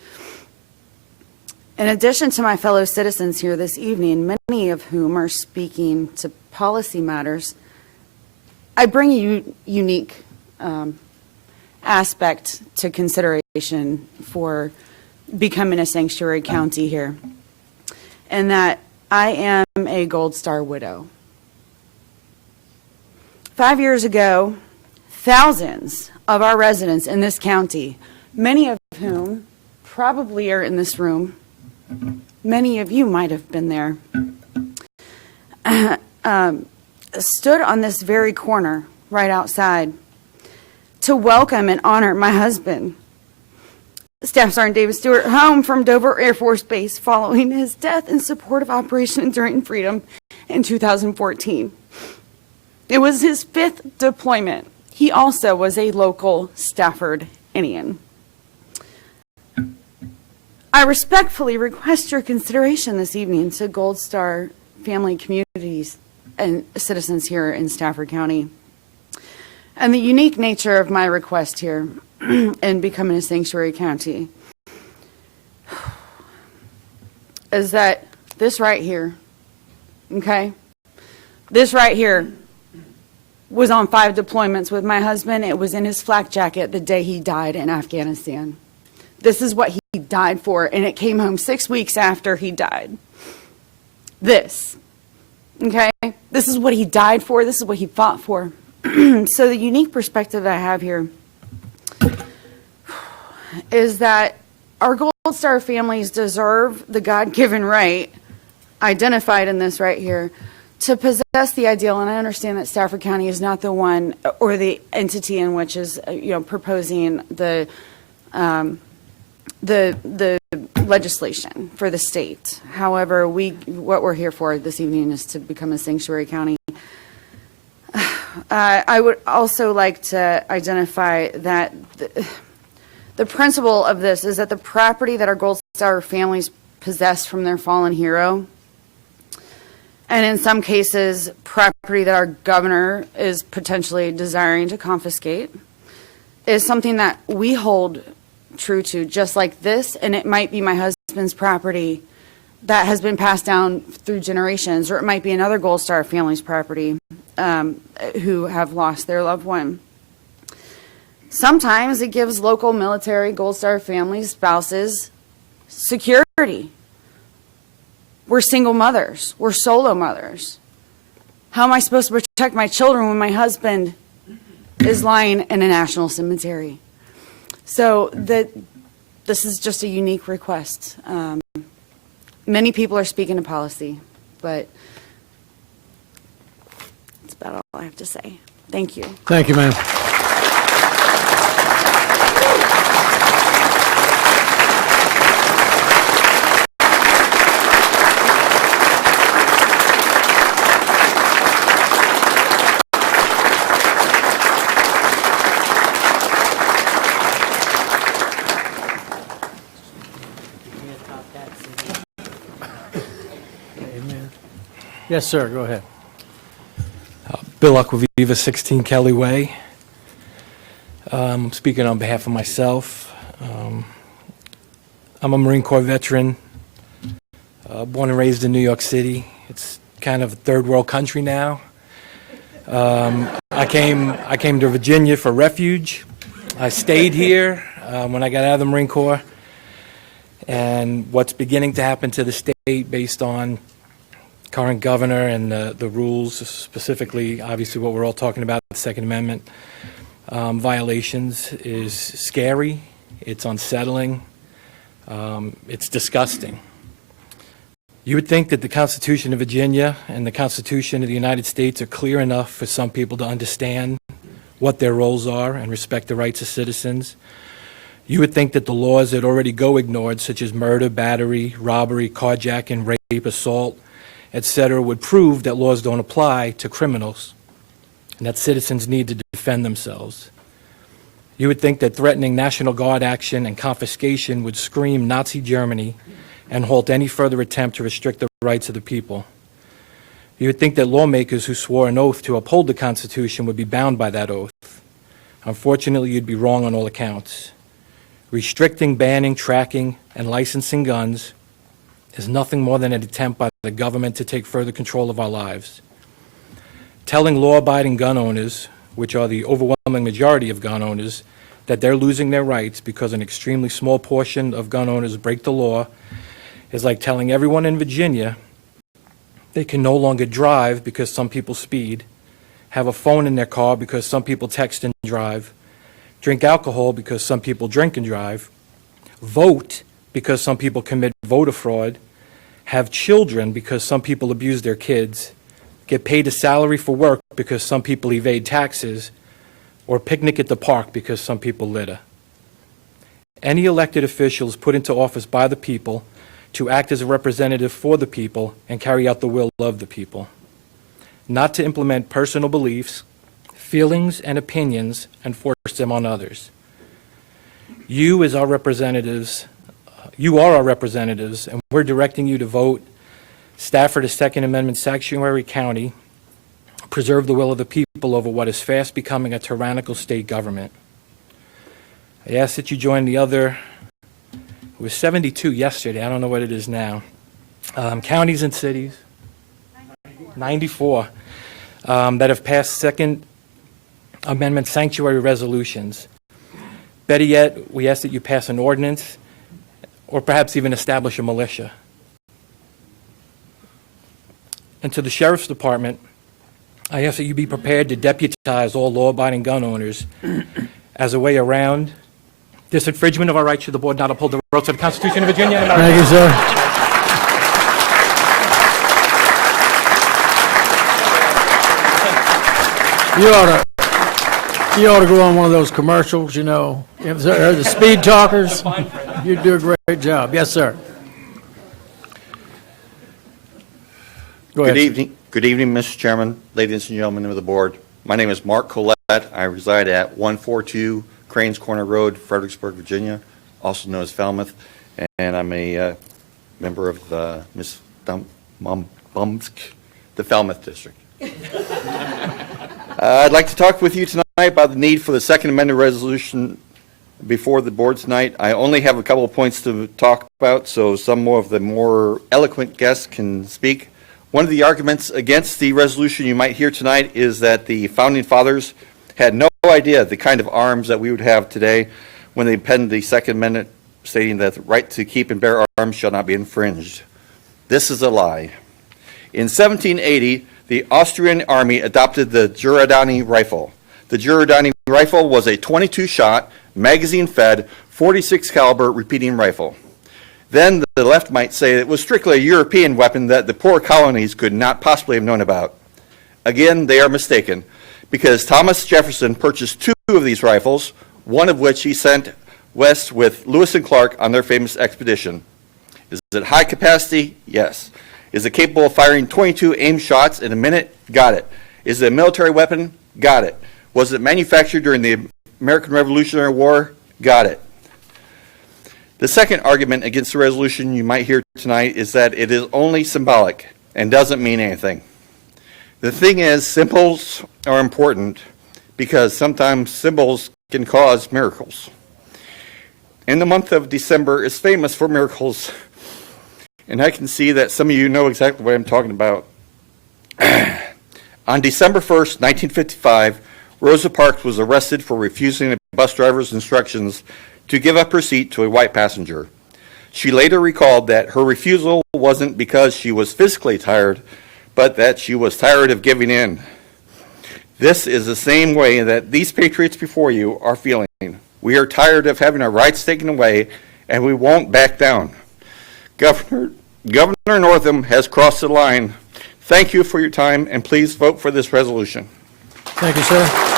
In addition to my fellow citizens here this evening, many of whom are speaking to policy matters, I bring a unique aspect to consideration for becoming a sanctuary county here, and that I am a Gold Star widow. 5 years ago, thousands of our residents in this county, many of whom probably are in this room, many of you might have been there, stood on this very corner right outside to welcome and honor my husband, Staff Sergeant David Stewart, home from Dover Air Force Base following his death in support of Operation Enduring Freedom in 2014. It was his 5th deployment. He also was a local Stafford Indian. I respectfully request your consideration this evening to Gold Star family communities and citizens here in Stafford County. And the unique nature of my request here in becoming a sanctuary county is that this right here, okay, this right here was on 5 deployments with my husband. It was in his flak jacket the day he died in Afghanistan. This is what he died for, and it came home 6 weeks after he died. This, okay? This is what he died for. This is what he fought for. So the unique perspective that I have here is that our Gold Star families deserve the God-given right, identified in this right here, to possess the ideal. And I understand that Stafford County is not the one or the entity in which is, proposing the legislation for the state. However, what we're here for this evening is to become a sanctuary county. I would also like to identify that the principle of this is that the property that our Gold Star families possess from their fallen hero, and in some cases, property that our governor is potentially desiring to confiscate, is something that we hold true to, just like this, and it might be my husband's property that has been passed down through generations, or it might be another Gold Star family's property who have lost their loved one. Sometimes it gives local military Gold Star families, spouses, security. We're single mothers. We're solo mothers. How am I supposed to protect my children when my husband is lying in a national cemetery? So this is just a unique request. Many people are speaking to policy, but that's about all I have to say. Thank you. Thank you, ma'am. Yes, sir, go ahead. Bill Aquaviva, 16 Kelly Way. I'm speaking on behalf of myself. I'm a Marine Corps veteran, born and raised in New York City. It's kind of a third world country now. I came to Virginia for refuge. I stayed here when I got out of the Marine Corps. And what's beginning to happen to the state based on current governor and the rules, specifically, obviously, what we're all talking about, the Second Amendment violations, is scary. It's unsettling. It's disgusting. You would think that the Constitution of Virginia and the Constitution of the United States are clear enough for some people to understand what their roles are and respect the rights of citizens. You would think that the laws that already go ignored, such as murder, battery, robbery, carjacking, rape, assault, etc., would prove that laws don't apply to criminals and that citizens need to defend themselves. You would think that threatening National Guard action and confiscation would scream Nazi Germany and halt any further attempt to restrict the rights of the people. You would think that lawmakers who swore an oath to uphold the Constitution would be bound by that oath. Unfortunately, you'd be wrong on all accounts. Restricting, banning, tracking, and licensing guns is nothing more than an attempt by the government to take further control of our lives. Telling law-abiding gun owners, which are the overwhelming majority of gun owners, that they're losing their rights because an extremely small portion of gun owners break the law is like telling everyone in Virginia they can no longer drive because some people speed, have a phone in their car because some people text and drive, drink alcohol because some people drink and drive, vote because some people commit voter fraud, have children because some people abuse their kids, get paid a salary for work because some people evade taxes, or picnic at the park because some people litter. Any elected official is put into office by the people to act as a representative for the people and carry out the will of the people, not to implement personal beliefs, feelings, and opinions and force them on others. You are our representatives, and we're directing you to vote Stafford a Second Amendment sanctuary county, preserve the will of the people over what is fast becoming a tyrannical state government. I ask that you join the other, it was 72 yesterday, I don't know what it is now, counties and cities, 94, that have passed Second Amendment sanctuary resolutions. Better yet, we ask that you pass an ordinance or perhaps even establish a militia. And to the Sheriff's Department, I ask that you be prepared to deputize all law-abiding gun owners as a way around this infringement of our rights. Should the board not uphold the rights of the Constitution of Virginia and America? Thank you, sir. You ought to go on one of those commercials, you know, if they're the speed talkers. You do a great job. Yes, sir. Go ahead. Good evening, Mr. Chairman, ladies and gentlemen of the board. My name is Mark Collette. I reside at 142 Cranes Corner Road, Fredericksburg, Virginia, also known as Falmouth, and I'm a member of the the Falmouth District. I'd like to talk with you tonight about the need for the Second Amendment resolution before the board tonight. I only have a couple of points to talk about, so some more of the more eloquent guests can speak. One of the arguments against the resolution you might hear tonight is that the Founding Fathers had no idea the kind of arms that we would have today when they penned the Second Amendment stating that the right to keep and bear arms shall not be infringed. This is a lie. In 1780, the Austrian army adopted the Giordani rifle. The Giordani rifle was a 22-shot, magazine-fed, 46 caliber repeating rifle. Then the left might say it was strictly a European weapon that the poor colonies could not possibly have known about. Again, they are mistaken, because Thomas Jefferson purchased 2 of these rifles, one of which he sent west with Lewis and Clark on their famous expedition. Is it high capacity? Yes. Is it capable of firing 22 aim shots in a minute? Got it. Is it a military weapon? Got it. Was it manufactured during the American Revolutionary War? Got it. The second argument against the resolution you might hear tonight is that it is only symbolic and doesn't mean anything. The thing is, symbols are important because sometimes symbols can cause miracles. And the month of December is famous for miracles. And I can see that some of you know exactly what I'm talking about. On December 1st, 1955, Rosa Parks was arrested for refusing a bus driver's instructions to give up her seat to a white passenger. She later recalled that her refusal wasn't because she was physically tired, but that she was tired of giving in. This is the same way that these patriots before you are feeling. We are tired of having our rights taken away, and we won't back down. Governor Northam has crossed the line. Thank you for your time, and please vote for this resolution. Thank you, sir.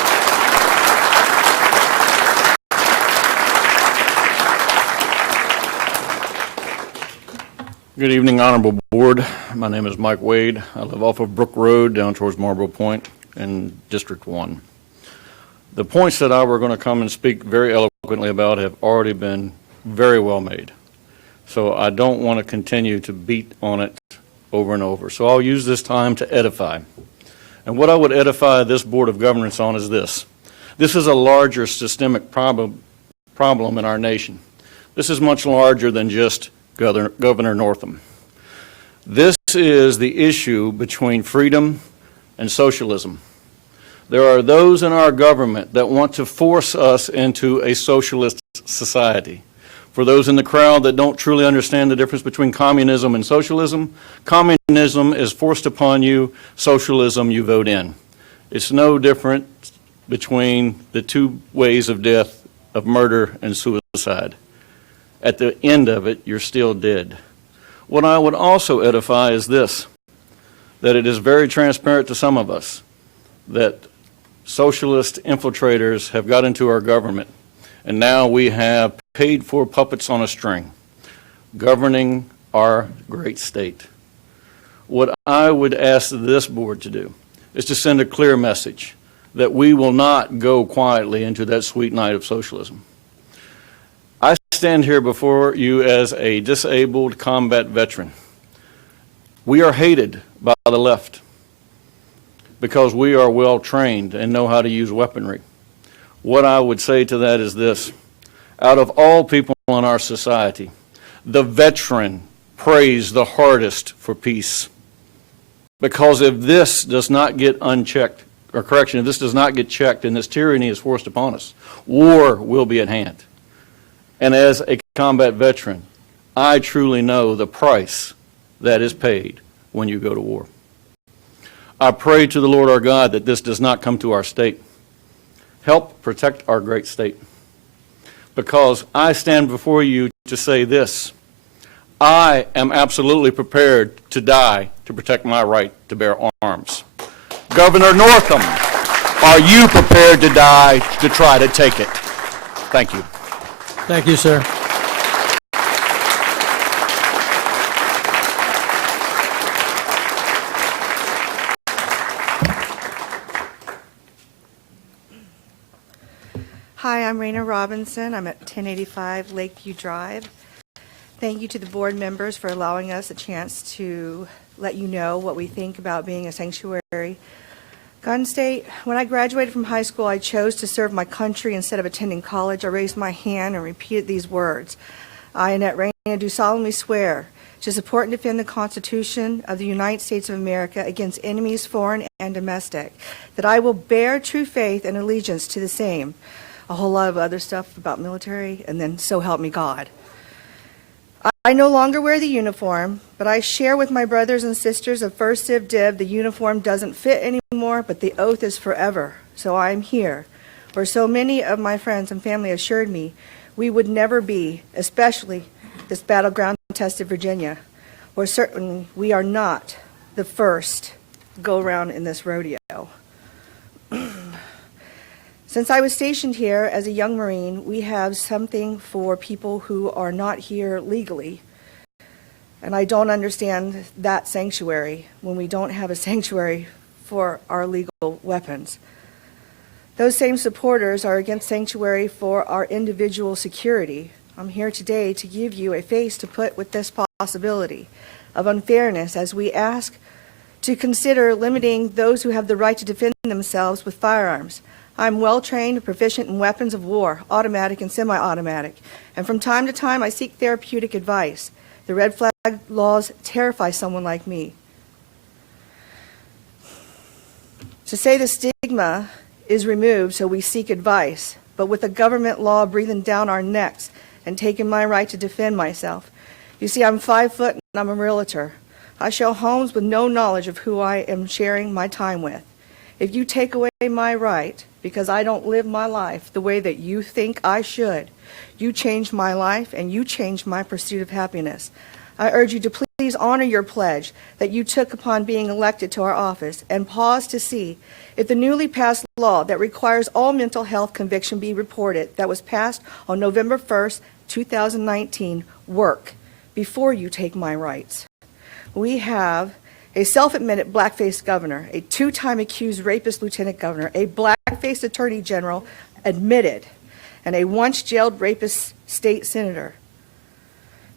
Good evening, Honorable Board. My name is Mike Wade. I live off of Brook Road down towards Marlboro Point in District 1. The points that I were going to come and speak very eloquently about have already been very well made. So I don't want to continue to beat on it over and over. So I'll use this time to edify. And what I would edify this Board of Governance on is this. This is a larger systemic problem in our nation. This is much larger than just Governor Northam. This is the issue between freedom and socialism. There are those in our government that want to force us into a socialist society. For those in the crowd that don't truly understand the difference between communism and socialism, communism is forced upon you, socialism you vote in. It's no different between the two ways of death, of murder and suicide. At the end of it, you're still dead. What I would also edify is this, that it is very transparent to some of us that socialist infiltrators have got into our government, and now we have paid for puppets on a string governing our great state. What I would ask this board to do is to send a clear message that we will not go quietly into that sweet night of socialism. I stand here before you as a disabled combat veteran. We are hated by the left because we are well trained and know how to use weaponry. What I would say to that is this: out of all people in our society, the veteran prays the hardest for peace. Because if this does not get unchecked, or correction, if this does not get checked and this tyranny is forced upon us, war will be at hand. And as a combat veteran, I truly know the price that is paid when you go to war. I pray to the Lord our God that this does not come to our state. Help protect our great state. Because I stand before you to say this: I am absolutely prepared to die to protect my right to bear arms. Governor Northam, are you prepared to die to try to take it? Thank you. Thank you, sir. Hi, I'm Raina Robinson. I'm at 1085 Lakeview Drive. Thank you to the board members for allowing us a chance to let you know what we think about being a sanctuary gun state. When I graduated from high school, I chose to serve my country instead of attending college. I raised my hand and repeated these words. I, Annette Raina, do solemnly swear to support and defend the Constitution of the United States of America against enemies, foreign and domestic, that I will bear true faith and allegiance to the same. A whole lot of other stuff about military, and then so help me God. I no longer wear the uniform, but I share with my brothers and sisters of First Civ Div the uniform doesn't fit anymore, but the oath is forever. So I'm here, where so many of my friends and family assured me we would never be, especially this battleground-tested Virginia, where certainly we are not the first go-around in this rodeo. Since I was stationed here as a young Marine, we have something for people who are not here legally. And I don't understand that sanctuary when we don't have a sanctuary for our legal weapons. Those same supporters are against sanctuary for our individual security. I'm here today to give you a face to put with this possibility of unfairness as we ask to consider limiting those who have the right to defend themselves with firearms. I'm well-trained and proficient in weapons of war, automatic and semi-automatic, and from time to time I seek therapeutic advice. The red flag laws terrify someone like me. To say the stigma is removed so we seek advice, but with a government law breathing down our necks and taking my right to defend myself. You see, I'm 5 foot and I'm a realtor. I show homes with no knowledge of who I am sharing my time with. If you take away my right, because I don't live my life the way that you think I should, you change my life and you change my pursuit of happiness. I urge you to please honor your pledge that you took upon being elected to our office and pause to see if the newly passed law that requires all mental health conviction be reported that was passed on November 1st, 2019 work before you take my rights. We have a self-admitted black-faced governor, a two-time accused rapist lieutenant governor, a black-faced attorney general admitted, and a once-jailed rapist state senator.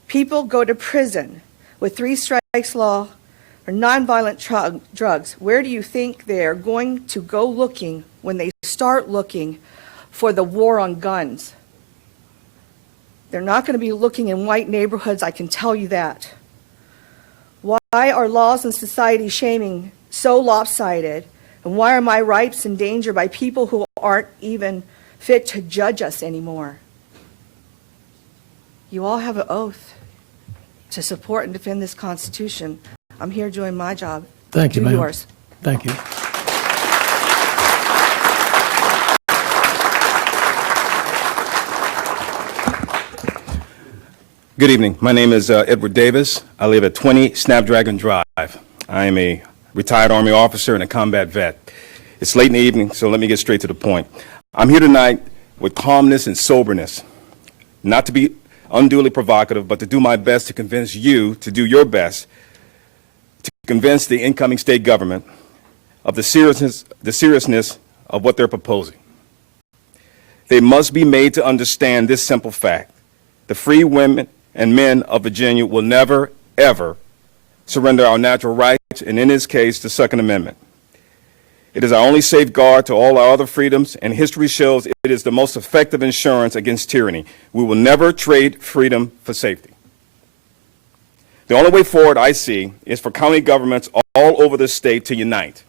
People go to prison with 3 strikes law or nonviolent drugs. Where do you think they're going to go looking when they start looking for the war on guns? They're not going to be looking in white neighborhoods, I can tell you that. Why are laws and society shaming so lopsided And why are my rights in danger by people who aren't even fit to judge us anymore? You all have an oath to support and defend this Constitution. I'm here doing my job. Thank you, Do ma'am. yours. Thank you. Good evening. My name is Edward Davis. I live at 20 Snapdragon Drive. I am a retired Army officer and a combat vet. It's late in the evening, so let me get straight to the point. I'm here tonight with calmness and soberness, not to be unduly provocative, but to do my best to convince you to do your best to convince the incoming state government of the seriousness of what they're proposing. They must be made to understand this simple fact. The free women and men of Virginia will never, ever surrender our natural rights, and in this case, the Second Amendment. It is our only safeguard to all our other freedoms, and history shows it is the most effective insurance against tyranny. We will never trade freedom for safety. The only way forward I see is for county governments all over the state to unite,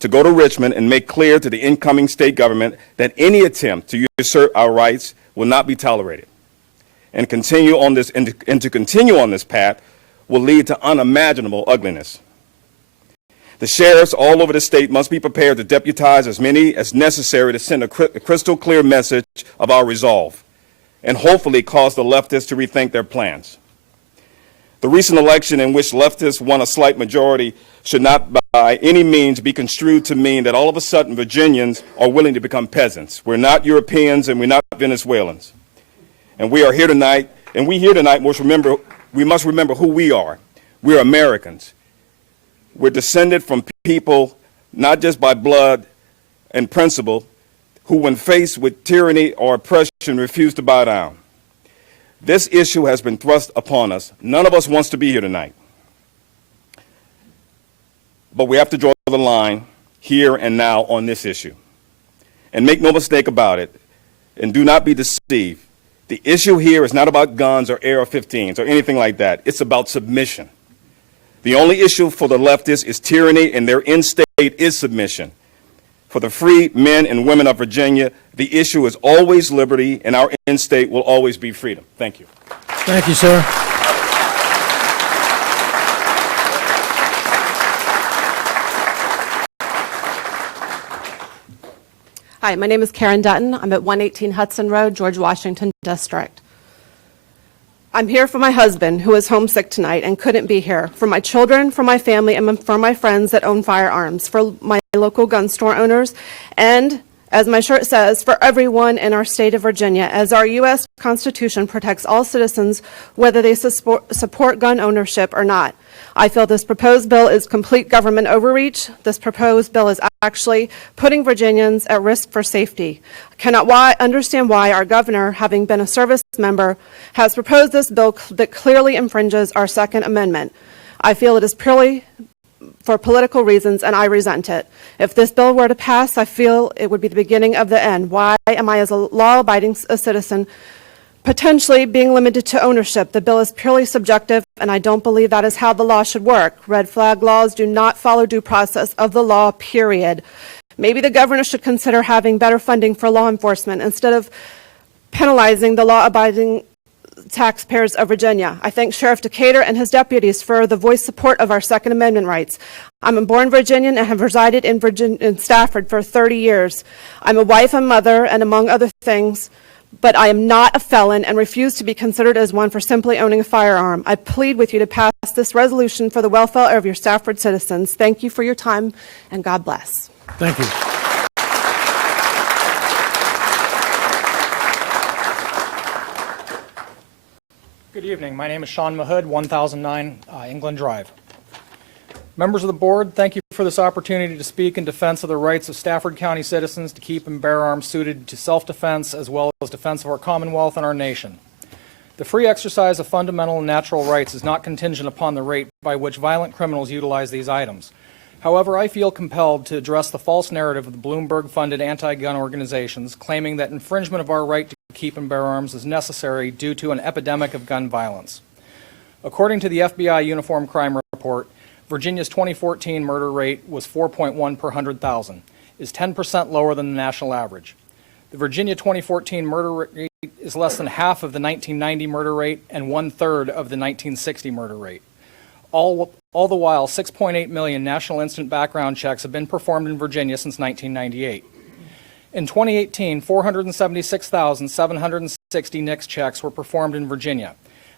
to go to Richmond and make clear to the incoming state government that any attempt to usurp our rights will not be tolerated. And continue on this, and to continue on this path will lead to unimaginable ugliness. The sheriffs all over the state must be prepared to deputize as many as necessary to send a crystal clear message of our resolve, and hopefully cause the leftists to rethink their plans. The recent election in which leftists won a slight majority should not by any means be construed to mean that all of a sudden Virginians are willing to become peasants. We're not Europeans and we're not Venezuelans. And we are here tonight, and we here tonight must remember who we are. We're Americans. We're descended from people, not just by blood and principle, who when faced with tyranny or oppression refuse to bow down. This issue has been thrust upon us. None of us wants to be here tonight. But we have to draw the line here and now on this issue. And make no mistake about it, and do not be deceived. The issue here is not about guns or AR-15s or anything like that. It's about submission. The only issue for the leftists is tyranny, and their end state is submission. For the free men and women of Virginia, the issue is always liberty, and our end state will always be freedom. Thank you. Thank you, sir. Hi, my name is Karen Dutton. I'm at 118 Hudson Road, George Washington District. I'm here for my husband, who is homesick tonight and couldn't be here, for my children, for my family, and for my friends that own firearms, for my local gun store owners, and, as my shirt says, for everyone in our state of Virginia, as our U.S. Constitution protects all citizens, whether they support gun ownership or not. I feel this proposed bill is complete government overreach. This proposed bill is actually putting Virginians at risk for safety. I cannot understand why our governor, having been a service member, has proposed this bill that clearly infringes our Second Amendment. I feel it is purely for political reasons, and I resent it. If this bill were to pass, I feel it would be the beginning of the end. Why am I, as a law-abiding citizen, potentially being limited to ownership? The bill is purely subjective, and I don't believe that is how the law should work. Red flag laws do not follow due process of the law, period. Maybe the governor should consider having better funding for law enforcement instead of penalizing the law-abiding taxpayers of Virginia. I thank Sheriff Decatur and his deputies for the voice support of our Second Amendment rights. I'm a born Virginian and have resided in Stafford for 30 years. I'm a wife and mother, and among other things, but I am not a felon and refuse to be considered as one for simply owning a firearm. I plead with you to pass this resolution for the welfare of your Stafford citizens. Thank you for your time, and God bless. Thank you. Good evening. My name is Sean Mahood, 1009 England Drive. Members of the board, thank you for this opportunity to speak in defense of the rights of Stafford County citizens to keep and bear arms suited to self-defense as well as defense of our Commonwealth and our nation. The free exercise of fundamental and natural rights is not contingent upon the rate by which violent criminals utilize these items. However, I feel compelled to address the false narrative of the Bloomberg-funded anti-gun organizations claiming that infringement of our right to keep and bear arms is necessary due to an epidemic of gun violence. According to the FBI Uniform Crime Report, Virginia's 2014 murder rate was 4.1 per 100,000, is 10% lower than the national average. The Virginia 2014 murder rate is less than half of the 1990 murder rate and one-third of the 1960 murder rate. All the while, 6.8 million national instant background checks have been performed in Virginia since 1998. In 2018, 476,760 NICS checks were performed in Virginia.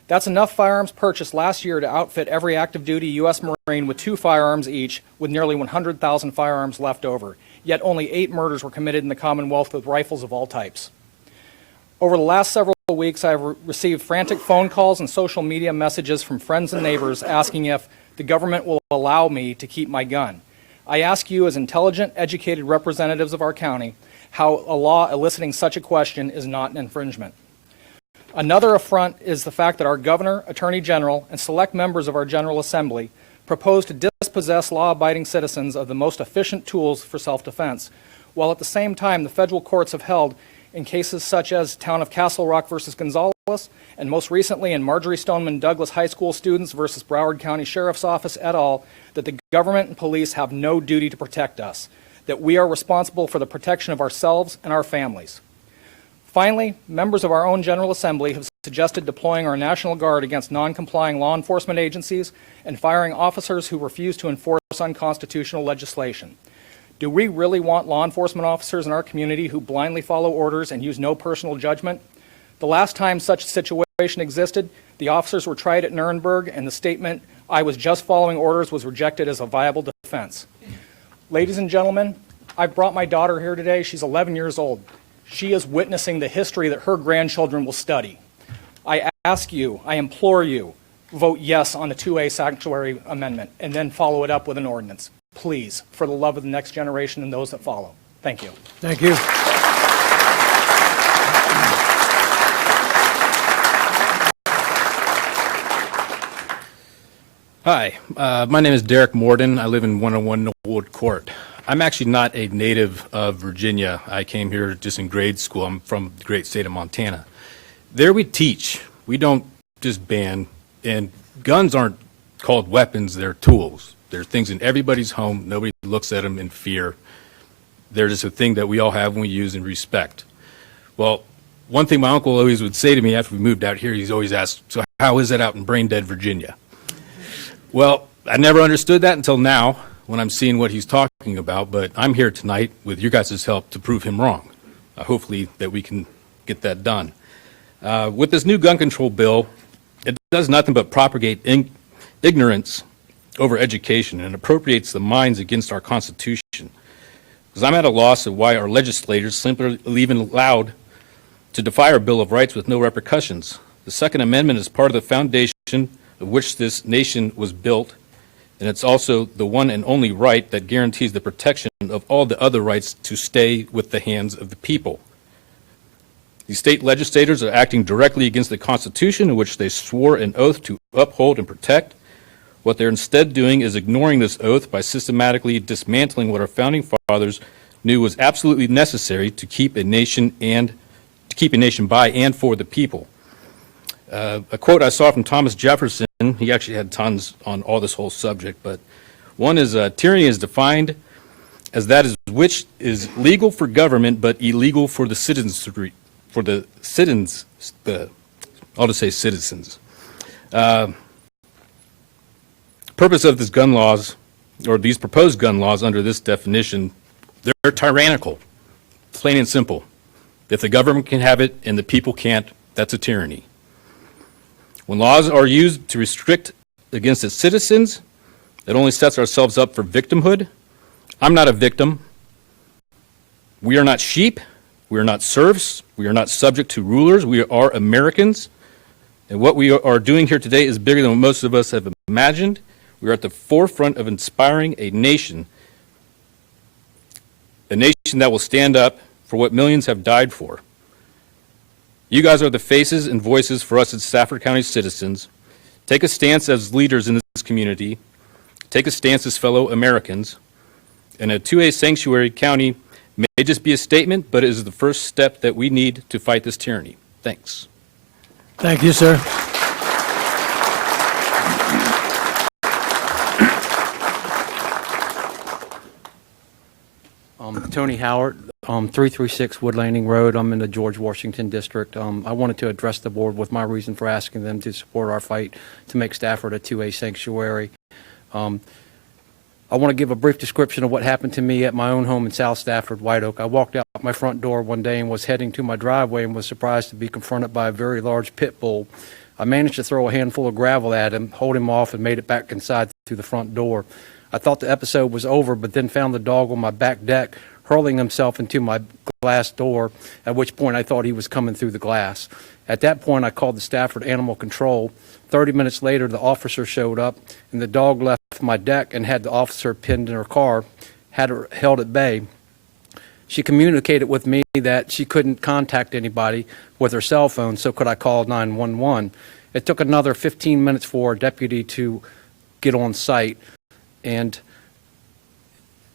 That's enough firearms purchased last year to outfit every active duty U.S. Marine with 2 firearms each, with nearly 100,000 firearms left over. Yet only 8 murders were committed in the Commonwealth with rifles of all types. Over the last several weeks, I have received frantic phone calls and social media messages from friends and neighbors asking if the government will allow me to keep my gun. I ask you, as intelligent, educated representatives of our county, how a law eliciting such a question is not an infringement. Another affront is the fact that our governor, attorney general, and select members of our General Assembly propose to dispossess law-abiding citizens of the most efficient tools for self-defense, while at the same time the federal courts have held in cases such as Town of Castle Rock versus Gonzales, and most recently in Marjorie Stoneman Douglas High School students versus Broward County Sheriff's Office et al., that the government and police have no duty to protect us, that we are responsible for the protection of ourselves and our families. Finally, members of our own General Assembly have suggested deploying our National Guard against non-complying law enforcement agencies and firing officers who refuse to enforce unconstitutional legislation. Do we really want law enforcement officers in our community who blindly follow orders and use no personal judgment? The last time such a situation existed, the officers were tried at Nuremberg, and the statement, "I was just following orders," was rejected as a viable defense. Ladies and gentlemen, I brought my daughter here today. She's 11 years old. She is witnessing the history that her grandchildren will study. I ask you, I implore you, vote yes on the 2A sanctuary amendment and then follow it up with an ordinance. Please, for the love of the next generation and those that follow. Thank you. Thank you. Hi, my name is Derek Morden. I live in 101 Wood Court. I'm actually not a native of Virginia. I came here just in grade school. I'm from the great state of Montana. There we teach. We don't just ban. And guns aren't called weapons. They're tools. They're things in everybody's home. Nobody looks at them in fear. They're just a thing that we all have and we use and respect. Well, one thing my uncle always would say to me after we moved out here, he's always asked, so how is it out in brain-dead Virginia? Well, I never understood that until now when I'm seeing what he's talking about, but I'm here tonight with you guys' help to prove him wrong. Hopefully that we can get that done. With this new gun control bill, it does nothing but propagate ignorance over education and appropriates the minds against our Constitution. Because I'm at a loss of why our legislators simply even allowed to defy our Bill of Rights with no repercussions. The Second Amendment is part of the foundation of which this nation was built, and it's also the one and only right that guarantees the protection of all the other rights to stay with the hands of the people. These state legislators are acting directly against the Constitution, in which they swore an oath to uphold and protect. What they're instead doing is ignoring this oath by systematically dismantling what our founding fathers knew was absolutely necessary to keep a nation by and for the people. A quote I saw from Thomas Jefferson, he actually had tons on all this whole subject, but one is, tyranny is defined as that is which is legal for government but illegal for the citizens. I'll just say citizens. Purpose of this gun laws, or these proposed gun laws under this definition, they're tyrannical, plain and simple. If the government can have it and the people can't, that's a tyranny. When laws are used to restrict against its citizens, it only sets ourselves up for victimhood. I'm not a victim. We are not sheep. We are not serfs. We are not subject to rulers. We are Americans. And what we are doing here today is bigger than what most of us have imagined. We are at the forefront of inspiring a nation that will stand up for what millions have died for. You guys are the faces and voices for us as Stafford County citizens. Take a stance as leaders in this community. Take a stance as fellow Americans. And a 2A sanctuary county may just be a statement, but it is the first step that we need to fight this tyranny. Thanks. Thank you, sir. Tony Howard, 336 Wood Landing Road. I'm in the George Washington District. I wanted to address the board with my reason for asking them to support our fight to make Stafford a 2A sanctuary. I want to give a brief description of what happened to me at my own home in South Stafford, White Oak. I walked out my front door one day and was heading to my driveway and was surprised to be confronted by a very large pit bull. I managed to throw a handful of gravel at him, hold him off, and made it back inside through the front door. I thought the episode was over, but then found the dog on my back deck, hurling himself into my glass door, at which point I thought he was coming through the glass. At that point, I called the Stafford Animal Control. 30 minutes later, the officer showed up, and the dog left my deck and had the officer pinned in her car, had her held at bay. She communicated with me that she couldn't contact anybody with her cell phone, so could I call 911. It took another 15 minutes for a deputy to get on site, and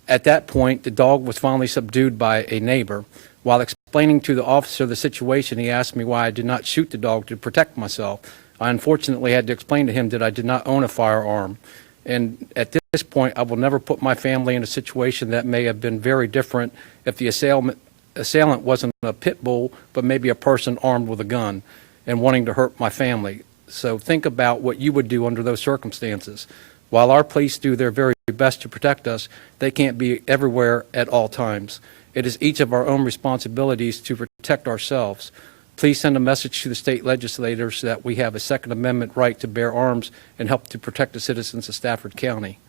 at that point, the dog was finally subdued by a neighbor. While explaining to the officer the situation, he asked me why I did not shoot the dog to protect myself. I unfortunately had to explain to him that I did not own a firearm. And at this point, I will never put my family in a situation that may have been very different if the assailant wasn't a pit bull, but maybe a person armed with a gun and wanting to hurt my family. So think about what you would do under those circumstances. While our police do their very best to protect us, they can't be everywhere at all times. It is each of our own responsibilities to protect ourselves. Please send a message to the state legislators that we have a Second Amendment right to bear arms and help to protect the citizens of Stafford County.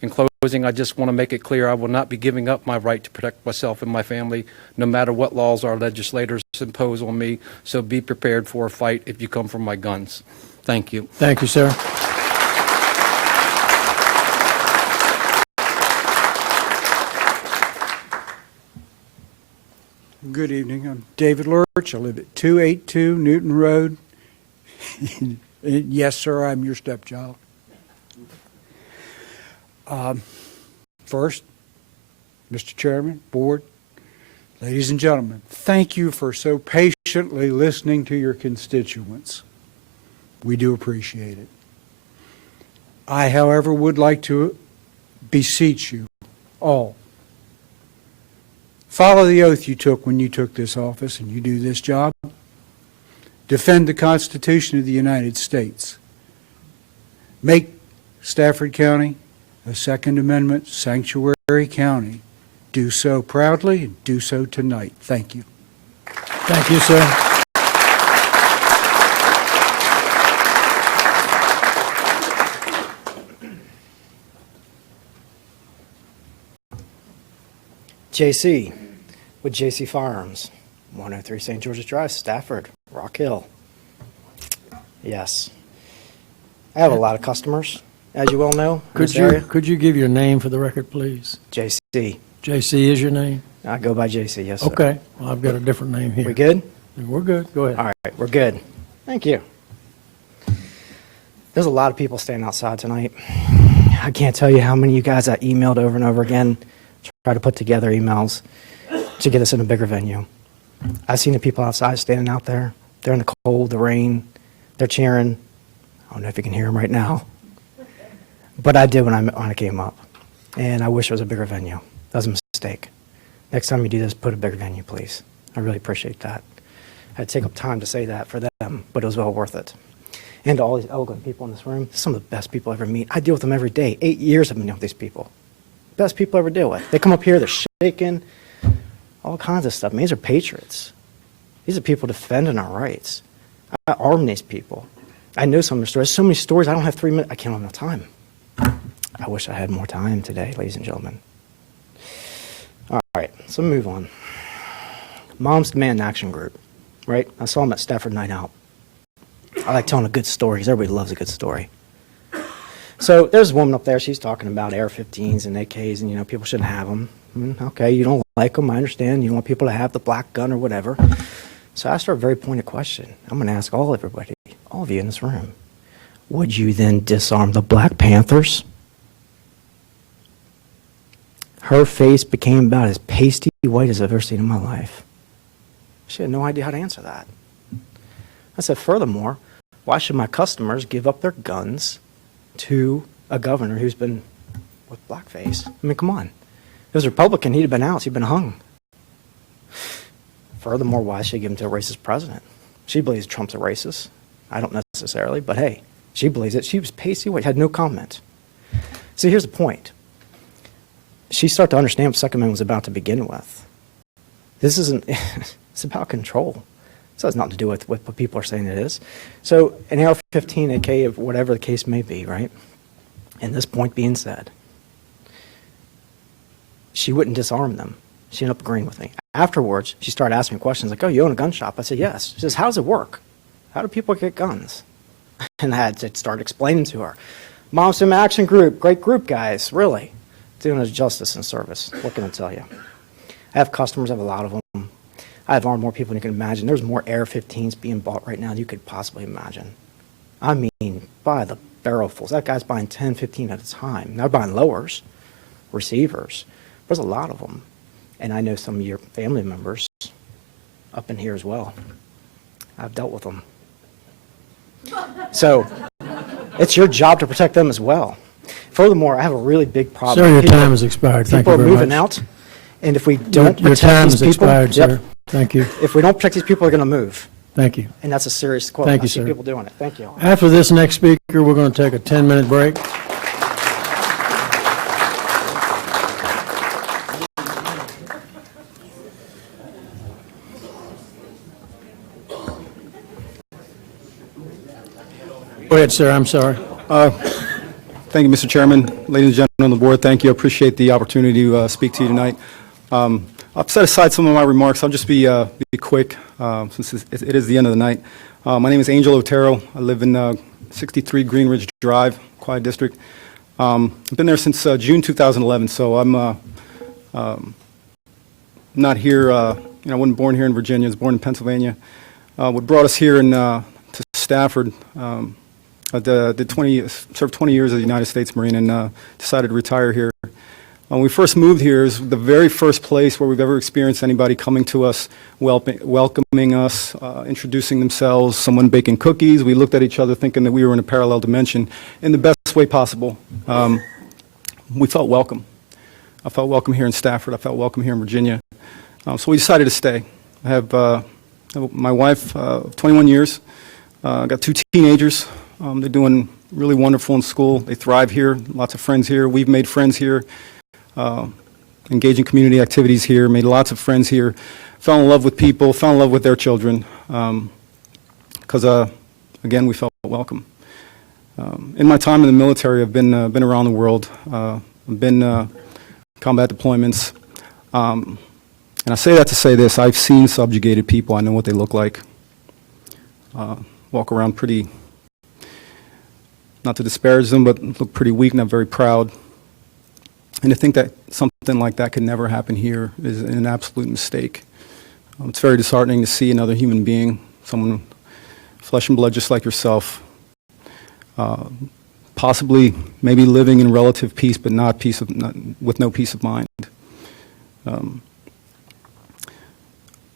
In closing, I just want to make it clear I will not be giving up my right to protect myself and my family, no matter what laws our legislators impose on me, so be prepared for a fight if you come for my guns. Thank you. Thank you, sir. Good evening. I'm David Lurch. I live at 282 Newton Road. Yes, sir, I'm your stepchild. First, Mr. Chairman, Board, ladies and gentlemen, thank you for so patiently listening to your constituents. We do appreciate it. I, however, would like to beseech you all. Follow the oath you took when you took this office and you do this job. Defend the Constitution of the United States. Make Stafford County a Second Amendment sanctuary county. Do so proudly and do so tonight. Thank you. Thank you, sir. JC with JC Firearms, 103 St. George's Drive, Stafford, Rock Hill. Yes. I have a lot of customers, as you well know, in this area. Could you give your name for the record, please? JC. JC is your name? I go by JC, yes, sir. Okay. Well, I've got a different name here. We good? We're good. Go ahead. All right, we're good. Thank you. There's a lot of people standing outside tonight. I can't tell you how many of you guys I emailed over and over again, try to put together emails to get us in a bigger venue. I've seen the people outside standing out there. They're in the cold, the rain. They're cheering. I don't know if you can hear them right now. But I did when I came up. And I wish it was a bigger venue. That was a mistake. Next time you do this, put a bigger venue, please. I really appreciate that. I had to take up time to say that for them, but it was well worth it. And to all these eloquent people in this room, some of the best people I ever meet. I deal with them every day. 8 years I've been dealing with these people. Best people I ever deal with. They come up here, they're shaking, all kinds of stuff. I mean, these are patriots. These are people defending our rights. I arm these people. I know some of their stories. So many stories, I don't have 3 minutes. I can't have enough time. I wish I had more time today, ladies and gentlemen. All right, so move on. Moms Demand Action Group, right? I saw them at Stafford Night Out. I like telling a good story because everybody loves a good story. So there's a woman up there, she's talking about AR-15s and AKs and, you know, people shouldn't have them. Okay, you don't like them, I understand. You don't want people to have the black gun or whatever. So I asked her a very pointed question. I'm going to ask everybody, all of you in this room. Would you then disarm the Black Panthers? Her face became about as pasty white as I've ever seen in my life. She had no idea how to answer that. I said, furthermore, why should my customers give up their guns to a governor who's been with blackface? I mean, come on. was a Republican, he'd have been out, he'd been hung. Furthermore, why should she give him to a racist president? She believes Trump's a racist. I don't necessarily, but hey, she believes it. She was pasty white, had no comment. See, here's the point. She started to understand what Second Amendment was about to begin with. This isn't, it's about control. This has nothing to do with what people are saying it is. So an AR-15, AK, of whatever the case may be, right? And this point being said, she wouldn't disarm them. She ended up agreeing with me. Afterwards, she started asking me questions like, oh, you own a gun shop? I said, yes. She says, how does it work? How do people get guns? And I had to start explaining to her. Mom Sim Action Group, great group, guys, really. Doing us justice and service. What can I tell you? I have customers, I have a lot of them. I have more people than you can imagine. There's more AR-15s being bought right now than you could possibly imagine. I mean, by the barrelfuls. That guy's buying 10, 15 at a time. They're buying lowers, receivers. There's a lot of them. And I know some of your family members up in here as well. I've dealt with them. So it's your job to protect them as well. Furthermore, I have a really big problem. Sir, your time has expired. Thank you very much. People are moving out, and if we don't Your protect time these has people, expired, sir. Thank you. if we don't protect these people, they're going to move. Thank you. And that's a serious quote. Thank I you, see sir. people doing it. Thank you. After this next speaker, we're going to take a 10-minute break. Go ahead, sir. I'm sorry. Thank you, Mr. Chairman. Ladies and gentlemen on the board, thank you. I appreciate the opportunity to speak to you tonight. I'll set aside some of my remarks. I'll just be quick since it is the end of the night. My name is Angel Otero. I live in 63 Greenridge Drive, Quiet District. I've been there since June 2011, so I'm not here. I wasn't born here in Virginia. I was born in Pennsylvania. What brought us here to Stafford, served 20 years as a United States Marine and decided to retire here. When we first moved here, it was the very first place where we've ever experienced anybody coming to us, welcoming us, introducing themselves, someone baking cookies. We looked at each other thinking that we were in a parallel dimension in the best way possible. We felt welcome. I felt welcome here in Stafford. I felt welcome here in Virginia. So we decided to stay. I have my wife, 21 years. I got two teenagers. They're doing really wonderful in school. They thrive here. Lots of friends here. We've made friends here. Engaged in community activities here. Made lots of friends here. Fell in love with people. Fell in love with their children. Because again, we felt welcome. In my time in the military, I've been around the world. I've been combat deployments. And I say that to say this: I've seen subjugated people. I know what they look like. Walk around pretty, not to disparage them, but look pretty weak, not very proud. And to think that something like that could never happen here is an absolute mistake. It's very disheartening to see another human being, someone flesh and blood just like yourself, possibly maybe living in relative peace, but with no peace of mind.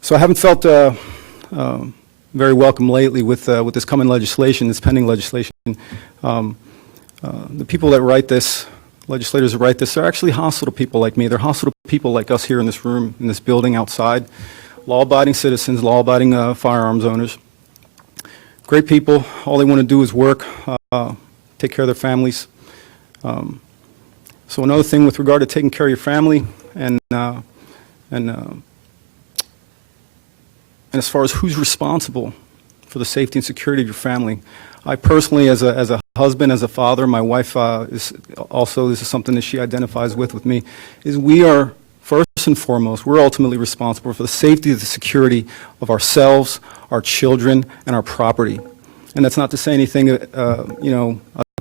So I haven't felt very welcome lately with this coming legislation, this pending legislation. The people that write this, legislators that write this, they're actually hostile to people like me. They're hostile to people like us here in this room, in this building, outside. Law-abiding citizens, law-abiding firearms owners. Great people. All they want to do is work, take care of their families. So another thing with regard to taking care of your family and as far as who's responsible for the safety and security of your family, I personally, as a husband, as a father, my wife is also, this is something that she identifies with me, is we are, first and foremost, we're ultimately responsible for the safety and the security of ourselves, our children, and our property. And that's not to say anything that, I'll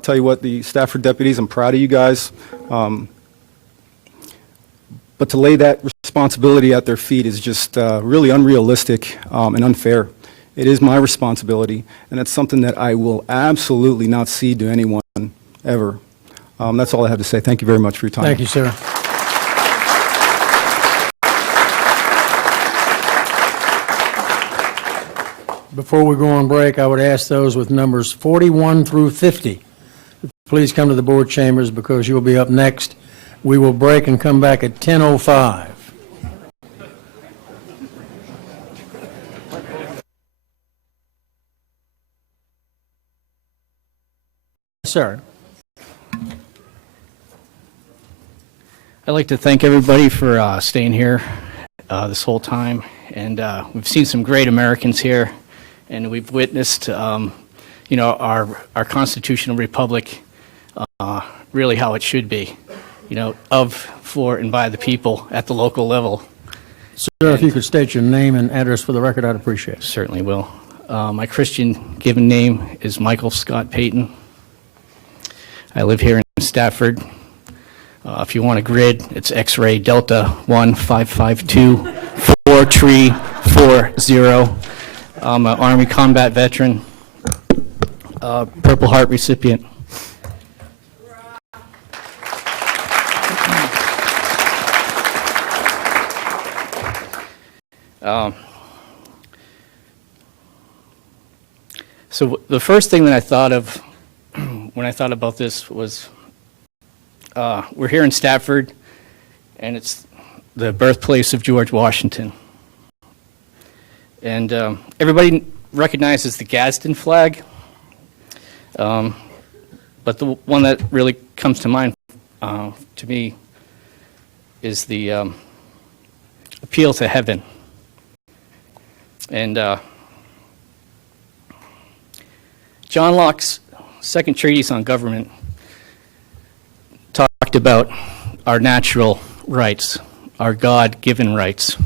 tell you what, the Stafford deputies, I'm proud of you guys. But to lay that responsibility at their feet is just really unrealistic and unfair. It is my responsibility, and it's something that I will absolutely not cede to anyone ever. That's all I have to say. Thank you very much for your time. Thank you, sir. Before we go on break, I would ask those with numbers 41 through 50, please come to the board chambers because you'll be up next We will break and come back at 10:05. Sir. I'd like to thank everybody for staying here this whole time. And we've seen some great Americans here, and we've witnessed, you know, our constitutional republic really how it should be, you know, of, for, and by the people at the local level. Sir, if you could state your name and address for the record, I'd appreciate it. Certainly will. My Christian given name is Michael Scott Payton. I live here in Stafford. If you want a grid, it's X-ray Delta 1552 4340. I'm an Army combat veteran, Purple Heart recipient. So the first thing that I thought of when I thought about this was we're here in Stafford, and it's the birthplace of George Washington. And everybody recognizes the Gadsden flag, but the one that really comes to mind to me is the appeal to heaven. And John Locke's second treatise on government talked about our natural rights, our God-given rights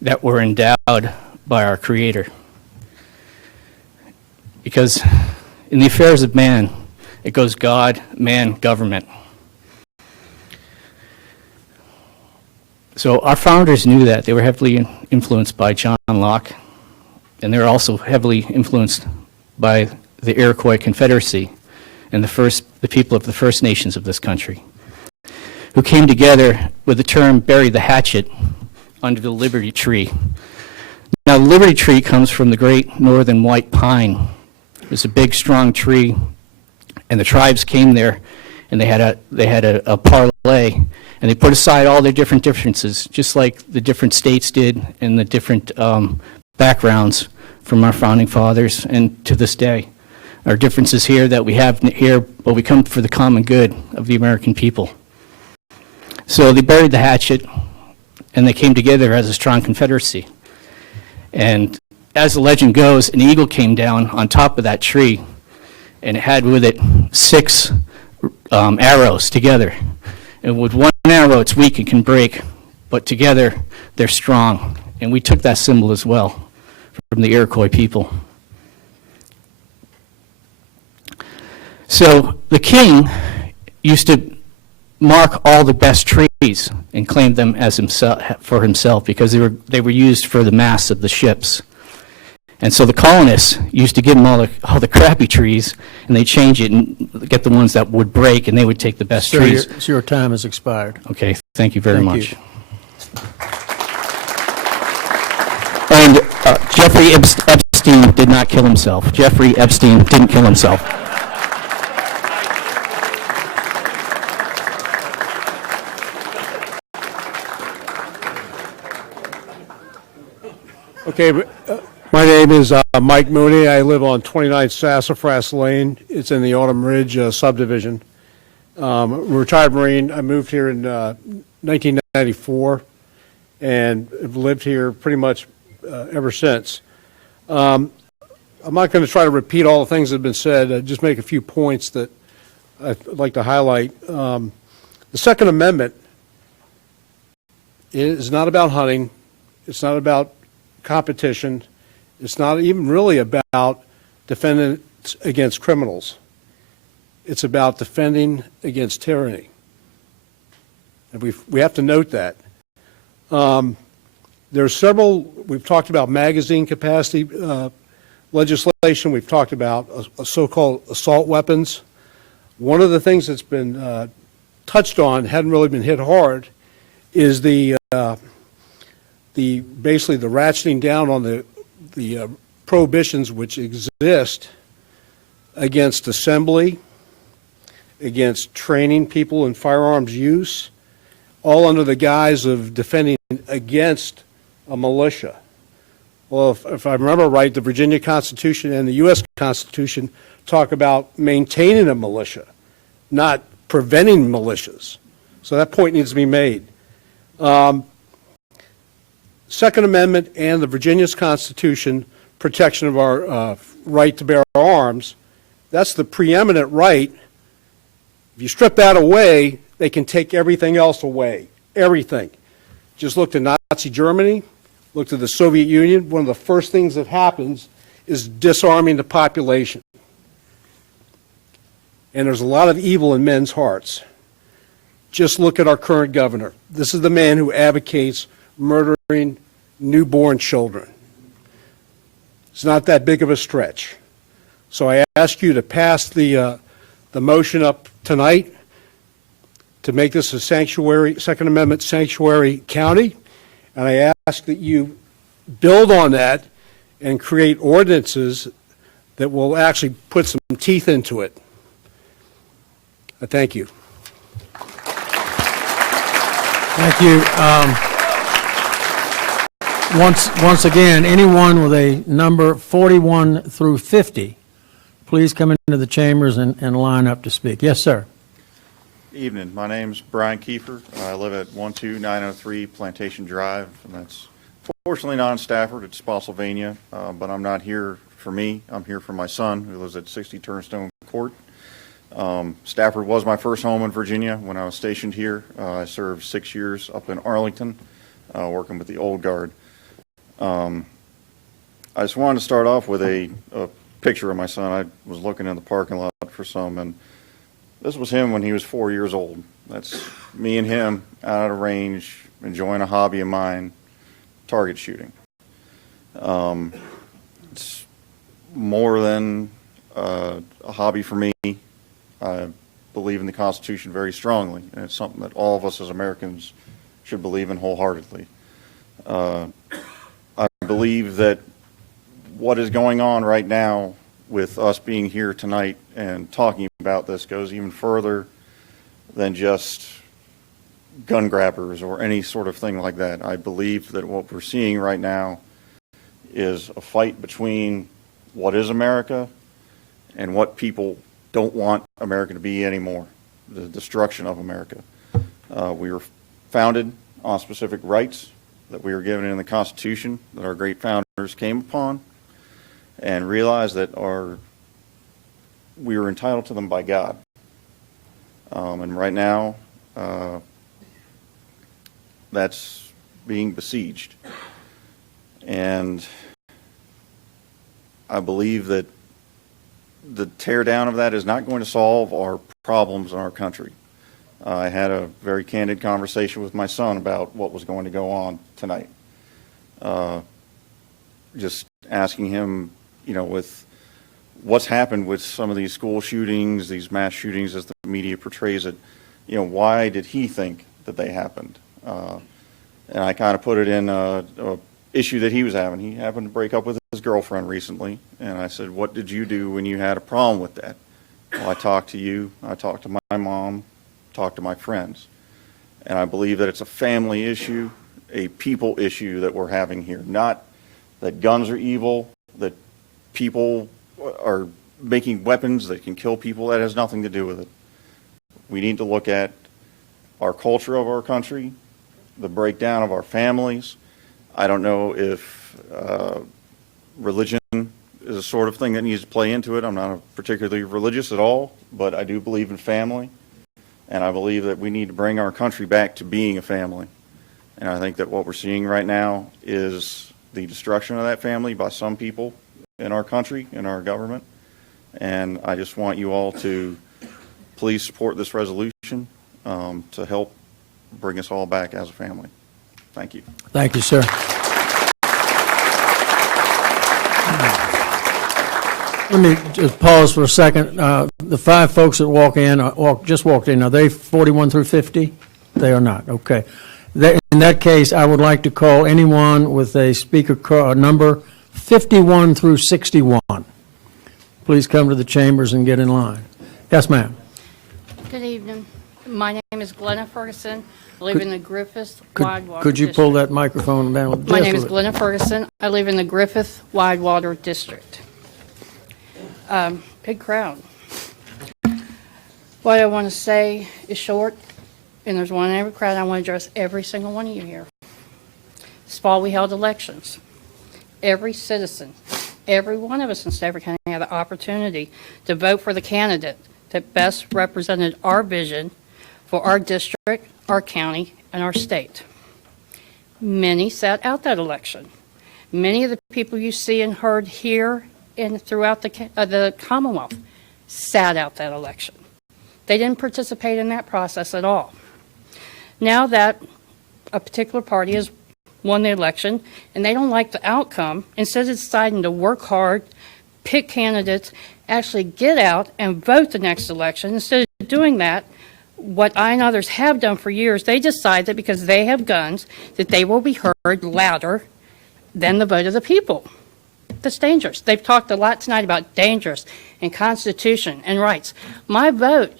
that were endowed by our Creator. Because in the affairs of man, it goes God, man, government. So our founders knew that. They were heavily influenced by John Locke, and they were also heavily influenced by the Iroquois Confederacy and the people of the First Nations of this country, who came together with the term bury the hatchet under the Liberty Tree. Now, the Liberty Tree comes from the great northern white pine. It was a big, strong tree, and the tribes came there, and they had a parlay, and they put aside all their different differences, just like the different states did and the different backgrounds from our founding fathers and to this day. Our differences here that we have here, but we come for the common good of the American people. So they buried the hatchet, and they came together as a strong confederacy. And as the legend goes, an eagle came down on top of that tree, and it had with it 6 arrows together. And with one arrow, it's weak and can break, but together, they're strong. And we took that symbol as well from the Iroquois people. So the king used to mark all the best trees and claim them as for himself because they were used for the masts of the ships. And so the colonists used to give them all the crappy trees, and they change it and get the ones that would break, and they would take the best trees. So your time has expired. Okay, thank you very much. You. And Jeffrey Epstein did not kill himself. Jeffrey Epstein didn't kill himself. Okay, my name is Mike Mooney. I live on 29 Sassafras Lane. It's in the Autumn Ridge subdivision. I'm a retired Marine. I moved here in 1994 and have lived here pretty much ever since. I'm not going to try to repeat all the things that have been said, just make a few points that I'd like to highlight. The Second Amendment is not about hunting. It's not about competition. It's not even really about defending against criminals. It's about defending against tyranny. And we have to note that. There's several, we've talked about magazine capacity legislation. We've talked about so-called assault weapons. One of the things that's been touched on, hadn't really been hit hard, is basically the ratcheting down on the prohibitions which exist against assembly, against training people in firearms use, all under the guise of defending against a militia. Well, if I remember right, the Virginia Constitution and the U.S. Constitution talk about maintaining a militia, not preventing militias. So that point needs to be made. Second Amendment and the Virginia's Constitution, protection of our right to bear arms, that's the preeminent right. If you strip that away, they can take everything else away, everything. Just look to Nazi Germany, look to the Soviet Union. One of the first things that happens is disarming the population. And there's a lot of evil in men's hearts. Just look at our current governor. This is the man who advocates murdering newborn children. It's not that big of a stretch. So I ask you to pass the motion up tonight to make this a sanctuary, Second Amendment sanctuary county. And I ask that you build on that and create ordinances that will actually put some teeth into it. I thank you. Thank you. Once again, anyone with a number 41 through 50, please come into the chambers and line up to speak. Yes, sir. Evening. My name's Brian Kiefer. I live at 12903 Plantation Drive, and that's fortunately not in Stafford. It's Spotsylvania, but I'm not here for me. I'm here for my son, who lives at 60 Turnstone Court. Stafford was my first home in Virginia when I was stationed here. I served 6 years up in Arlington, working with the Old Guard. I just wanted to start off with a picture of my son. I was looking in the parking lot for some, and this was him when he was 4 years old. That's me and him out of range, enjoying a hobby of mine, target shooting. It's more than a hobby for me. I believe in the Constitution very strongly, and it's something that all of us as Americans should believe in wholeheartedly. I believe that what is going on right now with us being here tonight and talking about this goes even further than just gun grabbers or any sort of thing like that. I believe that what we're seeing right now is a fight between what is America and what people don't want America to be anymore, the destruction of America. We were founded on specific rights that we were given in the Constitution that our great founders came upon, and realized that we were entitled to them by God. And right now, that's being besieged. And I believe that the tear down of that is not going to solve our problems in our country. I had a very candid conversation with my son about what was going to go on tonight. Just asking him, with what's happened with some of these school shootings, these mass shootings as the media portrays it, why did he think that they happened? And I kind of put it in a issue that he was having. He happened to break up with his girlfriend recently, and I said, what did you do when you had a problem with that? Well, I talked to you, I talked to my mom, talked to my friends. And I believe that it's a family issue, a people issue that we're having here. Not that guns are evil, that people are making weapons that can kill people. That has nothing to do with it. We need to look at our culture of our country, the breakdown of our families. I don't know if religion is a sort of thing that needs to play into it. I'm not particularly religious at all, but I do believe in family. And I believe that we need to bring our country back to being a family. And I think that what we're seeing right now is the destruction of that family by some people in our country, in our government. And I just want you all to please support this resolution to help bring us all back as a family. Thank you. Thank you, sir. Let me just pause for a second. The 5 folks that just walked in, are they 41 through 50? They are not. Okay. In that case, I would like to call anyone with a speaker number 51 through 61. Please come to the chambers and get in line. Yes, ma'am. Good evening. My name is Glenna Ferguson. I live in the Griffith Widewater Could you District. pull that microphone down? My just name a is little? Glenna Ferguson. I live in the Griffith Widewater District. Big crowd. What I want to say is short, and there's one in every crowd. I want to address every single one of you here. This fall, we held elections. Every citizen, every one of us in Stafford County had the opportunity to vote for the candidate that best represented our vision for our district, our county, and our state. Many sat out that election. Many of the people you see and heard here and throughout the Commonwealth sat out that election. They didn't participate in that process at all. Now that a particular party has won the election and they don't like the outcome, instead of deciding to work hard, pick candidates, actually get out and vote the next election, instead of doing that, what I and others have done for years, they decide that because they have guns, that they will be heard louder than the vote of the people. That's dangerous. They've talked a lot tonight about dangerous and Constitution and rights. My vote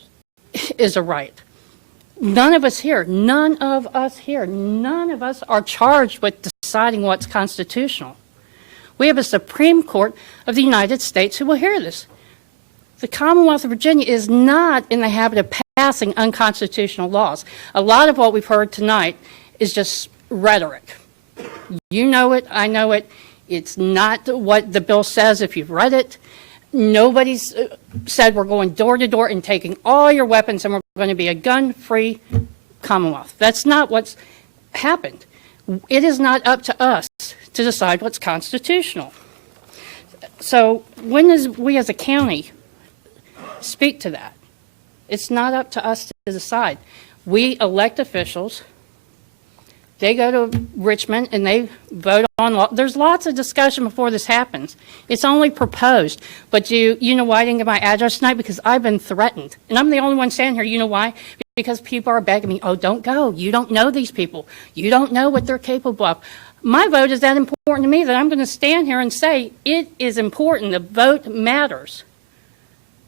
is a right. None of us here are charged with deciding what's constitutional. We have a Supreme Court of the United States who will hear this. The Commonwealth of Virginia is not in the habit of passing unconstitutional laws. A lot of what we've heard tonight is just rhetoric. You know it, I know it. It's not what the bill says if you've read it. Nobody's said we're going door to door and taking all your weapons and we're going to be a gun-free Commonwealth. That's not what's happened. It is not up to us to decide what's constitutional. So when we as a county speak to that, it's not up to us to decide. We elect officials. They go to Richmond and they vote on law. There's lots of discussion before this happens. It's only proposed. But you know why I didn't get my address tonight? Because I've been threatened. And I'm the only one standing here. You know why? Because people are begging me, oh, don't go. You don't know these people. You don't know what they're capable of. My vote is that important to me that I'm going to stand here and say it is important. The vote matters.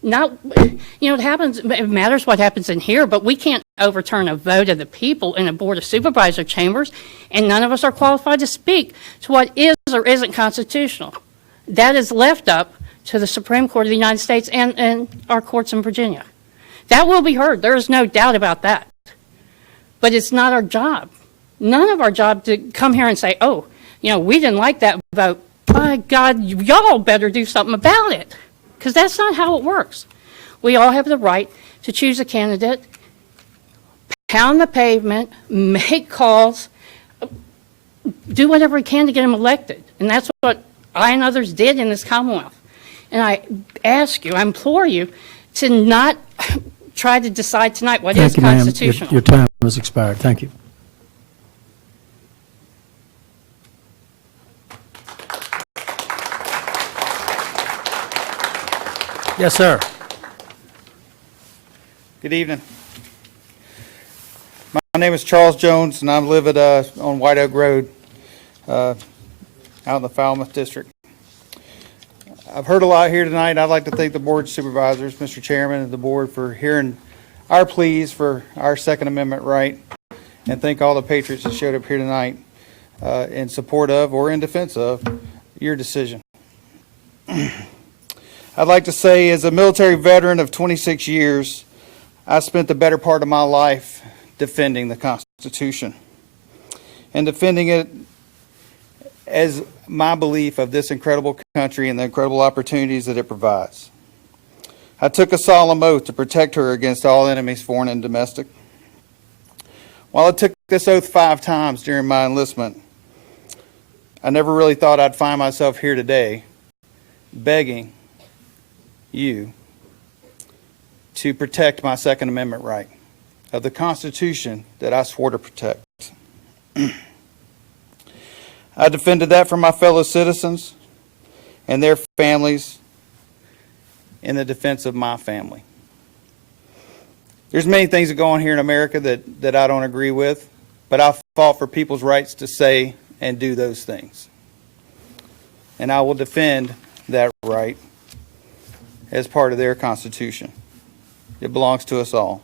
Not, it matters what happens in here, but we can't overturn a vote of the people in a Board of Supervisor chambers, and none of us are qualified to speak to what is or isn't constitutional. That is left up to the Supreme Court of the United States and our courts in Virginia. That will be heard. There is no doubt about that. But it's not our job. None of our job to come here and say, oh, we didn't like that vote. By God, y'all better do something about it. Because that's not how it works. We all have the right to choose a candidate, pound the pavement, make calls, do whatever we can to get them elected. And that's what I and others did in this Commonwealth. And I ask you, I implore you, to not try to decide tonight what is constitutional. Your time has expired. Thank you. Yes, sir. Good evening. My name is Charles Jones, and I live on White Oak Road out in the Falmouth District. I've heard a lot here tonight. I'd like to thank the Board of Supervisors, Mr. Chairman, and the Board for hearing our pleas for our Second Amendment right, and thank all the patriots that showed up here tonight in support of or in defense of your decision. I'd like to say, as a military veteran of 26 years, I spent the better part of my life defending the Constitution and defending it as my belief of this incredible country and the incredible opportunities that it provides. I took a solemn oath to protect her against all enemies, foreign and domestic. While I took this oath 5 times during my enlistment, I never really thought I'd find myself here today begging you to protect my Second Amendment right of the Constitution that I swore to protect. I defended that for my fellow citizens and their families in the defense of my family. There's many things that go on here in America that I don't agree with, but I fought for people's rights to say and do those things. And I will defend that right as part of their Constitution. It belongs to us all.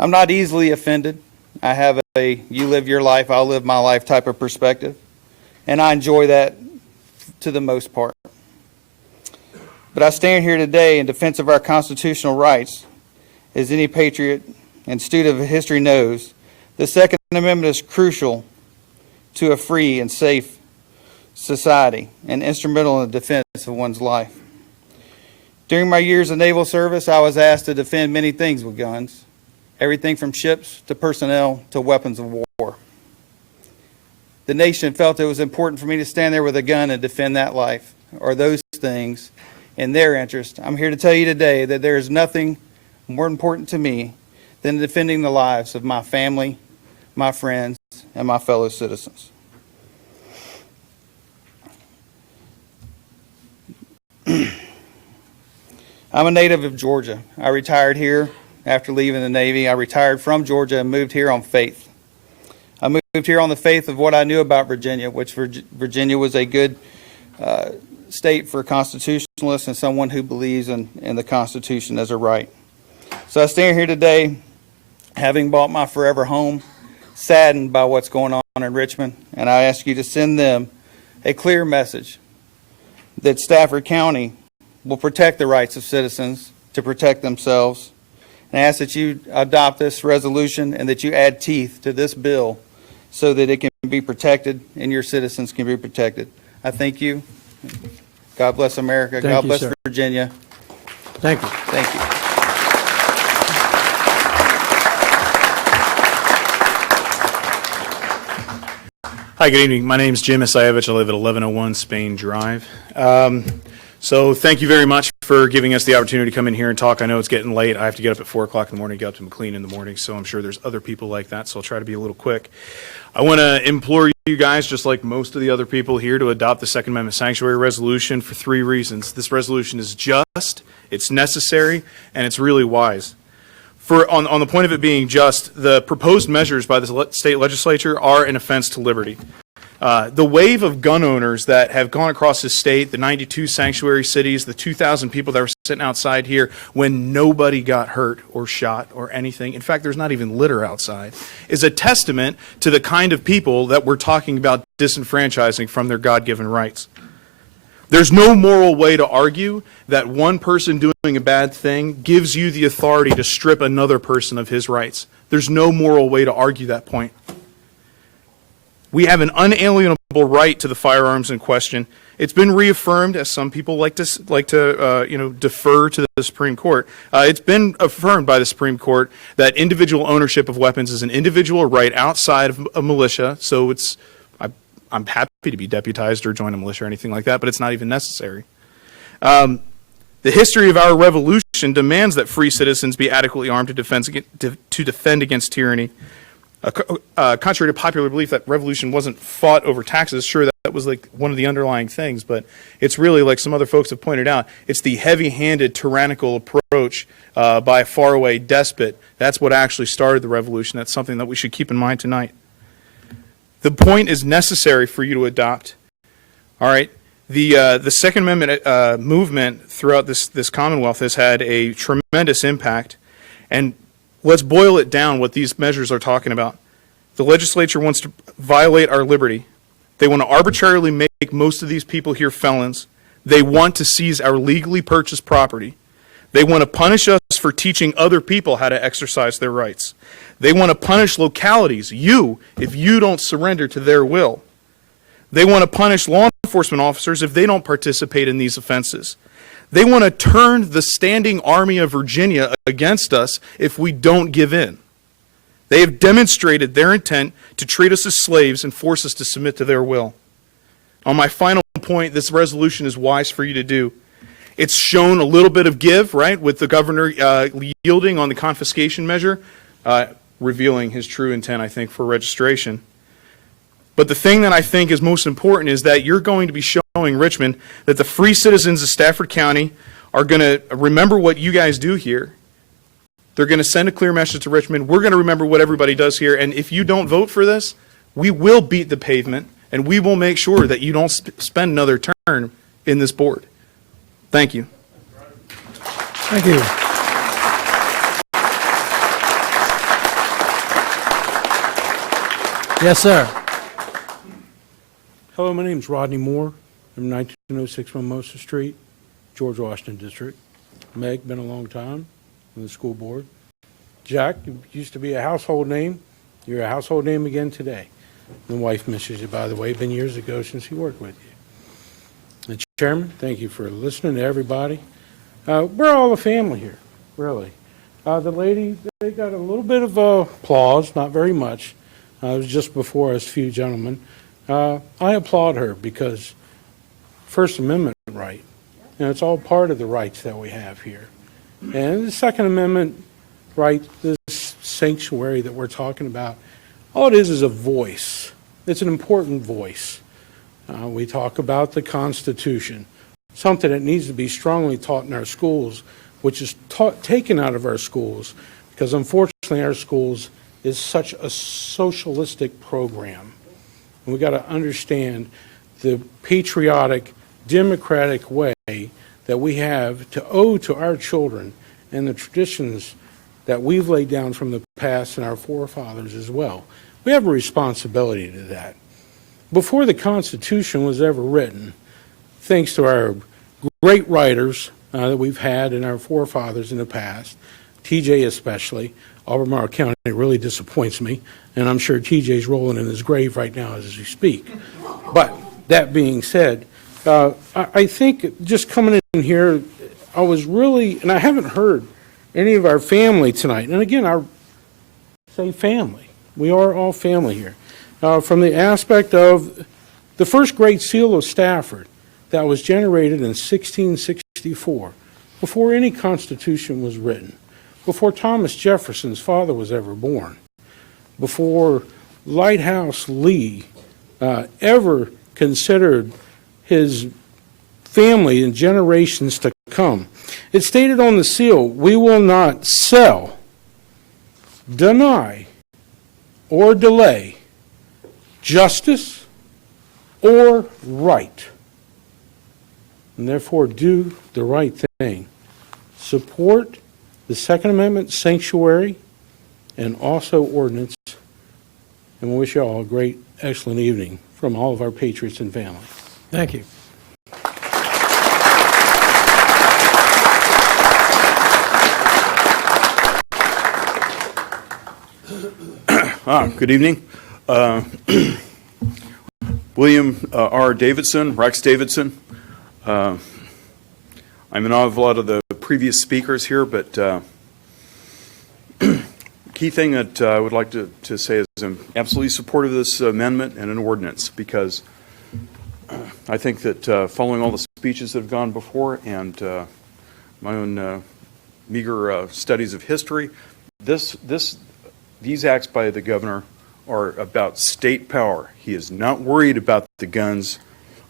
I'm not easily offended. I have a you live your life, I'll live my life type of perspective, and I enjoy that to the most part. But I stand here today in defense of our constitutional rights. As any patriot and student of history knows, the Second Amendment is crucial to a free and safe society and instrumental in the defense of one's life. During my years of naval service, I was asked to defend many things with guns, everything from ships to personnel to weapons of war. The nation felt it was important for me to stand there with a gun and defend that life, or those things, in their interest. I'm here to tell you today that there is nothing more important to me than defending the lives of my family, my friends, and my fellow citizens. I'm a native of Georgia. I retired here after leaving the Navy. I retired from Georgia and moved here on faith. I moved here on the faith of what I knew about Virginia, which Virginia was a good state for constitutionalists and someone who believes in the Constitution as a right. So I stand here today, having bought my forever home, saddened by what's going on in Richmond, and I ask you to send them a clear message that Stafford County will protect the rights of citizens to protect themselves, and I ask that you adopt this resolution and that you add teeth to this bill so that it can be protected and your citizens can be protected. I thank you. God bless America. God bless Virginia. Thank you. Thank you. Hi, good evening. My name is Jim Isayevich. I live at 1101 Spain Drive. So thank you very much for giving us the opportunity to come in here and talk. I know it's getting late. I have to get up at 4 o'clock in the morning, get up to McLean in the morning, so I'm sure there's other people like that, so I'll try to be a little quick. I want to implore you guys, just like most of the other people here, to adopt the Second Amendment Sanctuary Resolution for 3 reasons. This resolution is just, it's necessary, and it's really wise. On the point of it being just, the proposed measures by the state legislature are an offense to liberty. The wave of gun owners that have gone across this state, the 92 sanctuary cities, the 2,000 people that were sitting outside here when nobody got hurt or shot or anything, in fact, there's not even litter outside, is a testament to the kind of people that we're talking about disenfranchising from their God-given rights. There's no moral way to argue that one person doing a bad thing gives you the authority to strip another person of his rights. There's no moral way to argue that point. We have an unalienable right to the firearms in question. It's been reaffirmed, as some people like to defer to the Supreme Court. It's been affirmed by the Supreme Court that individual ownership of weapons is an individual right outside of a militia. So I'm happy to be deputized or join a militia or anything like that, but it's not even necessary. The history of our revolution demands that free citizens be adequately armed to defend against tyranny. Contrary to popular belief that revolution wasn't fought over taxes, sure, that was like one of the underlying things, but it's really, like some other folks have pointed out, it's the heavy-handed tyrannical approach by a faraway despot. That's what actually started the revolution. That's something that we should keep in mind tonight. The point is necessary for you to adopt. All right, the Second Amendment movement throughout this Commonwealth has had a tremendous impact, and let's boil it down what these measures are talking about. The legislature wants to violate our liberty. They want to arbitrarily make most of these people here felons. They want to seize our legally purchased property. They want to punish us for teaching other people how to exercise their rights. They want to punish localities, if you don't surrender to their will. They want to punish law enforcement officers if they don't participate in these offenses. They want to turn the standing army of Virginia against us if we don't give in. They have demonstrated their intent to treat us as slaves and force us to submit to their will. On my final point, this resolution is wise for you to do. It's shown a little bit of give, right, with the governor yielding on the confiscation measure, revealing his true intent, I think, for registration. But the thing that I think is most important is that you're going to be showing Richmond that the free citizens of Stafford County are going to remember what you guys do here. They're going to send a clear message to Richmond. We're going to remember what everybody does here. And if you don't vote for this, we will beat the pavement, and we will make sure that you don't spend another term in this board. Thank you. Thank you. Yes, sir. Hello, my name's Rodney Moore. I'm 1906 Mimosa Street, George Washington District. Meg, been a long time on the school board. Jack, you used to be a household name. You're a household name again today. The wife misses you, by the way. Been years ago since he worked with you. And Chairman, thank you for listening to everybody. We're all a family here, really. The lady, they got a little bit of applause, not very much. It was just before us few gentlemen. I applaud her because First Amendment right, and it's all part of the rights that we have here. And the Second Amendment right, this sanctuary that we're talking about, all it is a voice. It's an important voice. We talk about the Constitution, something that needs to be strongly taught in our schools, which is taken out of our schools, because unfortunately our schools is such a socialistic program. And we got to understand the patriotic, democratic way that we have to owe to our children and the traditions that we've laid down from the past and our forefathers as well. We have a responsibility to that. Before the Constitution was ever written, thanks to our great writers that we've had and our forefathers in the past, TJ especially, Albemarle County really disappoints me, and I'm sure TJ's rolling in his grave right now as we speak. But that being said, I think just coming in here, I was really, and I haven't heard any of our family tonight, and again, I say family. We are all family here. From the aspect of the first Great Seal of Stafford that was generated in 1664, before any Constitution was written, before Thomas Jefferson's father was ever born, before Lighthouse Lee ever considered his family and generations to come. It stated on the seal, "We will not sell, deny, or delay justice or right, and therefore do the right thing. Support the Second Amendment sanctuary and also ordinance, and we wish you all a great, excellent evening from all of our patriots and family." Thank you. Good evening. William R. Davidson, Rex Davidson. I'm in awe of a lot of the previous speakers here, but key thing that I would like to say is I'm absolutely supportive of this amendment and an ordinance, because I think that following all the speeches that have gone before and my own meager studies of history, these acts by the governor are about state power. He is not worried about the guns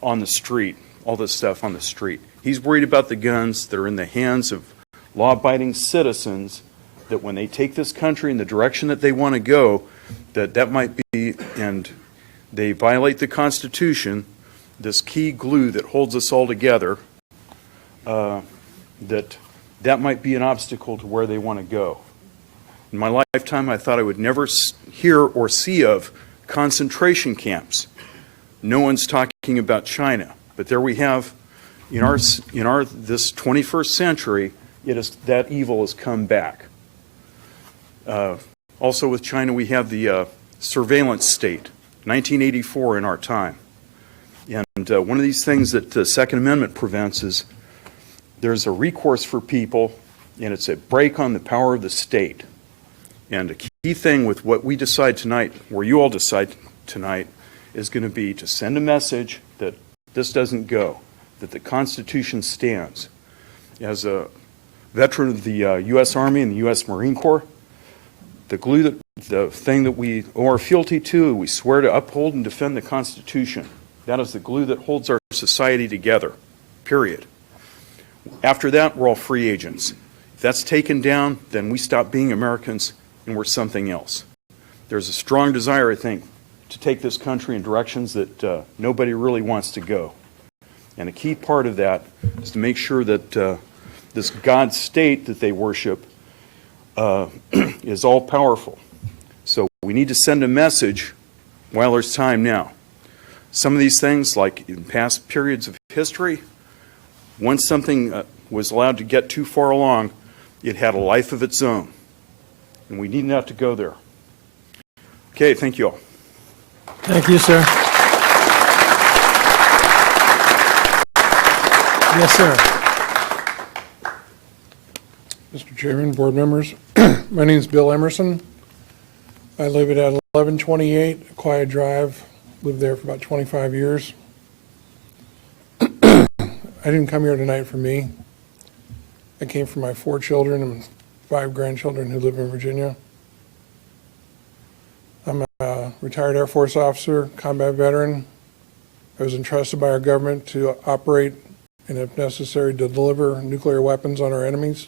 on the street, all this stuff on the street. He's worried about the guns that are in the hands of law-abiding citizens, that when they take this country in the direction that they want to go, that might be, and they violate the Constitution, this key glue that holds us all together, that might be an obstacle to where they want to go. In my lifetime, I thought I would never hear or see of concentration camps. No one's talking about China, but there we have, in our this 21st century, that evil has come back. Also with China, we have the surveillance state, 1984 in our time. And one of these things that the Second Amendment prevents is there's a recourse for people, and it's a break on the power of the state. And a key thing with what we decide tonight, or you all decide tonight, is going to be to send a message that this doesn't go, that the Constitution stands. As a veteran of the U.S. Army and the U.S. Marine Corps, the thing that we owe our fealty to, we swear to uphold and defend the Constitution. That is the glue that holds our society together, period. After that, we're all free agents. If that's taken down, then we stop being Americans and we're something else. There's a strong desire, I think, to take this country in directions that nobody really wants to go. And a key part of that is to make sure that this God state that they worship is all powerful. So we need to send a message while there's time now. Some of these things, like in past periods of history, once something was allowed to get too far along, it had a life of its own. And we need not to go there. Okay, thank you all. Thank you, sir. Yes, sir. Mr. Chairman, board members, my name is Bill Emerson. I live at 1128 Quiet Drive, lived there for about 25 years. I didn't come here tonight for me. I came for my 4 children and 5 grandchildren who live in Virginia. I'm a retired Air Force officer, combat veteran. I was entrusted by our government to operate and, if necessary, to deliver nuclear weapons on our enemies.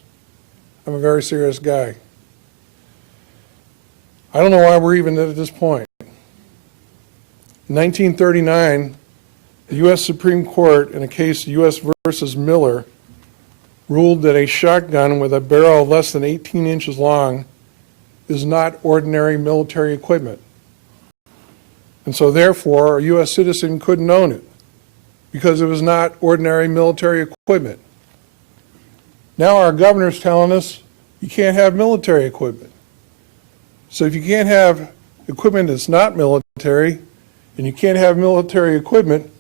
I'm a very serious guy. I don't know why we're even at this point. In 1939, the U.S. Supreme Court, in a case U.S. versus Miller, ruled that a shotgun with a barrel less than 18 inches long is not ordinary military equipment. And so therefore, a U.S. citizen couldn't own it because it was not ordinary military equipment. Now our governor's telling us you can't have military equipment. So if you can't have equipment that's not military, and you can't have military equipment,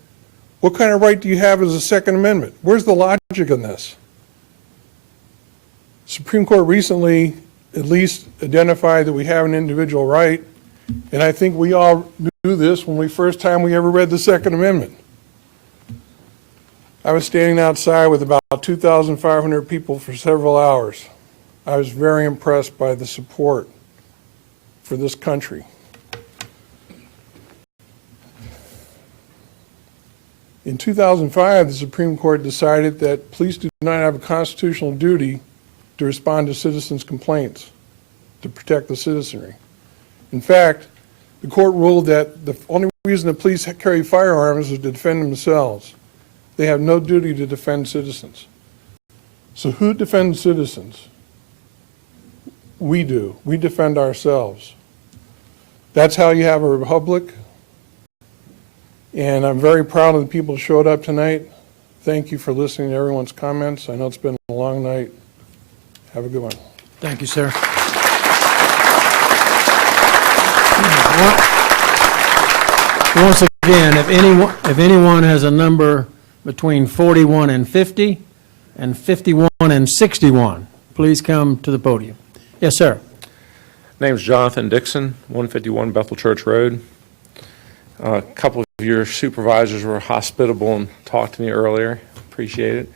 what kind of right do you have as a Second Amendment? Where's the logic in this? Supreme Court recently at least identified that we have an individual right, and I think we all knew this when first time we ever read the Second Amendment. I was standing outside with about 2,500 people for several hours. I was very impressed by the support for this country. In 2005, the Supreme Court decided that police do not have a constitutional duty to respond to citizens' complaints to protect the citizenry. In fact, the court ruled that the only reason the police carry firearms is to defend themselves. They have no duty to defend citizens. So who defends citizens? We do. We defend ourselves. That's how you have a republic. And I'm very proud of the people who showed up tonight. Thank you for listening to everyone's comments. I know it's been a long night. Have a good one. Thank you, sir. Once again, if anyone has a number between 41 and 50 and 51 and 61, please come to the podium. Yes, sir. Name's Jonathan Dixon, 151 Bethel Church Road. A couple of your supervisors were hospitable and talked to me earlier. Appreciate it.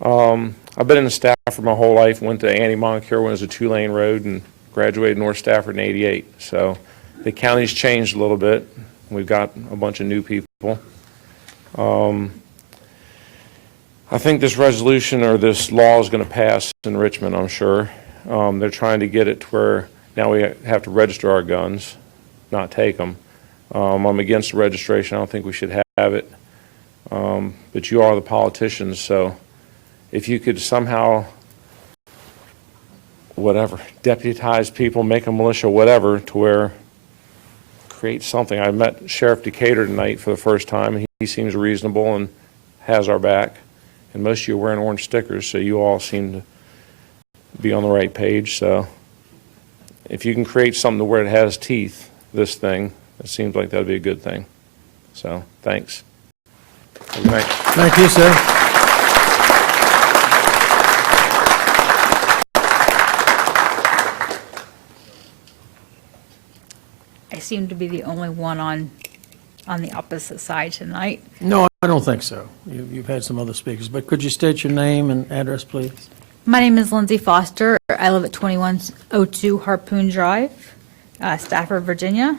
I've been in Stafford my whole life. Went to Annie Moncure when it was a 2-lane road and graduated North Stafford in '88. So the county's changed a little bit. We've got a bunch of new people. I think this resolution or this law is going to pass in Richmond, I'm sure. They're trying to get it to where now we have to register our guns, not take them. I'm against the registration. I don't think we should have it. But you are the politicians, so if you could somehow, whatever, deputize people, make a militia, whatever, to where create something. I met Sheriff Decatur tonight for the first time, and he seems reasonable and has our back. And most of you are wearing orange stickers, so you all seem to be on the right page. So if you can create something to where it has teeth, this thing, it seems like that would be a good thing. So thanks. Have a good night. Thank you, sir. I seem to be the only one on the opposite side tonight. No, I don't think so. You've had some other speakers, but could you state your name and address, please? My name is Lindsay Foster. I live at 2102 Harpoon Drive, Stafford, Virginia.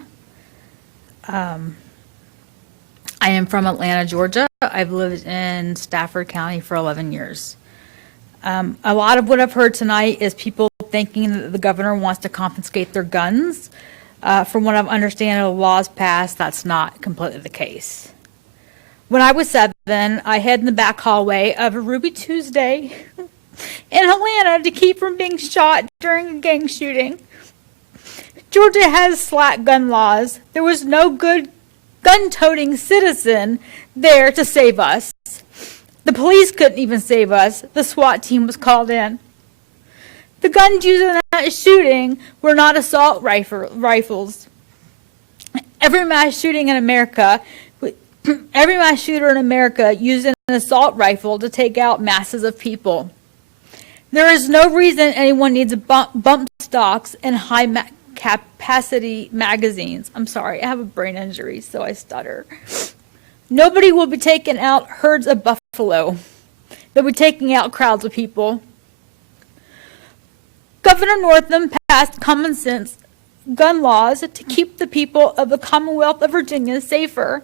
I am from Atlanta, Georgia. I've lived in Stafford County for 11 years. A lot of what I've heard tonight is people thinking that the governor wants to confiscate their guns. From what I understand, the laws passed, that's not completely the case. When I was 7, I hid in the back hallway of a Ruby Tuesday in Atlanta to keep from being shot during a gang shooting. Georgia has slack gun laws. There was no good gun-toting citizen there to save us. The police couldn't even save us. The SWAT team was called in. The guns used in that shooting were not assault rifles. Every mass shooter in America used an assault rifle to take out masses of people. There is no reason anyone needs bump stocks and high-capacity magazines. I'm sorry, I have a brain injury, so I stutter. Nobody will be taking out herds of buffalo. They'll be taking out crowds of people. Governor Northam passed common sense gun laws to keep the people of the Commonwealth of Virginia safer.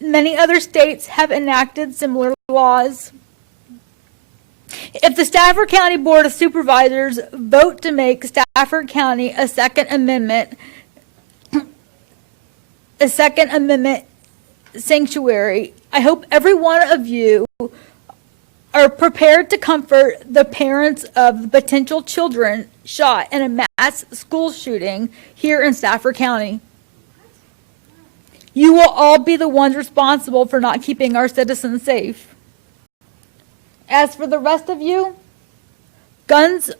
Many other states have enacted similar laws. If the Stafford County Board of Supervisors vote to make Stafford County a Second Amendment sanctuary, I hope every one of you are prepared to comfort the parents of the potential children shot in a mass school shooting here in Stafford County. You will all be the ones responsible for not keeping our citizens safe. As for the rest of you, guns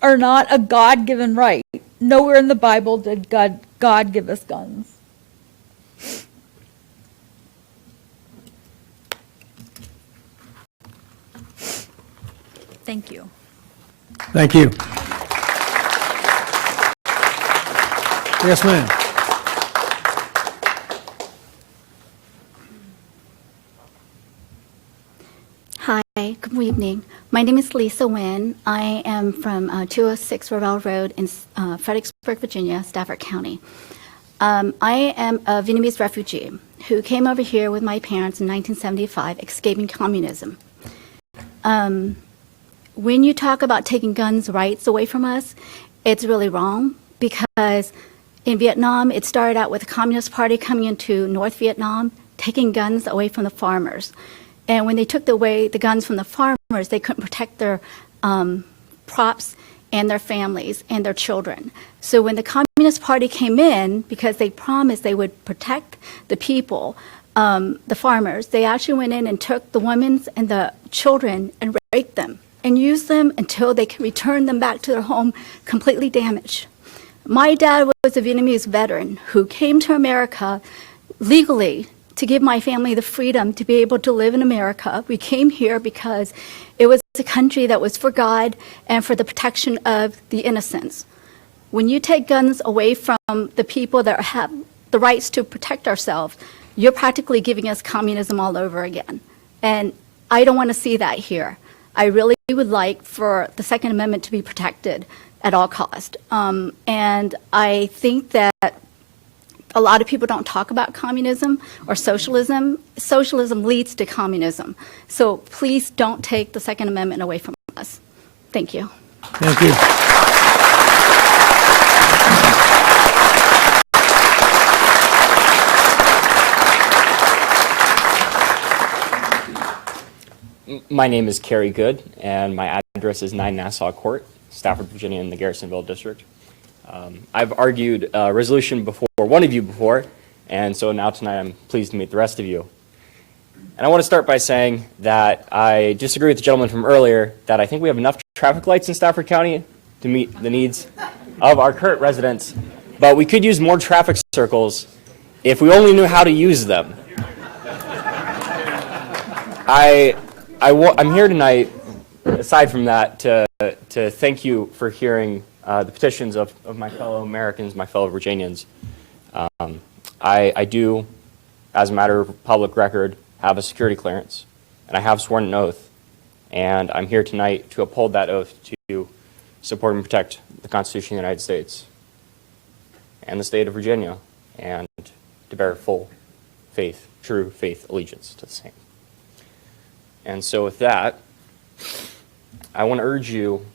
are not a God-given right. Nowhere in the Bible did God give us guns. Thank you. Thank you. Yes, ma'am. Hi, good evening. My name is Lisa Nguyen. I am from 206 Ravel Road in Fredericksburg, Virginia, Stafford County. I am a Vietnamese refugee who came over here with my parents in 1975, escaping communism. When you talk about taking guns' rights away from us, it's really wrong, because in Vietnam, it started out with the Communist Party coming into North Vietnam, taking guns away from the farmers. And when they took away the guns from the farmers, they couldn't protect their crops and their families and their children. So when the Communist Party came in, because they promised they would protect the people, the farmers, they actually went in and took the women and the children and raped them and used them until they could return them back to their home completely damaged. My dad was a Vietnamese veteran who came to America legally to give my family the freedom to be able to live in America. We came here because it was a country that was for God and for the protection of the innocents. When you take guns away from the people that have the rights to protect ourselves, you're practically giving us communism all over again. And I don't want to see that here. I really would like for the Second Amendment to be protected at all costs. And I think that a lot of people don't talk about communism or socialism. Socialism leads to communism. So please don't take the Second Amendment away from us. Thank you. Thank you. My name is Kerry Good, and my address is 9 Nassau Court, Stafford, Virginia, in the Garrisonville District. I've argued a resolution before one of you before, and so now tonight I'm pleased to meet the rest of you. And I want to start by saying that I disagree with the gentleman from earlier that I think we have enough traffic lights in Stafford County to meet the needs of our current residents, but we could use more traffic circles if we only knew how to use them. I'm here tonight, aside from that, to thank you for hearing the petitions of my fellow Americans, my fellow Virginians. I do, as a matter of public record, have a security clearance, and I have sworn an oath, and I'm here tonight to uphold that oath to support and protect the Constitution of the United States and the state of Virginia, and to bear full faith, true faith allegiance to the same. And so with that, I want to urge you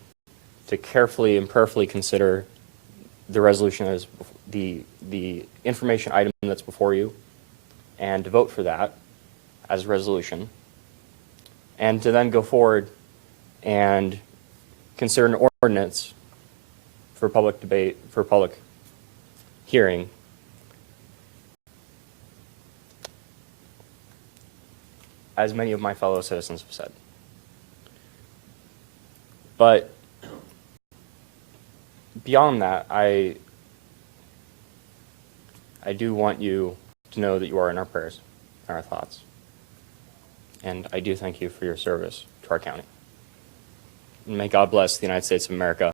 to carefully and prayerfully consider the resolution as the information item that's before you, and to vote for that as a resolution, and to then go forward and consider an ordinance for public debate, for public hearing, as many of my fellow citizens have said. But beyond that, I do want you to know that you are in our prayers, and our thoughts. And I do thank you for your service to our county. And may God bless the United States of America,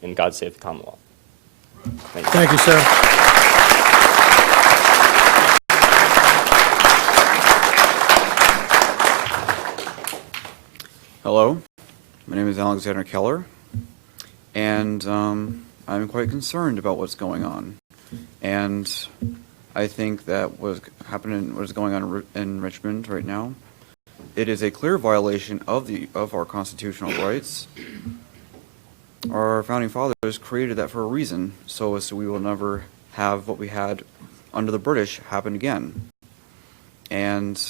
and God save the Commonwealth. Thank you. Thank you, sir. Hello, my name is Alexander Keller, and I'm quite concerned about what's going on. And I think that what is going on in Richmond right now, it is a clear violation of our constitutional rights. Our founding fathers created that for a reason, so as we will never have what we had under the British happen again. And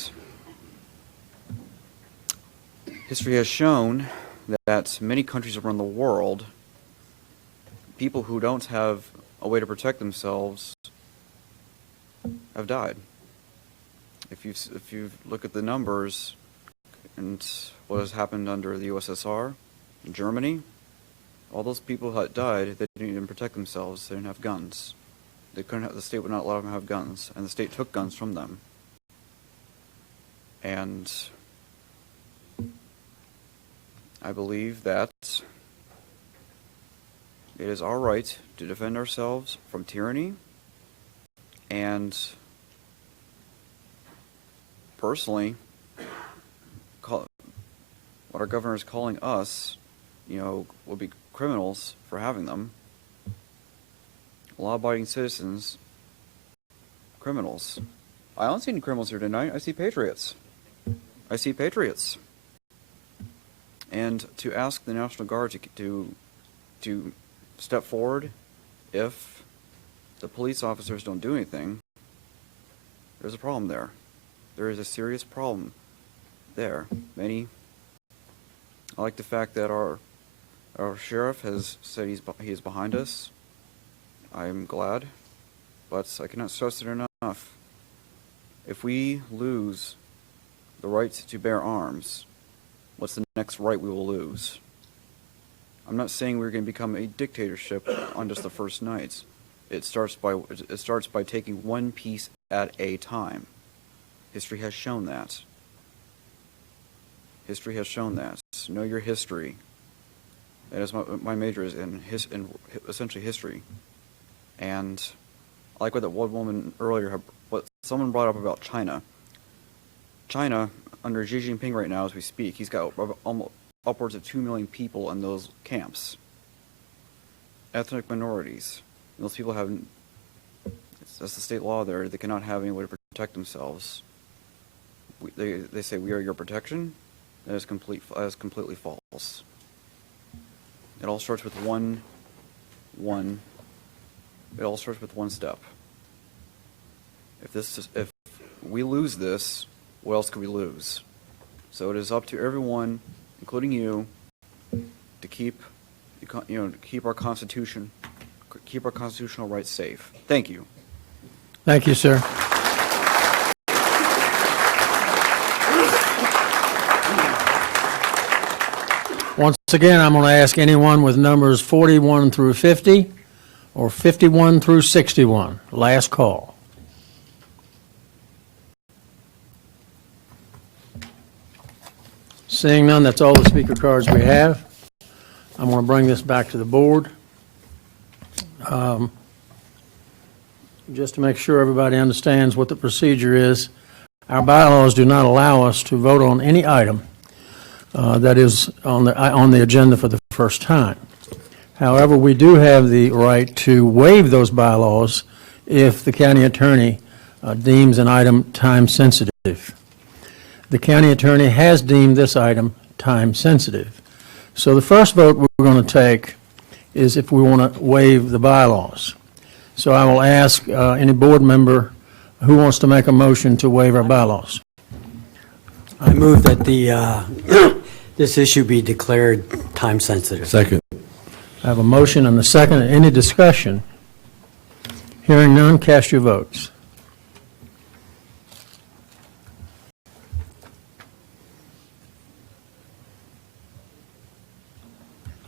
history has shown that many countries around the world, people who don't have a way to protect themselves have died. If you look at the numbers and what has happened under the USSR, Germany, all those people that died, they didn't even protect themselves. They didn't have guns. They couldn't have, the state would not allow them to have guns, and the state took guns from them. And I believe that it is our right to defend ourselves from tyranny, and personally, what our governor is calling us, will be criminals for having them. Law-abiding citizens, criminals. I don't see any criminals here tonight. I see patriots. I see patriots. And to ask the National Guard to step forward if the police officers don't do anything, there's a problem there. There is a serious problem there. I like the fact that our sheriff has said he is behind us. I'm glad, but I cannot stress it enough. If we lose the right to bear arms, what's the next right we will lose? I'm not saying we're going to become a dictatorship on just the first night. It starts by taking one piece at a time. History has shown that. History has shown that. Know your history. That is my major is in essentially history. And I like what that one woman earlier, what someone brought up about China. China, under Xi Jinping right now as we speak, he's got almost upwards of 2 million people in those camps. Ethnic minorities. And those people have, that's the state law there, they cannot have any way to protect themselves. They say, we are your protection. That is completely false. It all starts with it all starts with one step. If we lose this, what else could we lose? So it is up to everyone, including you, to keep our Constitution, keep our constitutional rights safe. Thank you. Thank you, sir. Once again, I'm going to ask anyone with numbers 41 through 50 or 51 through 61. Last call. Seeing none, that's all the speaker cards we have. I'm going to bring this back to the board. Just to make sure everybody understands what the procedure is, our bylaws do not allow us to vote on any item that is on the agenda for the first time. However, we do have the right to waive those bylaws if the county attorney deems an item time sensitive. The county attorney has deemed this item time sensitive. So the first vote we're going to take is if we want to waive the bylaws. So I will ask any board member who wants to make a motion to waive our bylaws. I move that this issue be declared time sensitive. Second. I have a motion and a second. Any discussion? Hearing none, cast your votes.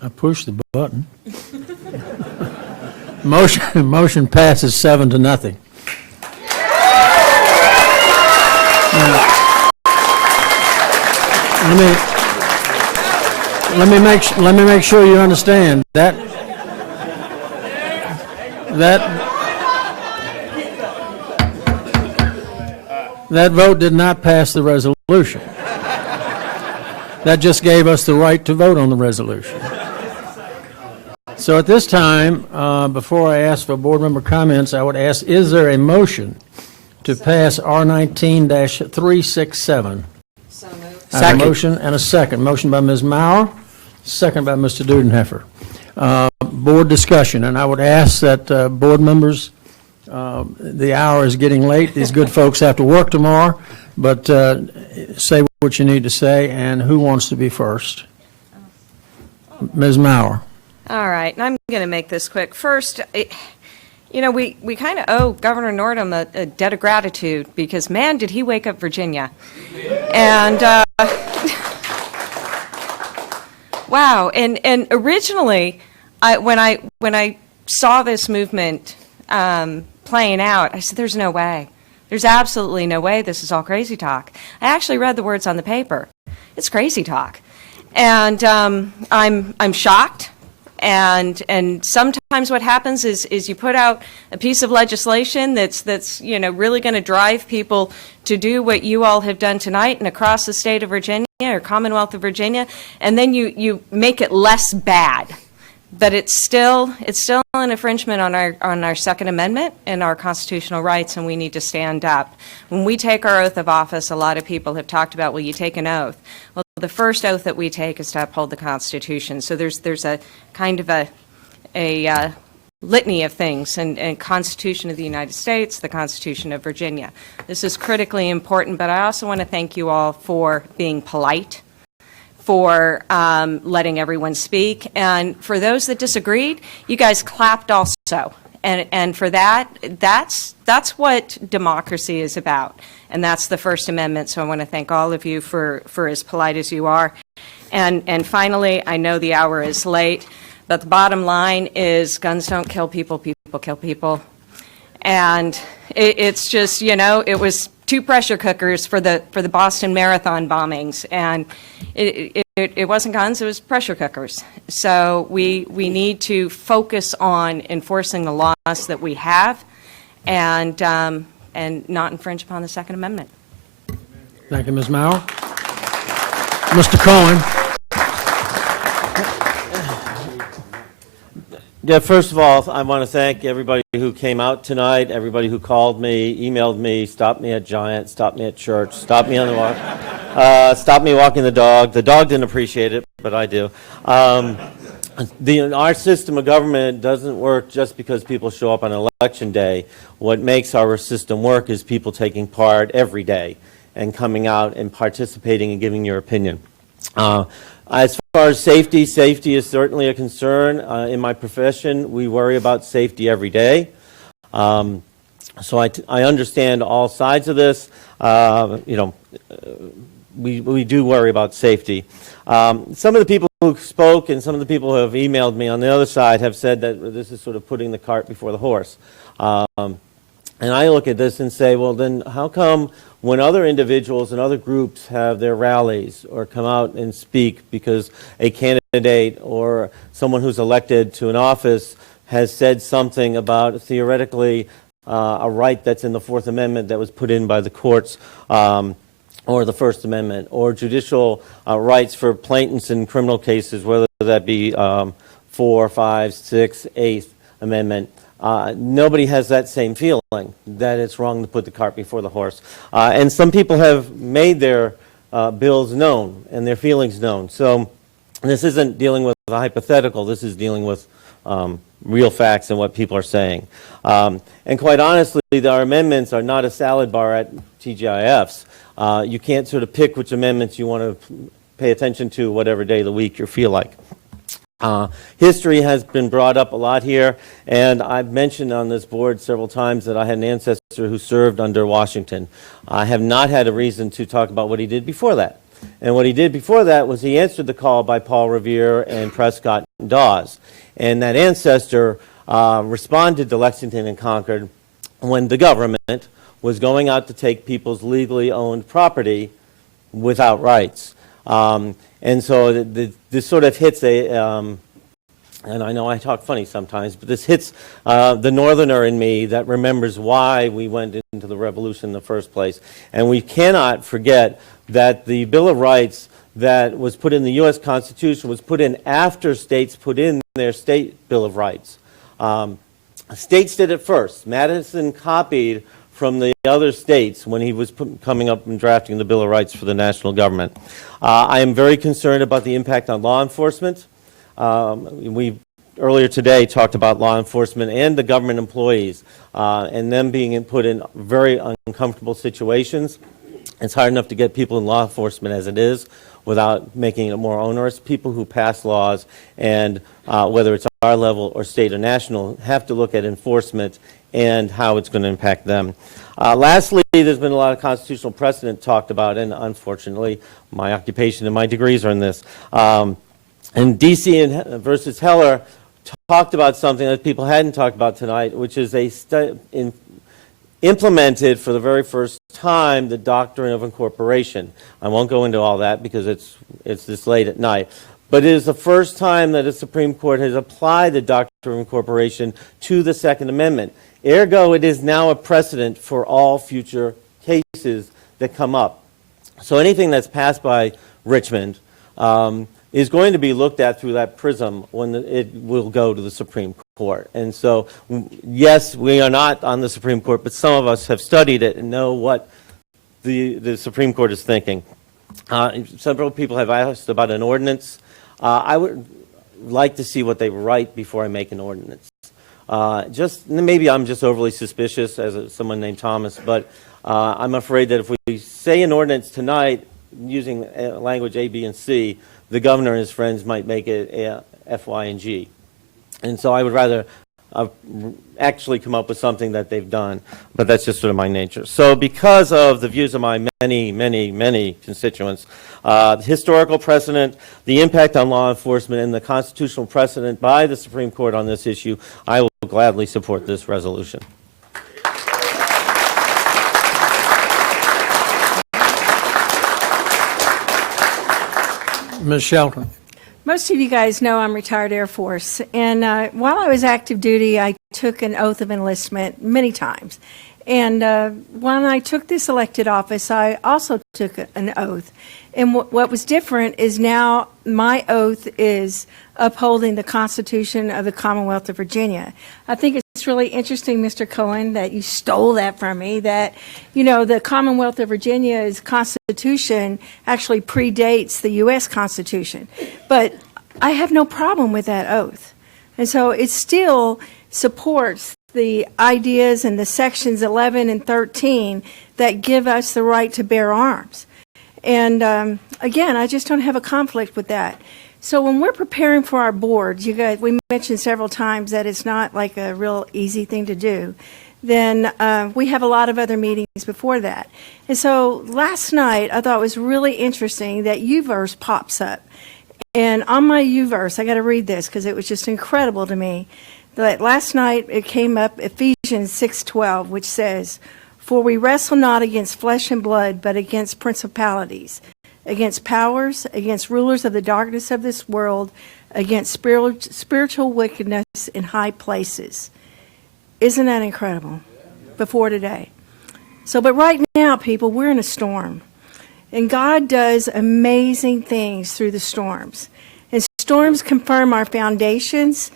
I pushed the button. Motion passes 7-0. Now, let me make sure you understand that vote did not pass the resolution. That just gave us the right to vote on the resolution. So at this time, before I ask for board member comments, I would ask, is there a motion to pass R19-367? So moved. I have a motion and a second. Motion by Ms. Maurer, second by Mr. Dudenheffer. Board discussion, and I would ask that board members, the hour is getting late. These good folks have to work tomorrow, but say what you need to say, and who wants to be first? Ms. Maurer. All right, and I'm going to make this quick. First, we kind of owe Governor Northam a debt of gratitude because, man, did he wake up Virginia. And, wow, and originally, when I saw this movement playing out, I said, there's no way. There's absolutely no way this is all crazy talk. I actually read the words on the paper. It's crazy talk. And I'm shocked. And sometimes what happens is you put out a piece of legislation that's really going to drive people to do what you all have done tonight and across the state of Virginia or Commonwealth of Virginia, and then you make it less bad. But it's still an infringement on our Second Amendment and our constitutional rights, and we need to stand up. When we take our oath of office, a lot of people have talked about, well, you take an oath. Well, the first oath that we take is to uphold the Constitution. So there's a kind of a litany of things, and Constitution of the United States, the Constitution of Virginia. This is critically important, but I also want to thank you all for being polite, for letting everyone speak, and for those that disagreed, you guys clapped also. And for that's what democracy is about, and that's the First Amendment. So I want to thank all of you for as polite as you are. And finally, I know the hour is late, but the bottom line is guns don't kill people, people kill people. And it's just, it was 2 pressure cookers for the Boston Marathon bombings, and it wasn't guns, it was pressure cookers. So we need to focus on enforcing the laws that we have and not infringe upon the Second Amendment. Thank you, Ms. Maurer. Mr. Cohen. Yeah, first of all, I want to thank everybody who came out tonight, everybody who called me, emailed me, stopped me at Giant, stopped me at church, stopped me on the walk, stopped me walking the dog. The dog didn't appreciate it, but I do. Our system of government doesn't work just because people show up on election day. What makes our system work is people taking part every day and coming out and participating and giving your opinion. As far as safety is certainly a concern. In my profession, we worry about safety every day. So I understand all sides of this. We do worry about safety. Some of the people who spoke and some of the people who have emailed me on the other side have said that this is sort of putting the cart before the horse. And I look at this and say, well, then how come when other individuals and other groups have their rallies or come out and speak because a candidate or someone who's elected to an office has said something about theoretically a right that's in the Fourth Amendment that was put in by the courts, or the First Amendment, or judicial rights for plaintiffs in criminal cases, whether that be 4, 5, 6, 8th Amendment. Nobody has that same feeling that it's wrong to put the cart before the horse. And some people have made their bills known and their feelings known. So this isn't dealing with a hypothetical. This is dealing with real facts and what people are saying. And quite honestly, our amendments are not a salad bar at TGIFs. You can't sort of pick which amendments you want to pay attention to whatever day of the week you feel like. History has been brought up a lot here, and I've mentioned on this board several times that I had an ancestor who served under Washington. I have not had a reason to talk about what he did before that. And what he did before that was he answered the call by Paul Revere and Prescott and Dawes. And that ancestor responded to Lexington and Concord when the government was going out to take people's legally owned property without rights. And so this sort of hits and I know I talk funny sometimes, but this hits the northerner in me that remembers why we went into the revolution in the first place. And we cannot forget that the Bill of Rights that was put in the U.S. Constitution was put in after states put in their state Bill of Rights. States did it first. Madison copied from the other states when he was coming up and drafting the Bill of Rights for the national government. I am very concerned about the impact on law enforcement. We earlier today talked about law enforcement and the government employees and them being put in very uncomfortable situations. It's hard enough to get people in law enforcement as it is without making it more onerous. People who pass laws, and whether it's our level or state or national, have to look at enforcement and how it's going to impact them. Lastly, there's been a lot of constitutional precedent talked about, and unfortunately, my occupation and my degrees are in this. And D.C. versus Heller talked about something that people hadn't talked about tonight, which is implemented for the very first time the doctrine of incorporation. I won't go into all that because it's this late at night. But it is the first time that the Supreme Court has applied the doctrine of incorporation to the Second Amendment. Ergo, it is now a precedent for all future cases that come up. So anything that's passed by Richmond is going to be looked at through that prism when it will go to the Supreme Court. And so, yes, we are not on the Supreme Court, but some of us have studied it and know what the Supreme Court is thinking. Several people have asked about an ordinance. I would like to see what they write before I make an ordinance. Maybe I'm just overly suspicious as someone named Thomas, but I'm afraid that if we say an ordinance tonight using language A, B, and C, the governor and his friends might make it F, Y, and G. And so I would rather actually come up with something that they've done, but that's just sort of my nature. So because of the views of my many constituents, the historical precedent, the impact on law enforcement, and the constitutional precedent by the Supreme Court on this issue, I will gladly support this resolution. Ms. Shelton. Most of you guys know I'm retired Air Force, and while I was active duty, I took an oath of enlistment many times. And when I took this elected office, I also took an oath. And what was different is now my oath is upholding the Constitution of the Commonwealth of Virginia. I think it's really interesting, Mr. Cohen, that you stole that from me, that, you know, the Commonwealth of Virginia's Constitution actually predates the U.S. Constitution. But I have no problem with that oath. And so it still supports the ideas in the sections 11 and 13 that give us the right to bear arms. And again, I just don't have a conflict with that. So when we're preparing for our boards, you guys, we mentioned several times that it's not like a real easy thing to do. Then we have a lot of other meetings before that. And so last night, I thought it was really interesting that UVerse pops up. And on my UVerse, I got to read this because it was just incredible to me. That last night it came up, Ephesians 6:12, which says, "For we wrestle not against flesh and blood, but against principalities, against powers, against rulers of the darkness of this world, against spiritual wickedness in high places." Isn't that incredible? Before today. So, but right now, people, we're in a storm. And God does amazing things through the storms. And storms confirm our foundations.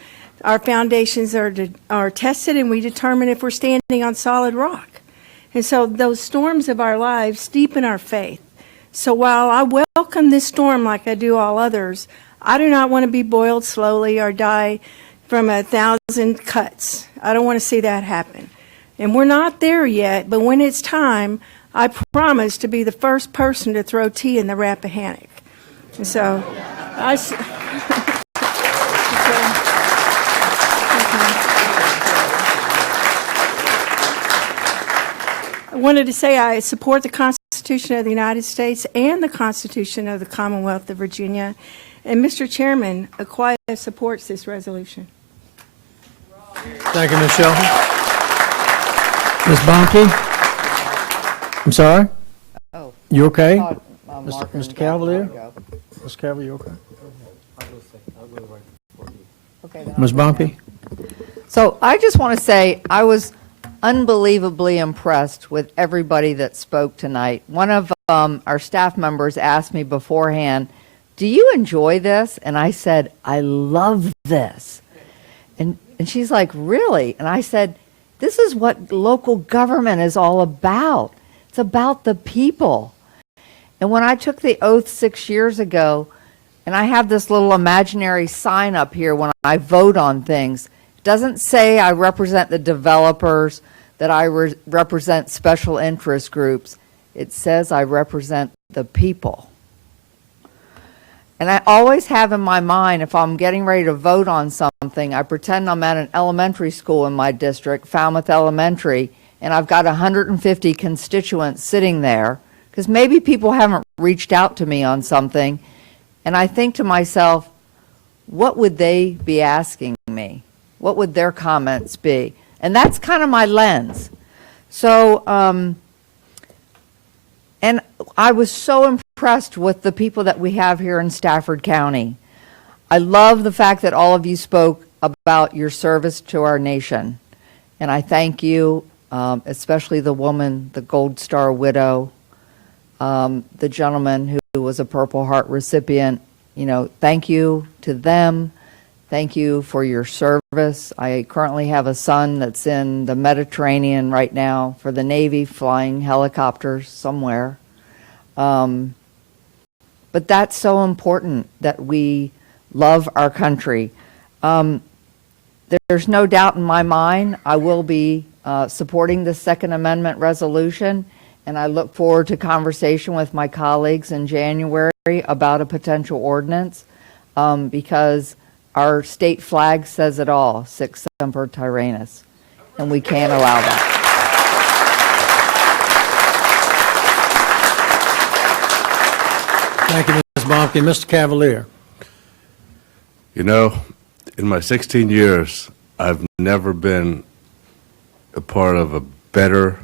Our foundations are tested, and we determine if we're standing on solid rock. And so those storms of our lives deepen our faith. So while I welcome this storm like I do all others, I do not want to be boiled slowly or die from 1,000 cuts. I don't want to see that happen. And we're not there yet, but when it's time, I promise to be the first person to throw tea in the Rappahannock. And so, I wanted to say I support the Constitution of the United States and the Constitution of the Commonwealth of Virginia. And Mr. Chairman, Aquia supports this resolution. Thank you, Ms. Shelton. Ms. Bonke? I'm sorry? Oh. You okay? Mr. Cavalier? Ms. Cavalier, you okay? Okay, then Ms. I'll go Bonke? So I just want to say I was unbelievably impressed with everybody that spoke tonight. One of our staff members asked me beforehand, "Do you enjoy this?" And I said, "I love this." And she's like, "Really?" And I said, "This is what local government is all about. It's about the people." And when I took the oath 6 years ago, and I have this little imaginary sign up here when I vote on things, it doesn't say I represent the developers, that I represent special interest groups. It says I represent the people. And I always have in my mind, if I'm getting ready to vote on something, I pretend I'm at an elementary school in my district, Falmouth Elementary, and I've got 150 constituents sitting there, because maybe people haven't reached out to me on something, and I think to myself, what would they be asking me? What would their comments be? And that's kind of my lens. So, and I was so impressed with the people that we have here in Stafford County. I love the fact that all of you spoke about your service to our nation. And I thank you, especially the woman, the Gold Star widow, the gentleman who was a Purple Heart recipient. You know, thank you to them. Thank you for your service. I currently have a son that's in the Mediterranean right now for the Navy, flying helicopters somewhere. But that's so important that we love our country. There's no doubt in my mind I will be supporting the Second Amendment resolution, and I look forward to conversation with my colleagues in January about a potential ordinance, because our state flag says it all, Sic Semper Tyrannis, and we can't allow that. Thank you, Ms. Bonke. Mr. Cavalier? You know, in my 16 years, I've never been a part of a better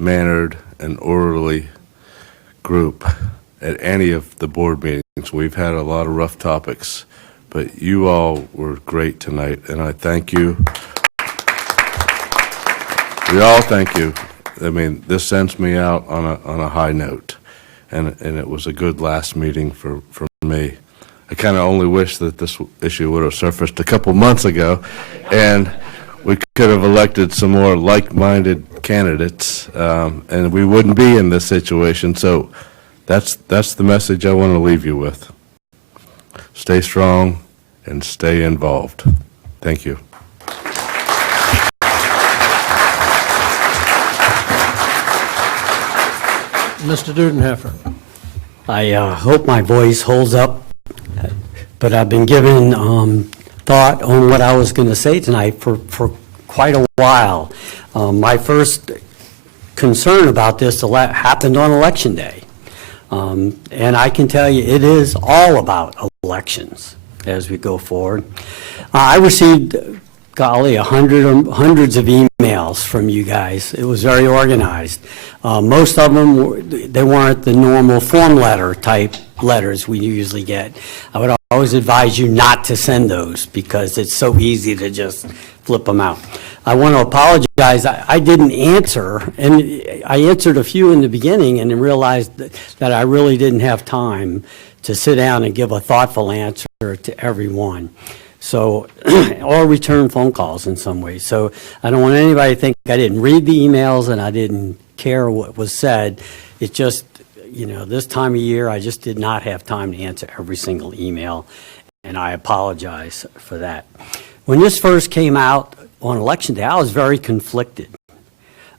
mannered and orderly group at any of the board meetings. We've had a lot of rough topics, but you all were great tonight, and I thank you. We all thank you. I mean, this sends me out on a high note, and it was a good last meeting for me. I kind of only wish that this issue would have surfaced a couple months ago, and we could have elected some more like-minded candidates, and we wouldn't be in this situation. So that's the message I want to leave you with. Stay strong and stay involved. Thank you. Mr. Dudenheffer? I hope my voice holds up, but I've been given thought on what I was going to say tonight for quite a while. My first concern about this happened on Election Day. And I can tell you it is all about elections as we go forward. I received, golly, hundreds of emails from you guys. It was very organized. Most of them, they weren't the normal form letter type letters we usually get. I would always advise you not to send those because it's so easy to just flip them out. I want to apologize. I didn't answer, and I answered a few in the beginning and then realized that I really didn't have time to sit down and give a thoughtful answer to everyone. So, or return phone calls in some ways. So I don't want anybody to think I didn't read the emails and I didn't care what was said. It's just, you know, this time of year, I just did not have time to answer every single email, and I apologize for that. When this first came out on Election Day, I was very conflicted.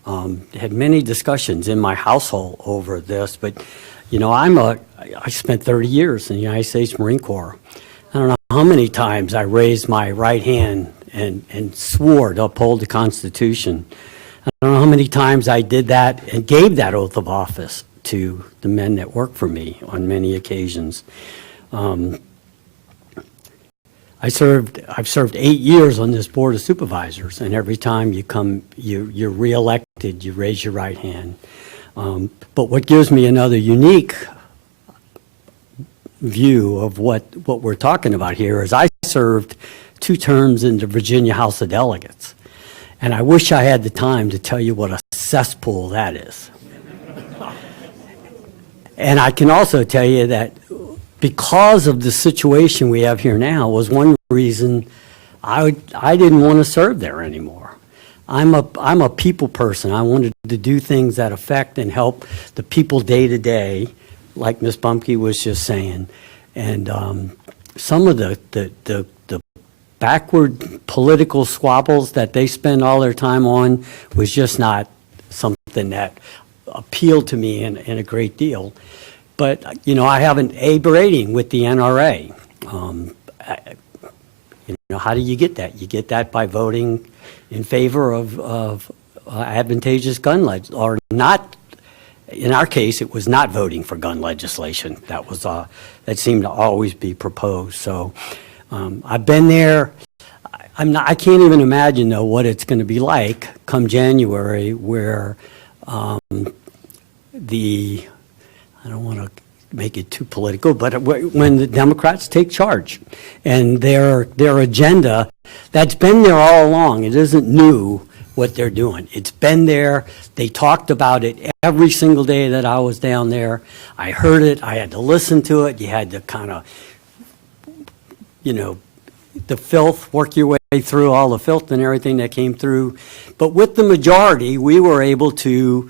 Had many discussions in my household over this, but, you know, I spent 30 years in the United States Marine Corps. I don't know how many times I raised my right hand and swore to uphold the Constitution. I don't know how many times I did that and gave that oath of office to the men that work for me on many occasions. I've served 8 years on this Board of Supervisors, and every time you're reelected, you raise your right hand. But what gives me another unique view of what we're talking about here is I served 2 terms in the Virginia House of Delegates. And I wish I had the time to tell you what a cesspool that is. And I can also tell you that because of the situation we have here now was one reason I didn't want to serve there anymore. I'm a people person. I wanted to do things that affect and help the people day to day, like Ms. Bumke was just saying. And some of the backward political squabbles that they spend all their time on was just not something that appealed to me in a great deal. But, you know, I have an A rating with the NRA. You know, how do you get that? You get that by voting in favor of advantageous gun legislation, or not. In our case, it was not voting for gun legislation. That was that seemed to always be proposed. So I've been there. I can't even imagine though what it's going to be like come January, where I don't want to make it too political, but when the Democrats take charge and their agenda, that's been there all along. It isn't new what they're doing. It's been there. They talked about it every single day that I was down there. I heard it. I had to listen to it. You had to kind of, you know, the filth, work your way through all the filth and everything that came through. But with the majority, we were able to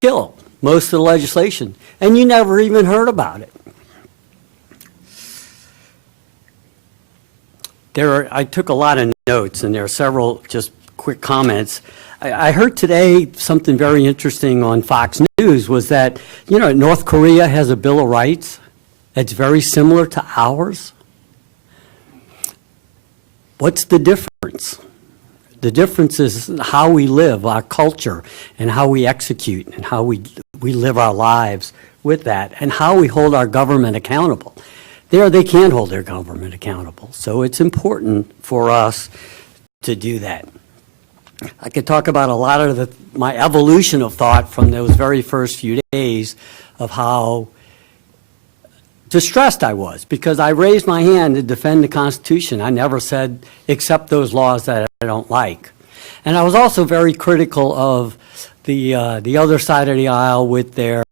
kill most of the legislation, and you never even heard about it. I took a lot of notes, and there are several just quick comments. I heard today something very interesting on Fox News was that, you know, North Korea has a Bill of Rights that's very similar to ours. What's the difference? The difference is how we live, our culture, and how we execute, and how we live our lives with that, and how we hold our government accountable. There, they can't hold their government accountable. So it's important for us to do that. I could talk about a lot of my evolution of thought from those very first few days of how distressed I was, because I raised my hand to defend the Constitution. I never said accept those laws that I don't like. And I was also very critical of the other side of the aisle with their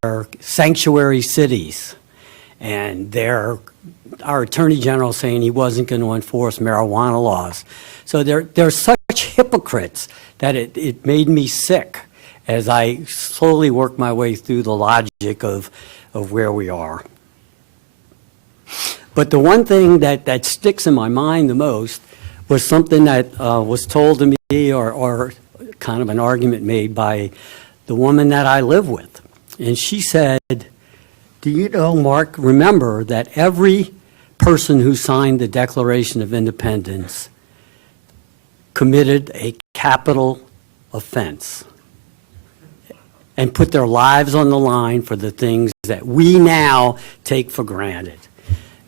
sanctuary cities and our Attorney General saying he wasn't going to enforce marijuana laws. So they're such hypocrites that it made me sick as I slowly worked my way through the logic of where we are. But the one thing that sticks in my mind the most was something that was told to me or kind of an argument made by the woman that I live with. And she said, do you know, Mark, remember that every person who signed the Declaration of Independence committed a capital offense and put their lives on the line for the things that we now take for granted.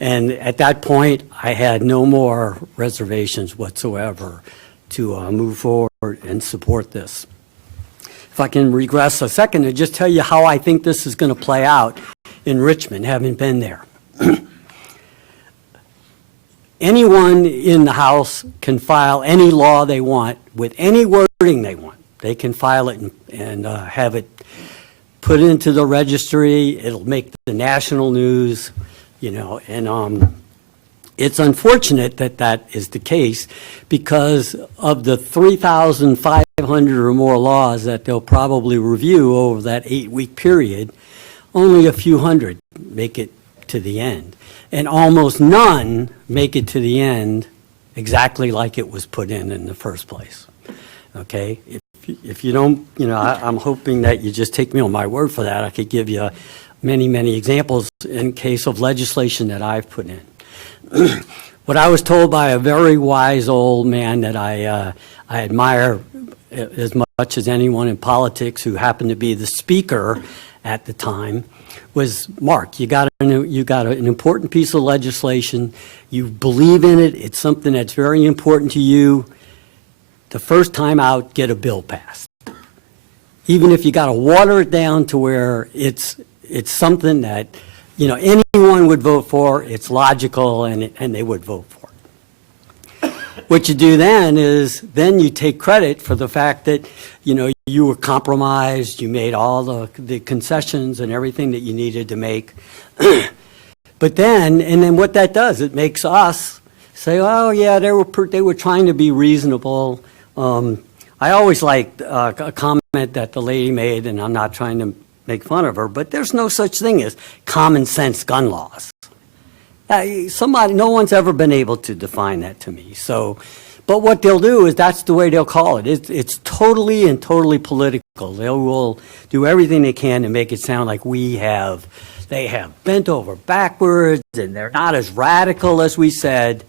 And at that point, I had no more reservations whatsoever to move forward and support this. If I can regress a second and just tell you how I think this is going to play out in Richmond, having been there. Anyone in the House can file any law they want with any wording they want. They can file it and have it put into the registry. It'll make the national news. You know, and it's unfortunate that that is the case, because of the 3,500 or more laws that they'll probably review over that 8-week period, only a few hundred make it to the end. And almost none make it to the end exactly like it was put in the first place. Okay? If you don't, you know, I'm hoping that you just take me on my word for that. I could give you many, many examples in case of legislation that I've put in. What I was told by a very wise old man that I admire as much as anyone in politics who happened to be the speaker at the time, was, Mark, you got an important piece of legislation. You believe in it. It's something that's very important to you. The first time out, get a bill passed. Even if you got to water it down to where it's something that, anyone would vote for, it's logical, and they would vote for it. What you do then is, then you take credit for the fact that, you were compromised, you made all the concessions and everything that you needed to make. But then what that does, it makes us say, oh yeah, they were trying to be reasonable. I always liked a comment that the lady made, and I'm not trying to make fun of her, but there's no such thing as common sense gun laws. No one's ever been able to define that to me. So, but what they'll do is that's the way they'll call it. It's totally political. They will do everything they can to make it sound like they have bent over backwards and they're not as radical as we said.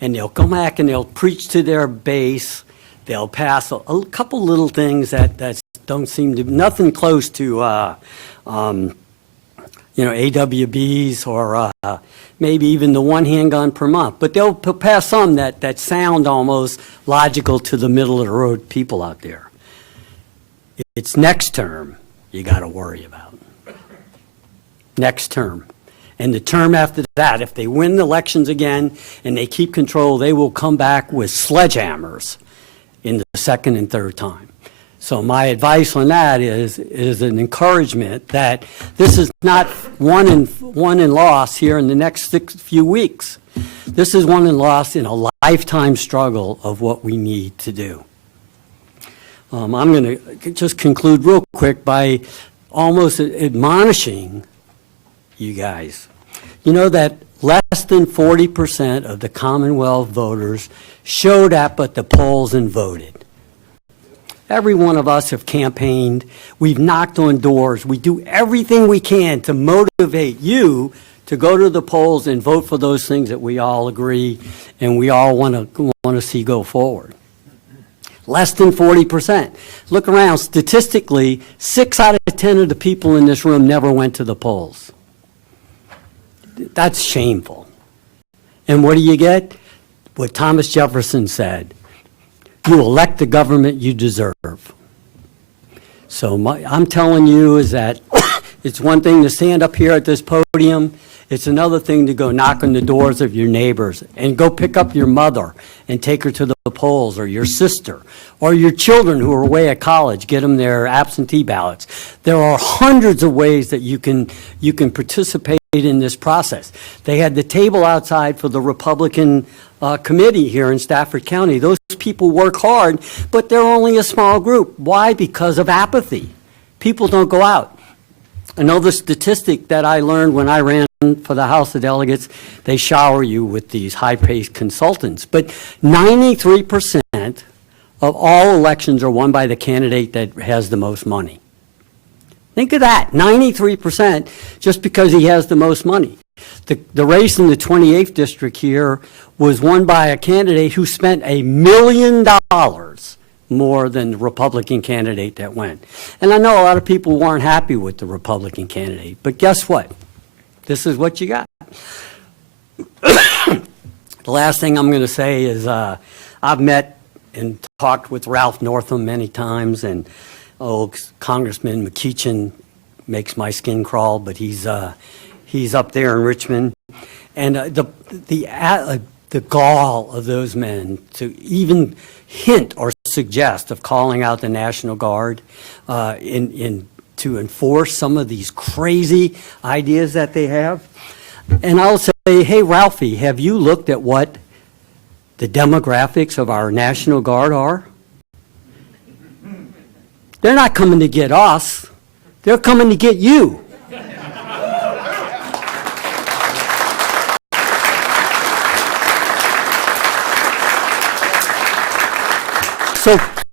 And they'll come back and they'll preach to their base. They'll pass a couple little things that don't seem to, nothing close to, AWBs or maybe even the one handgun per month. But they'll pass some that sound almost logical to the middle of the road people out there. It's next term you got to worry about. Next term. And the term after that, if they win the elections again and they keep control, they will come back with sledgehammers in the second and third time. So my advice on that is an encouragement that this is not won and lost here in the next few weeks. This is won and lost in a lifetime struggle of what we need to do. I'm going to just conclude real quick by almost admonishing you guys. You know that less than 40% of the Commonwealth voters showed up at the polls and voted. Every one of us have campaigned. We've knocked on doors. We do everything we can to motivate you to go to the polls and vote for those things that we all agree and we all want to see go forward. Less than 40%. Look around. Statistically, 6 out of 10 of the people in this room never went to the polls. That's shameful. And what do you get? What Thomas Jefferson said. You elect the government you deserve. So I'm telling you is that it's one thing to stand up here at this podium. It's another thing to go knock on the doors of your neighbors and go pick up your mother and take her to the polls, or your sister, or your children who are away at college, get them their absentee ballots. There are hundreds of ways that you can participate in this process. They had the table outside for the Republican committee here in Stafford County. Those people work hard, but they're only a small group. Why? Because of apathy. People don't go out. Another statistic that I learned when I ran for the House of Delegates, they shower you with these high-paced consultants. But 93% of all elections are won by the candidate that has the most money. Think of that, 93% just because he has the most money. The race in the 28th district here was won by a candidate who spent $1 million more than the Republican candidate that went. And I know a lot of people weren't happy with the Republican candidate, but guess what? This is what you got. The last thing I'm going to say is I've met and talked with Ralph Northam many times, and Congressman McEachin makes my skin crawl, but he's up there in Richmond. And the gall of those men to even hint or suggest of calling out the National Guard to enforce some of these crazy ideas that they have. And I'll say, hey, Ralphie, have you looked at what the demographics of our National Guard are? They're not coming to get us. They're coming to get you.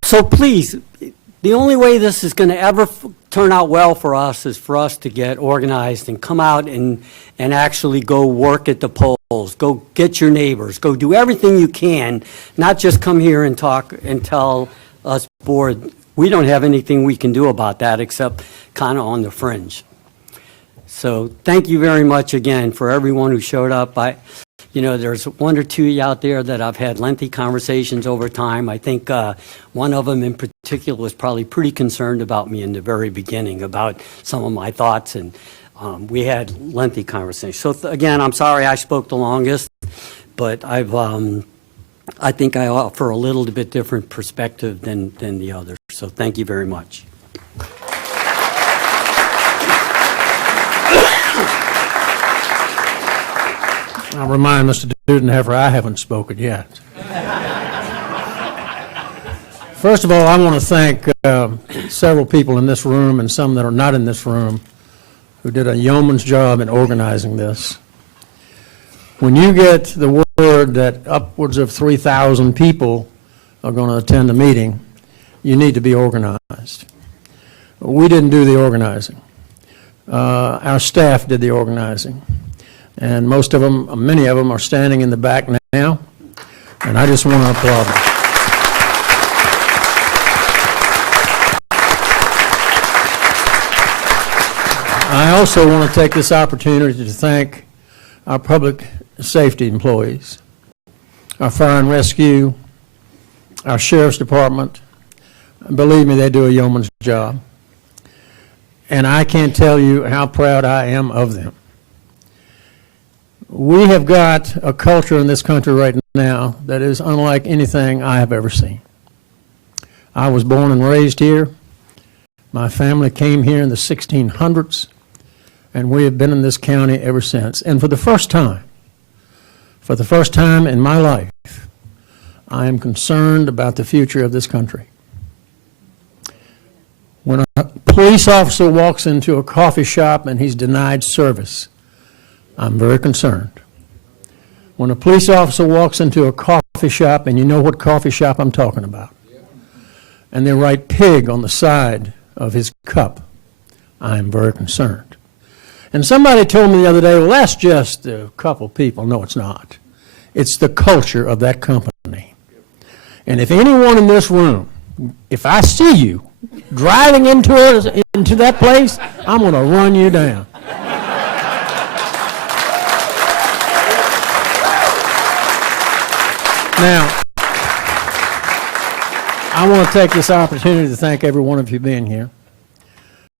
So please, the only way this is going to ever turn out well for us is for us to get organized and come out and actually go work at the polls, go get your neighbors, go do everything you can, not just come here and talk and tell us board, we don't have anything we can do about that except kind of on the fringe. So thank you very much again for everyone who showed up. There's one or two out there that I've had lengthy conversations over time. I think one of them in particular was probably pretty concerned about me in the very beginning, about some of my thoughts, and we had lengthy conversations. So again, I'm sorry I spoke the longest, but I think I offer a little bit different perspective than the others. So thank you very much. I'll remind Mr. Dudenheffer I haven't spoken yet. First of all, I want to thank several people in this room and some that are not in this room who did a yeoman's job in organizing this. When you get the word that upwards of 3,000 people are going to attend the meeting, you need to be organized. We didn't do the organizing. Our staff did the organizing. And many of them are standing in the back now, and I just want to applaud them. I also want to take this opportunity to thank our public safety employees, our fire and rescue, our sheriff's department. Believe me, they do a yeoman's job. And I can't tell you how proud I am of them. We have got a culture in this country right now that is unlike anything I have ever seen. I was born and raised here. My family came here in the 1600s, and we have been in this county ever since. And for the first time in my life, I am concerned about the future of this country. When a police officer walks into a coffee shop and he's denied service, I'm very concerned. When a police officer walks into a coffee shop, and you know what coffee shop I'm talking about, and they write pig on the side of his cup, I'm very concerned. And somebody told me the other day, well, that's just a couple people. No, it's not. It's the culture of that company. And if anyone in this room, if I see you driving into that place, I'm going to run you down. Now, I want to take this opportunity to thank every one of you being here.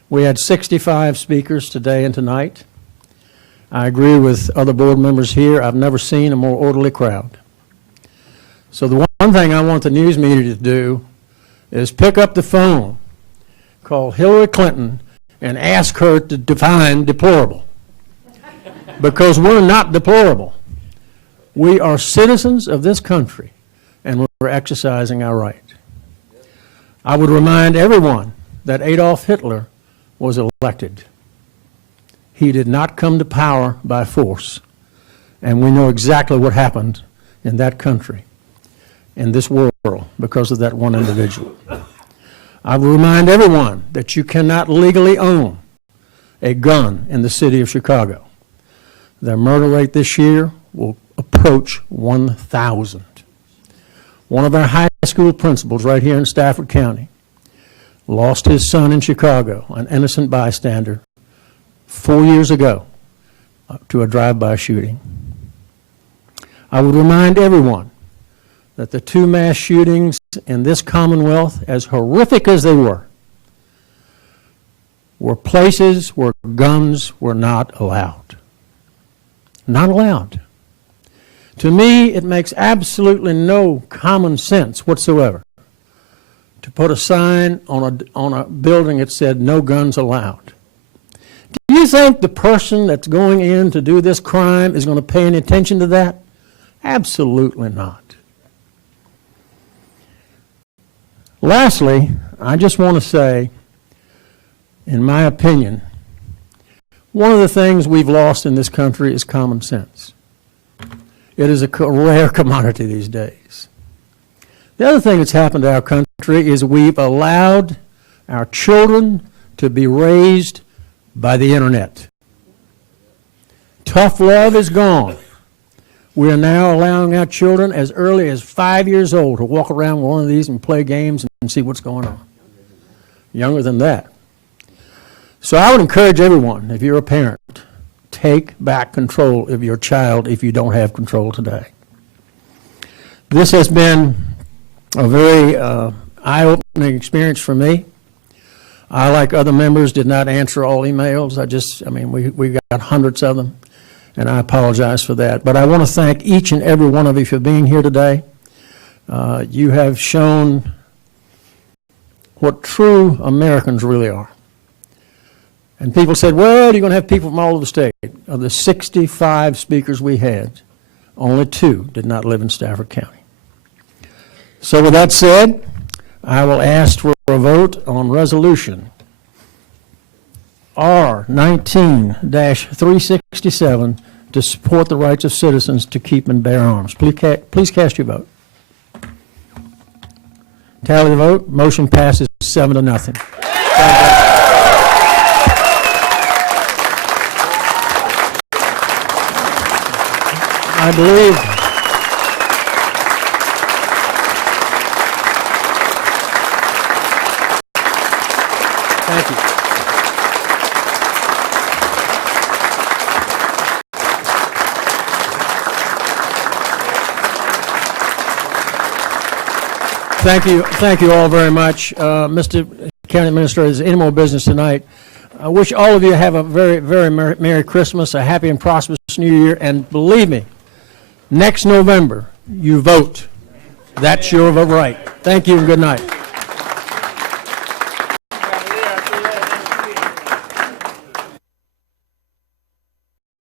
We had 65 speakers today and tonight. I agree with other board members here. I've never seen a more orderly crowd. So the one thing I want the news media to do is pick up the phone, call Hillary Clinton, and ask her to define deplorable. Because we're not deplorable. We are citizens of this country, and we're exercising our right. I would remind everyone that Adolf Hitler was elected. He did not come to power by force, and we know exactly what happened in that country, in this world, because of that one individual. I would remind everyone that you cannot legally own a gun in the city of Chicago. Their murder rate this year will approach 1,000. One of our high school principals right here in Stafford County lost his son in Chicago, an innocent bystander, 4 years ago to a drive-by shooting. I would remind everyone that the two mass shootings in this Commonwealth, as horrific as they were places where guns were not allowed. Not allowed. To me, it makes absolutely no common sense whatsoever to put a sign on a building that said no guns allowed. Do you think the person that's going in to do this crime is going to pay any attention to that? Absolutely not. Lastly, I just want to say, in my opinion, one of the things we've lost in this country is common sense. It is a rare commodity these days. The other thing that's happened to our country is we've allowed our children to be raised by the internet. Tough love is gone. We are now allowing our children as early as 5 years old to walk around with one of these and play games and see what's going on. Younger than that. So I would encourage everyone, if you're a parent, take back control of your child if you don't have control today. This has been a very eye-opening experience for me. I, like other members, did not answer all emails. We got hundreds of them, and I apologize for that. But I want to thank each and every one of you for being here today. You have shown what true Americans really are. And people said, well, you're going to have people from all over the state. Of the 65 speakers we had, only 2 did not live in Stafford County. So with that said, I will ask for a vote on resolution R 19-367 to support the rights of citizens to keep and bear arms. Please cast your vote. Tally the vote. Motion passes 7-0. I believe thank you. Thank you all very much. Mr. County Administrator, is there any more business tonight? I wish all of you have a very, very Merry Christmas, a happy and prosperous New Year, and believe me, next November, you vote. That's your right. Thank you and good night.